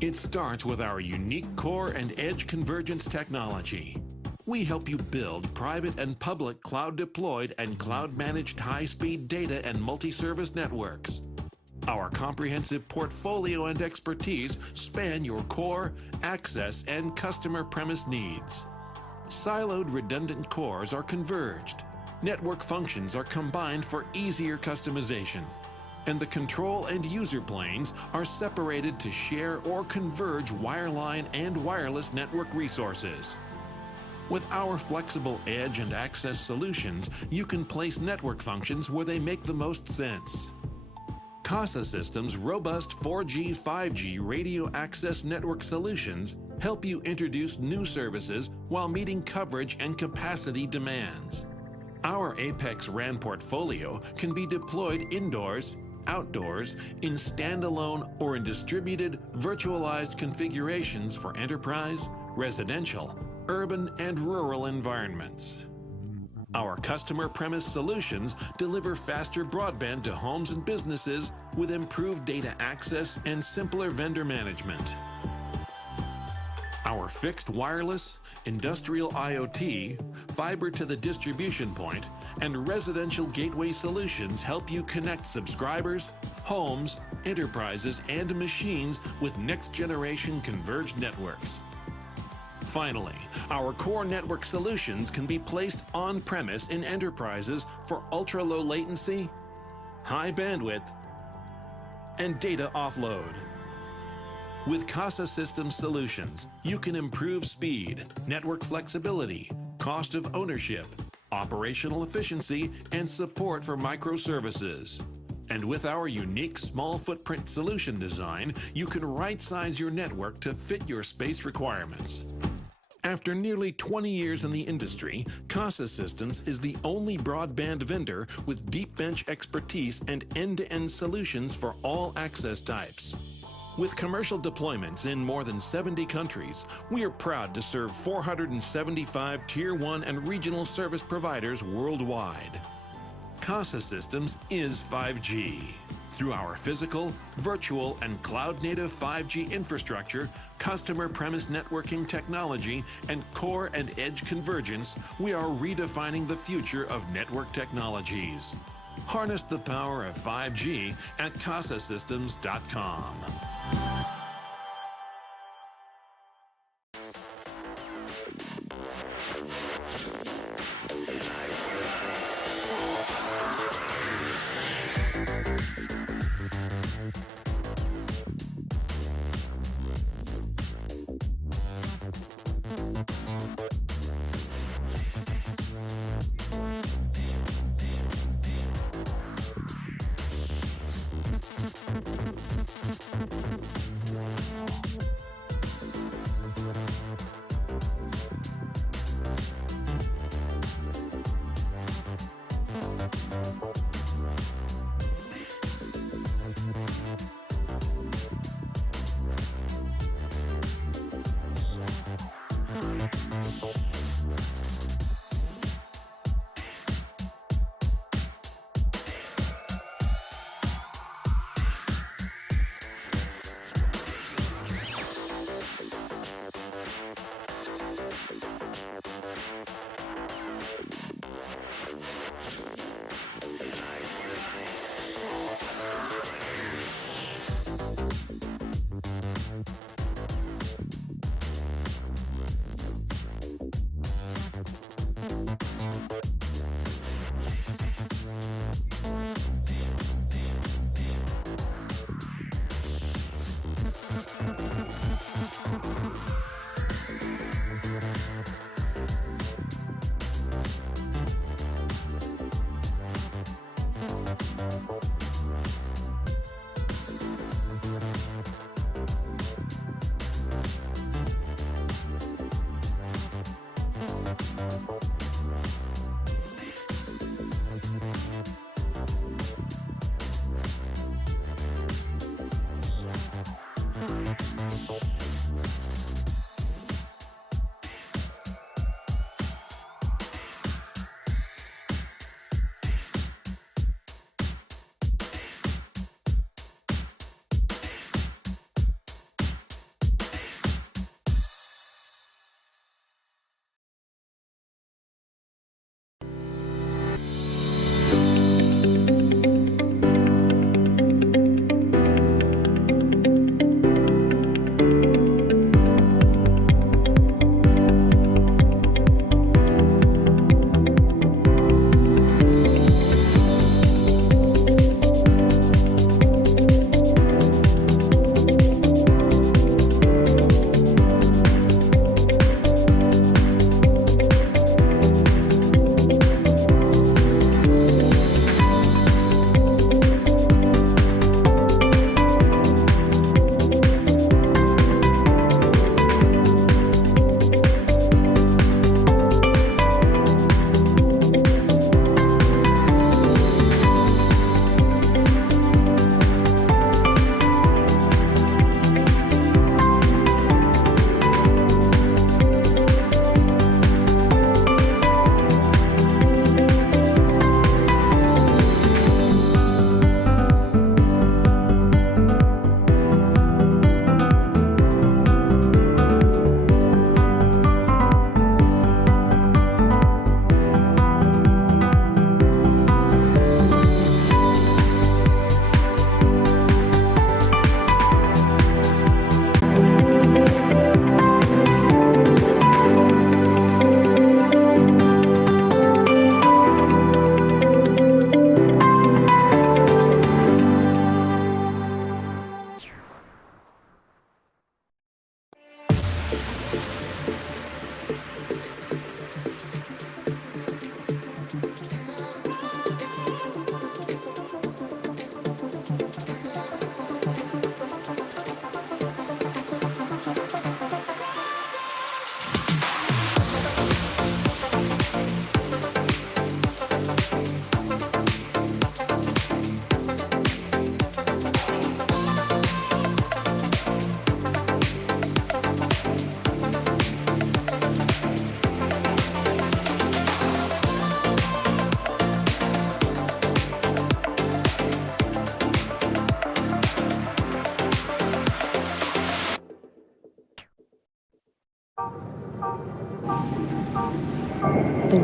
It starts with our unique core and edge convergence technology. We help you build private and public cloud-deployed and cloud-managed high-speed data and multi-service networks. Our comprehensive portfolio and expertise span your core, access, and customer premise needs. Siloed redundant cores are converged. Network functions are combined for easier customization. And the control and user planes are separated to share or converge wireline and wireless network resources. With our flexible edge and access solutions, you can place network functions where they make the most sense. CASA Systems' robust 4G, 5G radio access network solutions help you introduce new services while meeting coverage and capacity demands. Our Apex RAN portfolio can be deployed indoors, outdoors, in standalone or in distributed, virtualized configurations for enterprise, residential, urban, and rural environments. Our customer premise solutions deliver faster broadband to homes and businesses with improved data access and simpler vendor management. Our fixed wireless, industrial IoT, fiber to the distribution point, and residential gateway solutions help you connect subscribers, homes, enterprises, and machines with next-generation converged networks. Finally, our core network solutions can be placed on-premise in enterprises for ultra-low latency, high bandwidth, and data offload. With CASA Systems solutions, you can improve speed, network flexibility, cost of ownership, operational efficiency, and support for microservices. And with our unique small footprint solution design, you can right-size your network to fit your space requirements. After nearly 20 years in the industry, CASA Systems is the only broadband vendor with deep bench expertise and end-to-end solutions for all access types. With commercial deployments in more than 70 countries, we are proud to serve 475 Tier 1 and regional service providers worldwide. Casa Systems is 5G. Through our physical, virtual, and cloud-native 5G infrastructure, customer premise networking technology, and core and edge convergence, we are redefining the future of network technologies. Harness the power of 5G at casasystems.com.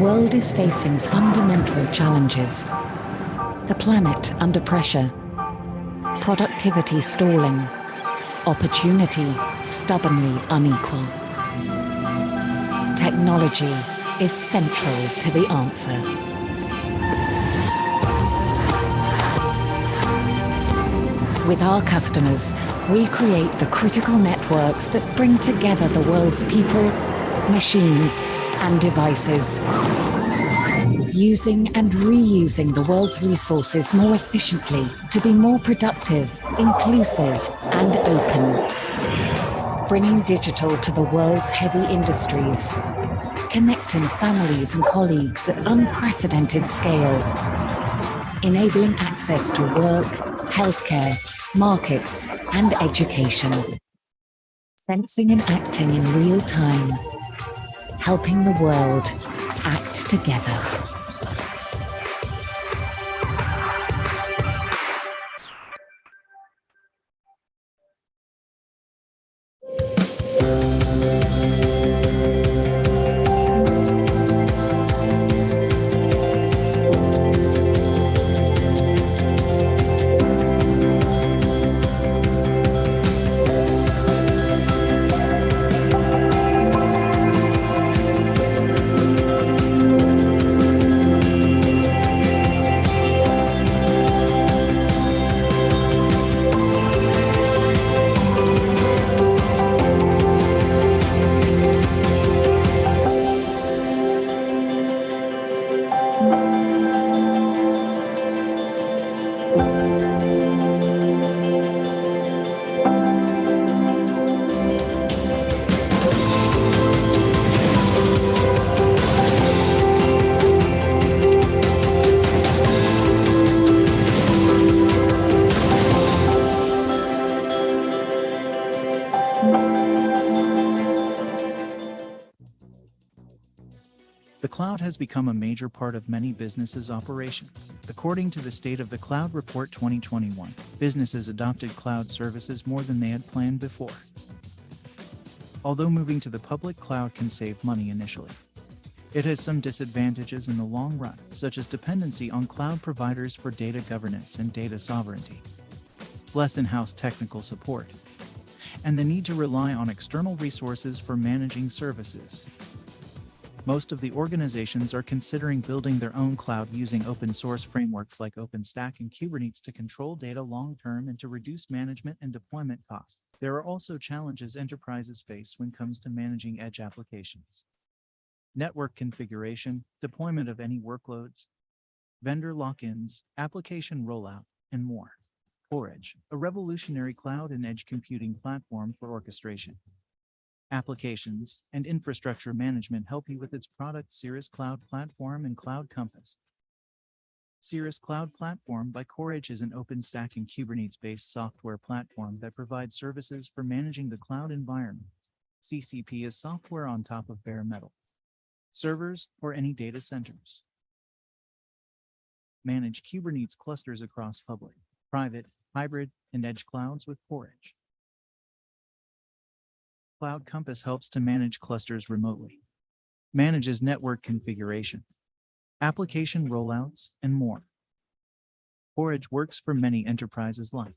world is facing fundamental challenges. The planet under pressure, productivity stalling, opportunity stubbornly unequal. Technology is central to the answer. With our customers, we create the critical networks that bring together the world's people, machines, and devices, using and reusing the world's resources more efficiently to be more productive, inclusive, and open. Bringing digital to the world's heavy industries, connecting families and colleagues at unprecedented scale, enabling access to work, healthcare, markets, and education. Sensing and acting in real time, helping the world act together. The cloud has become a major part of many businesses' operations. According to the State of the Cloud Report 2021, businesses adopted cloud services more than they had planned before. Although moving to the public cloud can save money initially, it has some disadvantages in the long run, such as dependency on cloud providers for data governance and data sovereignty, less in-house technical support, and the need to rely on external resources for managing services. Most of the organizations are considering building their own cloud using open source frameworks like OpenStack and Kubernetes to control data long-term and to reduce management and deployment costs. There are also challenges enterprises face when it comes to managing edge applications, network configuration, deployment of any workloads, vendor lock-ins, application rollout, and more. CoreEdge, a revolutionary cloud and edge computing platform for orchestration, applications, and infrastructure management, help you with its product Cirrus Cloud Platform and Cloud Compass. Cirrus Cloud Platform by CoreEdge is an OpenStack and Kubernetes-based software platform that provides services for managing the cloud environment. CCP is software on top of bare metal servers or any data centers. Manage Kubernetes clusters across public, private, hybrid, and edge clouds with CoreEdge. Cloud Compass helps to manage clusters remotely, manages network configuration, application rollouts, and more. CoreEdge works for many enterprises like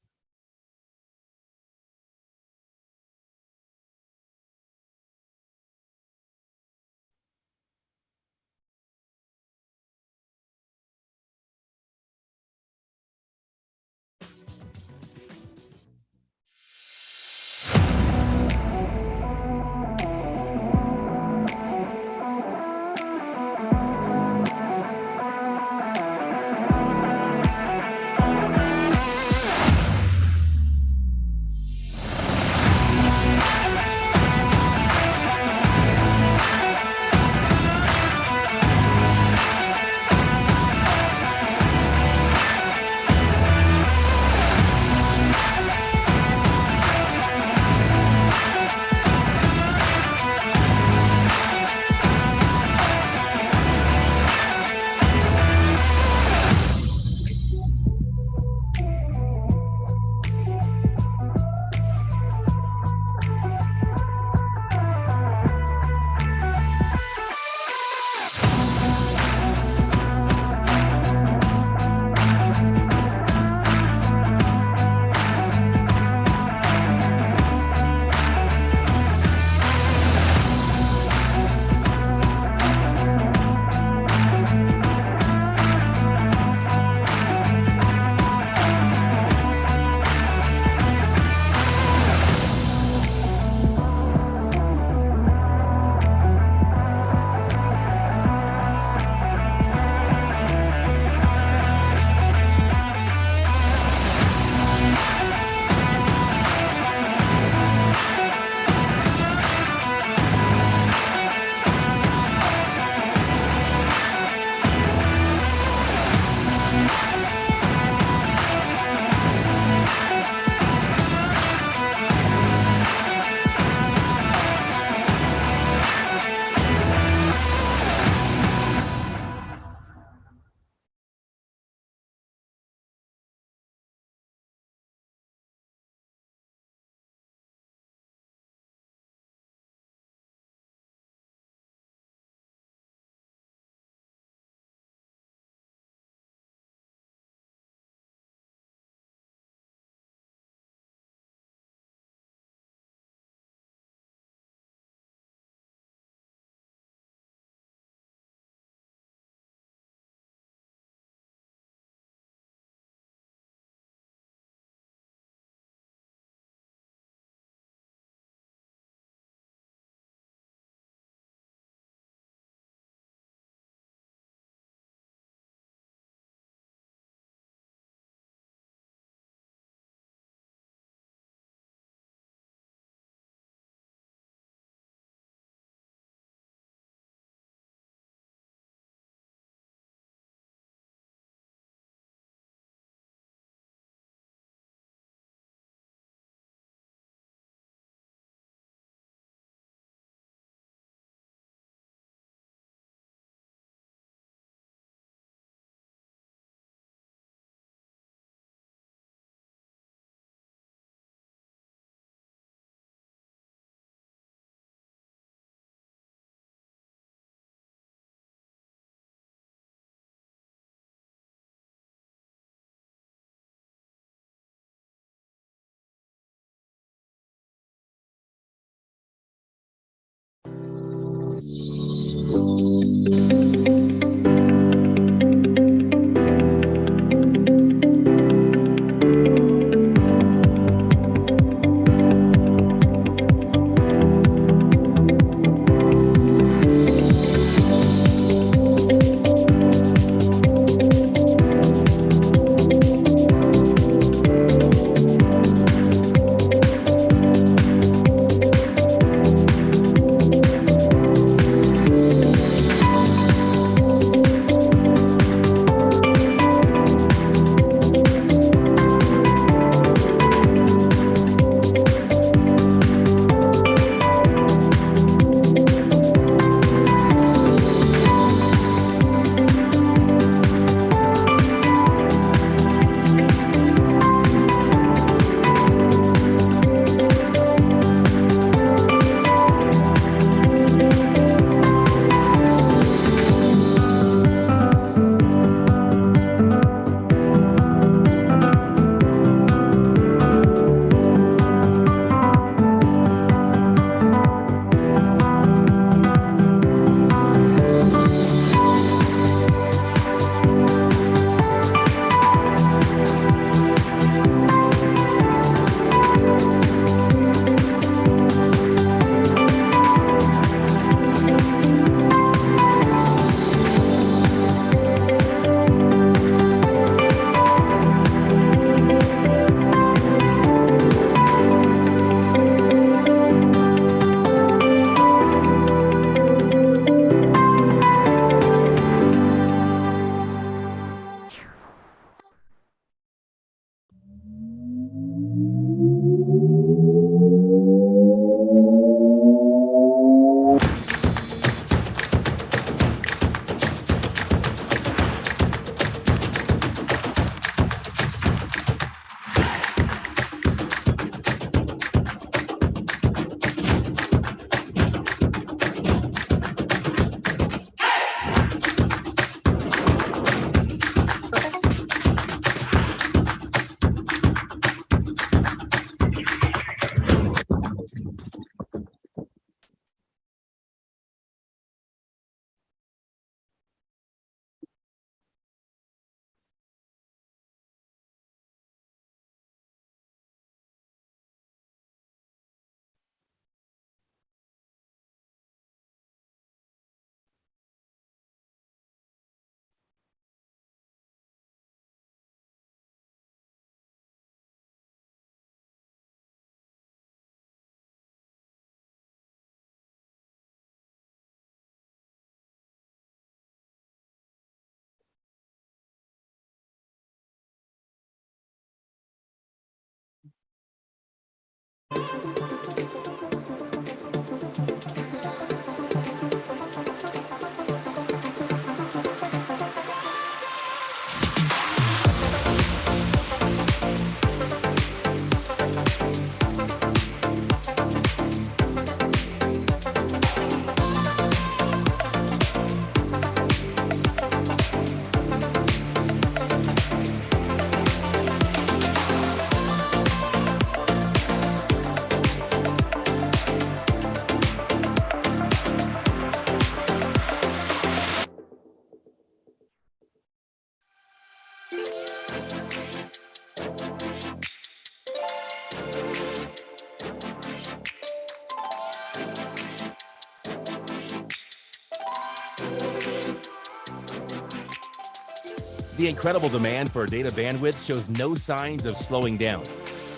The incredible demand for data bandwidth shows no signs of slowing down.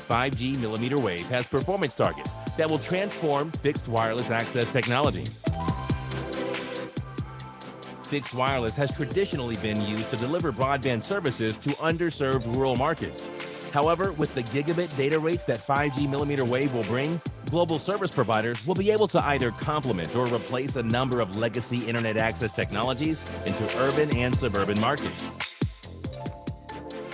5G millimeter wave has performance targets that will transform fixed wireless access technology. Fixed wireless has traditionally been used to deliver broadband services to underserved rural markets. However, with the gigabit data rates that 5G millimeter wave will bring, global service providers will be able to either complement or replace a number of legacy internet access technologies into urban and suburban markets.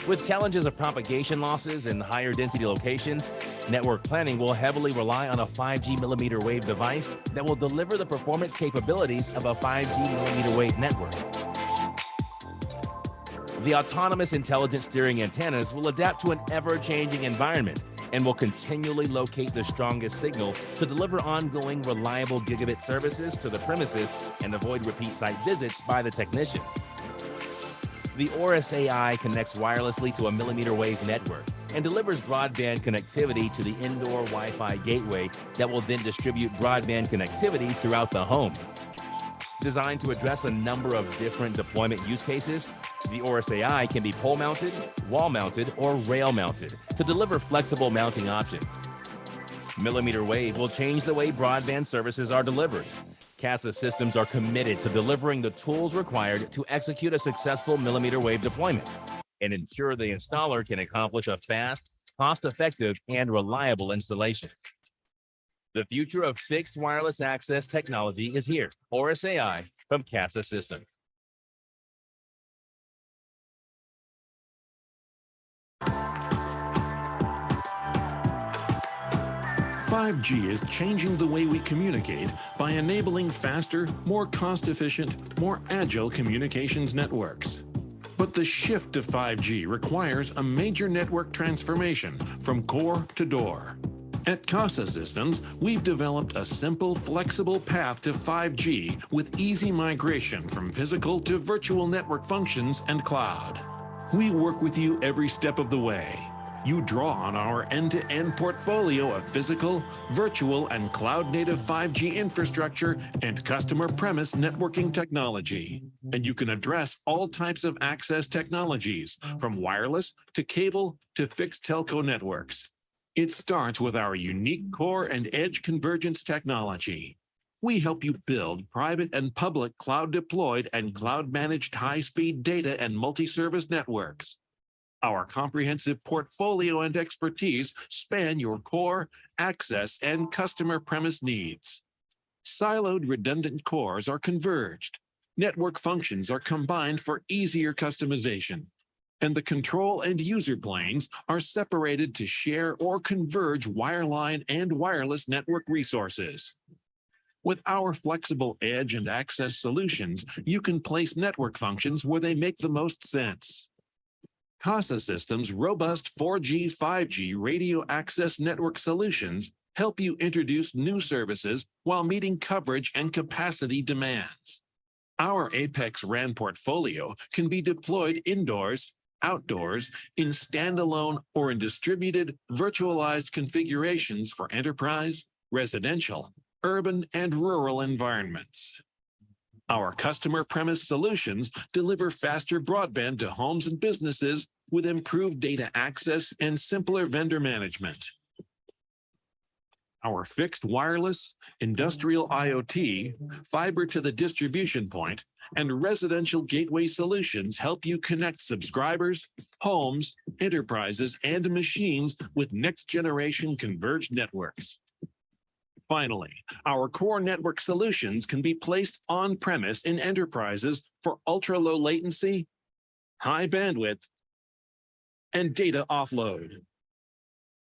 With challenges of propagation losses in higher density locations, network planning will heavily rely on a 5G millimeter wave device that will deliver the performance capabilities of a 5G millimeter wave network. The autonomous intelligent steering antennas will adapt to an ever-changing environment and will continually locate the strongest signal to deliver ongoing reliable gigabit services to the premises and avoid repeat site visits by the technician. The Aurus AI connects wirelessly to a millimeter wave network and delivers broadband connectivity to the indoor Wi-Fi gateway that will then distribute broadband connectivity throughout the home. Designed to address a number of different deployment use cases, the Aurus AI can be pole-mounted, wall-mounted, or rail-mounted to deliver flexible mounting options. Millimeter wave will change the way broadband services are delivered. CASA systems are committed to delivering the tools required to execute a successful millimeter wave deployment and ensure the installer can accomplish a fast, cost-effective, and reliable installation. The future of fixed wireless access technology is here. Aurus AI from CASA Systems. 5G is changing the way we communicate by enabling faster, more cost-efficient, more agile communications networks. But the shift to 5G requires a major network transformation from core to door. At CASA Systems, we've developed a simple, flexible path to 5G with easy migration from physical to virtual network functions and cloud. We work with you every step of the way. You draw on our end-to-end portfolio of physical, virtual, and cloud-native 5G infrastructure and customer premise networking technology. And you can address all types of access technologies, from wireless to cable to fixed telco networks. It starts with our unique core and edge convergence technology. We help you build private and public cloud-deployed and cloud-managed high-speed data and multi-service networks. Our comprehensive portfolio and expertise span your core, access, and customer premise needs. Siloed redundant cores are converged. Network functions are combined for easier customization. And the control and user planes are separated to share or converge wireline and wireless network resources. With our flexible edge and access solutions, you can place network functions where they make the most sense. CASA Systems' robust 4G, 5G radio access network solutions help you introduce new services while meeting coverage and capacity demands. Our Apex RAN portfolio can be deployed indoors, outdoors, in standalone or in distributed, virtualized configurations for enterprise, residential, urban, and rural environments. Our customer premise solutions deliver faster broadband to homes and businesses with improved data access and simpler vendor management. Our fixed wireless, industrial IoT, fiber to the distribution point, and residential gateway solutions help you connect subscribers, homes, enterprises, and machines with next-generation converged networks. Finally, our core network solutions can be placed on-premise in enterprises for ultra-low latency, high bandwidth, and data offload.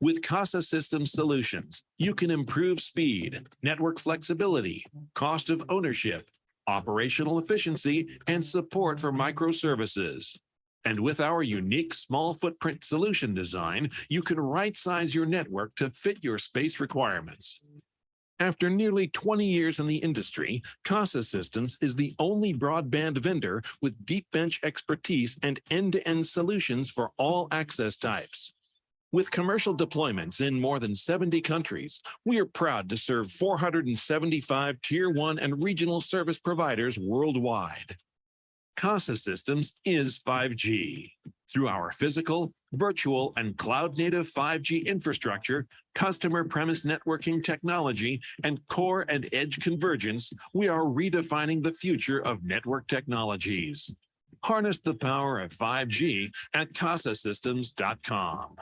With Casa Systems Solutions, you can improve speed, network flexibility, cost of ownership, operational efficiency, and support for microservices. And with our unique small footprint solution design, you can right-size your network to fit your space requirements. After nearly 20 years in the industry, Casa Systems is the only broadband vendor with deep bench expertise and end-to-end solutions for all access types. With commercial deployments in more than 70 countries, we are proud to serve 475 Tier 1 and regional service providers worldwide. Casa Systems is 5G. Through our physical, virtual, and cloud-native 5G infrastructure, customer premise networking technology, and core and edge convergence, we are redefining the future of network technologies. Harness the power of 5G at casasystems.com.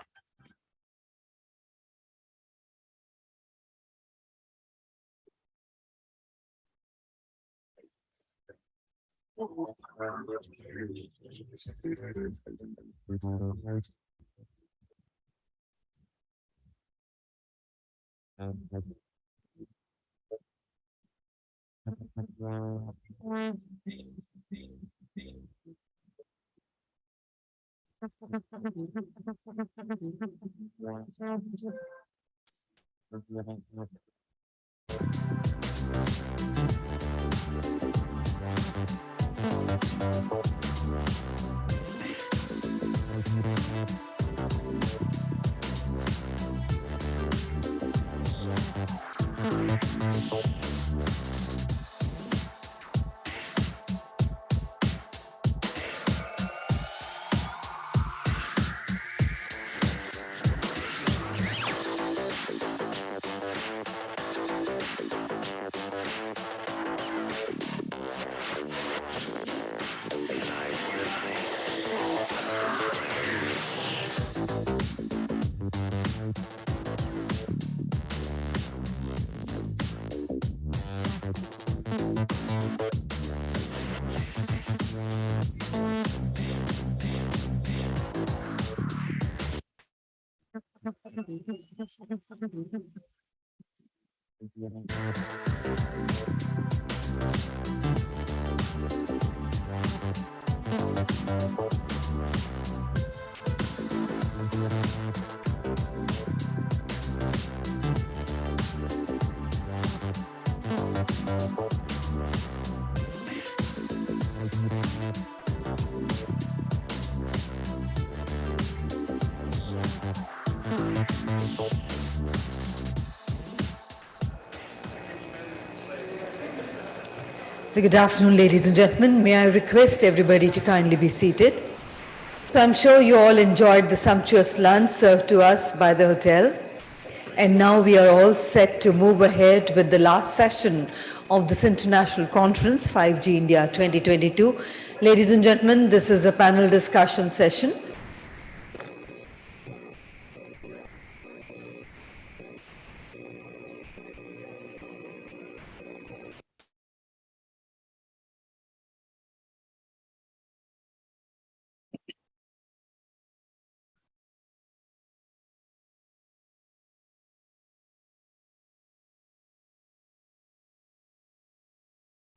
So good afternoon, ladies and gentlemen. May I request everybody to kindly be seated. So I'm sure you all enjoyed the sumptuous lunch served to us by the hotel. And now we are all set to move ahead with the last session of this international conference, 5G India 2022. Ladies and gentlemen, this is a panel discussion session.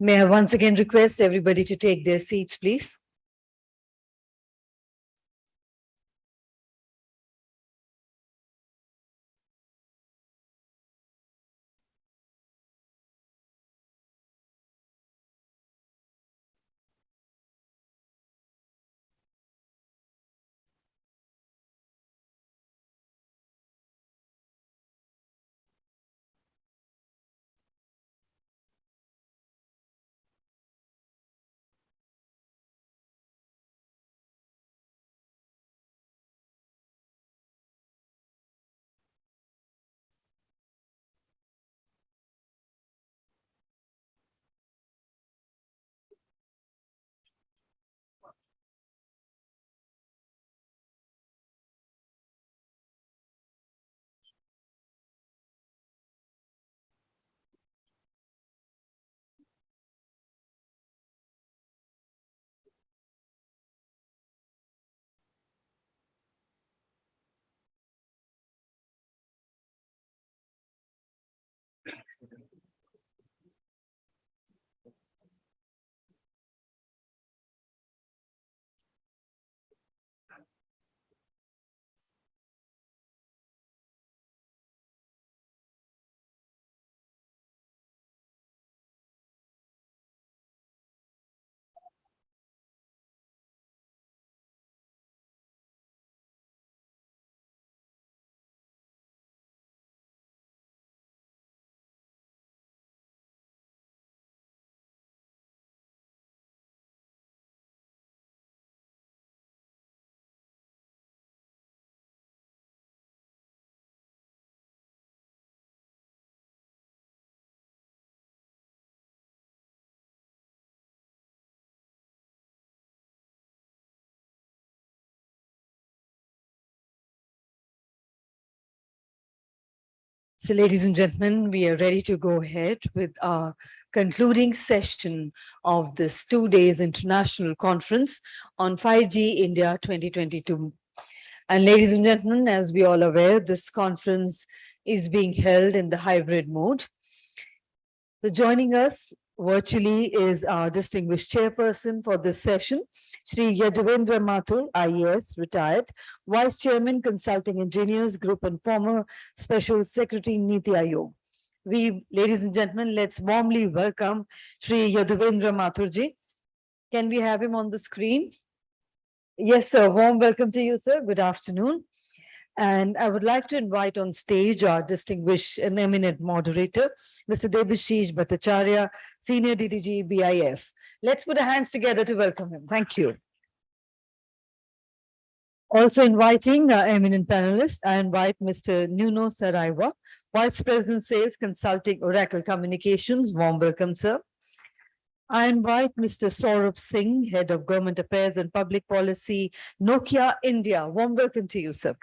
May I once again request everybody to take their seats, please? So, ladies and gentlemen, we are ready to go ahead with our concluding session of this 2 days international conference on 5G India 2022. And ladies and gentlemen, as we all aware, this conference is being held in the hybrid mode. So joining us virtually is our distinguished chairperson for this session, Shri Yaduvendra Mathur, IAS, retired, Vice Chairman, Consulting Engineers Group and former Special Secretary, Niti Aayog. We, ladies and gentlemen, let's warmly welcome Shri Yaduvendra Mathurji. Can we have him on the screen? Yes, sir. Warm welcome to you, sir. Good afternoon. And I would like to invite on stage our distinguished and eminent moderator, Mr. Debashish Bhattacharya, Senior DDG, BIF. Let's put our hands together to welcome him. Thank you. Also inviting our eminent panelists, I invite Mr. Nuno Saraiva, Vice President Sales Consulting, Oracle Communications. Warm welcome, sir. I invite Mr. Saurabh Singh, Head of Government Affairs and Public Policy, Nokia India. Warm welcome to you, sir.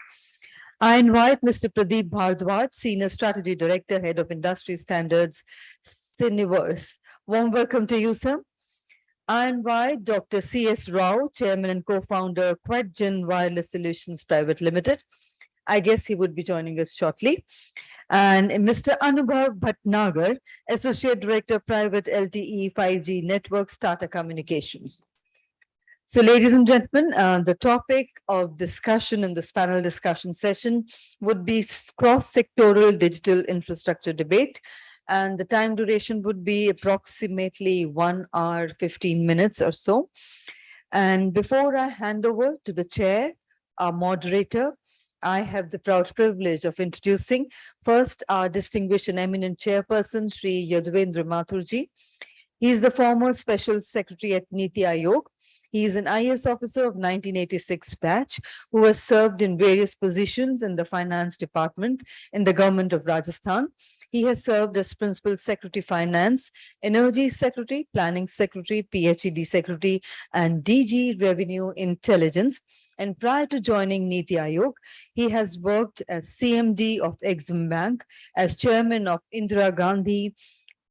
I invite Mr. Pradeep Bhardwaj, Senior Strategy Director, Head of Industry Standards, Cineverse. Warm welcome to you, sir. I invite Dr. C.S. Rao, Chairman and Co-founder, QuadGen Wireless Solutions Private Limited. I guess he would be joining us shortly. And Mr. Anubhav Bhatnagar, Associate Director, Private LTE 5G Networks, Tata Communications. So, ladies and gentlemen, the topic of discussion in this panel discussion session would be cross-sectoral digital infrastructure debate. And the time duration would be approximately 1 hour, 15 minutes or so. And before I hand over to the chair, our moderator, I have the proud privilege of introducing first our distinguished and eminent chairperson, Shri Yaduvendra Mathurji. He is the former Special Secretary at Niti Aayog. He is an IAS officer of 1986 batch who has served in various positions in the finance department in the government of Rajasthan. He has served as Principal Secretary Finance, Energy Secretary, Planning Secretary, PHED Secretary, and DG Revenue Intelligence. And prior to joining Niti Aayog, he has worked as CMD of Exim Bank, as Chairman of Indira Gandhi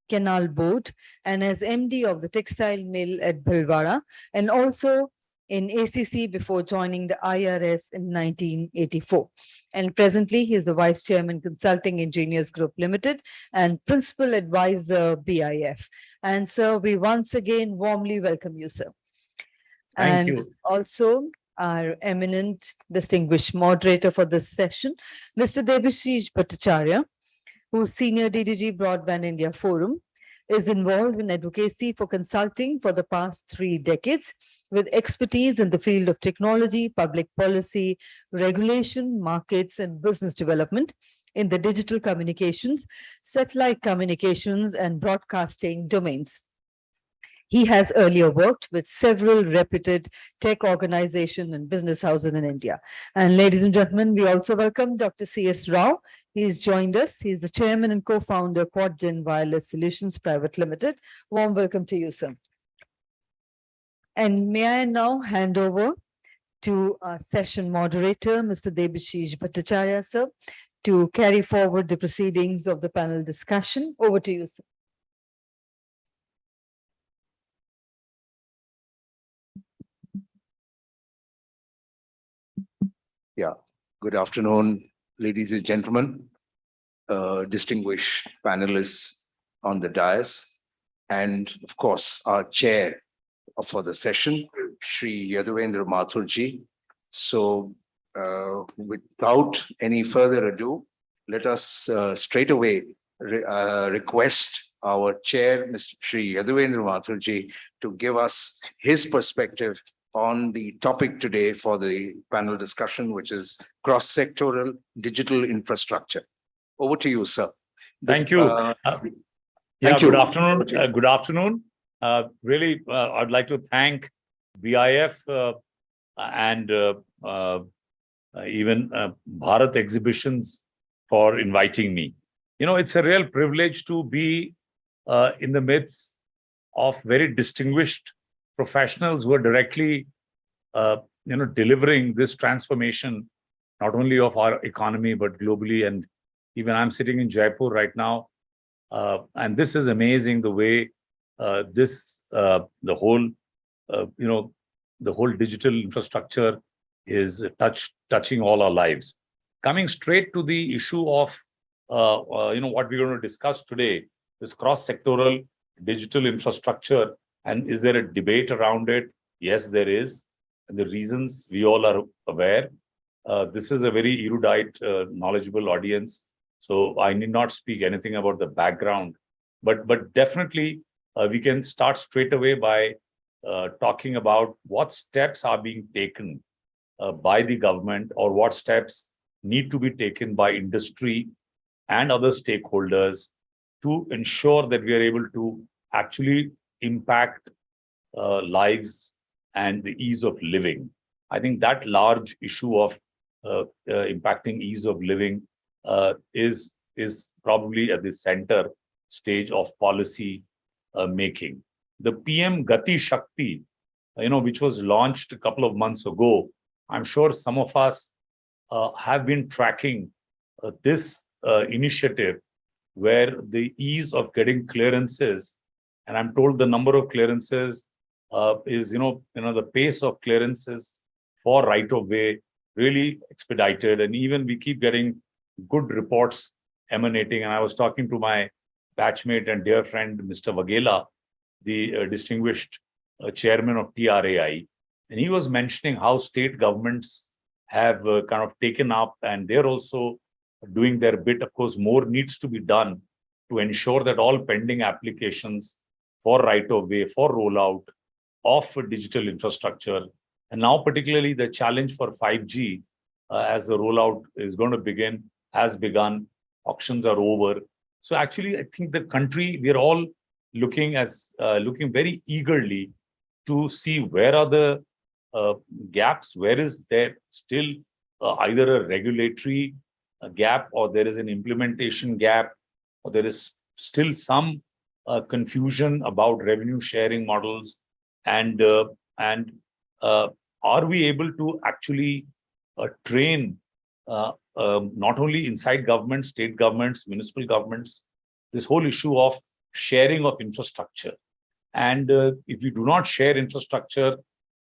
Canal Board, and as MD of the textile mill at Bhilwara, and also in ACC before joining the IRS in 1984. And presently, he is the Vice Chairman, Consulting Engineers Group Limited, and Principal Advisor, BIF. And sir, we once again warmly welcome you, sir. Thank you. Also, our eminent distinguished moderator for this session, Mr. Debashish Bhattacharya, who's Senior DDG Broadband India Forum, is involved in advocacy for consulting for the past 3 decades with expertise in the field of technology, public policy, regulation, markets, and business development in the digital communications, satellite communications, and broadcasting domains. He has earlier worked with several reputed tech organizations and business houses in India. And ladies and gentlemen, we also welcome Dr. C.S. Rao. He's joined us. He's the Chairman and Co-founder, QuadGen Wireless Solutions Private Limited. Warm welcome to you, sir. And may I now hand over to our session moderator, Mr. Debashish Bhattacharya, sir, to carry forward the proceedings of the panel discussion. Over to you, sir. Yeah, good afternoon, ladies and gentlemen, distinguished panelists on the dais, and of course, our chair for the session, Shri Yaduvendra Mathurji. So without any further ado, let us straight away request our chair, Mr. Shri Yaduvendra Mathurji, to give us his perspective on the topic today for the panel discussion, which is cross-sectoral digital infrastructure. Over to you, sir. Thank you. Thank you. Good afternoon. Good afternoon. Really, I'd like to thank BIF and even Bharat Exhibitions for inviting me. You know, it's a real privilege to be in the midst of very distinguished professionals who are directly, delivering this transformation, not only of our economy, but globally and Even I'm sitting in Jaipur right now, and this is amazing the way the whole the whole digital infrastructure is touching all our lives. Coming straight to the issue of what we're going to discuss today, this cross-sectoral digital infrastructure, and is there a debate around it? Yes, there is. And the reasons we all are aware. This is a very erudite, knowledgeable audience, so I need not speak anything about the background. But definitely, we can start straight away by talking about what steps are being taken by the government, or what steps need to be taken by industry and other stakeholders to ensure that we are able to actually impact lives and the ease of living. I think that large issue of impacting ease of living is probably at the center stage of policy making. The PM Gati Shakti, which was launched a couple of months ago, I'm sure some of us have been tracking this initiative, where the ease of getting clearances, and I'm told the number of clearances is, the pace of clearances for right of way really expedited, and even we keep getting good reports emanating. And I was talking to my batchmate and dear friend, Mr. Vagela, the distinguished chairman of TRAI, and he was mentioning how state governments have kind of taken up, and they're also doing their bit. Of course, more needs to be done to ensure that all pending applications for right of way, for rollout of digital infrastructure, and now particularly the challenge for 5G as the rollout is going to begin, has begun, auctions are over. So actually, I think the country, we're all looking very eagerly to see where are the gaps, where is there still either a regulatory gap, or there is an implementation gap, or there is still some confusion about revenue sharing models, and are we able to actually train not only inside governments, state governments, municipal governments, this whole issue of sharing of infrastructure. And if you do not share infrastructure,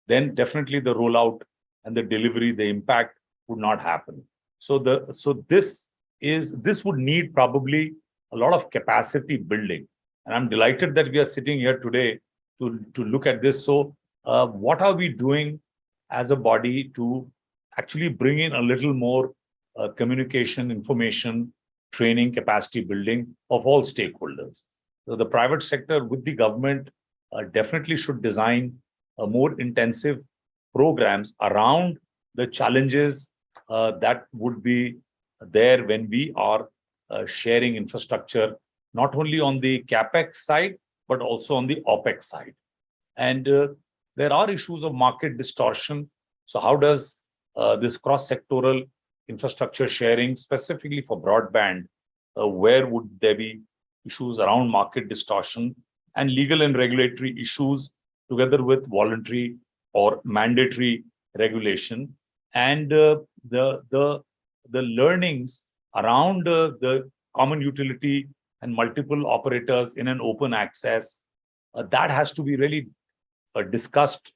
then definitely the rollout and the delivery, the impact would not happen. So this would need probably a lot of capacity building. And I'm delighted that we are sitting here today to look at this. So what are we doing as a body to actually bring in a little more communication, information, training, capacity building of all stakeholders? So the private sector with the government definitely should design more intensive programs around the challenges that would be there when we are sharing infrastructure, not only on the CapEx side, but also on the OpEx side. And there are issues of market distortion. So how does this cross-sectoral infrastructure sharing, specifically for broadband, where would there be issues around market distortion and legal and regulatory issues together with voluntary or mandatory regulation, and the learnings around the common utility and multiple operators in an open access, that has to be really discussed.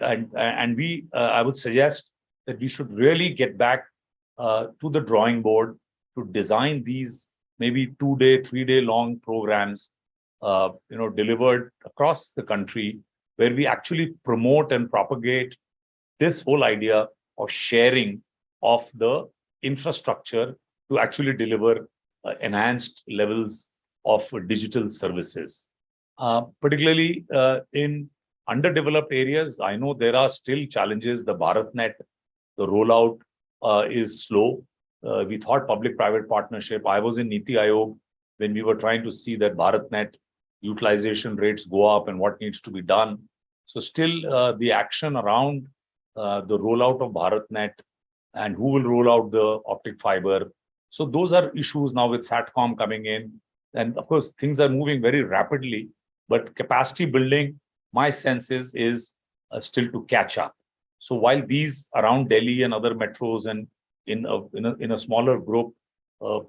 And we, I would suggest that we should really get back to the drawing board to design these maybe 2-day, 3-day long programs, delivered across the country, where we actually promote and propagate this whole idea of sharing of the infrastructure to actually deliver enhanced levels of digital services. Particularly in underdeveloped areas, I know there are still challenges. The BharatNet, the rollout is slow. We thought public-private partnership. I was in Niti Aayog when we were trying to see that BharatNet utilization rates go up and what needs to be done. So still the action around the rollout of BharatNet and who will roll out the optic fiber. So those are issues now with SATCOM coming in. And of course, things are moving very rapidly, but capacity building, my sense is still to catch up. So while these around Delhi and other metros and in a smaller group,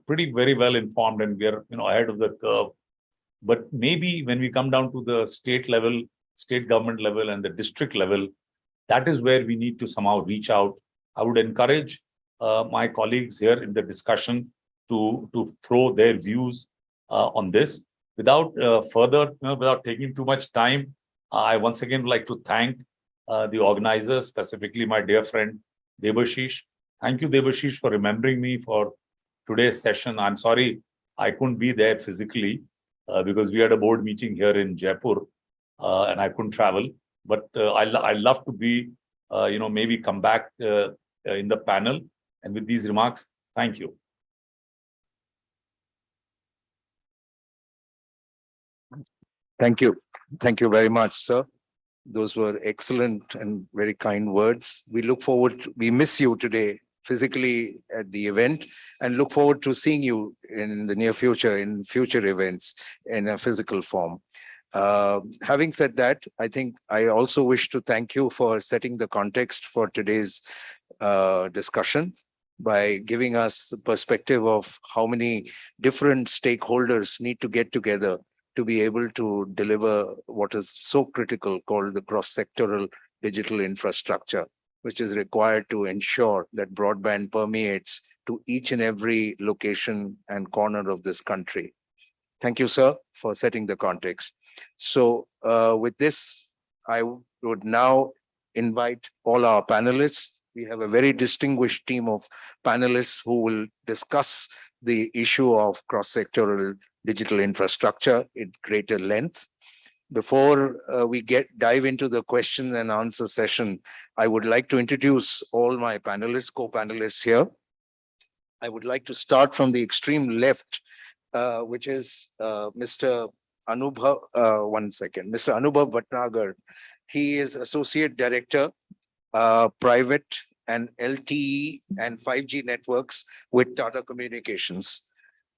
pretty very well informed, and we are ahead of the curve. But maybe when we come down to the state level, state government level, and the district level, that is where we need to somehow reach out. I would encourage my colleagues here in the discussion to throw their views on this. Without without taking too much time, I once again would like to thank the organizers, specifically my dear friend Debashish. Thank you, Debashish, for remembering me for today's session. I'm sorry I couldn't be there physically because we had a board meeting here in Jaipur and I couldn't travel. But I love to be, maybe come back in the panel. And with these remarks, thank you. Thank you. Thank you very much, sir. Those were excellent and very kind words. We look forward, we miss you today physically at the event and look forward to seeing you in the near future, in future events in a physical form. Having said that, I think I also wish to thank you for setting the context for today's discussion by giving us a perspective of how many different stakeholders need to get together to be able to deliver what is so critical called the cross-sectoral digital infrastructure, which is required to ensure that broadband permeates to each and every location and corner of this country. Thank you, sir, for setting the context. So with this, I would now invite all our panelists. We have a very distinguished team of panelists who will discuss the issue of cross-sectoral digital infrastructure in greater length. Before we dive into the question and answer session, I would like to introduce all my panelists, co-panelists here. I would like to start from the extreme left, which is Mr. Anubhav, Mr. Anubhav Bhatnagar. He is Associate Director, Private and LTE and 5G Networks with Tata Communications.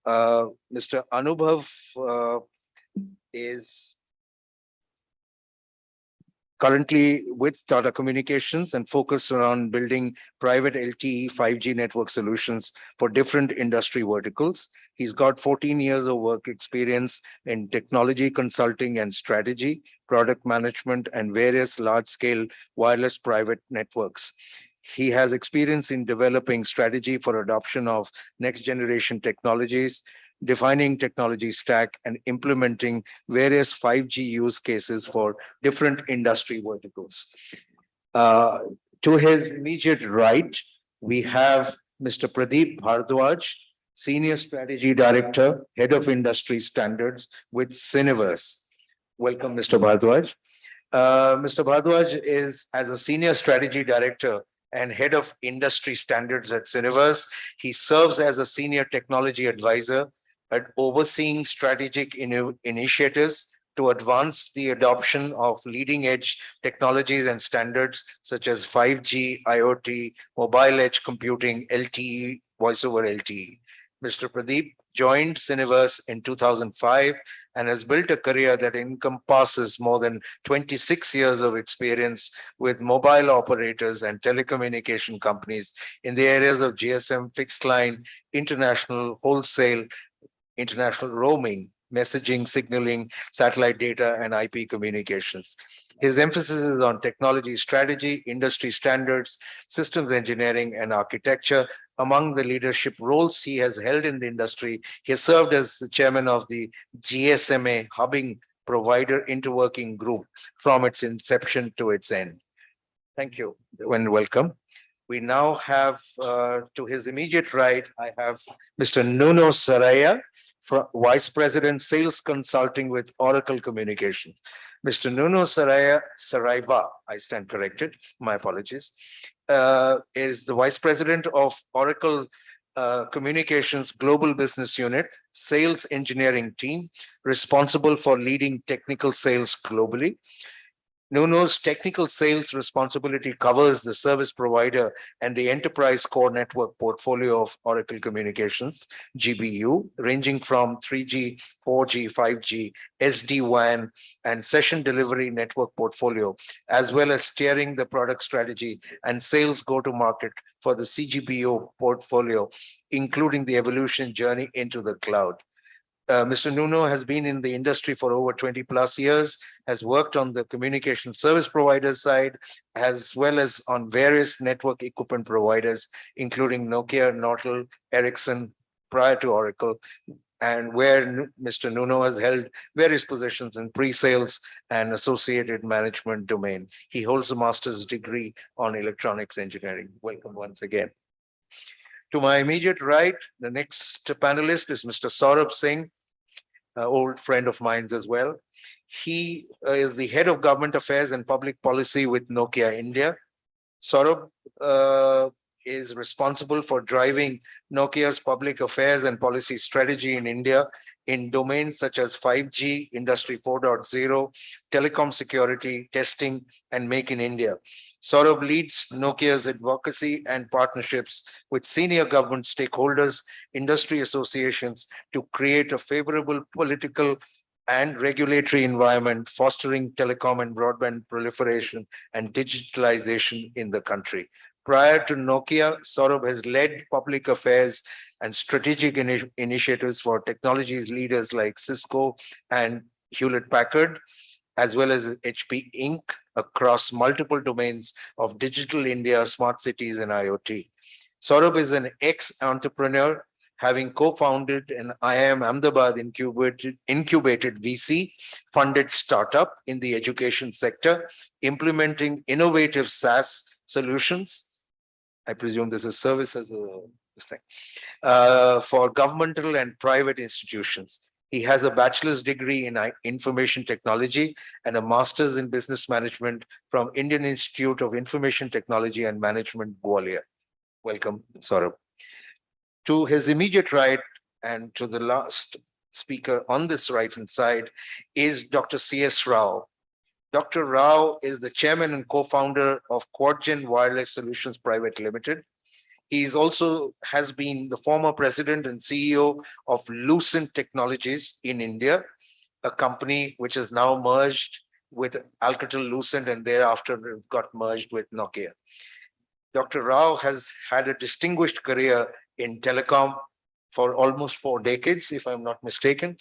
Mr. Anubhav is currently with Tata Communications and focused on building private LTE 5G network solutions for different industry verticals. He's got 14 years of work experience in technology consulting and strategy, product management, and various large-scale wireless private networks. He has experience in developing strategy for adoption of next-generation technologies, defining technology stack, and implementing various 5G use cases for different industry verticals. To his immediate right, we have Mr. Pradeep Bhardwaj, Senior Strategy Director, Head of Industry Standards with Cineverse. Welcome, Mr. Bhardwaj. Mr. Bhardwaj is, as a Senior Strategy Director and Head of Industry Standards at Cineverse, he serves as a Senior Technology Advisor at overseeing strategic initiatives to advance the adoption of leading-edge technologies and standards such as 5G, IoT, mobile edge computing, LTE, voice over LTE. Mr. Pradeep joined Cineverse in 2005 and has built a career that encompasses more than 26 years of experience with mobile operators and telecommunication companies in the areas of GSM, fixed line, international wholesale, international roaming, messaging, signaling, satellite data, and IP communications. His emphasis is on technology strategy, industry standards, systems engineering, and architecture. Among the leadership roles he has held in the industry, he has served as the chairman of the GSMA Hubbing Provider Interworking Group from its inception to its end. Thank you and welcome. We now have, to his immediate right, I have Mr. Nuno Saraiva, Vice President, Sales Consulting with Oracle Communications. Mr. Nuno Saraiva, I stand corrected, my apologies, is the Vice President of Oracle Communications Global Business Unit, Sales Engineering Team, responsible for leading technical sales globally. Nuno's technical sales responsibility covers the service provider and the enterprise core network portfolio of Oracle Communications, GBU, ranging from 3G, 4G, 5G, SD-WAN, and session delivery network portfolio, as well as steering the product strategy and sales go-to-market for the CGPO portfolio, including the evolution journey into the cloud. Mr. Nuno has been in the industry for over 20 plus years, has worked on the communication service provider side, as well as on various network equipment providers, including Nokia, Nortel, Ericsson, prior to Oracle, and where Mr. Nuno has held various positions in pre-sales and associated management domain. He holds a master's degree on electronics engineering. Welcome once again. To my immediate right, the next panelist is Mr. Saurabh Singh, an old friend of mine as well. He is the head of government affairs and public policy with Nokia India. Saurabh is responsible for driving Nokia's public affairs and policy strategy in India in domains such as 5G, Industry 4.0, telecom security, testing, and Make in India. Saurabh leads Nokia's advocacy and partnerships with senior government stakeholders, industry associations to create a favorable political and regulatory environment, fostering telecom and broadband proliferation and digitalization in the country. Prior to Nokia, Saurabh has led public affairs and strategic initiatives for technologies leaders like Cisco and Hewlett Packard, as well as HP Inc. across multiple domains of digital India, smart cities, and IoT. Saurabh is an ex-entrepreneur, having co-founded an IIM Ahmedabad incubated VC-funded startup in the education sector, implementing innovative SaaS solutions. I presume this is services for governmental and private institutions. He has a bachelor's degree in information technology and a master's in business management from Indian Institute of Information Technology and Management, Gwalior. Welcome, Saurabh. To his immediate right and to the last speaker on this right-hand side is Dr. C.S. Rao. Dr. Rao is the chairman and co-founder of QuadGen Wireless Solutions Private Limited. He also has been the former president and CEO of Lucent Technologies in India, a company which is now merged with Alcatel-Lucent and thereafter got merged with Nokia. Dr. Rao has had a distinguished career in telecom for almost 4 decades, if I'm not mistaken.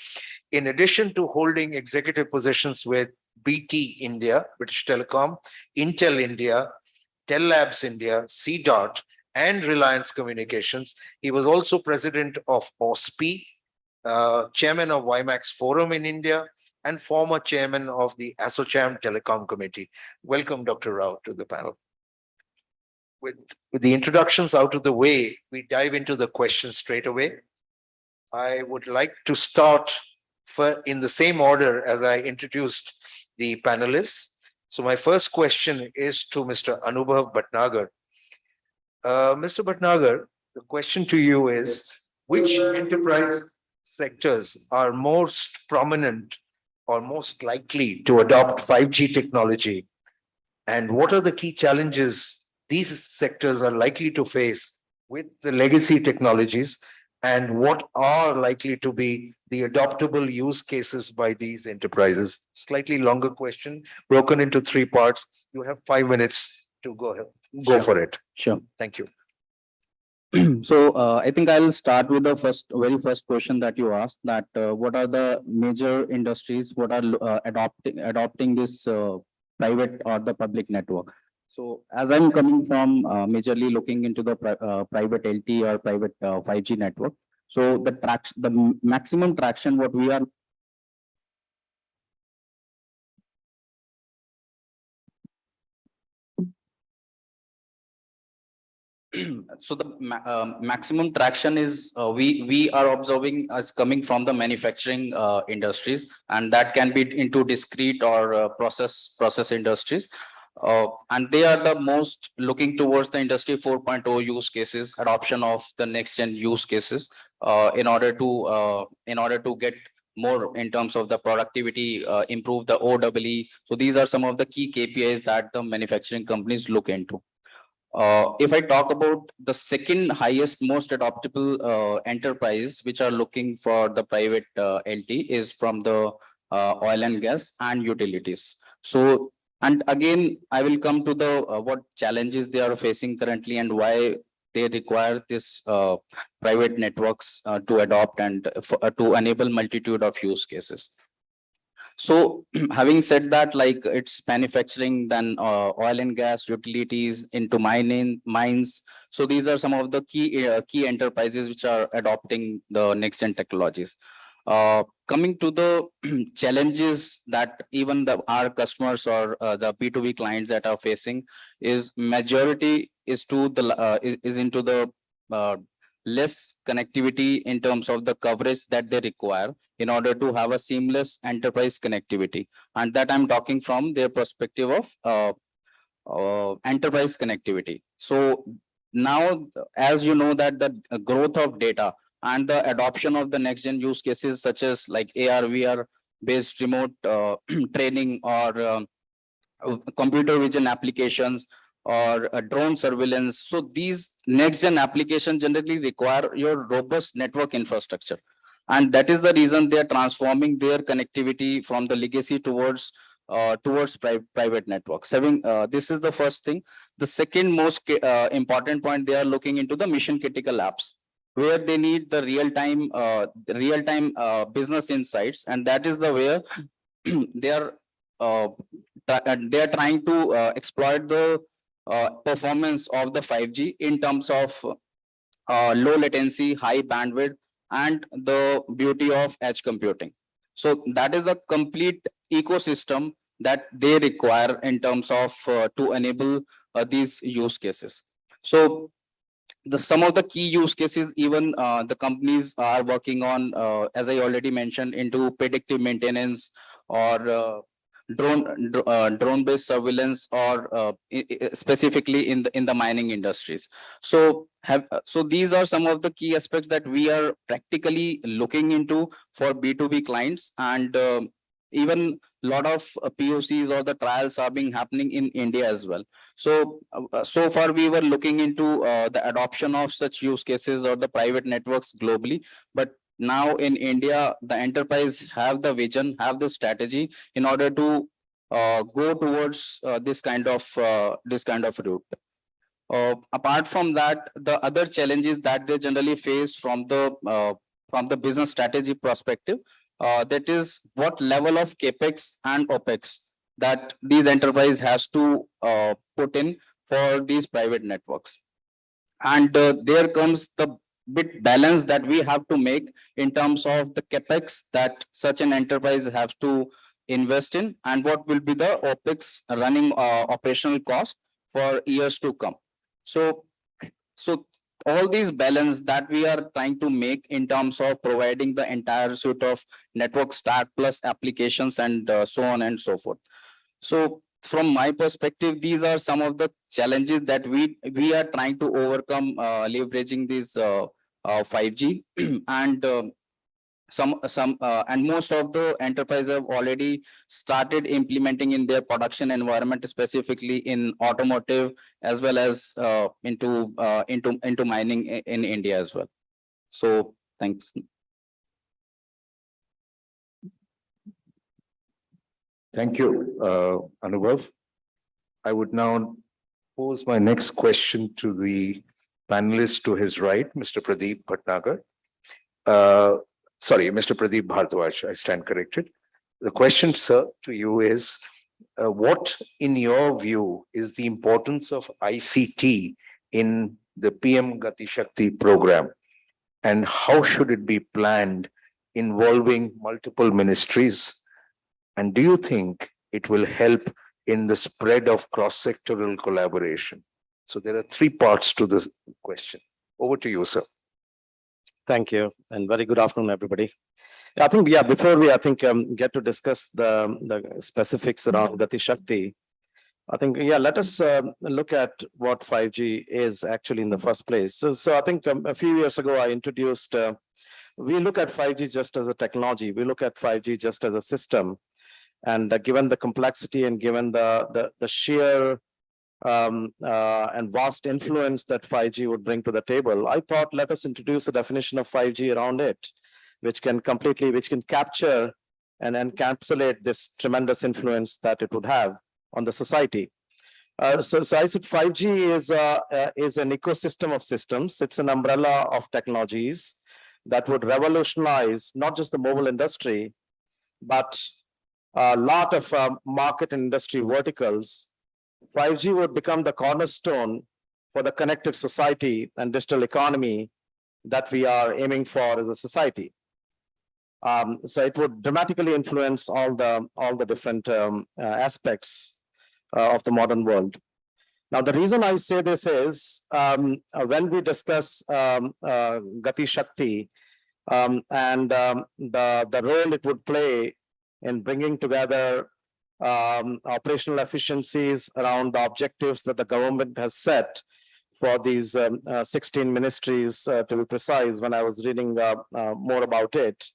In addition to holding executive positions with BT India, British Telecom, Intel India, Tel Labs India, CDOT, and Reliance Communications, he was also president of OSPI, chairman of WiMAX Forum in India, and former chairman of the ASSOCHAM Telecom Committee. Welcome, Dr. Rao, to the panel. With the introductions out of the way, we dive into the questions straight away. I would like to start in the same order as I introduced the panelists. So my first question is to Mr. Anubhav Bhatnagar. Mr. Bhatnagar, the question to you is, which enterprise sectors are most prominent or most likely to adopt 5G technology? And what are the key challenges these sectors are likely to face with the legacy technologies? And what are likely to be the adoptable use cases by these enterprises? Slightly longer question, broken into 3 parts. You have 5 minutes to go ahead. Go for it. Sure. Thank you. So I think I'll start with the very first question that you asked, that what are the major industries what are adopting this private or the public network? So as I'm coming from majorly looking into the private LTE or private 5G network, so the maximum traction what we are so the maximum traction is we are observing as coming from the manufacturing industries, and that can be into discrete or process industries. And they are the most looking towards the industry 4.0 use cases, adoption of the next gen use cases in order to get more in terms of the productivity, improve the OEE. So these are some of the key KPIs that the manufacturing companies look into. If I talk about the second highest, most adoptable enterprise, which are looking for the private LT, is from the oil and gas and utilities. So, and again, I will come to the what challenges they are facing currently and why they require this private networks to adopt and to enable multitude of use cases. So having said that, like it's manufacturing, then oil and gas, utilities, into mines. So these are some of the key enterprises which are adopting the next gen technologies. Coming to the challenges that even our customers or the B2B clients that are facing is majority is to the is into the less connectivity in terms of the coverage that they require in order to have a seamless enterprise connectivity. And that I'm talking from their perspective of enterprise connectivity. So now, as you know, that the growth of data and the adoption of the next gen use cases such as like AR, VR based remote training or computer vision applications or drone surveillance. So these next gen applications generally require your robust network infrastructure. And that is the reason they are transforming their connectivity from the legacy towards private networks. This is the first thing. The second most important point, they are looking into the mission critical apps, where they need the real-time business insights, and that is the where they are trying to exploit the performance of the 5G in terms of low latency, high bandwidth, and the beauty of edge computing. So that is the complete ecosystem that they require in terms of to enable these use cases. So some of the key use cases, even the companies are working on, as I already mentioned, into predictive maintenance or drone based surveillance, or specifically in the mining industries. So these are some of the key aspects that we are practically looking into for B2B clients, and even a lot of POCs or the trials are being happening in India as well. So so far we were looking into the adoption of such use cases or the private networks globally, but now in India, the enterprise have the vision, have the strategy in order to go towards this kind of route. Apart from that, the other challenges that they generally face from the business strategy perspective, that is what level of capex and opex that these enterprise has to put in for these private networks. And there comes the bit balance that we have to make in terms of the capex that such an enterprise have to invest in, and what will be the opex running operational cost for years to come. So all these balance that we are trying to make in terms of providing the entire suite of network stack plus applications and so on and so forth. So from my perspective, these are some of the challenges that we are trying to overcome, leveraging this 5G and and most of the enterprises have already started implementing in their production environment, specifically in automotive as well as into mining in India as well. So thanks. Thank you, Anubhav. I would now pose my next question to the panelist to his right, Mr. Pradeep Bhatnagar. Sorry, Mr. Pradeep Bhardwaj, I stand corrected. The question, sir, to you is, what, in your view, is the importance of ICT in the PM Gati Shakti program, and how should it be planned involving multiple ministries? And do you think it will help in the spread of cross-sectoral collaboration? So there are three parts to this question. Over to you, sir. Thank you, and very good afternoon, everybody. I think, before we, get to discuss the specifics around Gati Shakti, I think, let us look at what 5G is actually in the first place. So I think a few years ago, I introduced we look at 5G just as a technology. We look at 5G just as a system. And given the complexity and given the sheer and vast influence that 5G would bring to the table, I thought let us introduce a definition of 5G around it, which can capture and encapsulate this tremendous influence that it would have on the society. So I said 5G is an ecosystem of systems. It's an umbrella of technologies that would revolutionize not just the mobile industry, but a lot of market and industry verticals. 5G would become the cornerstone for the connected society and digital economy that we are aiming for as a society. So it would dramatically influence all the different aspects of the modern world. Now, the reason I say this is when we discuss Gati Shakti and the role it would play in bringing together operational efficiencies around the objectives that the government has set for these 16 ministries, to be precise, when I was reading more about it.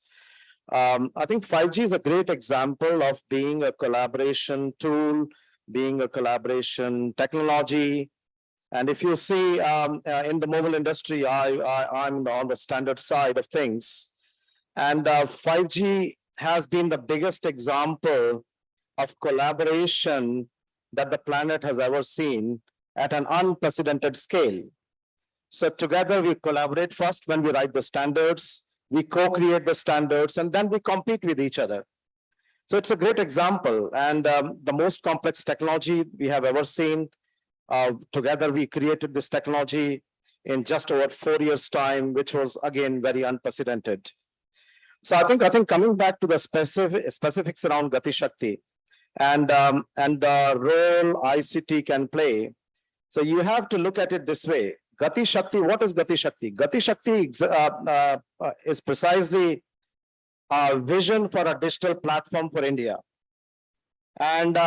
I think 5G is a great example of being a collaboration tool, being a collaboration technology. And if you see in the mobile industry, I'm on the standard side of things. And 5G has been the biggest example of collaboration that the planet has ever seen at an unprecedented scale. So together we collaborate first when we write the standards, we co-create the standards, and then we compete with each other. So it's a great example, and the most complex technology we have ever seen. Together we created this technology in just over 4 years' time, which was again very unprecedented. So I think coming back to the specifics around Gati Shakti and the role ICT can play. So you have to look at it this way. Gati Shakti, what is Gati Shakti? Gati Shakti is precisely a vision for a digital platform for India. And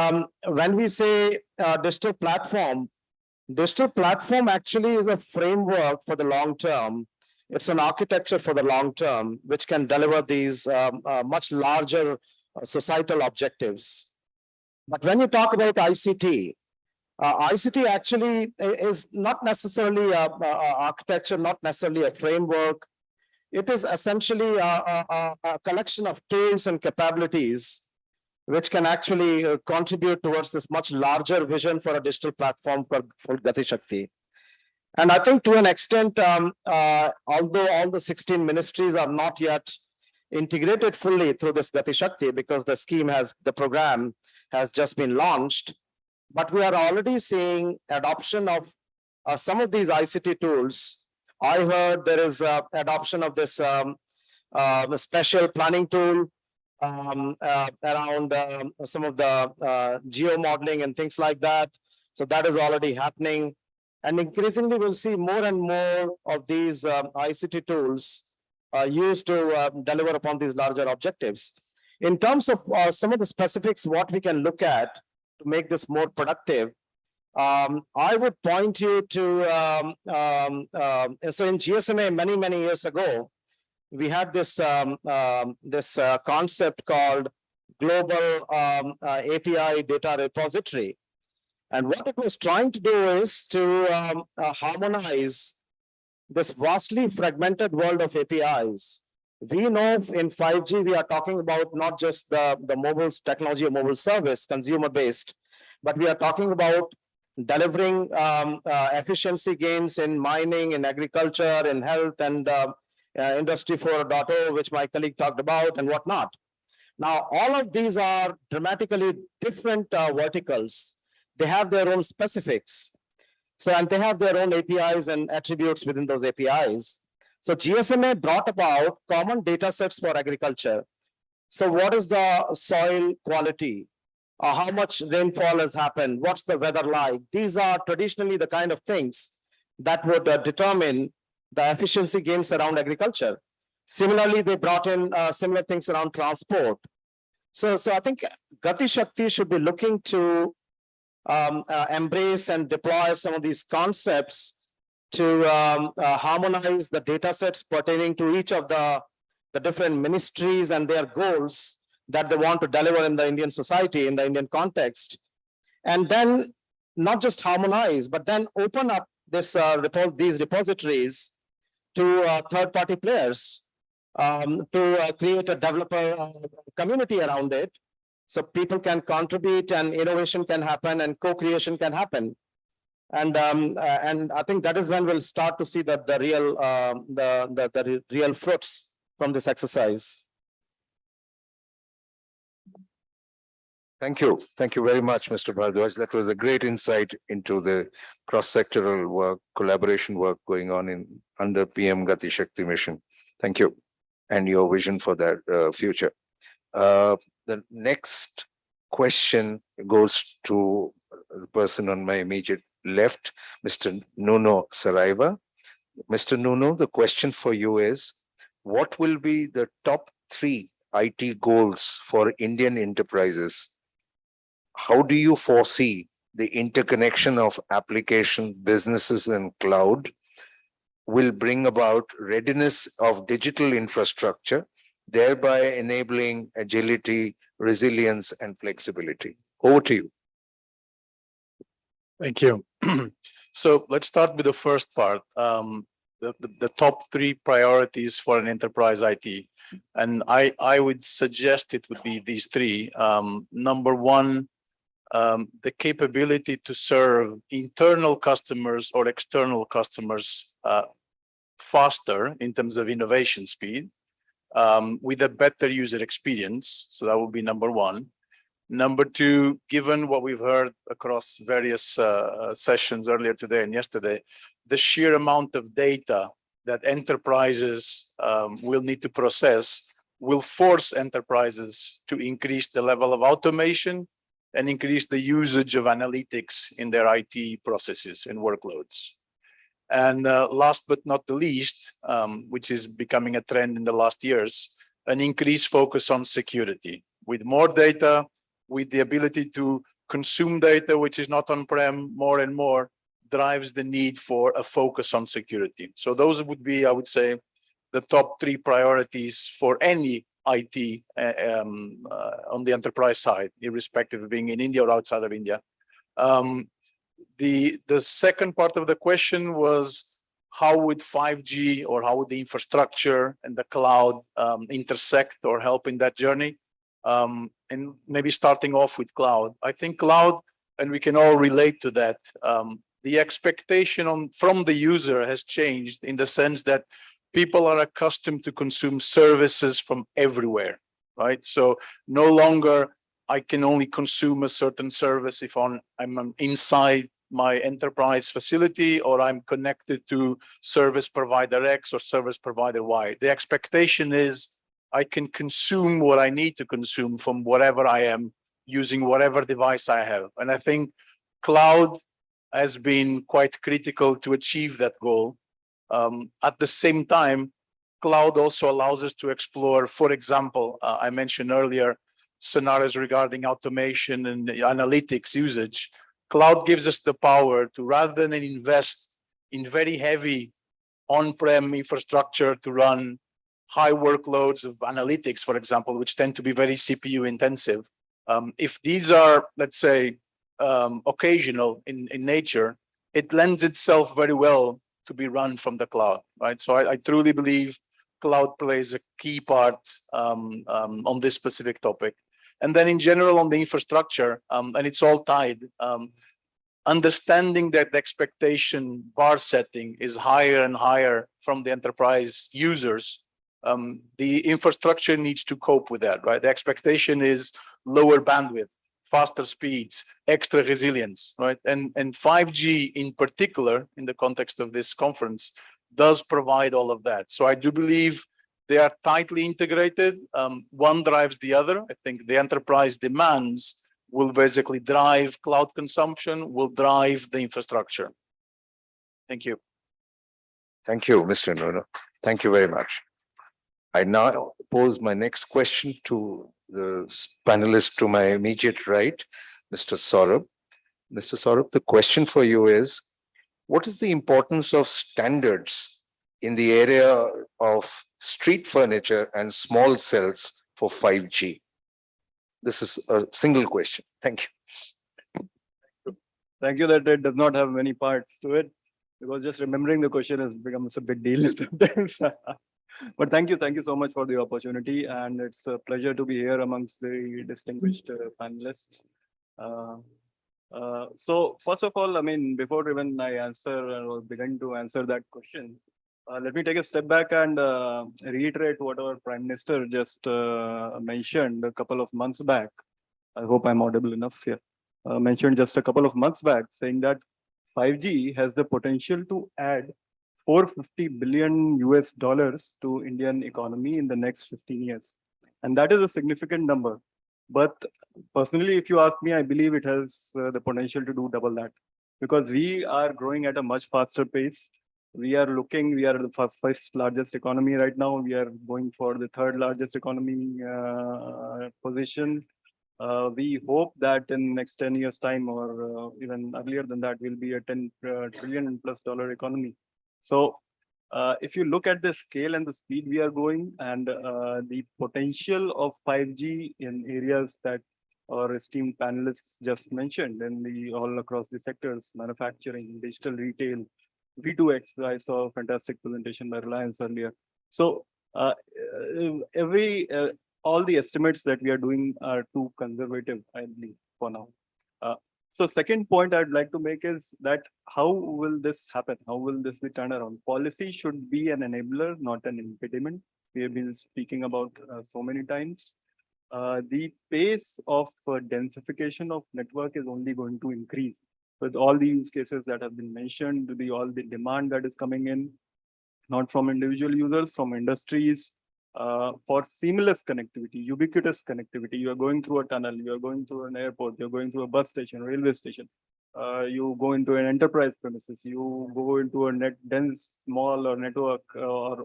when we say digital platform actually is a framework for the long term. It's an architecture for the long term, which can deliver these much larger societal objectives. But when you talk about ICT, ICT actually is not necessarily a architecture, not necessarily a framework. It is essentially a collection of tools and capabilities which can actually contribute towards this much larger vision for a digital platform for Gati Shakti. And I think to an extent, although all the 16 ministries are not yet integrated fully through this Gati Shakti, because the program has just been launched, but we are already seeing adoption of some of these ICT tools. I heard there is adoption of this the special planning tool around some of the geo modeling and things like that. So that is already happening. And increasingly, we'll see more and more of these ICT tools used to deliver upon these larger objectives. In terms of some of the specifics, what we can look at to make this more productive, I would point you to, so in GSMA many years ago, we had this concept called Global API Data Repository. And what it was trying to do is to harmonize this vastly fragmented world of APIs. We know in 5G, we are talking about not just the mobile technology or mobile service, consumer-based, but we are talking about delivering efficiency gains in mining, in agriculture, in health, and Industry 4.0, which my colleague talked about, and whatnot. Now, all of these are dramatically different verticals. They have their own specifics. So, and they have their own APIs and attributes within those APIs. So GSMA brought about common data sets for agriculture. So what is the soil quality? How much rainfall has happened? What's the weather like? These are traditionally the kind of things that would determine the efficiency gains around agriculture. Similarly, they brought in similar things around transport. So I think Gati Shakti should be looking to embrace and deploy some of these concepts to harmonize the data sets pertaining to each of the the different ministries and their goals that they want to deliver in the Indian society, in the Indian context. And then not just harmonize, but then open up this these repositories to third-party players to create a developer community around it, so people can contribute and innovation can happen and co-creation can happen. And I think that is when we'll start to see that the real fruits from this exercise. Thank you. Thank you very much, Mr. Bhardwaj. That was a great insight into the cross-sectoral work, collaboration work going on under PM Gati Shakti mission. Thank you. And your vision for that future. The next question goes to the person on my immediate left, Mr. Nuno Saraiva. Mr. Nuno, the question for you is, what will be the top 3 IT goals for Indian enterprises? How do you foresee the interconnection of application, businesses, and cloud will bring about readiness of digital infrastructure, thereby enabling agility, resilience, and flexibility? Over to you. Thank you. So let's start with the first part, the top 3 priorities for an enterprise IT. And I would suggest it would be these 3. Number 1, the capability to serve internal customers or external customers faster in terms of innovation speed, with a better user experience. So that would be number 1. Number 2, given what we've heard across various sessions earlier today and yesterday, the sheer amount of data that enterprises will need to process will force enterprises to increase the level of automation and increase the usage of analytics in their IT processes and workloads. And last but not the least, which is becoming a trend in the last years, an increased focus on security. With more data, with the ability to consume data, which is not on-prem, more and more drives the need for a focus on security. So those would be, I would say, the top 3 priorities for any IT on the enterprise side, irrespective of being in India or outside of India. The second part of the question was, how would 5G or how would the infrastructure and the cloud intersect or help in that journey? And maybe starting off with cloud. I think cloud, and we can all relate to that, the expectation from the user has changed in the sense that people are accustomed to consume services from everywhere, right? So no longer I can only consume a certain service if I'm inside my enterprise facility or I'm connected to service provider X or service provider Y. The expectation is I can consume what I need to consume from wherever I am using whatever device I have. And I think cloud has been quite critical to achieve that goal. At the same time, cloud also allows us to explore, for example, I mentioned earlier, scenarios regarding automation and analytics usage. Cloud gives us the power to, rather than invest in very heavy on-prem infrastructure to run high workloads of analytics, for example, which tend to be very CPU intensive. If these are, let's say, occasional in nature, it lends itself very well to be run from the cloud, right? So I truly believe cloud plays a key part on this specific topic. And then in general on the infrastructure, and it's all tied, understanding that the expectation bar setting is higher and higher from the enterprise users, the infrastructure needs to cope with that, right? The expectation is lower bandwidth, faster speeds, extra resilience, right? And 5G in particular, in the context of this conference, does provide all of that. So I do believe they are tightly integrated. One drives the other. I think the enterprise demands will basically drive cloud consumption, will drive the infrastructure. Thank you. Thank you, Mr. Nuno. Thank you very much. I now pose my next question to the panelist to my immediate right, Mr. Saurabh. Mr. Saurabh, the question for you is, what is the importance of standards in the area of street furniture and small cells for 5G? This is a single question. Thank you. Thank you that it does not have many parts to it, because just remembering the question has become a big deal sometimes. But thank you so much for the opportunity, and it's a pleasure to be here amongst the distinguished panelists. So first of all, I mean, before even I answer or begin to answer that question, let me take a step back and reiterate what our Prime Minister just mentioned a couple of months back. I hope I'm audible enough here. Mentioned just a couple of months back, saying that 5G has the potential to add $450 billion to Indian economy in the next 15 years. And that is a significant number. But personally, if you ask me, I believe it has the potential to do double that, because we are growing at a much faster pace. We are the fifth largest economy right now. We are going for the third largest economy position. We hope that in next 10 years time, or even earlier than that, we'll be a $10 trillion+ economy. So if you look at the scale and the speed we are going, and the potential of 5G in areas that our esteemed panelists just mentioned, in all across the sectors, manufacturing, digital retail, V2X, I saw a fantastic presentation by Reliance earlier. So all the estimates that we are doing are too conservative, I believe, for now. So second point I'd like to make is that how will this happen? How will this be turned around? Policy should be an enabler, not an impediment. We have been speaking about so many times. The pace of densification of network is only going to increase with all the use cases that have been mentioned, all the demand that is coming in, not from individual users, from industries, for seamless connectivity, ubiquitous connectivity. You are going through a tunnel, you are going through an airport, you're going through a bus station, railway station, you go into an enterprise premises, you go into a dense mall or network or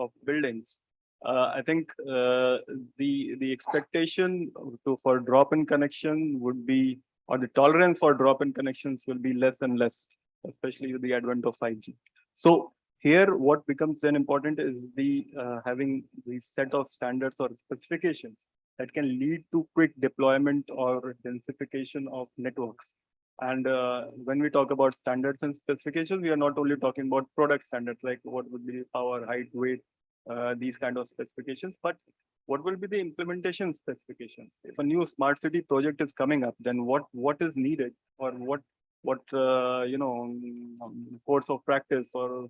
of buildings. I think the expectation for drop-in connection would be, or the tolerance for drop-in connections will be less and less, especially with the advent of 5G. So here, what becomes then important is having the set of standards or specifications that can lead to quick deployment or densification of networks. And when we talk about standards and specifications, we are not only talking about product standards, like what would be power, height, weight, these kind of specifications, but what will be the implementation specifications? If a new smart city project is coming up, then what is needed, or what course of practice or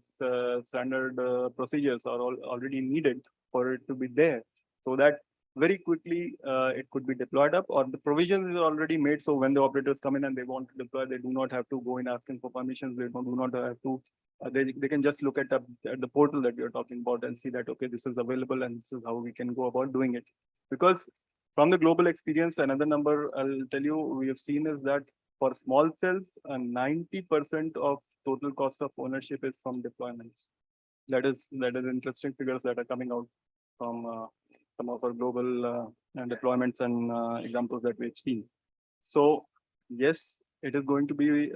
standard procedures are already needed for it to be there, so that very quickly it could be deployed up, or the provisions are already made. So when the operators come in and they want to deploy, they do not have to go in asking for permissions. They do not have to. They can just look at the portal that you're talking about and see that, okay, this is available and this is how we can go about doing it. Because from the global experience, another number I'll tell you we have seen is that for small cells, 90% of total cost of ownership is from deployments. That is interesting figures that are coming out from some of our global deployments and examples that we've seen. So yes, it is going to be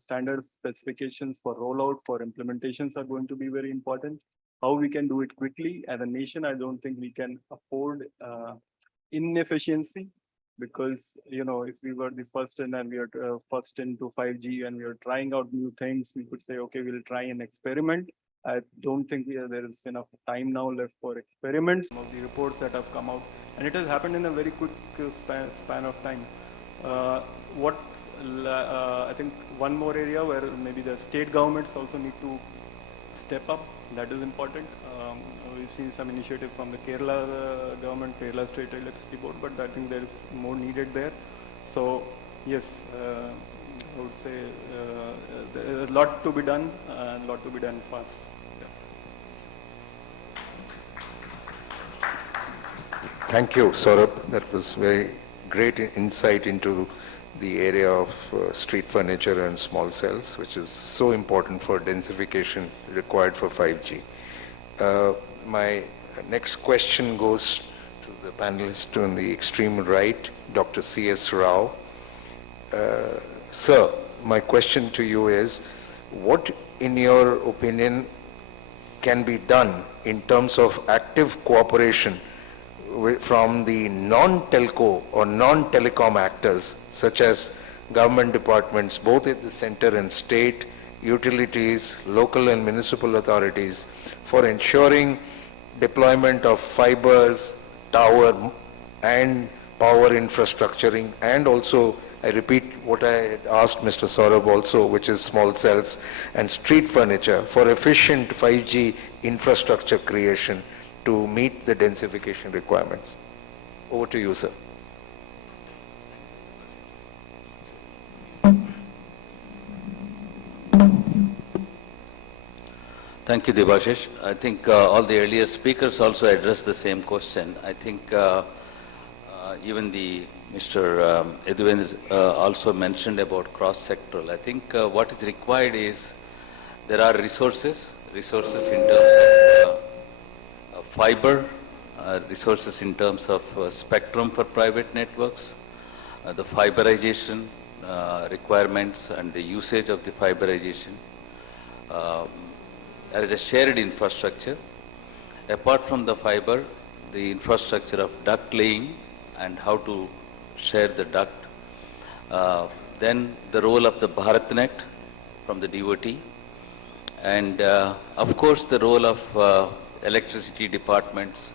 standard specifications for rollout, for implementations are going to be very important. How we can do it quickly as a nation, I don't think we can afford inefficiency, because if we were the first in and we are first into 5G and we are trying out new things, we could say, okay, we'll try an experiment. I don't think there is enough time now left for experiments. Some of the reports that have come out, and it has happened in a very quick span of time. I think one more area where maybe the state governments also need to step up, that is important. We've seen some initiative from the Kerala government, Kerala State Electricity Board, but I think there is more needed there. So yes, I would say there is a lot to be done, and a lot to be done fast. Thank you, Saurabh. That was very great insight into the area of street furniture and small cells, which is so important for densification required for 5G. My next question goes to the panelist on the extreme right, Dr. C.S. Rao. Sir, my question to you is, what, in your opinion, can be done in terms of active cooperation from the non-telco or non-telecom actors, such as government departments, both at the center and state, utilities, local and municipal authorities, for ensuring deployment of fibers, tower and power infrastructuring, and also, I repeat what I had asked Mr. Saurabh also, which is small cells and street furniture for efficient 5G infrastructure creation to meet the densification requirements. Over to you, sir. Thank you, Debashish. I think all the earlier speakers also addressed the same question. I think even Mr. Edwin also mentioned about cross-sectoral. I think what is required is there are resources in terms of fiber, resources in terms of spectrum for private networks, the fiberization requirements and the usage of the fiberization. There is a shared infrastructure. Apart from the fiber, the infrastructure of duct laying and how to share the duct. Then the role of the BharatNet from the DOT. And of course the role of electricity departments,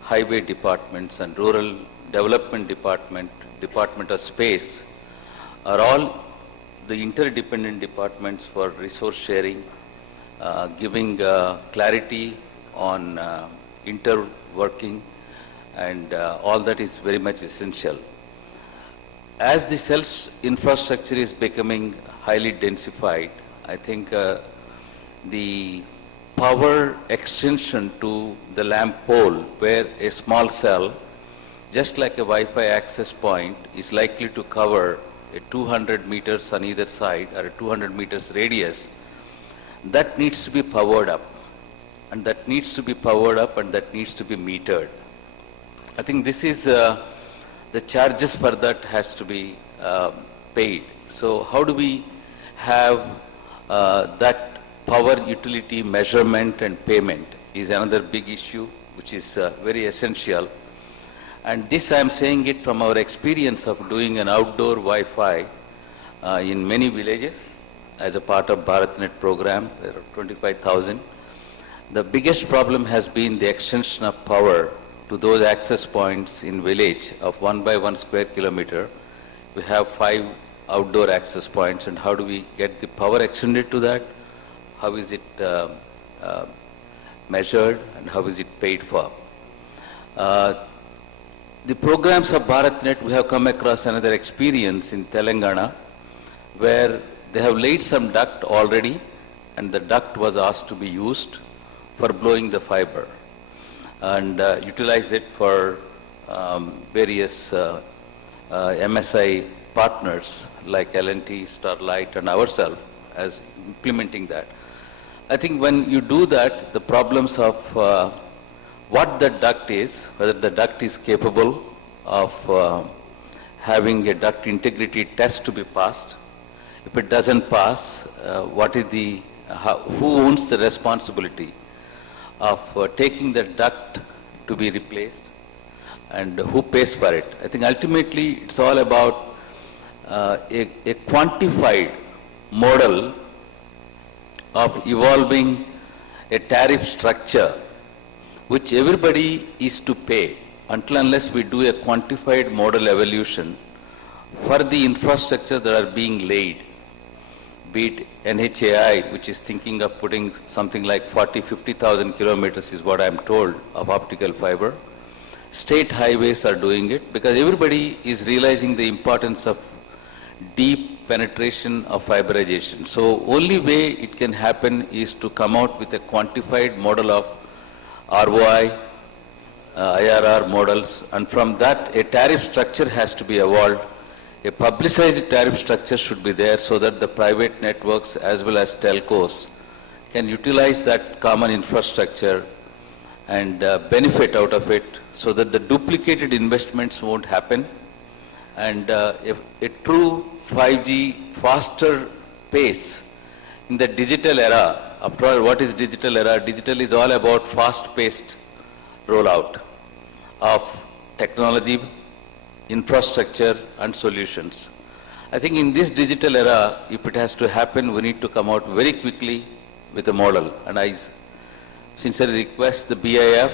highway departments and rural development department of space are all the interdependent departments for resource sharing, giving clarity on interworking, and all that is very much essential. As the cells infrastructure is becoming highly densified, I think the power extension to the lamp pole, where a small cell, just like a Wi-Fi access point, is likely to cover a 200 meters on either side or a 200 meters radius, that needs to be powered up. And that needs to be powered up and that needs to be metered. I think this is the charges for that has to be paid. So how do we have that power utility measurement and payment is another big issue which is very essential. And this I am saying it from our experience of doing an outdoor Wi-Fi in many villages as a part of BharatNet program. There are 25,000. The biggest problem has been the extension of power to those access points in village of 1 by 1 square kilometer. We have 5 outdoor access points, and how do we get the power extended to that? How is it measured and how is it paid for? The programs of BharatNet, we have come across another experience in Telangana where they have laid some duct already and the duct was asked to be used for blowing the fiber and utilized it for various MSI partners like L&T, Starlight and ourselves as implementing that. I think when you do that, the problems of what the duct is, whether the duct is capable of having a duct integrity test to be passed. If it doesn't pass, what is the, who owns the responsibility of taking the duct to be replaced and who pays for it? I think ultimately it's all about a quantified model of evolving a tariff structure which everybody is to pay until unless we do a quantified model evolution for the infrastructure that are being laid, be it NHAI, which is thinking of putting something like 50,000 kilometers is what I'm told of optical fiber. State highways are doing it because everybody is realizing the importance of deep penetration of fiberization. So only way it can happen is to come out with a quantified model of ROI, IRR models, and from that a tariff structure has to be evolved. A publicized tariff structure should be there so that the private networks as well as telcos can utilize that common infrastructure and benefit out of it so that the duplicated investments won't happen. And if a true 5G faster pace in the digital era after all, what is digital era? Digital is all about fast-paced rollout of technology, infrastructure, and solutions. I think in this digital era, if it has to happen, we need to come out very quickly with a model. And I sincerely request the BIF,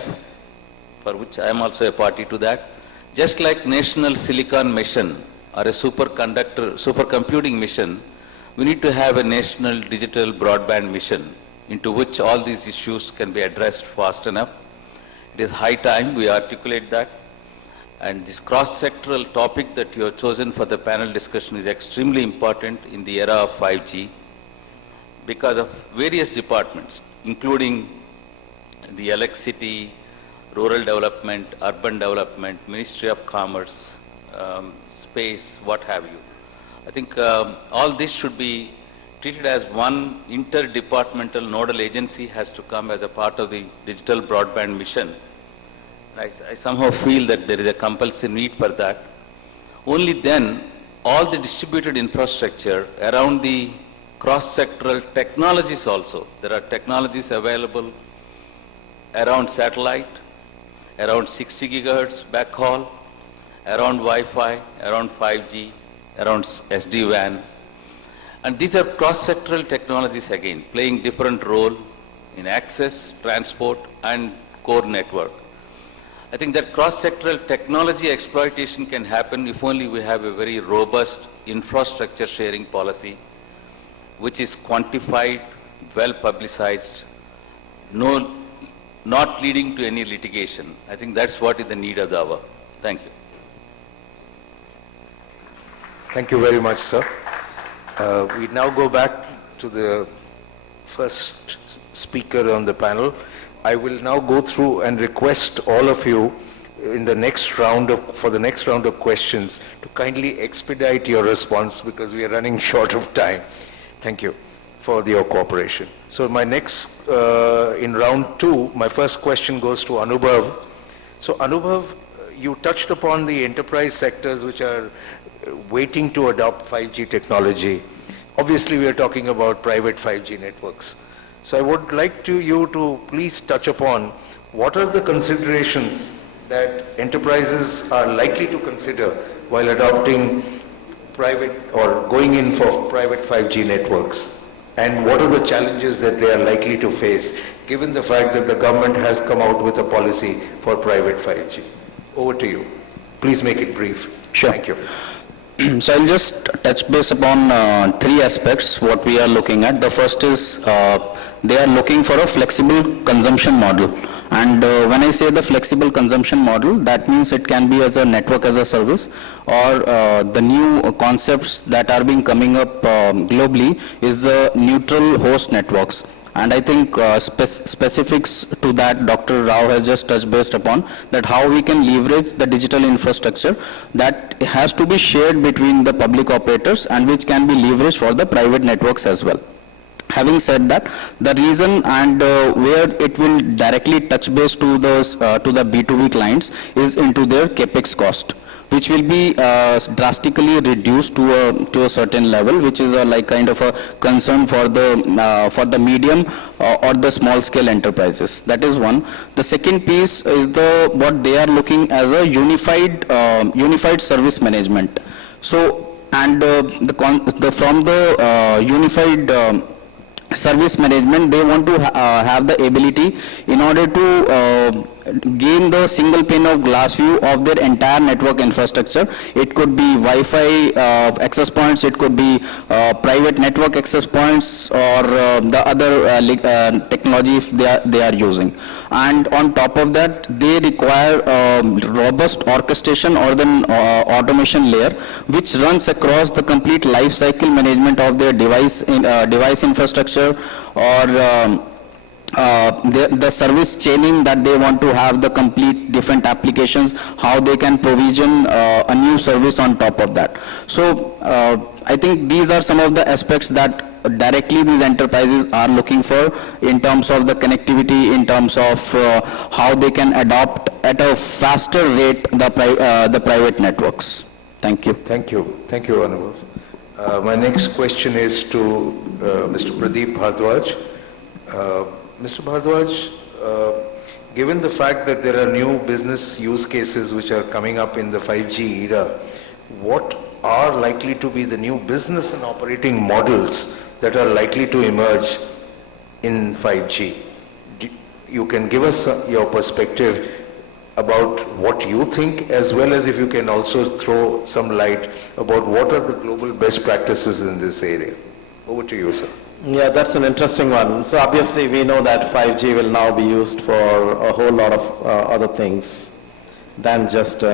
for which I am also a party to that, just like National Silicon Mission or a supercomputing mission, we need to have a national digital broadband mission into which all these issues can be addressed fast enough. It is high time we articulate that. And this cross-sectoral topic that you have chosen for the panel discussion is extremely important in the era of 5G because of various departments, including the electricity, rural development, urban development, Ministry of Commerce, space, what have you. I think all this should be treated as one interdepartmental nodal agency has to come as a part of the digital broadband mission. I somehow feel that there is a compulsory need for that. Only then all the distributed infrastructure around the cross-sectoral technologies also. There are technologies available around satellite, around 60 gigahertz backhaul, around Wi-Fi, around 5G, around SD-WAN. And these are cross-sectoral technologies again, playing different role in access, transport, and core network. I think that cross-sectoral technology exploitation can happen if only we have a very robust infrastructure sharing policy, which is quantified, well publicized, not leading to any litigation. I think that's what is the need of the hour. Thank you. Thank you very much, sir. We now go back to the first speaker on the panel. I will now go through and request all of you in the next round for the next round of questions to kindly expedite your response because we are running short of time. Thank you for your cooperation. So my next, in round two, my first question goes to Anubhav. So Anubhav, you touched upon the enterprise sectors which are waiting to adopt 5G technology. Obviously, we are talking about private 5G networks. So I would like you to please touch upon what are the considerations that enterprises are likely to consider while adopting private or going in for private 5G networks, and what are the challenges that they are likely to face given the fact that the government has come out with a policy for private 5G. Over to you. Please make it brief. Sure. Thank you. So I'll just touch base upon three aspects what we are looking at. The first is they are looking for a flexible consumption model. And when I say the flexible consumption model, that means it can be as a network as a service, or the new concepts that are being coming up globally is the neutral host networks. And I think specifics to that Dr. Rao has just touched based upon that how we can leverage the digital infrastructure that has to be shared between the public operators and which can be leveraged for the private networks as well. Having said that, the reason and where it will directly touch base to the B2B clients is into their capex cost, which will be drastically reduced to a certain level, which is like kind of a concern for the medium or the small scale enterprises. That is one. The second piece is what they are looking as a unified service management. So, and from the unified service management, they want to have the ability in order to gain the single pane of glass view of their entire network infrastructure. It could be Wi-Fi access points, it could be private network access points, or the other technology if they are using. And on top of that, they require robust orchestration or the automation layer, which runs across the complete life cycle management of their device infrastructure, or the service chaining that they want to have, the complete different applications, how they can provision a new service on top of that. So I think these are some of the aspects that directly these enterprises are looking for in terms of the connectivity, in terms of how they can adopt at a faster rate the private networks. Thank you. Thank you. Thank you, Anubhav. My next question is to Mr. Pradeep Bhardwaj. Mr. Bhardwaj, given the fact that there are new business use cases which are coming up in the 5G era, what are likely to be the new business and operating models that are likely to emerge in 5G? You can give us your perspective about what you think, as well as if you can also throw some light about what are the global best practices in this area. Over to you, sir. Yeah, that's an interesting one. So obviously we know that 5G will now be used for a whole lot of other things than just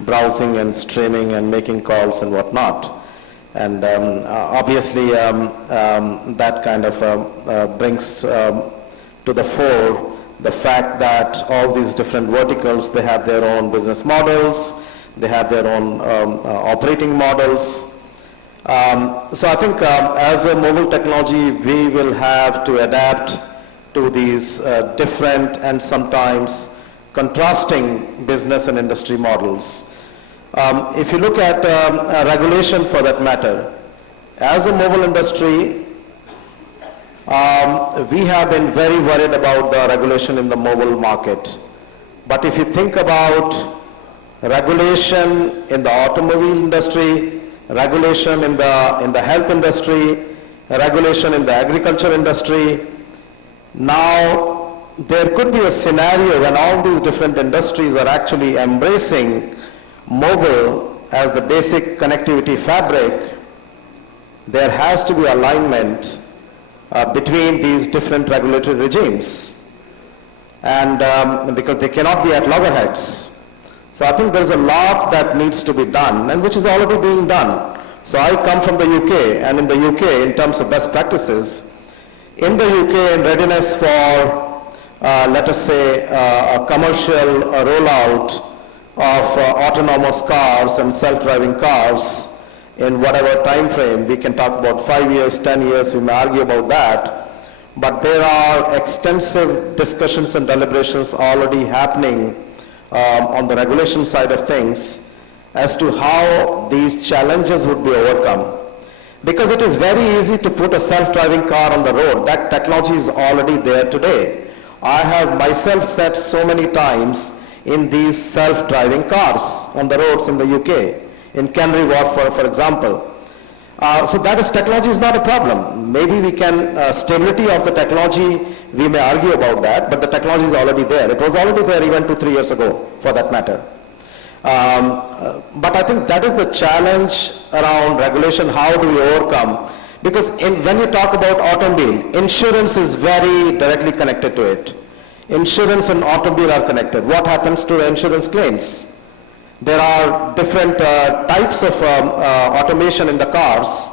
browsing and streaming and making calls and whatnot. And obviously that kind of brings to the fore the fact that all these different verticals, they have their own business models, they have their own operating models. So I think as a mobile technology, we will have to adapt to these different and sometimes contrasting business and industry models. If you look at regulation for that matter, as a mobile industry, we have been very worried about the regulation in the mobile market. But if you think about regulation in the automobile industry, regulation in the health industry, regulation in the agriculture industry, now there could be a scenario when all these different industries are actually embracing mobile as the basic connectivity fabric. There has to be alignment between these different regulatory regimes, and because they cannot be at loggerheads. So I think there's a lot that needs to be done, and which is already being done. So I come from the UK, and in the UK, in terms of best practices, in the UK, in readiness for, let us say, a commercial rollout of autonomous cars and self-driving cars, in whatever time frame, we can talk about 5 years, 10 years, we may argue about that. But there are extensive discussions and deliberations already happening on the regulation side of things as to how these challenges would be overcome. Because it is very easy to put a self-driving car on the road. That technology is already there today. I have myself sat so many times in these self-driving cars on the roads in the UK. In Canary Wharf, for example. So that is, technology is not a problem. Maybe we can, stability of the technology, we may argue about that, but the technology is already there. It was already there even 2-3 years ago, for that matter. But I think that is the challenge around regulation. How do we overcome? Because when you talk about automobile, insurance is very directly connected to it. Insurance and automobile are connected. What happens to insurance claims? There are different types of automation in the cars.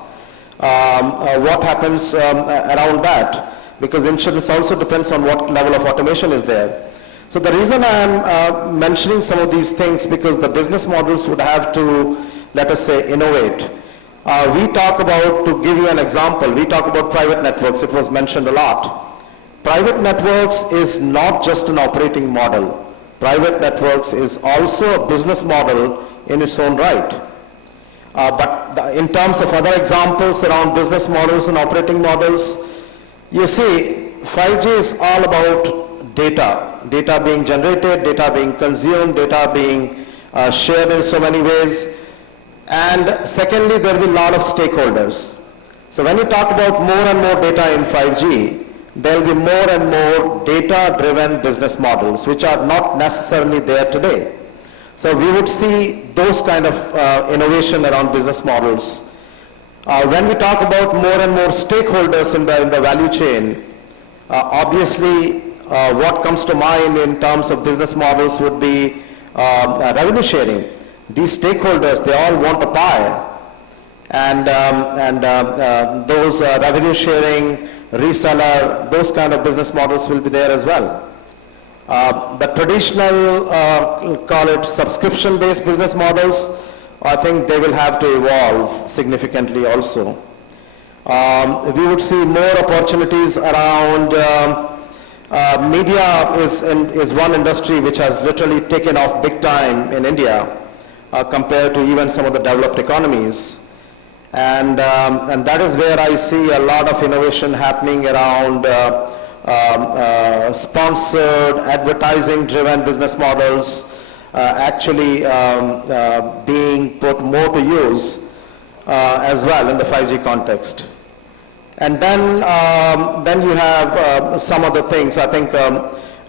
What happens around that? Because insurance also depends on what level of automation is there. So the reason I am mentioning some of these things, because the business models would have to, let us say, innovate. We talk about, to give you an example, we talk about private networks. It was mentioned a lot. Private networks is not just an operating model. Private networks is also a business model in its own right. But in terms of other examples around business models and operating models, you see, 5G is all about data. Data being generated, data being consumed, data being shared in so many ways. And secondly, there will be a lot of stakeholders. So when you talk about more and more data in 5G, there will be more and more data-driven business models, which are not necessarily there today. So we would see those kind of innovation around business models. When we talk about more and more stakeholders in the value chain, obviously what comes to mind in terms of business models would be revenue sharing. These stakeholders, they all want a pie. And those revenue sharing, reseller, those kind of business models will be there as well. The traditional, call it subscription-based business models, I think they will have to evolve significantly also. We would see more opportunities around, media is one industry which has literally taken off big time in India compared to even some of the developed economies. And that is where I see a lot of innovation happening around sponsored, advertising-driven business models actually being put more to use as well in the 5G context. And then you have some other things. I think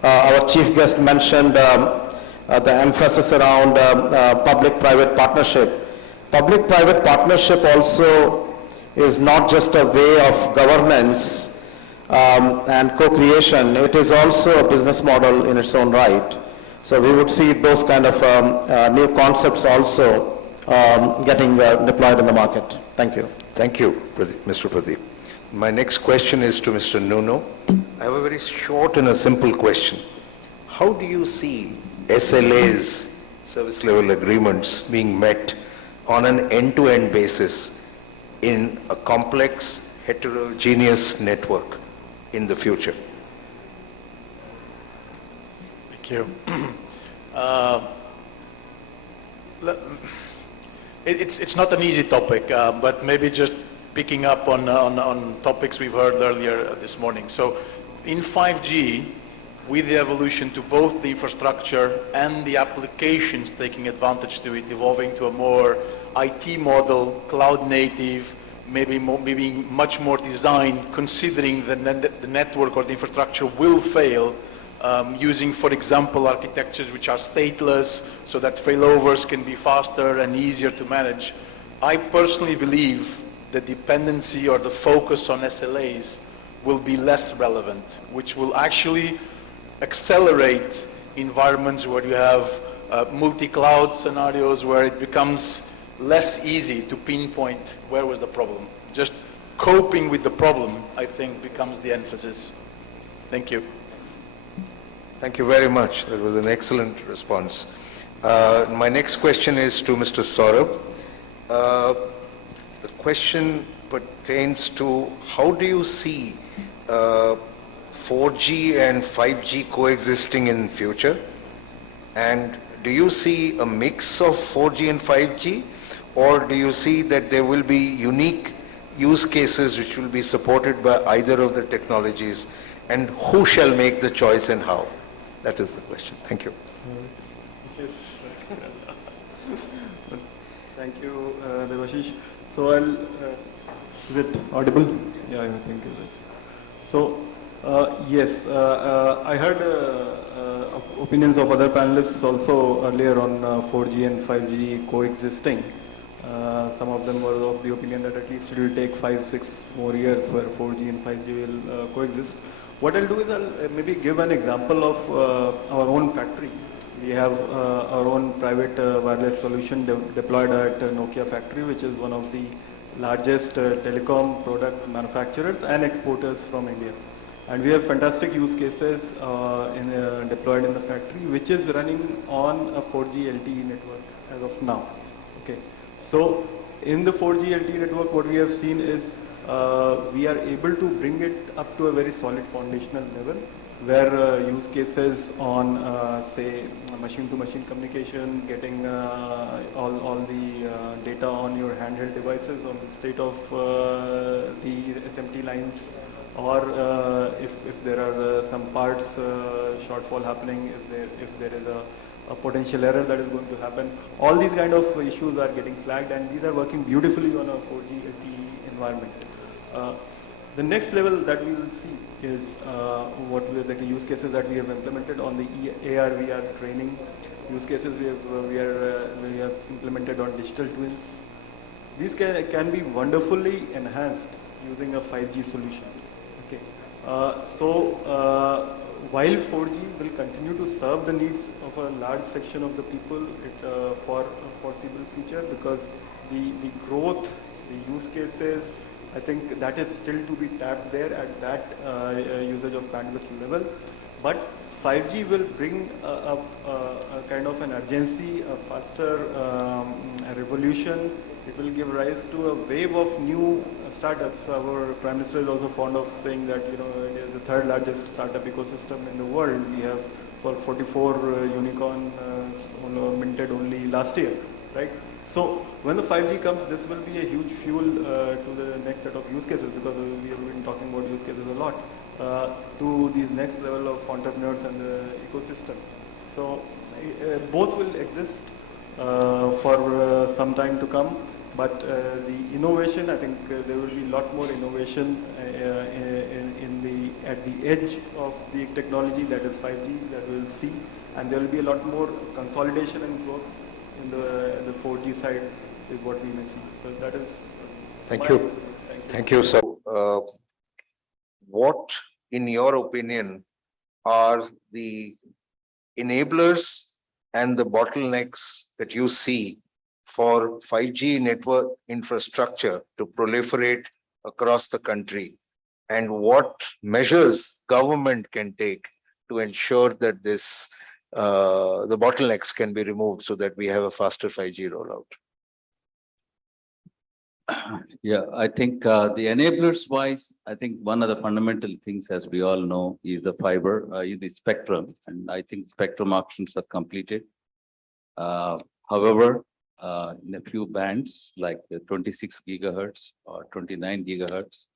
our chief guest mentioned the emphasis around public-private partnership. Public-private partnership also is not just a way of governance and co-creation. It is also a business model in its own right. So we would see those kind of new concepts also getting deployed in the market. Thank you. Thank you, Mr. Pradeep. My next question is to Mr. Nuno. I have a very short and a simple question. How do you see SLAs, service level agreements, being met on an end-to-end basis in a complex, heterogeneous network in the future? Thank you. It's not an easy topic, but maybe just picking up on topics we've heard earlier this morning. So in 5G, with the evolution to both the infrastructure and the applications taking advantage to it, evolving to a more IT model, cloud native, maybe much more designed, considering the network or the infrastructure will fail, using, for example, architectures which are stateless so that failovers can be faster and easier to manage. I personally believe the dependency or the focus on SLAs will be less relevant, which will actually accelerate environments where you have multi-cloud scenarios where it becomes less easy to pinpoint where was the problem. Just coping with the problem, I think, becomes the emphasis. Thank you. Thank you very much. That was an excellent response. My next question is to Mr. Saurabh. The question pertains to how do you see 4G and 5G coexisting in future? And do you see a mix of 4G and 5G? Or do you see that there will be unique use cases which will be supported by either of the technologies? And who shall make the choice and how? That is the question. Thank you. Yes. Thank you, Debashish. So is it audible? Yeah, I think it is. So, yes, I heard opinions of other panelists also earlier on 4G and 5G coexisting. Some of them were of the opinion that at least it will take 5-6 more years where 4G and 5G will coexist. What I'll do is I'll maybe give an example of our own factory. We have our own private wireless solution deployed at Nokia factory, which is one of the largest telecom product manufacturers and exporters from India. And we have fantastic use cases deployed in the factory, which is running on a 4G LTE network as of now. Okay. So in the 4G LTE network, what we have seen is we are able to bring it up to a very solid foundational level, where use cases on, say, machine-to-machine communication, getting all the data on your handheld devices, on the state of the SMT lines, or if there are some parts shortfall happening, if there is a potential error that is going to happen. All these kind of issues are getting flagged, and these are working beautifully on a 4G LTE environment. The next level that we will see is what were the use cases that we have implemented on the AR/VR training use cases we have implemented on digital twins. These can be wonderfully enhanced using a 5G solution. Okay, while 4G will continue to serve the needs of a large section of the people for a foreseeable future, because the growth, the use cases, I think that is still to be tapped there at that usage of bandwidth level. But 5G will bring a kind of an urgency, a faster revolution. It will give rise to a wave of new startups. Our Prime Minister is also fond of saying that, you know, it is the third largest startup ecosystem in the world. We have 44 unicorn minted only last year, right? So when the 5G comes, this will be a huge fuel to the next set of use cases, because we have been talking about use cases a lot. to these next level of entrepreneurs and the ecosystem. So both will exist for some time to come, but the innovation, I think there will be a lot more innovation at the edge of the technology, that is 5G, that we'll see, and there will be a lot more consolidation and growth in the 4G side is what we may see. So that is. Thank you. Thank you. So, what, in your opinion, are the enablers and the bottlenecks that you see for 5G network infrastructure to proliferate across the country, and what measures government can take to ensure that this the bottlenecks can be removed so that we have a faster 5G rollout? Yeah, I think the enablers wise, I think one of the fundamental things, as we all know, is the fiber, the spectrum, and I think spectrum auctions are completed. However, in a few bands like the 26 gigahertz or 29 gigahertz,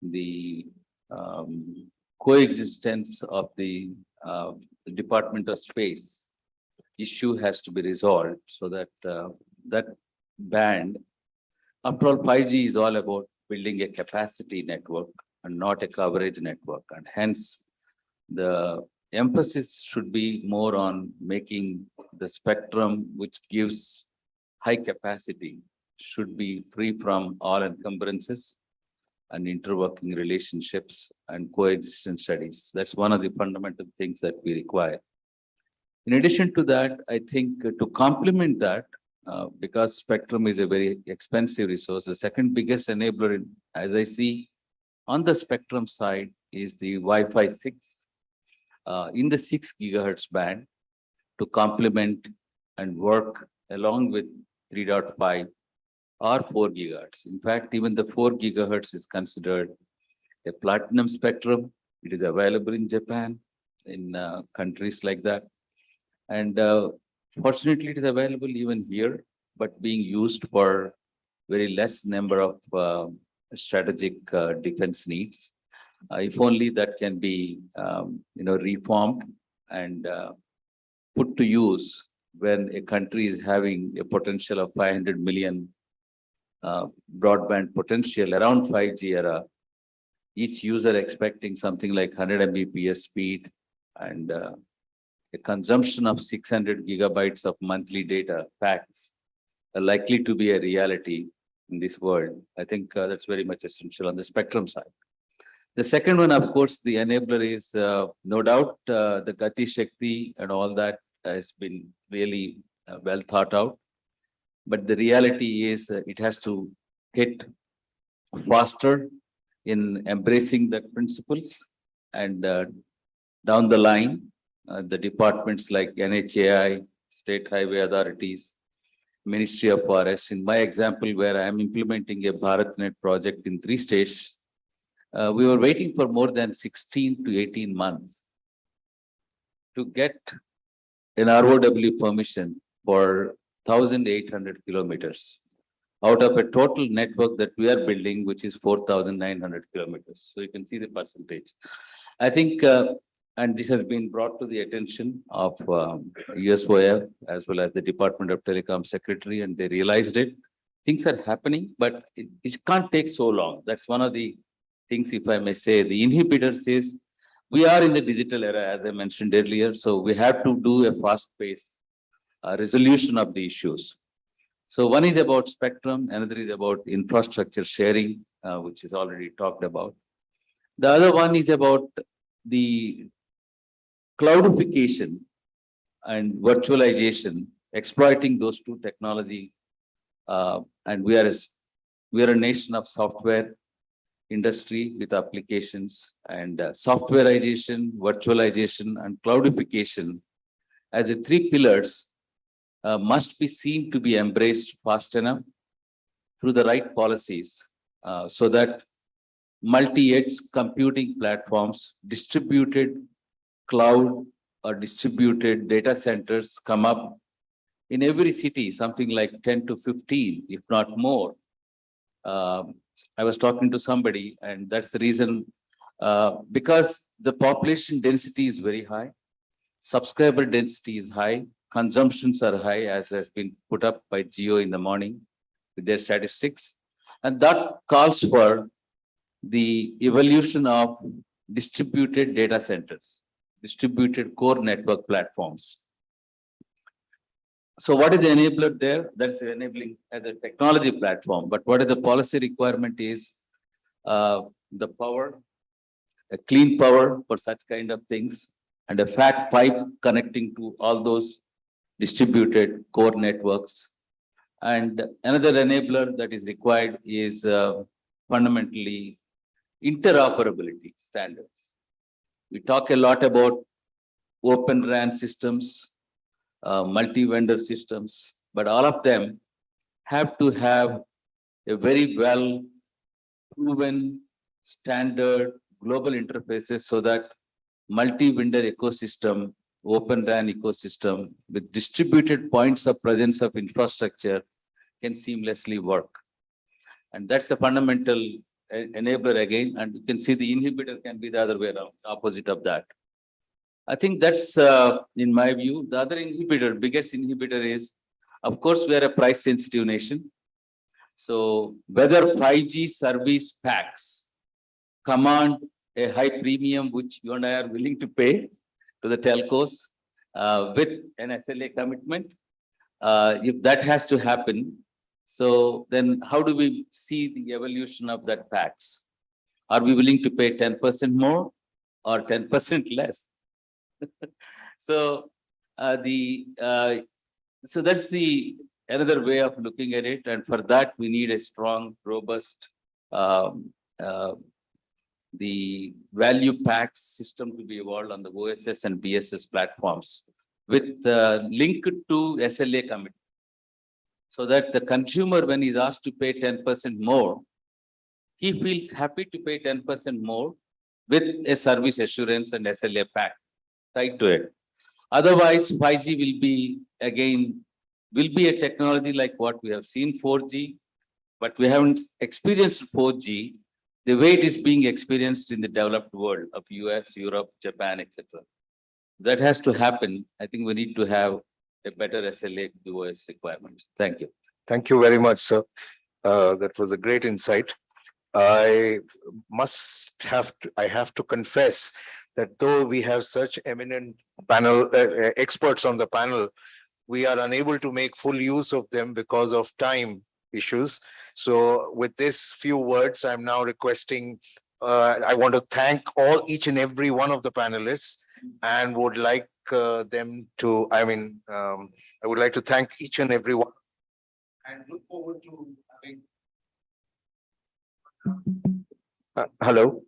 the coexistence of the Department of Space issue has to be resolved so that that band, after all, 5G is all about building a capacity network and not a coverage network. And hence, the emphasis should be more on making the spectrum, which gives high capacity, should be free from all encumbrances and interworking relationships and coexistence studies. That's one of the fundamental things that we require. In addition to that, I think to complement that, because spectrum is a very expensive resource, the second biggest enabler, as I see, on the spectrum side is the Wi-Fi 6 in the 6 gigahertz band to complement and work along with 3.5 or 4 gigahertz. In fact, even the 4 gigahertz is considered a platinum spectrum. It is available in Japan, in countries like that. And fortunately, it is available even here, but being used for very less number of strategic defense needs. If only that can be, reformed and put to use when a country is having a potential of 500 million broadband potential around 5G era, each user expecting something like 100 Mbps speed and a consumption of 600 gigabytes of monthly data packs are likely to be a reality in this world. I think that's very much essential on the spectrum side. The second one, of course, the enabler is no doubt the Gati Shakti and all that has been really well thought out. But the reality is it has to hit faster in embracing that principles, and down the line, the departments like NHAI, state highway authorities, Ministry of Forests. In my example, where I am implementing a BharatNet project in 3 states, we were waiting for more than 16 to 18 months to get an ROW permission for 1,800 kilometers out of a total network that we are building, which is 4,900 kilometers. So you can see the percentage. I think, and this has been brought to the attention of USOF as well as the Department of Telecom Secretary, and they realized it. Things are happening, but it can't take so long. That's one of the things, if I may say. The inhibitors is we are in the digital era, as I mentioned earlier, so we have to do a fast-paced resolution of the issues. So one is about spectrum, another is about infrastructure sharing, which is already talked about. The other one is about the cloudification and virtualization, exploiting those two technology. And we are a nation of software industry with applications, and softwareization, virtualization, and cloudification as the 3 pillars must be seen to be embraced fast enough through the right policies so that multi-edge computing platforms, distributed cloud or distributed data centers come up in every city, something like 10 to 15, if not more. I was talking to somebody, and that's the reason because the population density is very high, subscriber density is high, consumptions are high, as has been put up by Jio in the morning with their statistics. And that calls for the evolution of distributed data centers, distributed core network platforms. So what is the enabler there? That's enabling as a technology platform. But what is the policy requirement is the power, a clean power for such kind of things, and a fat pipe connecting to all those distributed core networks. And another enabler that is required is fundamentally interoperability standards. We talk a lot about open RAN systems, multi-vendor systems, but all of them have to have a very well proven standard global interfaces so that multi-vendor ecosystem, open RAN ecosystem with distributed points of presence of infrastructure can seamlessly work. And that's a fundamental enabler again, and you can see the inhibitor can be the other way around, opposite of that. I think that's, in my view, the other inhibitor, biggest inhibitor is, of course, we are a price sensitive nation. So whether 5G service packs command a high premium, which you and I are willing to pay to the telcos with an SLA commitment, if that has to happen, so then how do we see the evolution of that packs? Are we willing to pay 10% more or 10% less? So so that's the another way of looking at it, and for that we need a strong, robust the value packs system to be evolved on the OSS and BSS platforms with link to SLA commitment, so that the consumer, when he's asked to pay 10% more, he feels happy to pay 10% more with a service assurance and SLA pack tied to it. Otherwise, 5G will be, again, will be a technology like what we have seen 4G, but we haven't experienced 4G the way it is being experienced in the developed world of US, Europe, Japan, etc. That has to happen. I think we need to have a better SLA QoS requirements. Thank you. Thank you very much, sir. That was a great insight. I have to confess that though we have such eminent panel experts on the panel, we are unable to make full use of them because of time issues. So with this few words, I'm now requesting, I want to thank each and every one of the panelists, and would like them to, I would like to thank each and every one and look forward to having hello.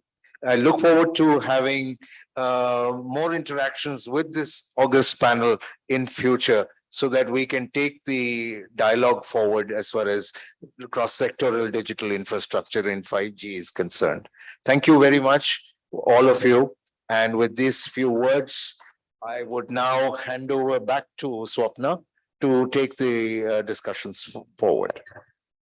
I look forward to having more interactions with this August panel in future, so that we can take the dialogue forward as far as cross-sectoral digital infrastructure in 5G is concerned. Thank you very much, all of you. And with these few words, I would now hand over back to Swapna to take the discussions forward.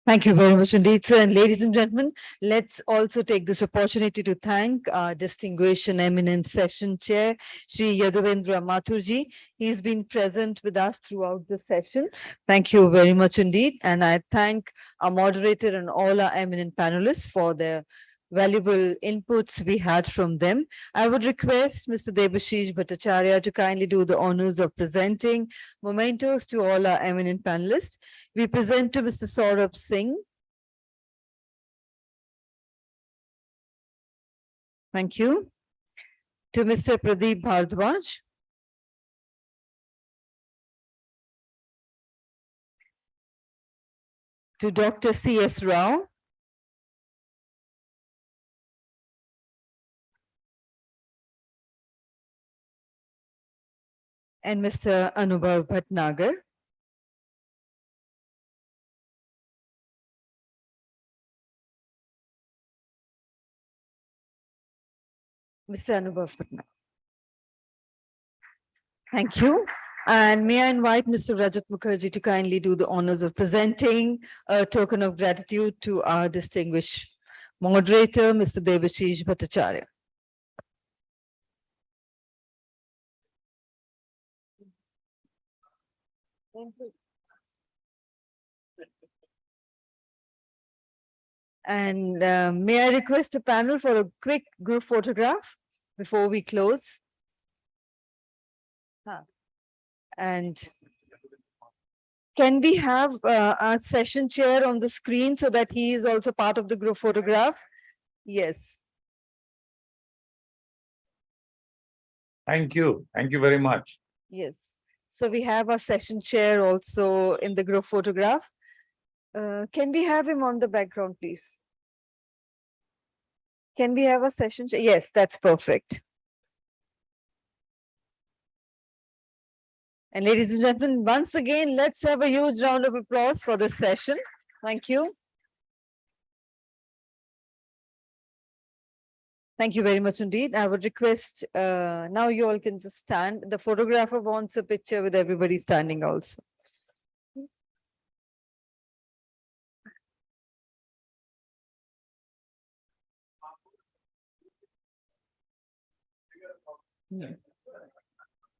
Thank you very much indeed, sir. And ladies and gentlemen, let's also take this opportunity to thank our distinguished and eminent session chair, Shri Yadavendra Mathurji. He's been present with us throughout the session. Thank you very much indeed. And I thank our moderator and all our eminent panelists for their valuable inputs we had from them. I would request Mr. Debashish Bhattacharya to kindly do the honors of presenting mementos to all our eminent panelists. We present to Mr. Saurabh Singh. Thank you. To Mr. Pradeep Bhardwaj. To Dr. C.S. Rao. And Mr. Anubhav Bhatnagar. Mr. Anubhav Bhatnagar. Thank you. And may I invite Mr. Rajat Mukherjee to kindly do the honors of presenting a token of gratitude to our distinguished moderator, Mr. Debashish Bhattacharya. Thank you. And may I request the panel for a quick group photograph before we close? And can we have our session chair on the screen so that he is also part of the group photograph? Yes. Thank you. Thank you very much. Yes. So we have our session chair also in the group photograph. Can we have him on the background, please? Can we have a session chair? Yes, that's perfect. And ladies and gentlemen, once again, let's have a huge round of applause for this session. Thank you. Thank you very much indeed. I would request, now you all can just stand. The photographer wants a picture with everybody standing also.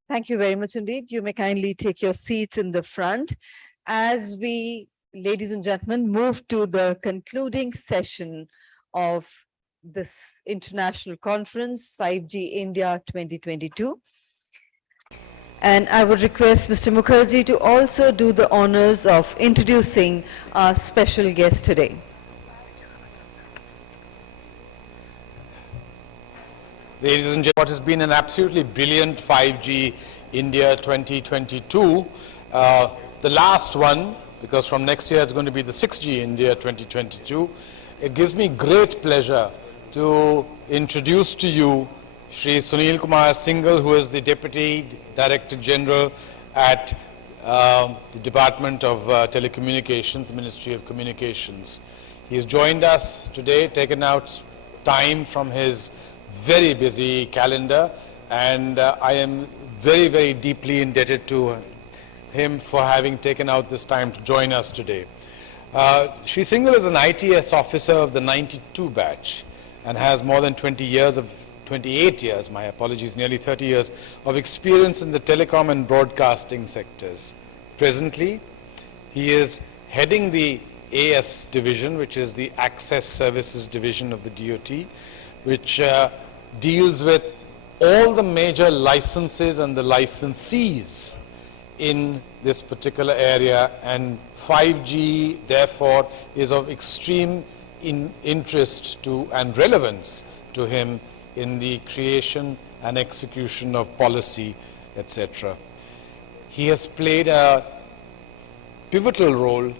Thank you very much indeed. You may kindly take your seats in the front as we, ladies and gentlemen, move to the concluding session of this international conference, 5G India 2022. And I would request Mr. Mukherjee to also do the honors of introducing our special guest today. Ladies and gentlemen, what has been an absolutely brilliant 5G India 2022, the last one, because from next year it's going to be the 6G India 2022. It gives me great pleasure to introduce to you Shri Sunil Kumar Singhal, who is the Deputy Director General at the Department of Telecommunications, Ministry of Communications. He has joined us today, taken out time from his very busy calendar, and I am very, very deeply indebted to him for having taken out this time to join us today. Shri Singhal is an ITS officer of the 92 batch and has more than 28 years, my apologies, nearly 30 years of experience in the telecom and broadcasting sectors. Presently, he is heading the AS division, which is the Access Services division of the DoT, which deals with all the major licenses and the licensees in this particular area, and 5G therefore is of extreme interest to and relevance to him in the creation and execution of policy, etc. He has played a pivotal role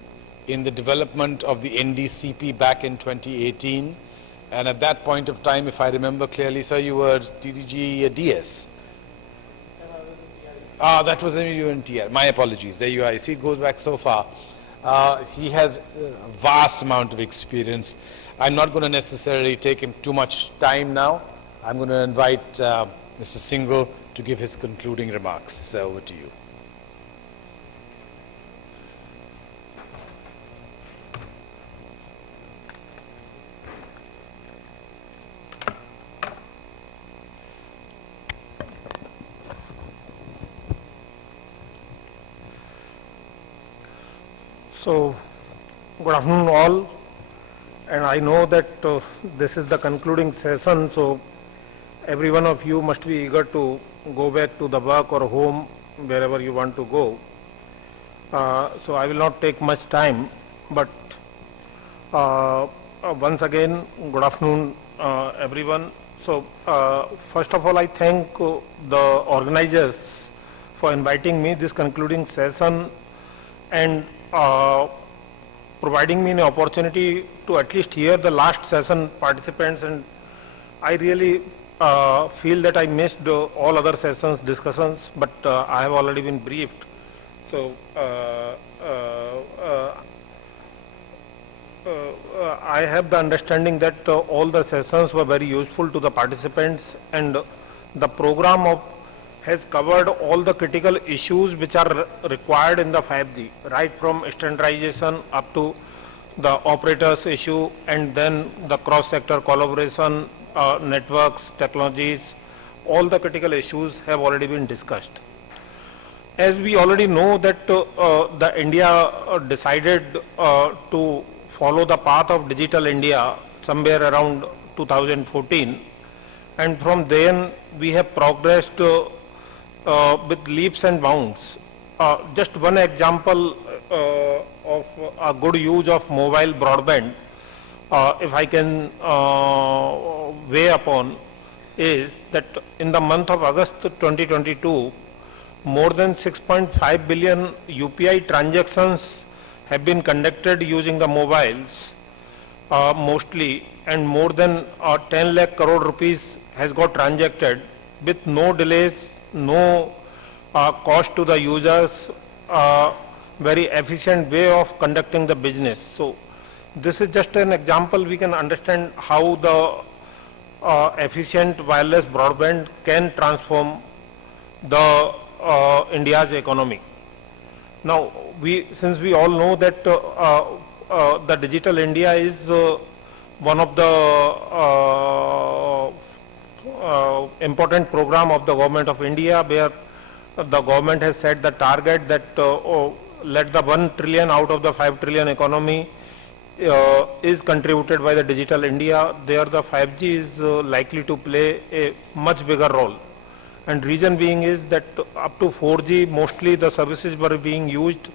in the development of the NDCP back in 2018. And at that point of time, if I remember clearly, sir, you were DDG DS. That was in TR. My apologies. There you are. You see, it goes back so far. He has a vast amount of experience. I'm not going to necessarily take him too much time now. I'm going to invite Mr. Singhal to give his concluding remarks. Sir, over to you. So, good afternoon all, and I know that this is the concluding session, so every one of you must be eager to go back to the work or home, wherever you want to go. So I will not take much time, but once again, good afternoon everyone. So first of all, I thank the organizers for inviting me this concluding session and providing me an opportunity to at least hear the last session participants, and I really feel that I missed all other sessions discussions, but I have already been briefed. So I have the understanding that all the sessions were very useful to the participants, and the program has covered all the critical issues which are required in the 5G, right from standardization up to the operators issue, and then the cross-sector collaboration, networks, technologies, all the critical issues have already been discussed. as we already know that the India decided to follow the path of Digital India somewhere around 2014, and from then we have progressed with leaps and bounds. Just one example of a good use of mobile broadband, if I can weigh upon, is that in the month of August 2022, more than 6.5 billion UPI transactions have been conducted using the mobiles mostly, and more than 10 lakh crore rupees has got transacted with no delays, no cost to the users, very efficient way of conducting the business. So this is just an example. We can understand how the efficient wireless broadband can transform the India's economy. Now, since we all know that the Digital India is one of the important program of the Government of India, where the government has set the target that let the 1 trillion out of the 5 trillion economy is contributed by the Digital India. There the 5G is likely to play a much bigger role. And reason being is that up to 4G, mostly the services were being used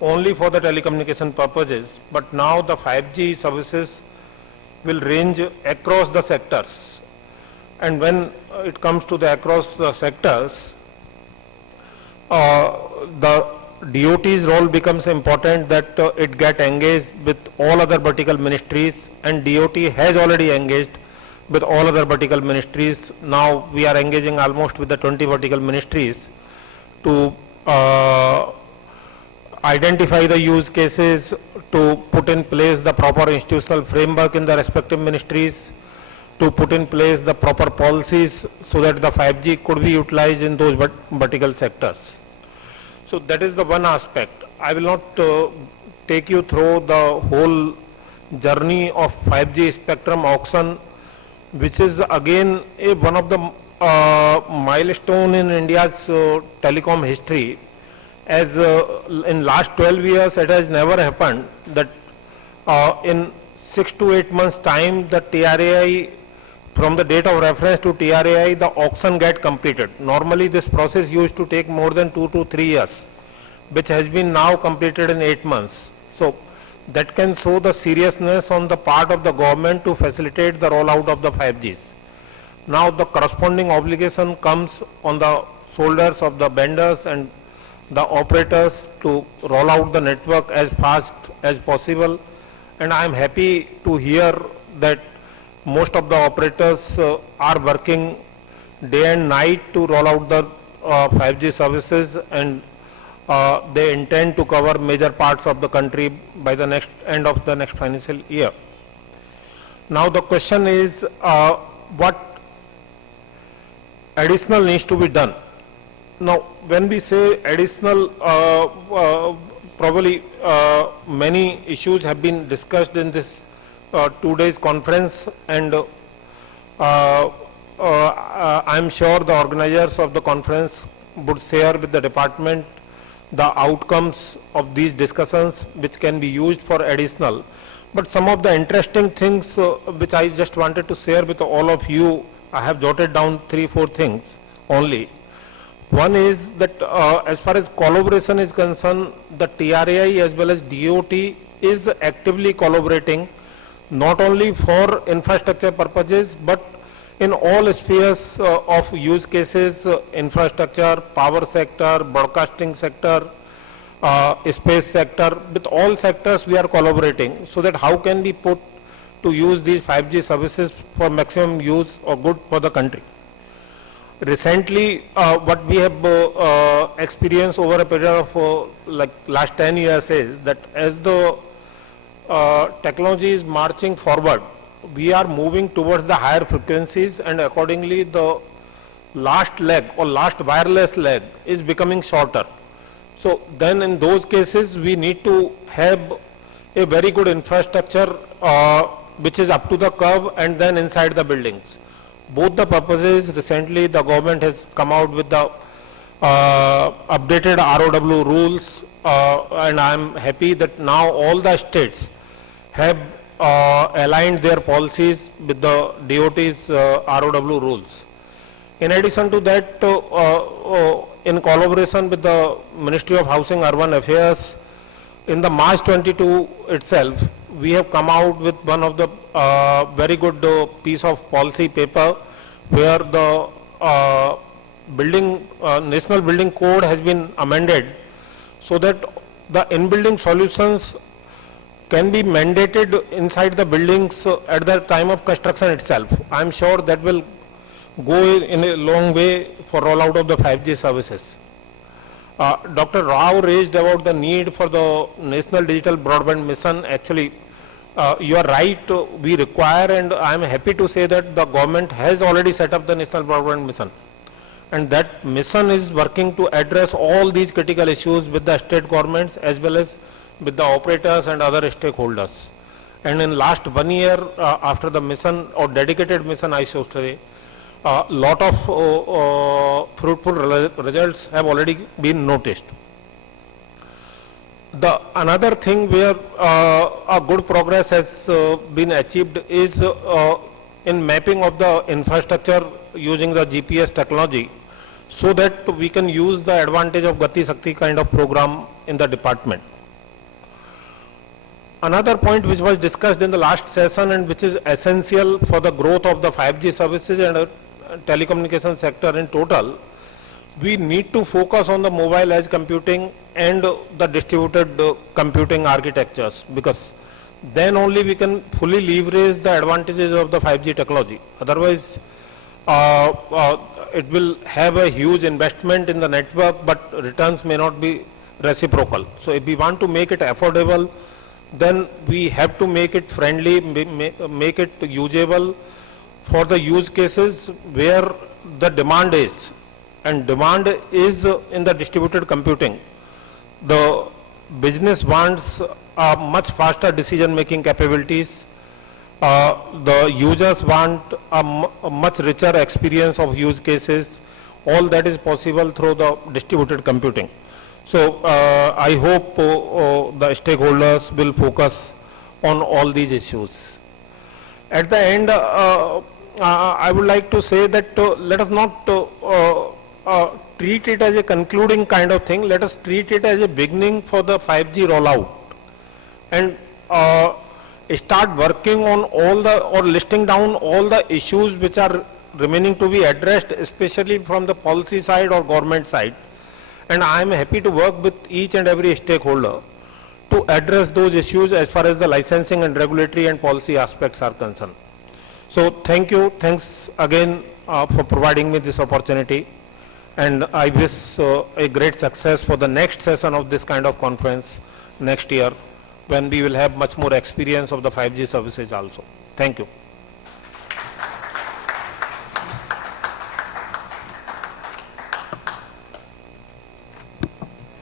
only for the telecommunication purposes. But now the 5G services will range across the sectors. And when it comes to the across the sectors, the DOT's role becomes important, that it get engaged with all other vertical ministries, and DOT has already engaged with all other vertical ministries. Now we are engaging almost with the 20 vertical ministries to identify the use cases, to put in place the proper institutional framework in the respective ministries, to put in place the proper policies so that the 5G could be utilized in those vertical sectors. So that is the one aspect. I will not take you through the whole journey of 5G spectrum auction, which is again one of the milestone in India's telecom history. As in last 12 years, it has never happened that in 6 to 8 months time, the TRAI, from the date of reference to TRAI, the auction get completed. Normally this process used to take more than 2 to 3 years, which has been now completed in 8 months. So that can show the seriousness on the part of the government to facilitate the rollout of the 5Gs. Now the corresponding obligation comes on the shoulders of the vendors and the operators to roll out the network as fast as possible. And I am happy to hear that most of the operators are working day and night to roll out the 5G services, and they intend to cover major parts of the country by the end of the next financial year. Now the question is, what additional needs to be done? Now when we say additional, probably many issues have been discussed in this 2 days conference, and I am sure the organizers of the conference would share with the department the outcomes of these discussions, which can be used for additional. But some of the interesting things which I just wanted to share with all of you, I have jotted down 3-4 things only. One is that as far as collaboration is concerned, the TRAI as well as DOT is actively collaborating, not only for infrastructure purposes, but in all spheres of use cases, infrastructure, power sector, broadcasting sector, space sector. With all sectors we are collaborating, so that how can we put to use these 5G services for maximum use or good for the country. Recently, what we have experienced over a period of like last 10 years is that as the technology is marching forward, we are moving towards the higher frequencies, and accordingly the last leg or last wireless leg is becoming shorter. So then in those cases we need to have a very good infrastructure which is up to the curb and then inside the buildings. Both the purposes, recently the government has come out with the updated ROW rules, and I'm happy that now all the states have aligned their policies with the DOT's ROW rules. In addition to that, in collaboration with the Ministry of Housing Urban Affairs, in the March 22 itself, we have come out with one of the very good piece of policy paper where the National Building Code has been amended so that the in-building solutions can be mandated inside the buildings at the time of construction itself. I am sure that will go in a long way for rollout of the 5G services. Dr. Rao raised about the need for the National Digital Broadband Mission. Actually, you are right, we require, and I am happy to say that the government has already set up the National Broadband Mission. And that mission is working to address all these critical issues with the state governments as well as with the operators and other stakeholders. And in last 1 year, after the mission or dedicated mission, I should say, a lot of fruitful results have already been noticed. The another thing where a good progress has been achieved is in mapping of the infrastructure using the GPS technology so that we can use the advantage of Gati Shakti kind of program in the department. Another point which was discussed in the last session and which is essential for the growth of the 5G services and telecommunication sector in total, we need to focus on the mobile edge computing and the distributed computing architectures, because then only we can fully leverage the advantages of the 5G technology. Otherwise, it will have a huge investment in the network, but returns may not be reciprocal. So if we want to make it affordable, then we have to make it friendly, make it usable for the use cases where the demand is. And demand is in the distributed computing. The business wants much faster decision-making capabilities. The users want a much richer experience of use cases. All that is possible through the distributed computing. So I hope the stakeholders will focus on all these issues. At the end, I would like to say that let us not treat it as a concluding kind of thing. Let us treat it as a beginning for the 5G rollout, and start working on all the, or listing down all the issues which are remaining to be addressed, especially from the policy side or government side. And I am happy to work with each and every stakeholder to address those issues as far as the licensing and regulatory and policy aspects are concerned. So thank you, thanks again for providing me this opportunity, and I wish a great success for the next session of this kind of conference next year, when we will have much more experience of the 5G services also. Thank you.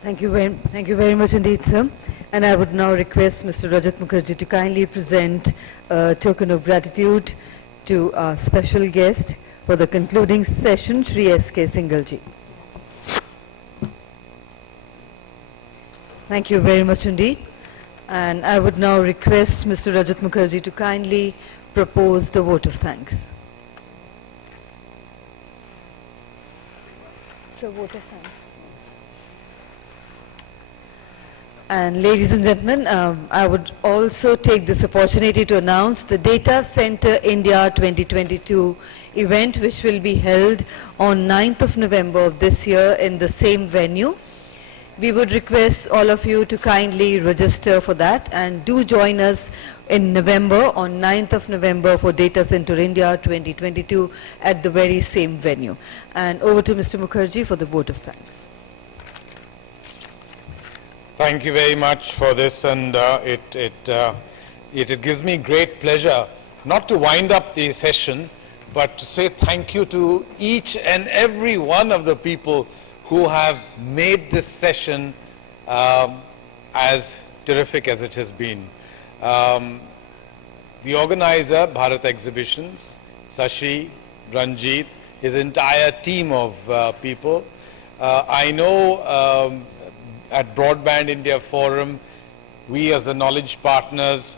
Thank you very much indeed, sir. And I would now request Mr. Rajat Mukherjee to kindly present a token of gratitude to our special guest for the concluding session, Shri S.K. Singhal ji. Thank you very much indeed. And I would now request Mr. Rajat Mukherjee to kindly propose the vote of thanks. So, vote of thanks. And ladies and gentlemen, I would also take this opportunity to announce the Data Center India 2022 event, which will be held on 9th of November of this year in the same venue. We would request all of you to kindly register for that, and do join us in November, on 9th of November, for Data Center India 2022 at the very same venue. And over to Mr. Mukherjee for the vote of thanks. Thank you very much for this, and it gives me great pleasure not to wind up the session, but to say thank you to each and every one of the people who have made this session as terrific as it has been. The organizer, Bharat Exhibitions, Sashi, Ranjit, his entire team of people, I know at Broadband India Forum, we as the knowledge partners,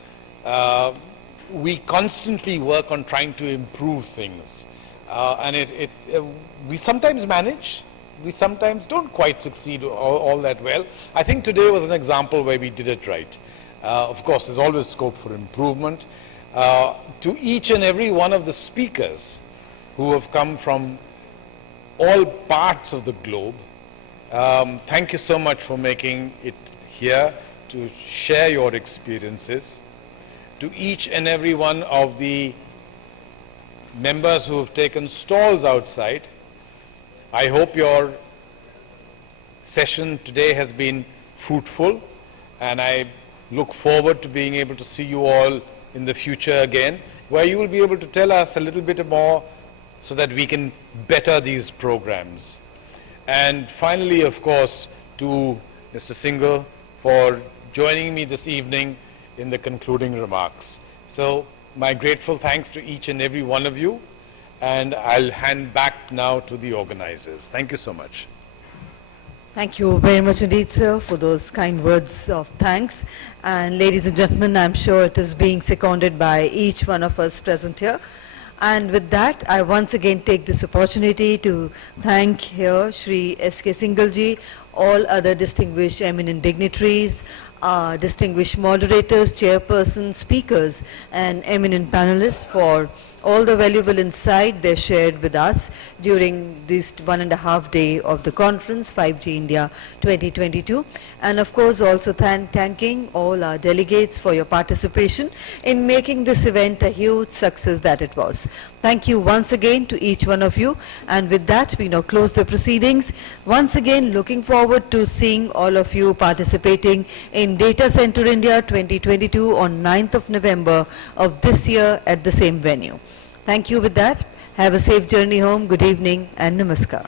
we constantly work on trying to improve things. And we sometimes manage, we sometimes don't quite succeed all that well. I think today was an example where we did it right. Of course, there's always scope for improvement. To each and every one of the speakers who have come from all parts of the globe, thank you so much for making it here to share your experiences. To each and every one of the members who have taken stalls outside, I hope your session today has been fruitful, and I look forward to being able to see you all in the future again, where you will be able to tell us a little bit more so that we can better these programs. And finally, of course, to Mr. Singhal for joining me this evening in the concluding remarks. So my grateful thanks to each and every one of you, and I'll hand back now to the organizers. Thank you so much. Thank you very much indeed, sir, for those kind words of thanks. And ladies and gentlemen, I'm sure it is being seconded by each one of us present here. And with that, I once again take this opportunity to thank here Shri S.K. Singhalji, all other distinguished eminent dignitaries, distinguished moderators, chairpersons, speakers, and eminent panelists for all the valuable insight they shared with us during this 1.5 day of the conference, 5G India 2022. And of course, also thanking all our delegates for your participation in making this event a huge success that it was. Thank you once again to each one of you. And with that, we now close the proceedings. Once again, looking forward to seeing all of you participating in Data Center India 2022 on 9th of November of this year at the same venue. Thank you with that. Have a safe journey home. Good evening and namaskar.